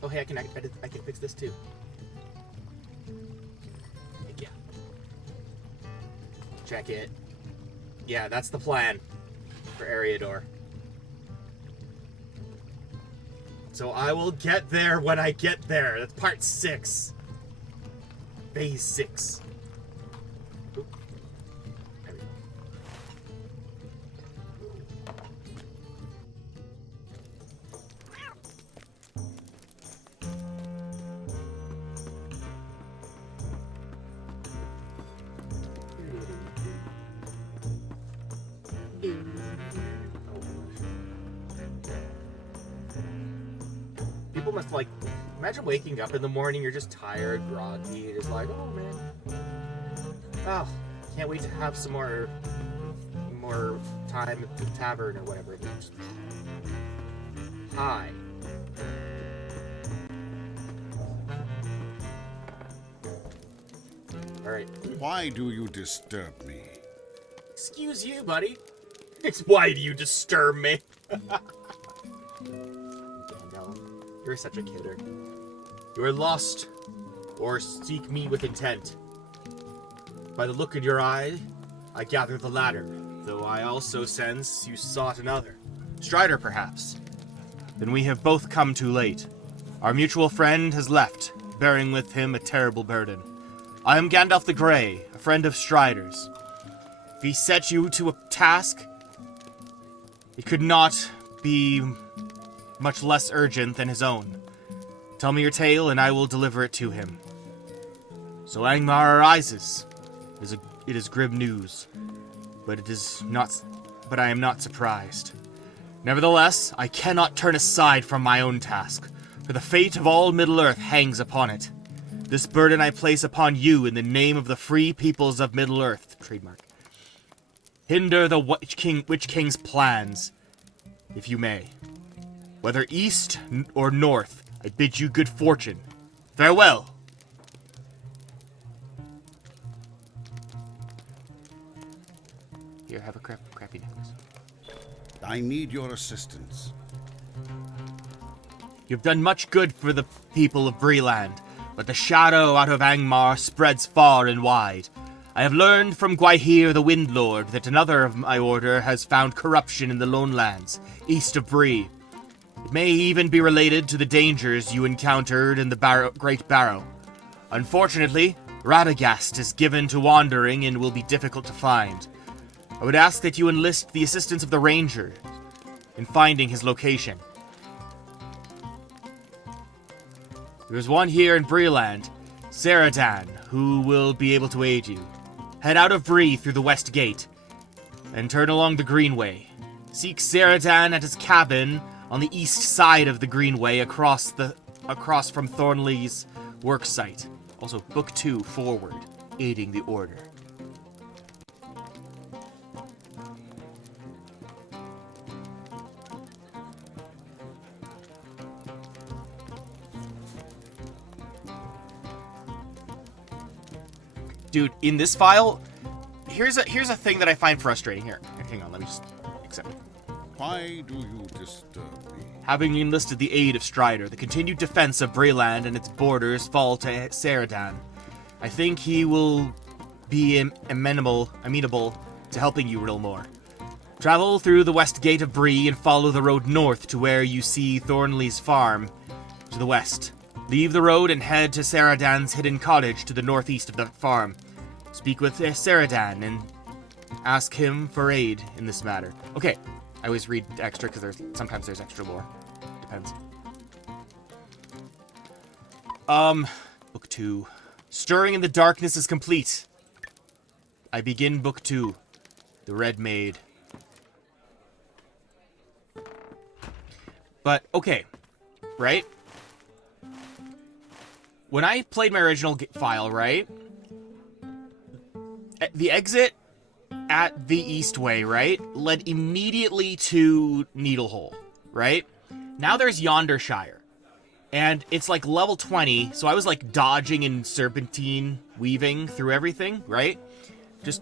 Oh, hey, I can fix this too. Heck yeah. Check it. Yeah, that's the plan for Eriador. So I will get there when I get there. That's part 6. Phase 6. Oop. There we go. People must like, imagine waking up in the morning, you're just tired, groggy, you're just like, oh man. Oh, can't wait to have some more time at the tavern or whatever. Just, hi. Alright. Why do you disturb me? Excuse you, buddy. Why do you disturb me? You're such a kidder. You are lost, or seek me with intent. By the look in your eye, I gather the latter, though I also sense you sought another. Strider, perhaps. Then we have both come too late. Our mutual friend has left, bearing with him a terrible burden. I am Gandalf the Grey, a friend of Strider's. If he set you to a task, it could not be much less urgent than his own. Tell me your tale, and I will deliver it to him. So Angmar arises. It is grim news, but I am not surprised. Nevertheless, I cannot turn aside from my own task, for the fate of all Middle-earth hangs upon it. This burden I place upon you in the name of the free peoples of Middle-earth. Trademark. Hinder the Witch King's plans, if you may. Whether east or north, I bid you good fortune. Farewell! Here, have a crappy necklace. I need your assistance. You've done much good for the people of Bree-land, but the shadow out of Angmar spreads far and wide. I have learned from Gwaihir the Windlord that another of my order has found corruption in the Lone Lands, east of Bree. It may even be related to the dangers you encountered in the Great Barrow. Unfortunately, Radagast is given to wandering and will be difficult to find. I would ask that you enlist the assistance of the Rangers in finding his location. There is one here in Bree-land, Saradan, who will be able to aid you. Head out of Bree through the west gate, and turn along the Greenway. Seek Ceradan at his cabin on the east side of the Greenway across from Thornley's work site. Also, Book 2 forward, aiding the Order. Dude, in this file, here's a thing that I find frustrating here. Hang on, let me just accept it. Why do you disturb me? Having enlisted the aid of Strider, the continued defense of Bree-land and its borders fall to Ceradan. I think he will be amenable to helping you a little more. Travel through the west gate of Bree and follow the road north to where you see Thornley's farm to the west. Leave the road and head to Ceradan's hidden cottage to the northeast of the farm. Speak with Ceradan and ask him for aid in this matter. Okay, I always read extra because sometimes there's extra lore. Depends. Book 2. Stirring in the Darkness is complete. I begin Book 2. The Red Maid. But, okay. Right? When I played my original file, right? The exit at the Eastway, right? Led immediately to Needlehole, right? Now there's Yondershire. And it's like level 20, so I was like dodging and serpentine weaving through everything, right?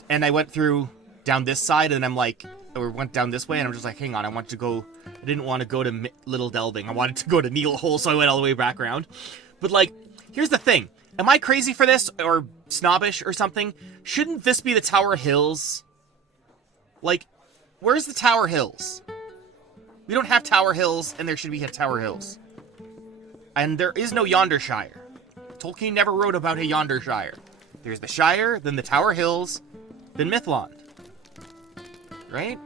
And I went through down this side, and I'm like, or went down this way, and I'm just like, hang on, I didn't want to go to Little Delving. I wanted to go to Needlehole, so I went all the way back around. But like, here's the thing. Am I crazy for this, or snobbish or something? Shouldn't this be the Tower Hills? Like, where's the Tower Hills? We don't have Tower Hills, and there should be Tower Hills. And there is no Yondershire. Tolkien never wrote about a Yondershire. There's the Shire, then the Tower Hills, then Mythland. Right?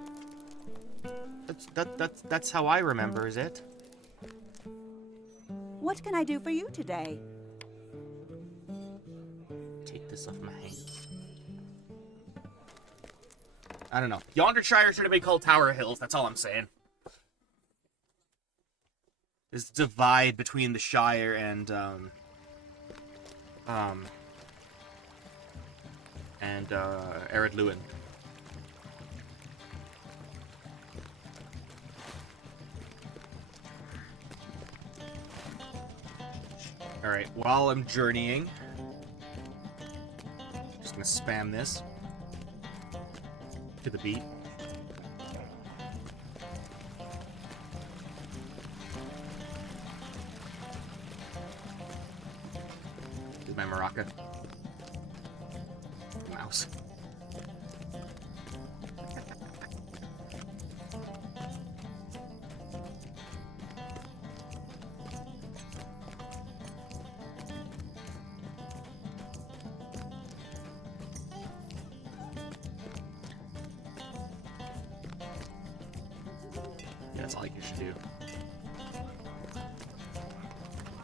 That's how I remember, is it? What can I do for you today? Take this off my hands. I don't know. Yondershire should have been called Tower Hills, that's all I'm saying. This divide between the Shire and Ered Luin. Alright, while I'm journeying, just gonna spam this to the beat. Is my maraca. Mouse. Yeah, that's all you should do.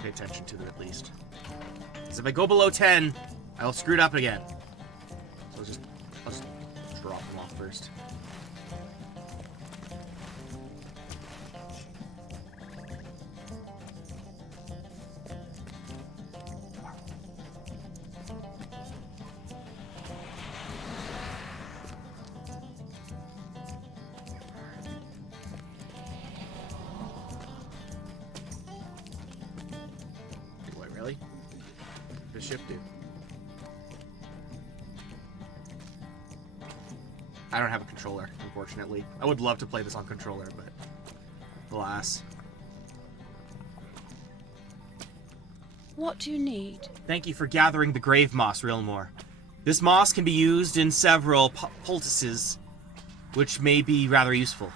Pay attention to them at least. Because if I go below 10, I'll screw it up again. So I'll just drop them off first. Wait, really? This ship do? I don't have a controller, unfortunately. I would love to play this on controller, but alas. What do you need? Thank you for gathering the grave moss, Rilmore. This moss can be used in several poultices, which may be rather useful.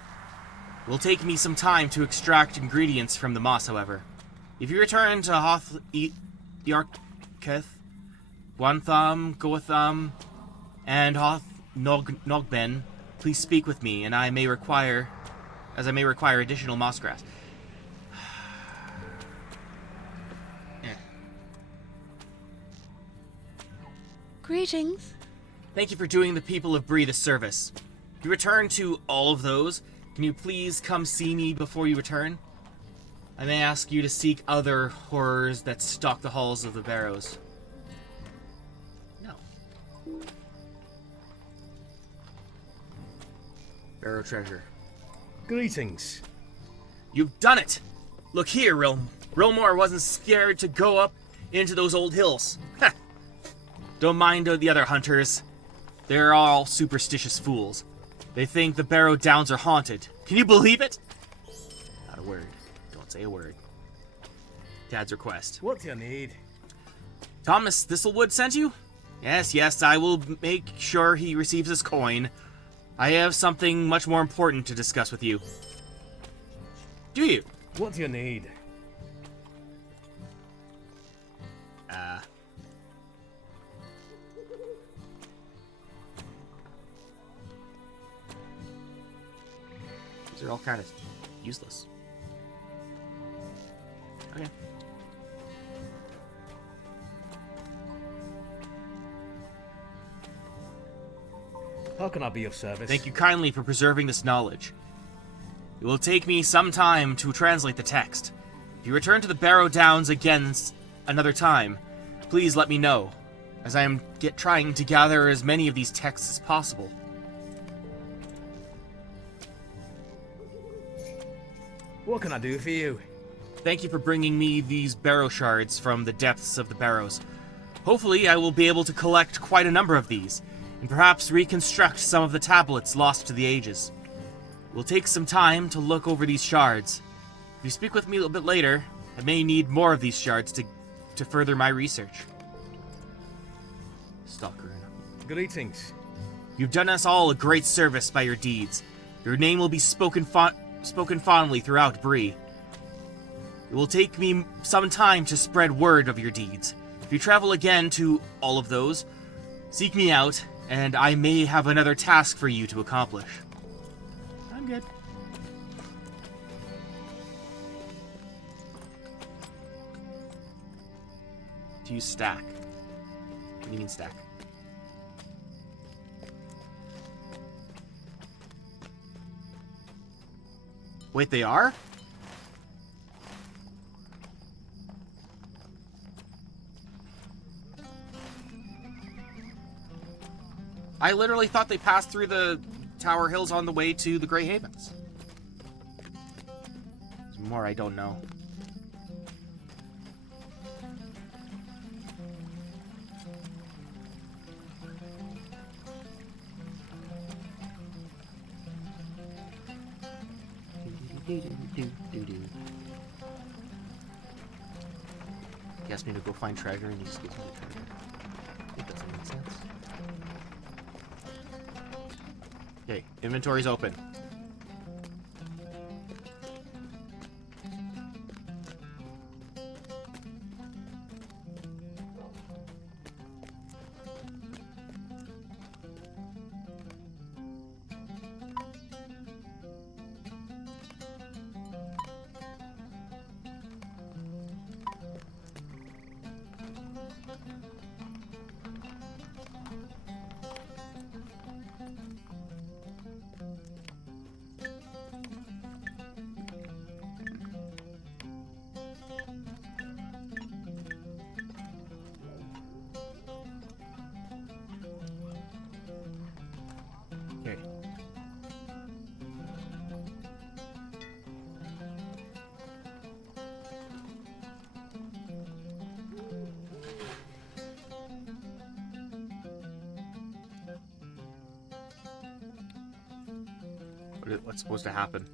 It will take me some time to extract ingredients from the moss, however. If you return to Hoth Yarketh, Gwantham, Goatham, and Hoth Nogben, please speak with me, and I may require additional mossgrass. Greetings. Thank you for doing the people of Bree the service. If you return to all of those, can you please come see me before you return? I may ask you to seek other horrors that stalk the halls of the Barrows. No. Barrow treasure. Greetings. You've done it! Look here, Rilmore wasn't scared to go up into those old hills. Ha! Don't mind the other hunters. They're all superstitious fools. They think the Barrow Downs are haunted. Can you believe it? Not a word. Don't say a word. Dad's request. What do you need? Thomas Thistlewood sent you? Yes, I will make sure he receives his coin. I have something much more important to discuss with you. Do you? What do you need? These are all kind of useless. Okay. How can I be of service? Thank you kindly for preserving this knowledge. It will take me some time to translate the text. If you return to the Barrow Downs again another time, please let me know, as I am trying to gather as many of these texts as possible. What can I do for you? Thank you for bringing me these Barrow shards from the depths of the Barrows. Hopefully, I will be able to collect quite a number of these, and perhaps reconstruct some of the tablets lost to the ages. It will take some time to look over these shards. If you speak with me a little bit later, I may need more of these shards to further my research. Stalker. Greetings. You've done us all a great service by your deeds. Your name will be spoken fondly throughout Bree. It will take me some time to spread word of your deeds. If you travel again to all of those, seek me out, and I may have another task for you to accomplish. I'm good. To use stack. What do you mean stack? Wait, they are? I literally thought they passed through the Tower Hills on the way to the Grey Havens. There's more I don't know. He asked me to go find treasure and he just gives me the treasure. It doesn't make sense. Okay, inventory's open. What's supposed to happen?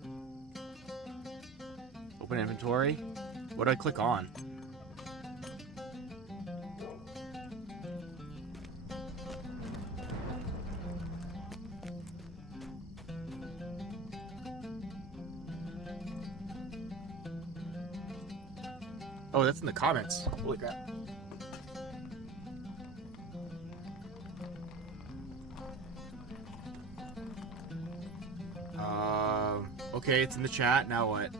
Open inventory? What do I click on? Oh, that's in the comments. Holy crap. Okay, it's in the chat. Now what?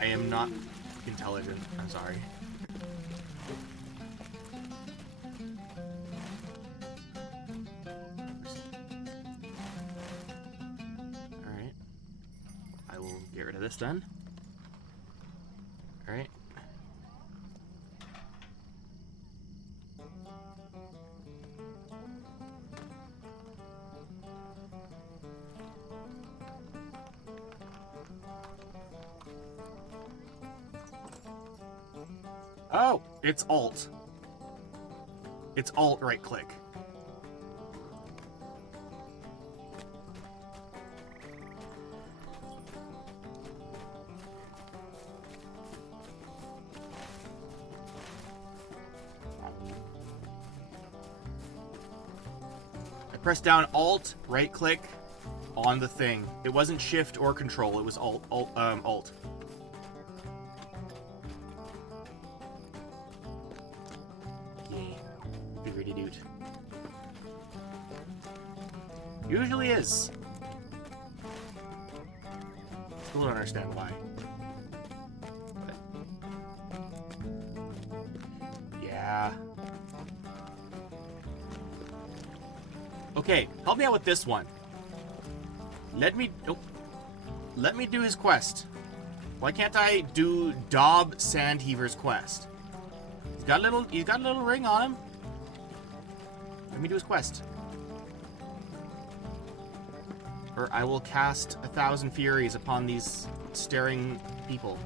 I am not intelligent. I'm sorry. Alright. I will get rid of this then. Alright. Oh, it's Alt. It's Alt right click. I pressed down Alt right click on the thing. It wasn't Shift or Control. It was Alt. Figured it out. Usually is. Still don't understand why. But yeah. Okay, help me out with this one. Let me do his quest. Why can't I do Dob Sandheaver's quest? He's got a little ring on him. Let me do his quest. Or I will cast 1,000 Furies upon these staring people.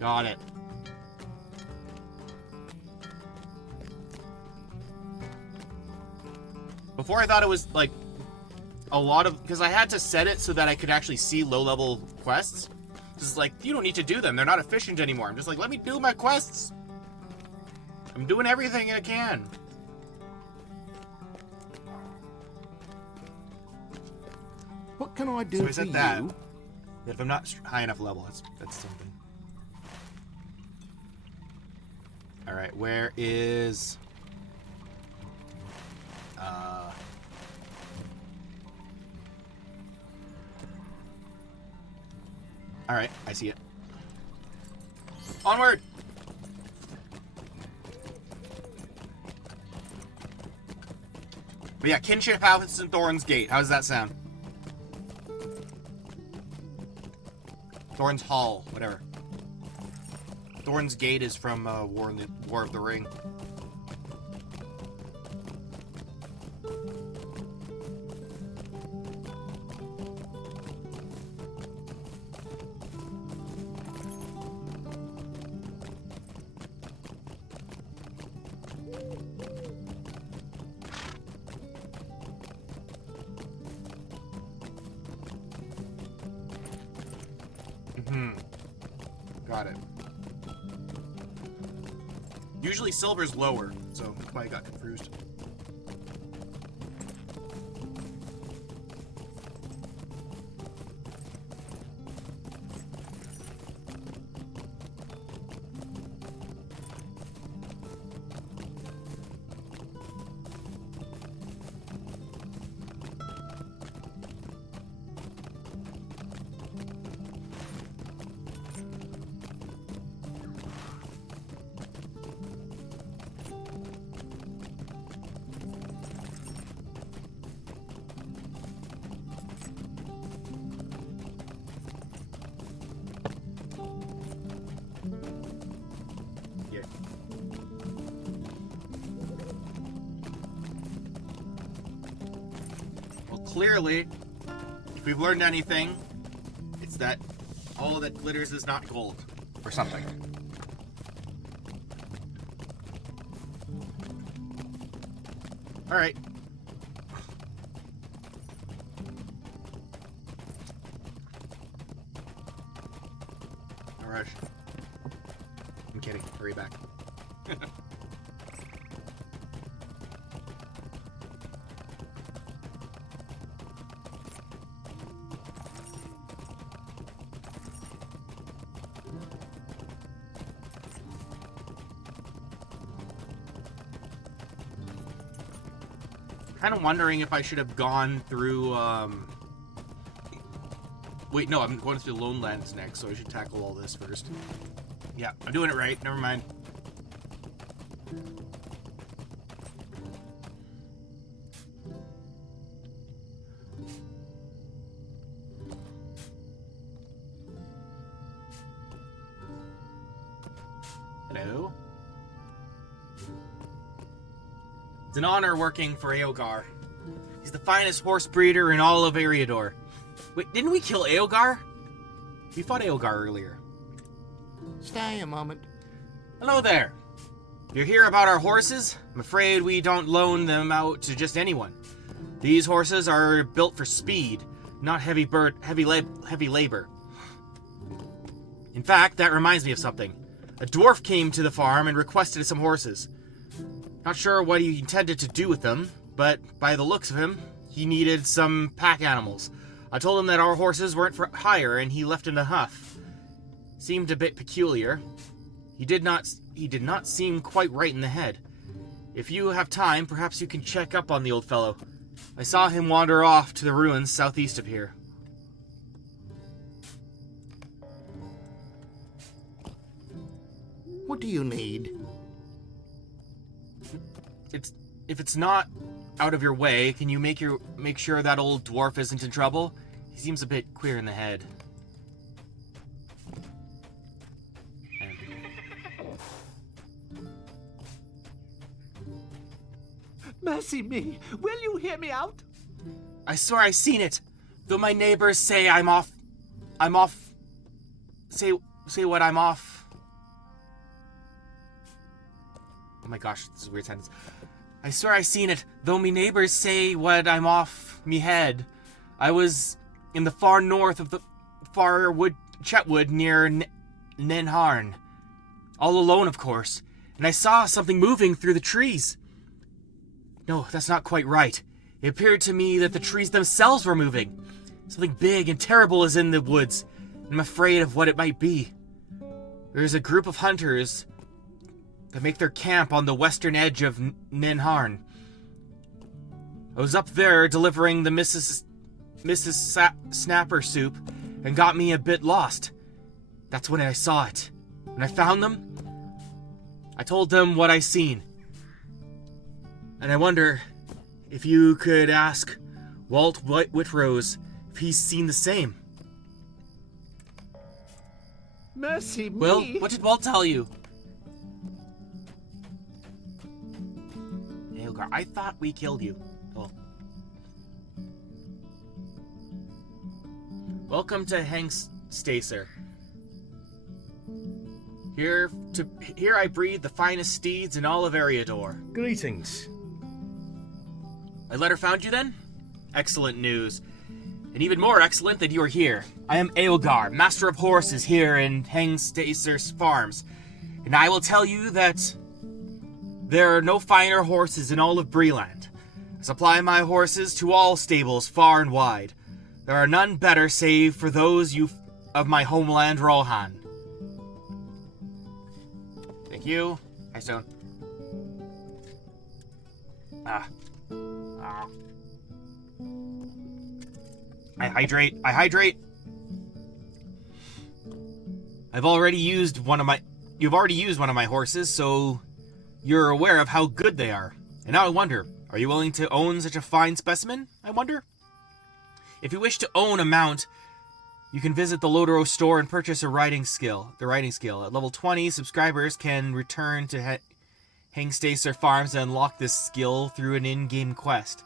Got it. Before I thought it was like a lot of, because I had to set it so that I could actually see low-level quests. Just like, you don't need to do them. They're not efficient anymore. I'm just like, let me do my quests. I'm doing everything I can. What can I do so I for said you? that if I'm not high enough level, that's something. All right, where is? All right, I see it. Onward. But yeah, Kinship House and Thorn's Gate. How does that sound? Thorn's Hall, whatever. Thorn's Gate is from War of the Ring. Got it. Usually silver's lower, so that's why I got confused. Clearly, if we've learned anything, it's that all that glitters is not gold, or something. Alright. No rush. I'm kidding. Hurry back. kind of wondering if I should have gone through, Wait, no, I'm going through the Lone Lands next, so I should tackle all this first. Yeah, I'm doing it right. Never mind. Hello? It's an honor working for Eogar. He's the finest horse breeder in all of Eriador. Wait, didn't we kill Eogar? We fought Eogar earlier. Stay a moment. Hello there. You're here about our horses? I'm afraid we don't loan them out to just anyone. These horses are built for speed, not heavy labor. In fact, that reminds me of something. A dwarf came to the farm and requested some horses. Not sure what he intended to do with them, but by the looks of him, he needed some pack animals. I told him that our horses weren't for hire, and he left in a huff. Seemed a bit peculiar. He did not seem quite right in the head. If you have time, perhaps you can check up on the old fellow. I saw him wander off to the ruins southeast of here. What do you need? If it's not out of your way, can you make sure that old dwarf isn't in trouble? He seems a bit queer in the head. Mercy me! Will you hear me out? I swear I seen it. Though my neighbors say I'm off. Say what I'm off. Oh my gosh, this is a weird sentence. I swear I seen it. Though me neighbors say what I'm off me head. I was in the far north of the far Chetwood near Nenharn. All alone, of course. And I saw something moving through the trees. No, that's not quite right. It appeared to me that the trees themselves were moving. Something big and terrible is in the woods. I'm afraid of what it might be. There's a group of hunters that make their camp on the western edge of Nenharn. I was up there delivering the Mrs. Snapper soup and got me a bit lost. That's when I saw it. When I found them, I told them what I seen. And I wonder if you could ask Walt Whitrose if he's seen the same. Mercy me! Well, what did Walt tell you? Eogar, I thought we killed you. Oh. Welcome to Hengstacer. Here I breed the finest steeds in all of Eriador. Greetings. My letter found you then? Excellent news. And even more excellent that you are here. I am Eogar, master of horses here in Hengstacer's farms. And I will tell you that there are no finer horses in all of Bree-land. I supply my horses to all stables far and wide. There are none better save for those of my homeland Rohan. Thank you. Hi, Stone. I hydrate. You've already used one of my horses, so you're aware of how good they are. And now I wonder, are you willing to own such a fine specimen, I wonder? If you wish to own a mount, you can visit the Lodero store and purchase the riding skill. At level 20, subscribers can return to Hengstacer Farms and unlock this skill through an in-game quest.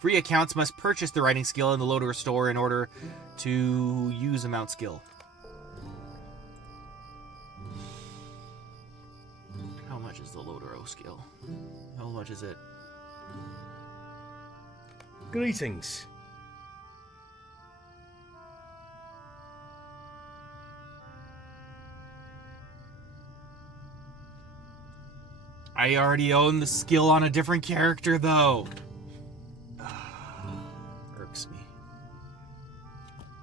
Free accounts must purchase the riding skill in the Lodero store in order to use a mount skill. How much is the Lodero skill? How much is it? Greetings. I already own the skill on a different character, though. Irks me.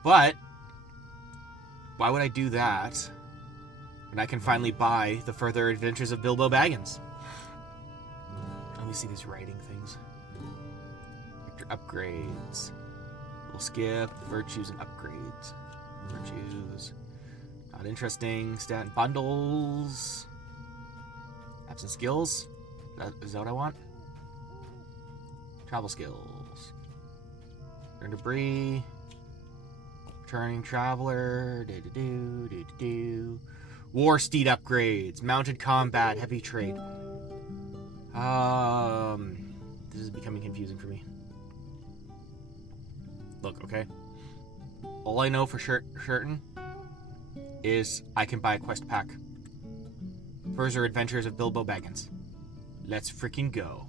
But why would I do that when I can finally buy the Further Adventures of Bilbo Baggins? Let me see these writing things. Character upgrades. We'll skip virtues and upgrades. Virtues. Not interesting. Stat and bundles. Apps and skills. Is that what I want? Travel skills. Turn to Bree. Returning traveler. War steed upgrades. Mounted combat. Heavy trade. This is becoming confusing for me. Look, okay. All I know for certain is I can buy a quest pack. Further Adventures of Bilbo Baggins. Let's freaking go.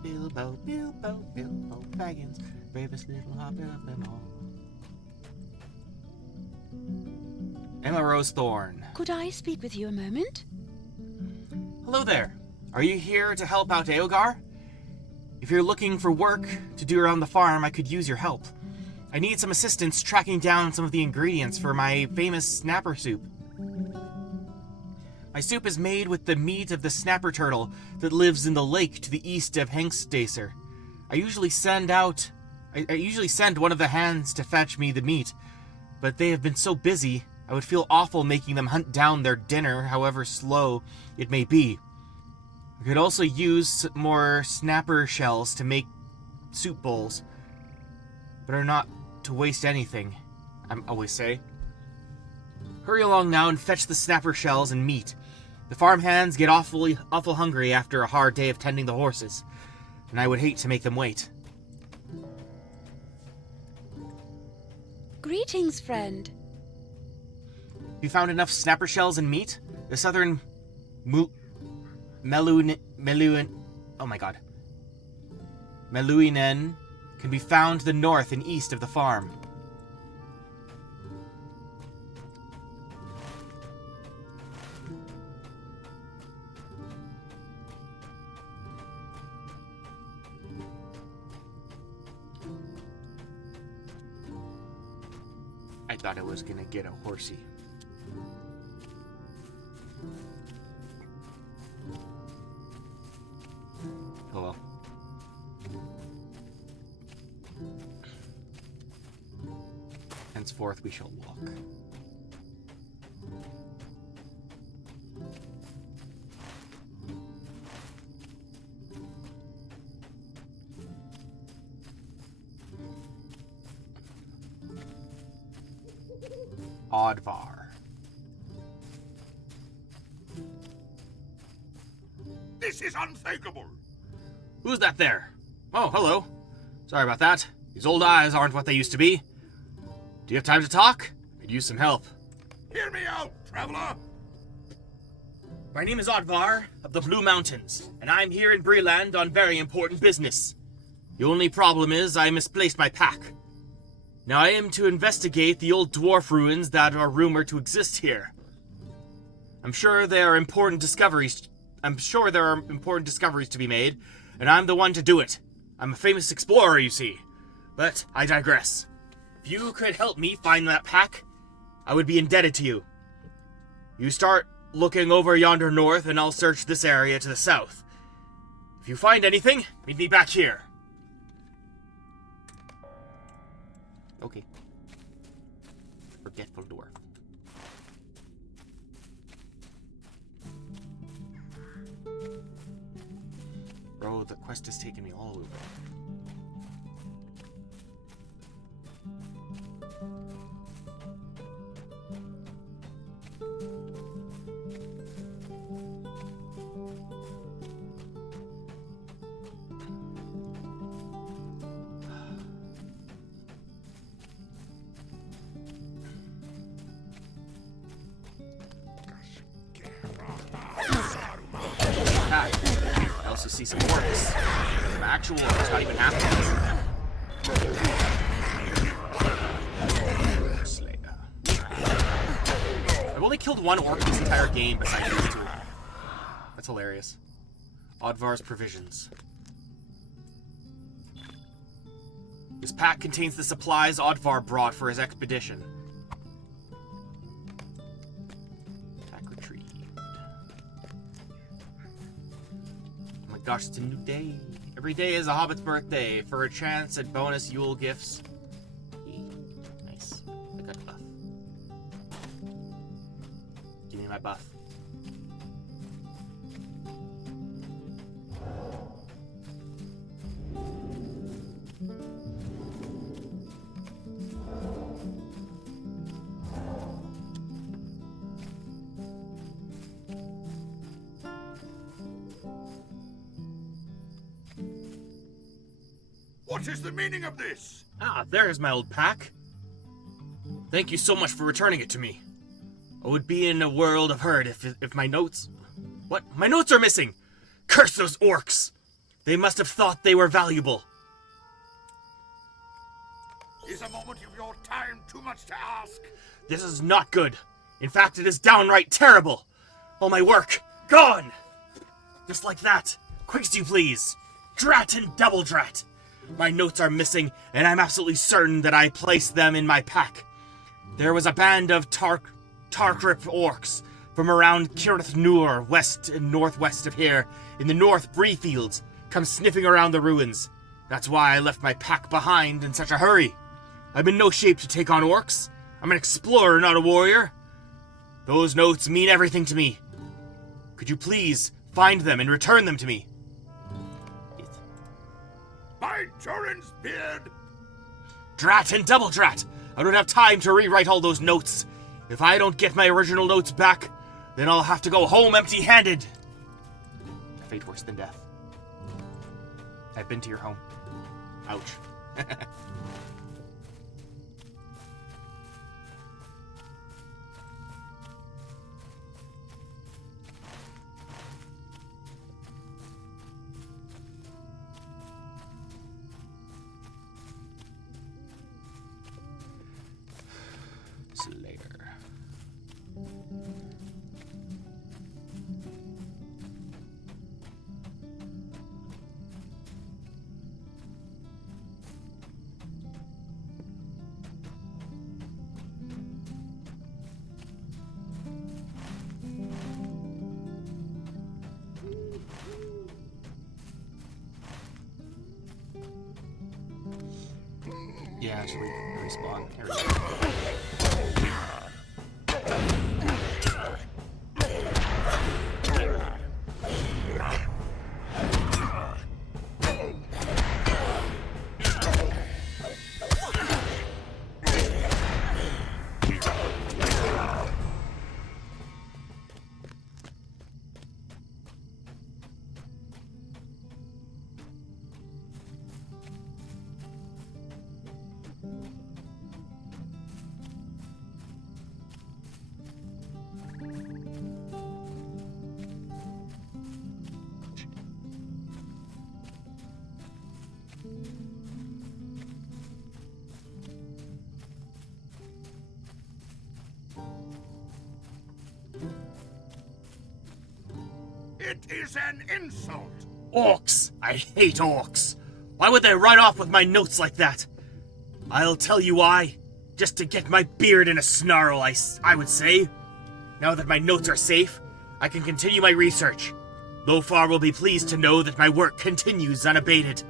Bilbo, Bilbo, Bilbo Baggins, bravest little hobbit of them all. Emma Rose Thorne. Could I speak with you a moment? Hello there. Are you here to help out Eogar? If you're looking for work to do around the farm, I could use your help. I need some assistance tracking down some of the ingredients for my famous snapper soup. My soup is made with the meat of the snapper turtle that lives in the lake to the east of Hengstacer. I usually send one of the hands to fetch me the meat, but they have been so busy, I would feel awful making them hunt down their dinner, however slow it may be. I could also use more snapper shells to make soup bowls, but are not to waste anything, I always say. Hurry along now and fetch the snapper shells and meat. The farm hands get awful hungry after a hard day of tending the horses, and I would hate to make them wait. Greetings, friend. You found enough snapper shells and meat? The southern Meluinen can be found to the north and east of the farm. I thought I was gonna get a horsey. Oh well. Henceforth we shall walk. Oddvar. This is unthinkable. Who's that there? Oh, hello. Sorry about that. These old eyes aren't what they used to be. Do you have time to talk? Could use some help. Hear me out, traveler. My name is Oddvar of the Blue Mountains, and I'm here in Bree-land on very important business. The only problem is I misplaced my pack. Now I am to investigate the old dwarf ruins that are rumored to exist here. I'm sure there are important discoveries to be made, and I'm the one to do it. I'm a famous explorer, you see. But I digress. If you could help me find that pack, I would be indebted to you. You start looking over yonder north, and I'll search this area to the south. If you find anything, meet me back here. Okay. Forgetful dwarf. Bro, the quest has taken me all over. I also see some orcs. Some actual orcs, not even half of Slayer. I've only killed one orc this entire game besides these two. That's hilarious. Oddvar's provisions. This pack contains the supplies Oddvar brought for his expedition. Gosh, it's a new day. Every day is a hobbit's birthday. For a chance at bonus Yule gifts. Nice. I got a buff. Give me my buff. What is the meaning of this? Ah, there's my old pack. Thank you so much for returning it to me. I would be in a world of hurt if my notes... What? My notes are missing! Curse those orcs! They must have thought they were valuable. Is a moment of your time too much to ask? This is not good. In fact, it is downright terrible. All my work, gone! Just like that. Quick as you please. Drat and double drat. My notes are missing, and I'm absolutely certain that I placed them in my pack. There was a band of Tarkrip orcs from around Kirith Nur, west and northwest of here, in the North Bree fields, come sniffing around the ruins. That's why I left my pack behind in such a hurry. I'm in no shape to take on orcs. I'm an explorer, not a warrior. Those notes mean everything to me. Could you please find them and return them to me? By Turin's beard! Drat and double drat! I don't have time to rewrite all those notes. If I don't get my original notes back, then I'll have to go home empty-handed. A fate worse than death. I've been to your home. Ouch. Slayer. Yeah, actually, respawn. There we go. It is an insult! Orcs! I hate orcs! Why would they run off with my notes like that? I'll tell you why. Just to get my beard in a snarl, I would say. Now that my notes are safe, I can continue my research. Lothar will be pleased to know that my work continues unabated.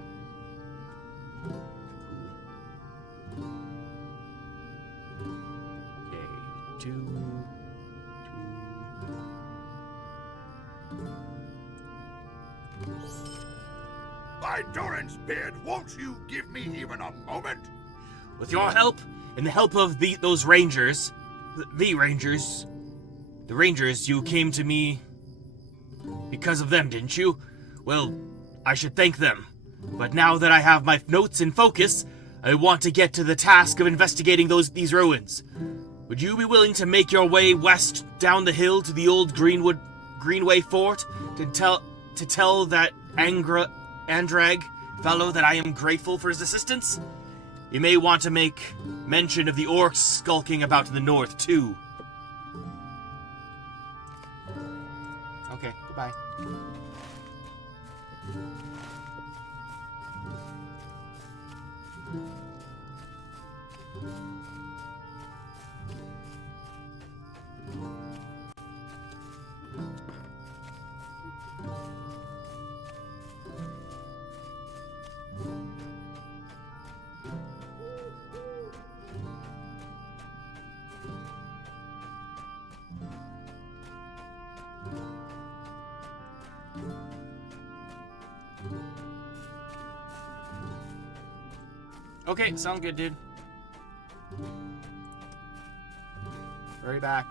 By Doran's beard, won't you give me even a moment? With your help, and the help of those rangers, the rangers, you came to me because of them, didn't you? Well, I should thank them. But now that I have my notes in focus, I want to get to the task of investigating these ruins. Would you be willing to make your way west down the hill to the old Greenway Fort to tell that Andrag fellow that I am grateful for his assistance? You may want to make mention of the orcs skulking about in the north, too. Okay, goodbye. Okay, sound good, dude. Hurry back.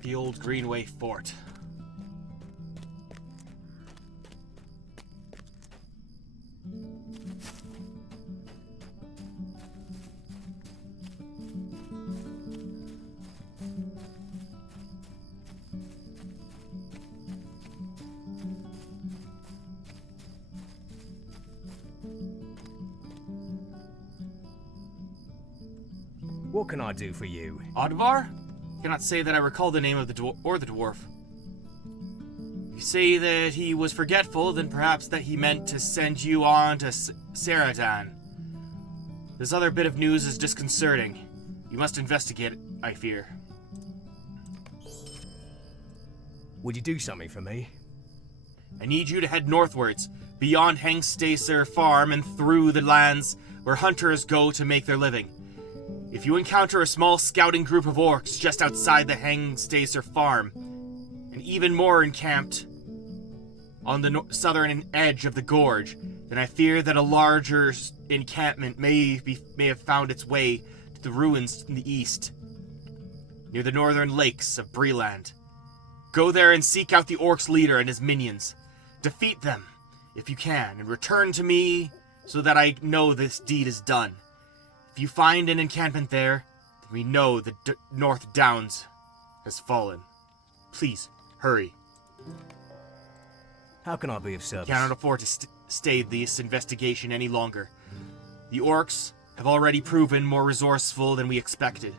The old Greenway Fort. What can I do for you? Odvar? Cannot say that I recall the name of the dwarf. You say that he was forgetful, then perhaps that he meant to send you on to Saradan. This other bit of news is disconcerting. You must investigate it, I fear. Would you do something for me? I need you to head northwards, beyond Hengstacer Farm and through the lands where hunters go to make their living. If you encounter a small scouting group of orcs just outside the Hengstacer Farm, and even more encamped on the southern edge of the gorge, then I fear that a larger encampment may have found its way to the ruins in the east, near the northern lakes of Bree-land. Go there and seek out the orcs' leader and his minions. Defeat them, if you can, and return to me so that I know this deed is done. If you find an encampment there, then we know the North Downs has fallen. Please, hurry. How can I be of service? Cannot afford to stay this investigation any longer. The orcs have already proven more resourceful than we expected.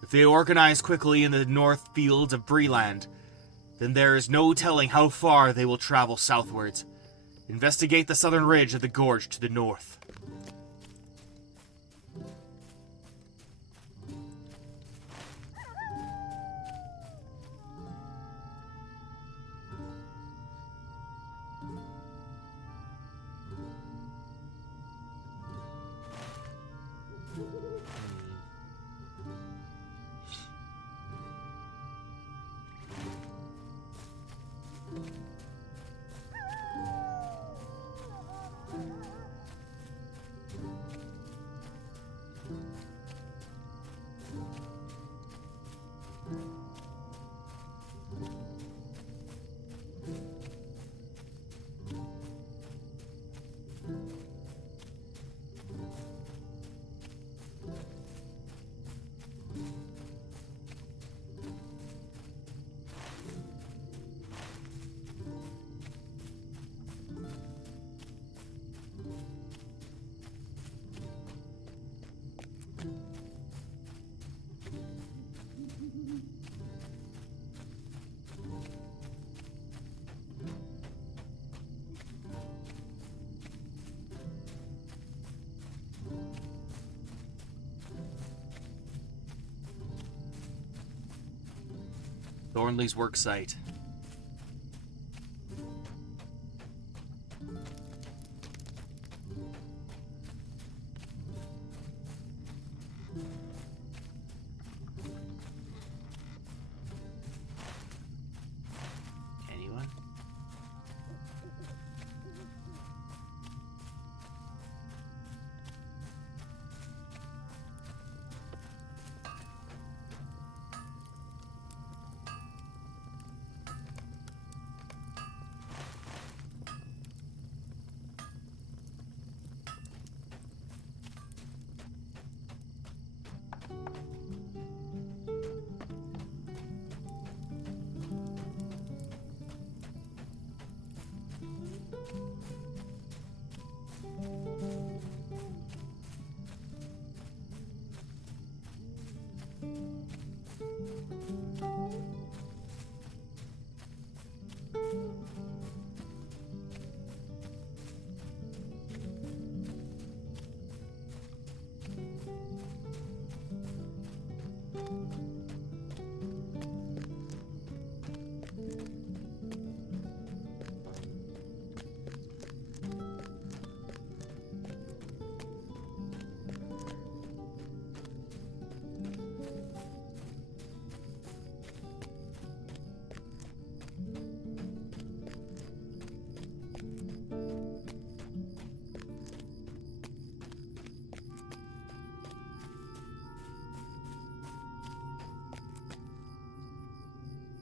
If they organize quickly in the north fields of Bree-land, then there is no telling how far they will travel southwards. Investigate the southern ridge of the gorge to the north. Thornley's work site. Anyone?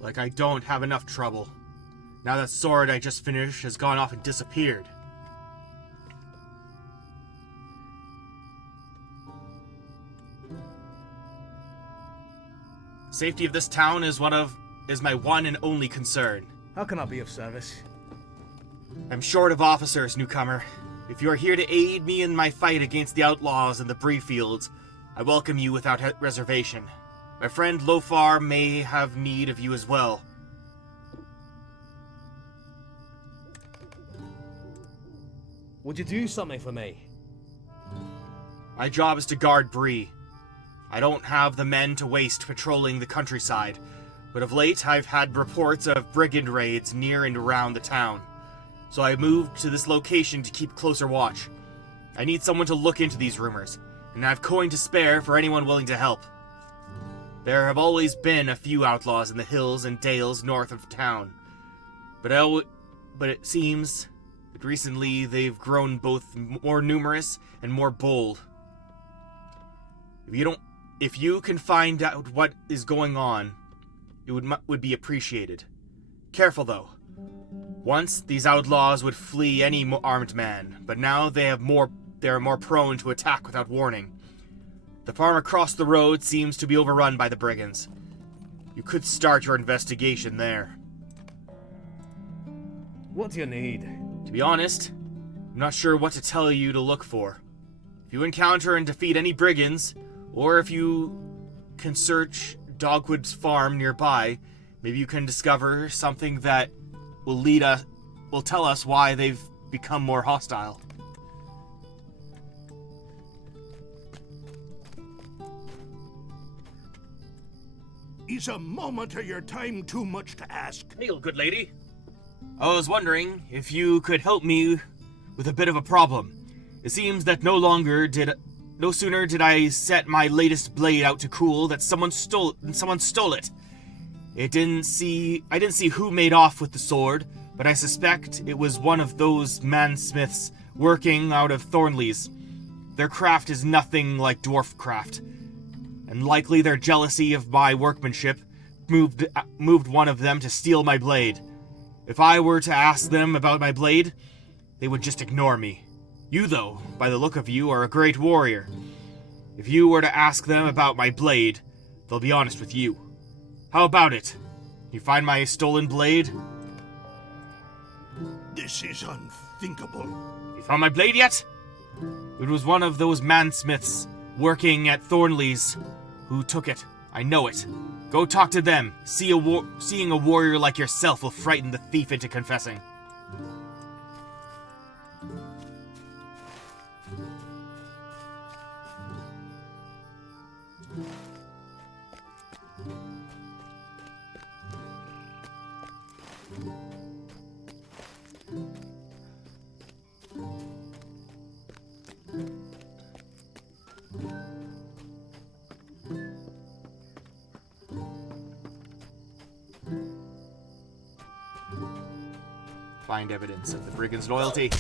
Like I don't have enough trouble. Now that sword I just finished has gone off and disappeared. Safety of this town is my one and only concern. How can I be of service? I'm short of officers, newcomer. If you are here to aid me in my fight against the outlaws in the Bree-fields, I welcome you without reservation. My friend Lofar may have need of you as well. Would you do something for me? My job is to guard Bree. I don't have the men to waste patrolling the countryside, but of late I've had reports of brigand raids near and around the town. So I moved to this location to keep closer watch. I need someone to look into these rumors, and I have coin to spare for anyone willing to help. There have always been a few outlaws in the hills and dales north of town, but it seems that recently they've grown both more numerous and more bold. If you can find out what is going on, it would be appreciated. Careful though. Once these outlaws would flee any armed man, but now they are more prone to attack without warning. The farm across the road seems to be overrun by the brigands. You could start your investigation there. What do you need? To be honest, I'm not sure what to tell you to look for. If you encounter and defeat any brigands, or if you can search Dogwood's farm nearby, maybe you can discover something that will tell us why they've become more hostile. Is a moment of your time too much to ask? Hail, good lady. I was wondering if you could help me with a bit of a problem. It seems that no sooner did I set my latest blade out to cool that someone stole it. I didn't see who made off with the sword, but I suspect it was one of those mansmiths working out of Thornley's. Their craft is nothing like dwarf craft, and likely their jealousy of my workmanship moved one of them to steal my blade. If I were to ask them about my blade, they would just ignore me. You, though, by the look of you, are a great warrior. If you were to ask them about my blade, they'll be honest with you. How about it? You find my stolen blade? This is unthinkable. You found my blade yet? It was one of those mansmiths working at Thornley's who took it. I know it. Go talk to them. Seeing a warrior like yourself will frighten the thief into confessing. Find evidence of the brigand's loyalty.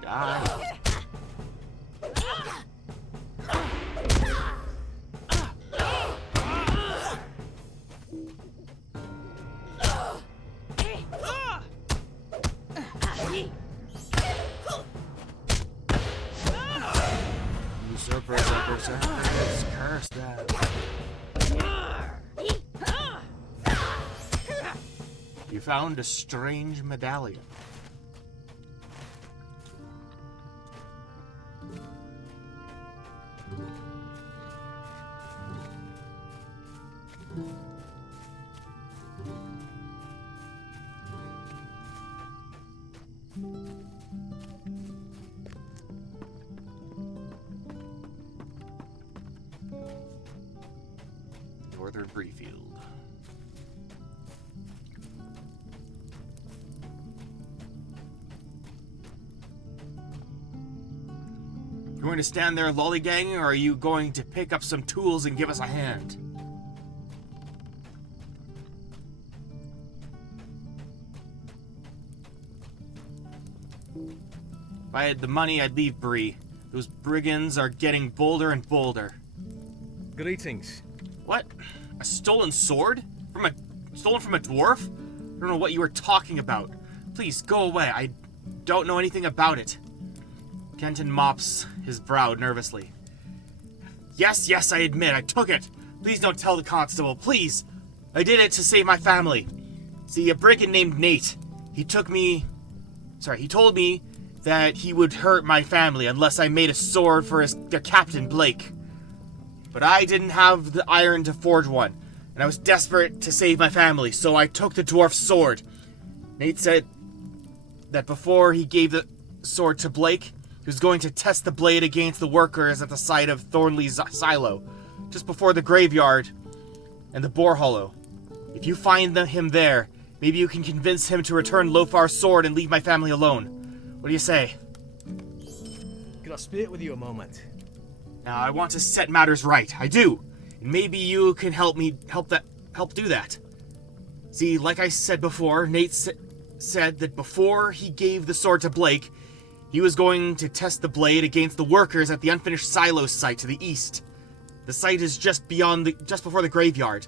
Die. Curse them. You found a strange medallion. Northern Bree-field. You going to stand there lollygagging, or are you going to pick up some tools and give us a hand? If I had the money, I'd leave Bree. Those brigands are getting bolder and bolder. Greetings. What? A stolen sword? Stolen from a dwarf? I don't know what you were talking about. Please, go away. I don't know anything about it. Kenton mops his brow nervously. Yes, I admit, I took it. Please don't tell the constable, please. I did it to save my family. See, a brigand named Nate, he told me that he would hurt my family unless I made a sword for their captain, Blake. But I didn't have the iron to forge one, and I was desperate to save my family, so I took the dwarf's sword. Nate said that before he gave the sword to Blake, he was going to test the blade against the workers at the site of Thornley's silo, just before the graveyard and the boar hollow. If you find him there, maybe you can convince him to return Lofar's sword and leave my family alone. What do you say? Could I speak with you a moment? Now, I want to set matters right. I do. And maybe you can help do that. See, like I said before, Nate said that before he gave the sword to Blake, he was going to test the blade against the workers at the unfinished silo site to the east. The site is just before the graveyard,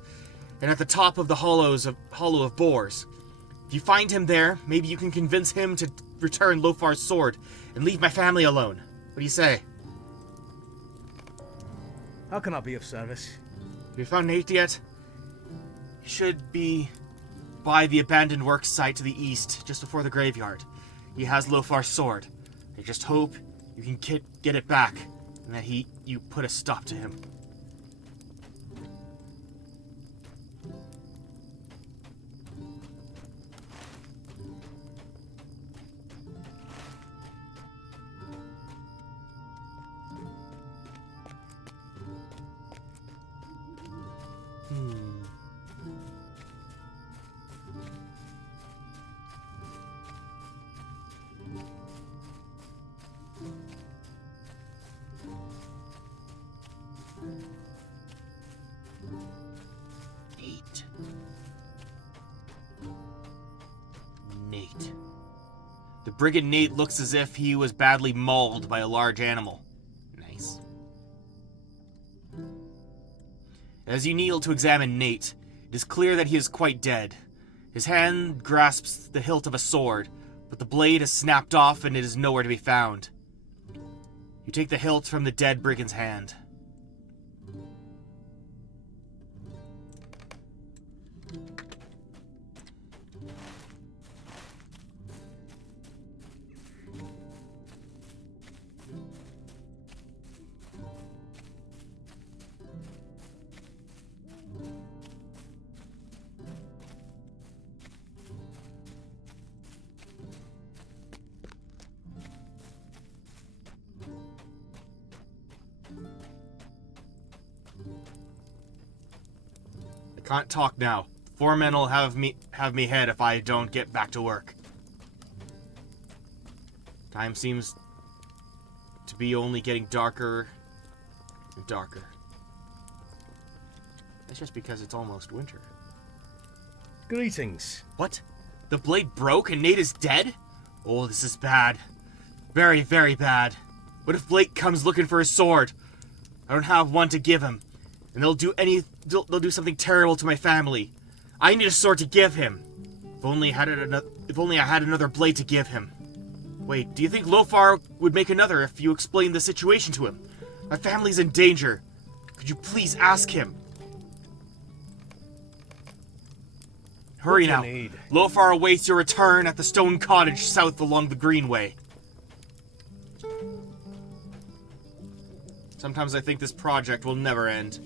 and at the top of the hollow of boars. If you find him there, maybe you can convince him to return Lofar's sword and leave my family alone. What do you say? How can I be of service? Have you found Nate yet? He should be by the abandoned work site to the east, just before the graveyard. He has Lofar's sword. I just hope you can get it back, and that you put a stop to him. Nate. The brigand Nate looks as if he was badly mauled by a large animal. Nice. As you kneel to examine Nate, it is clear that he is quite dead. His hand grasps the hilt of a sword, but the blade has snapped off and it is nowhere to be found. You take the hilt from the dead brigand's hand. Can't talk now. Foreman will have me head if I don't get back to work. Time seems to be only getting darker and darker. That's just because it's almost winter. Greetings. What? The blade broke and Nate is dead? Oh, this is bad. Very, very bad. What if Blake comes looking for his sword? I don't have one to give him. And they'll do something terrible to my family. I need a sword to give him. If only I had another blade to give him. Wait, do you think Lofar would make another if you explained the situation to him? My family's in danger. Could you please ask him? Hurry now. Lofar awaits your return at the stone cottage south along the greenway. Sometimes I think this project will never end.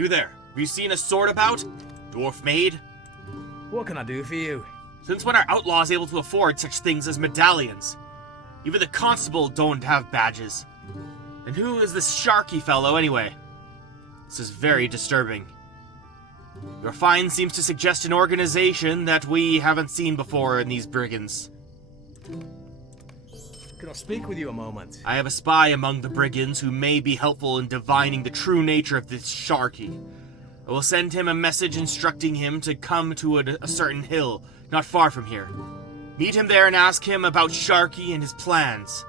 You there, have you seen a sword about? Dwarf made? What can I do for you? Since when are outlaws able to afford such things as medallions? Even the constable don't have badges. And who is this Sharky fellow anyway? This is very disturbing. Your find seems to suggest an organization that we haven't seen before in these brigands. Could I speak with you a moment? I have a spy among the brigands who may be helpful in divining the true nature of this Sharky. I will send him a message instructing him to come to a certain hill, not far from here. Meet him there and ask him about Sharky and his plans.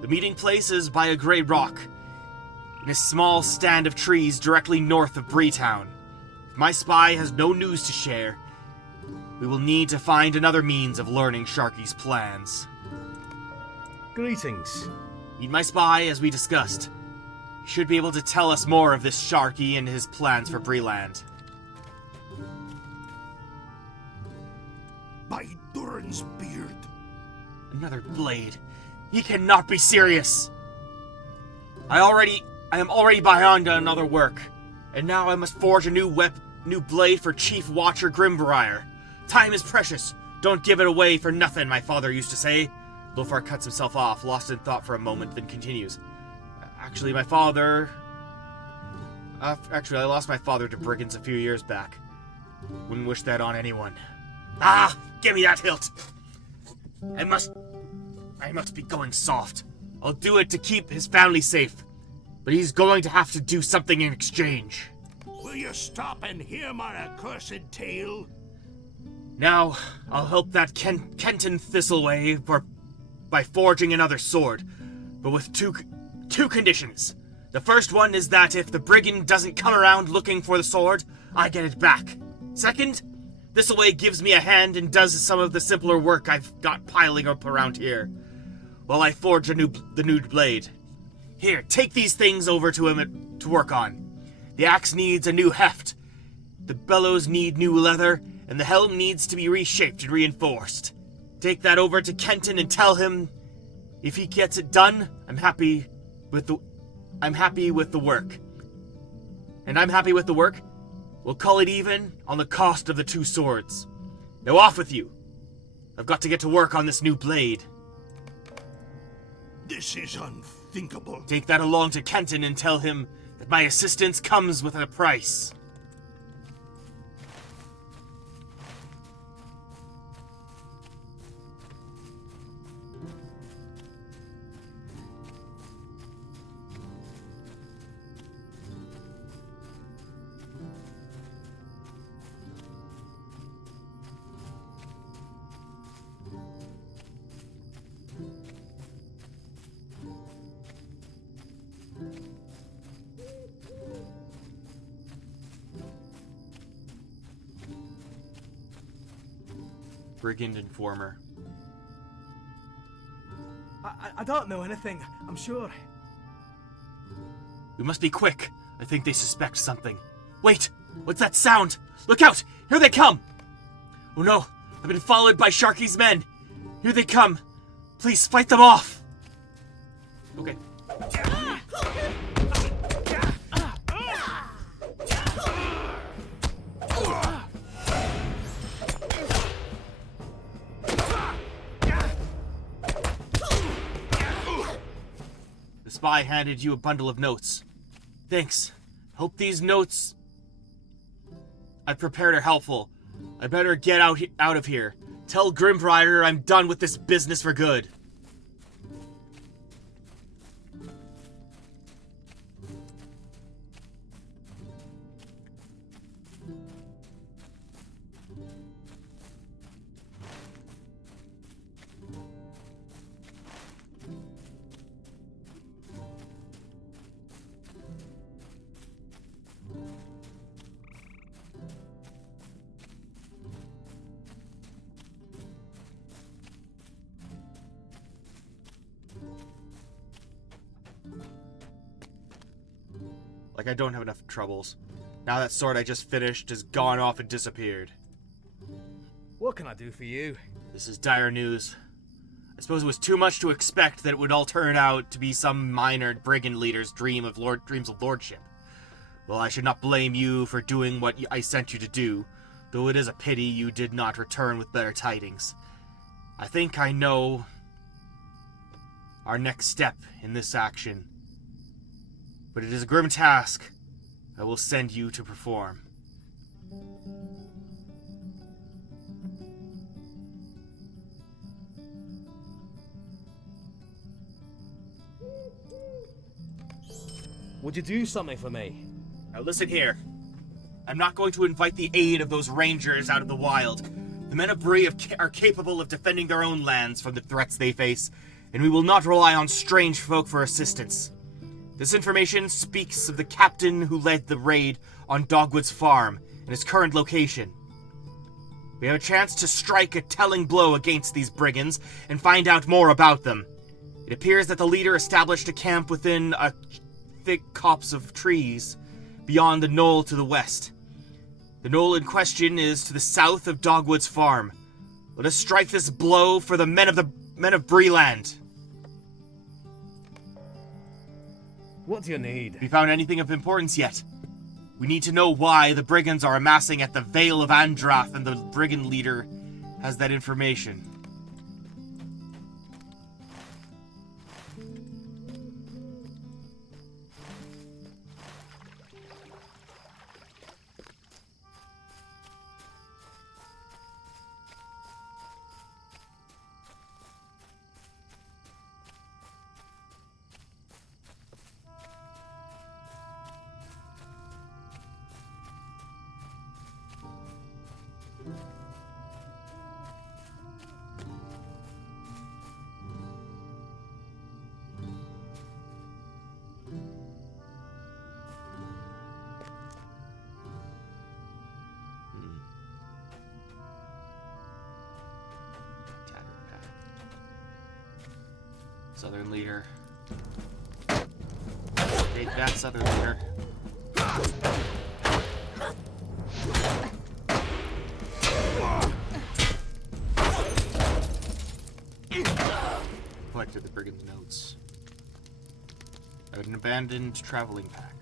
The meeting place is by a grey rock, in a small stand of trees directly north of Breetown. If my spy has no news to share, we will need to find another means of learning Sharky's plans. Greetings. Meet my spy as we discussed. He should be able to tell us more of this Sharky and his plans for Bree-land. By Durin's beard. Another blade. He cannot be serious. I am already behind on other work, and now I must forge a new blade for Chief Watcher Grimbrier. Time is precious. Don't give it away for nothing, my father used to say. Lofar cuts himself off, lost in thought for a moment, then continues. Actually, I lost my father to brigands a few years back. Wouldn't wish that on anyone. Ah! Give me that hilt! I must be going soft. I'll do it to keep his family safe. But he's going to have to do something in exchange. Will you stop and hear my accursed tale? Now, I'll help that Kenton Thistleway by forging another sword, but with two conditions. The first one is that if the brigand doesn't come around looking for the sword, I get it back. Second, Thistleway gives me a hand and does some of the simpler work I've got piling up around here, while I forge the new blade. Here, take these things over to him to work on. The axe needs a new heft, the bellows need new leather, and the helm needs to be reshaped and reinforced. Take that over to Kenton and tell him if he gets it done, I'm happy with the work. And I'm happy with the work. We'll call it even on the cost of the two swords. Now off with you. I've got to get to work on this new blade. This is unthinkable. Take that along to Kenton and tell him that my assistance comes with a price. Brigand informer. I don't know anything, I'm sure. We must be quick. I think they suspect something. Wait! What's that sound? Look out! Here they come! Oh no! I've been followed by Sharky's men! Here they come! Please fight them off! Okay. The spy handed you a bundle of notes. Thanks. Hope these notes I've prepared are helpful. I better get out of here. Tell Grimbrier I'm done with this business for good. Like I don't have enough troubles. Now that sword I just finished has gone off and disappeared. What can I do for you? This is dire news. I suppose it was too much to expect that it would all turn out to be some minor brigand leader's dreams of lordship. Well, I should not blame you for doing what I sent you to do, though it is a pity you did not return with better tidings. I think I know our next step in this action, but it is a grim task I will send you to perform. Would you do something for me? Now listen here. I'm not going to invite the aid of those rangers out of the wild. The men of Bree are capable of defending their own lands from the threats they face, and we will not rely on strange folk for assistance. This information speaks of the captain who led the raid on Dogwood's farm and his current location. We have a chance to strike a telling blow against these brigands and find out more about them. It appears that the leader established a camp within a thick copse of trees beyond the knoll to the west. The knoll in question is to the south of Dogwood's farm. Let us strike this blow for the men of Bree-land. What do you need? Have you found anything of importance yet? We need to know why the brigands are amassing at the Vale of Andrath, and the brigand leader has that information. Southern leader. Take that, Southern leader. Collected the brigand's notes. An abandoned traveling pack.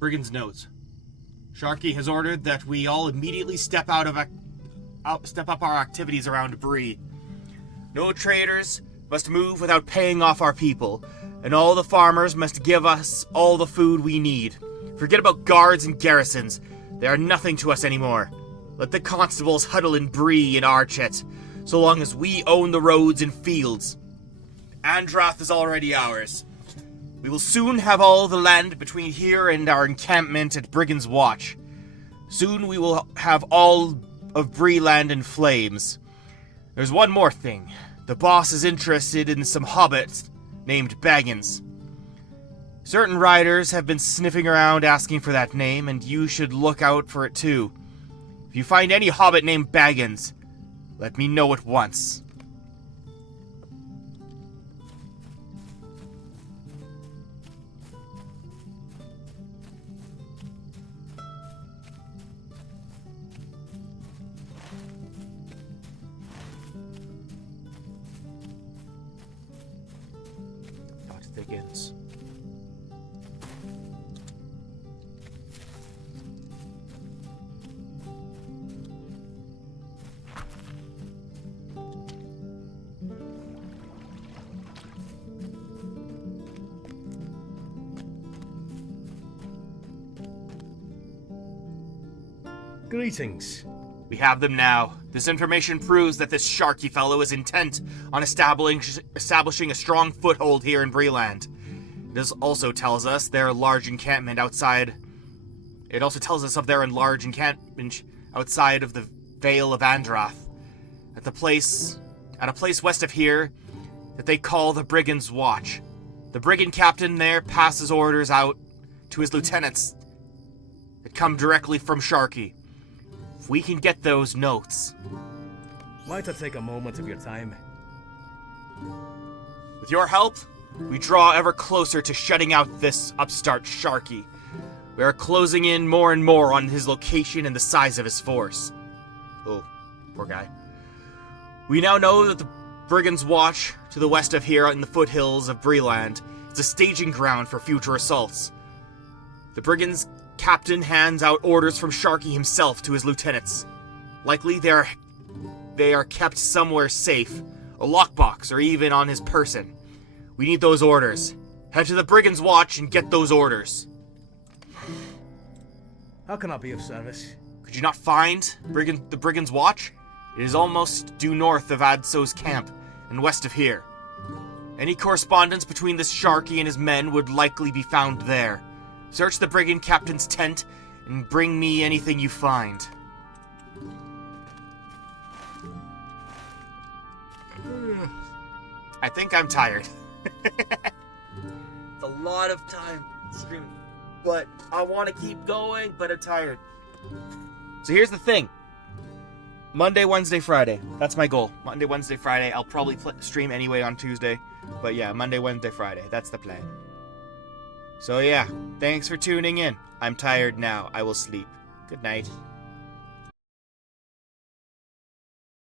Brigand's notes. Sharky has ordered that we all immediately step up our activities around Bree. No traders must move without paying off our people, and all the farmers must give us all the food we need. Forget about guards and garrisons. They are nothing to us anymore. Let the constables huddle in Bree and Archet, so long as we own the roads and fields. Andrath is already ours. We will soon have all the land between here and our encampment at Brigand's Watch. Soon we will have all of Bree-land in flames. There's one more thing. The boss is interested in some hobbits named Baggins. Certain riders have been sniffing around asking for that name, and you should look out for it too. If you find any hobbit named Baggins, let me know at once. Thickens. Greetings. We have them now. This information proves that this Sharky fellow is intent on establishing a strong foothold here in Bree-land. This also tells us their large encampment outside. It also tells us of their large encampment outside of the Vale of Andrath, at a place west of here that they call the Brigand's Watch. The brigand captain there passes orders out to his lieutenants that come directly from Sharky. If we can get those notes, Might I take a moment of your time? With your help, we draw ever closer to shutting out this upstart Sharky. We are closing in more and more on his location and the size of his force. Oh, poor guy. We now know that the Brigands' Watch, to the west of here in the foothills of Bree-land, is a staging ground for future assaults. The Brigands' captain hands out orders from Sharky himself to his lieutenants. Likely they are kept somewhere safe, a lockbox, or even on his person. We need those orders. Head to the Brigands' Watch and get those orders. How can I be of service? Could you not find the Brigands' Watch? It is almost due north of Adso's camp and west of here. Any correspondence between this Sharky and his men would likely be found there. Search the brigand captain's tent and bring me anything you find. I think I'm tired. It's a lot of time streaming, but I want to keep going, but I'm tired. So here's the thing. Monday, Wednesday, Friday. That's my goal. Monday, Wednesday, Friday. I'll probably stream anyway on Tuesday. But yeah, Monday, Wednesday, Friday. That's the plan. So yeah, thanks for tuning in. I'm tired now. I will sleep. Good night.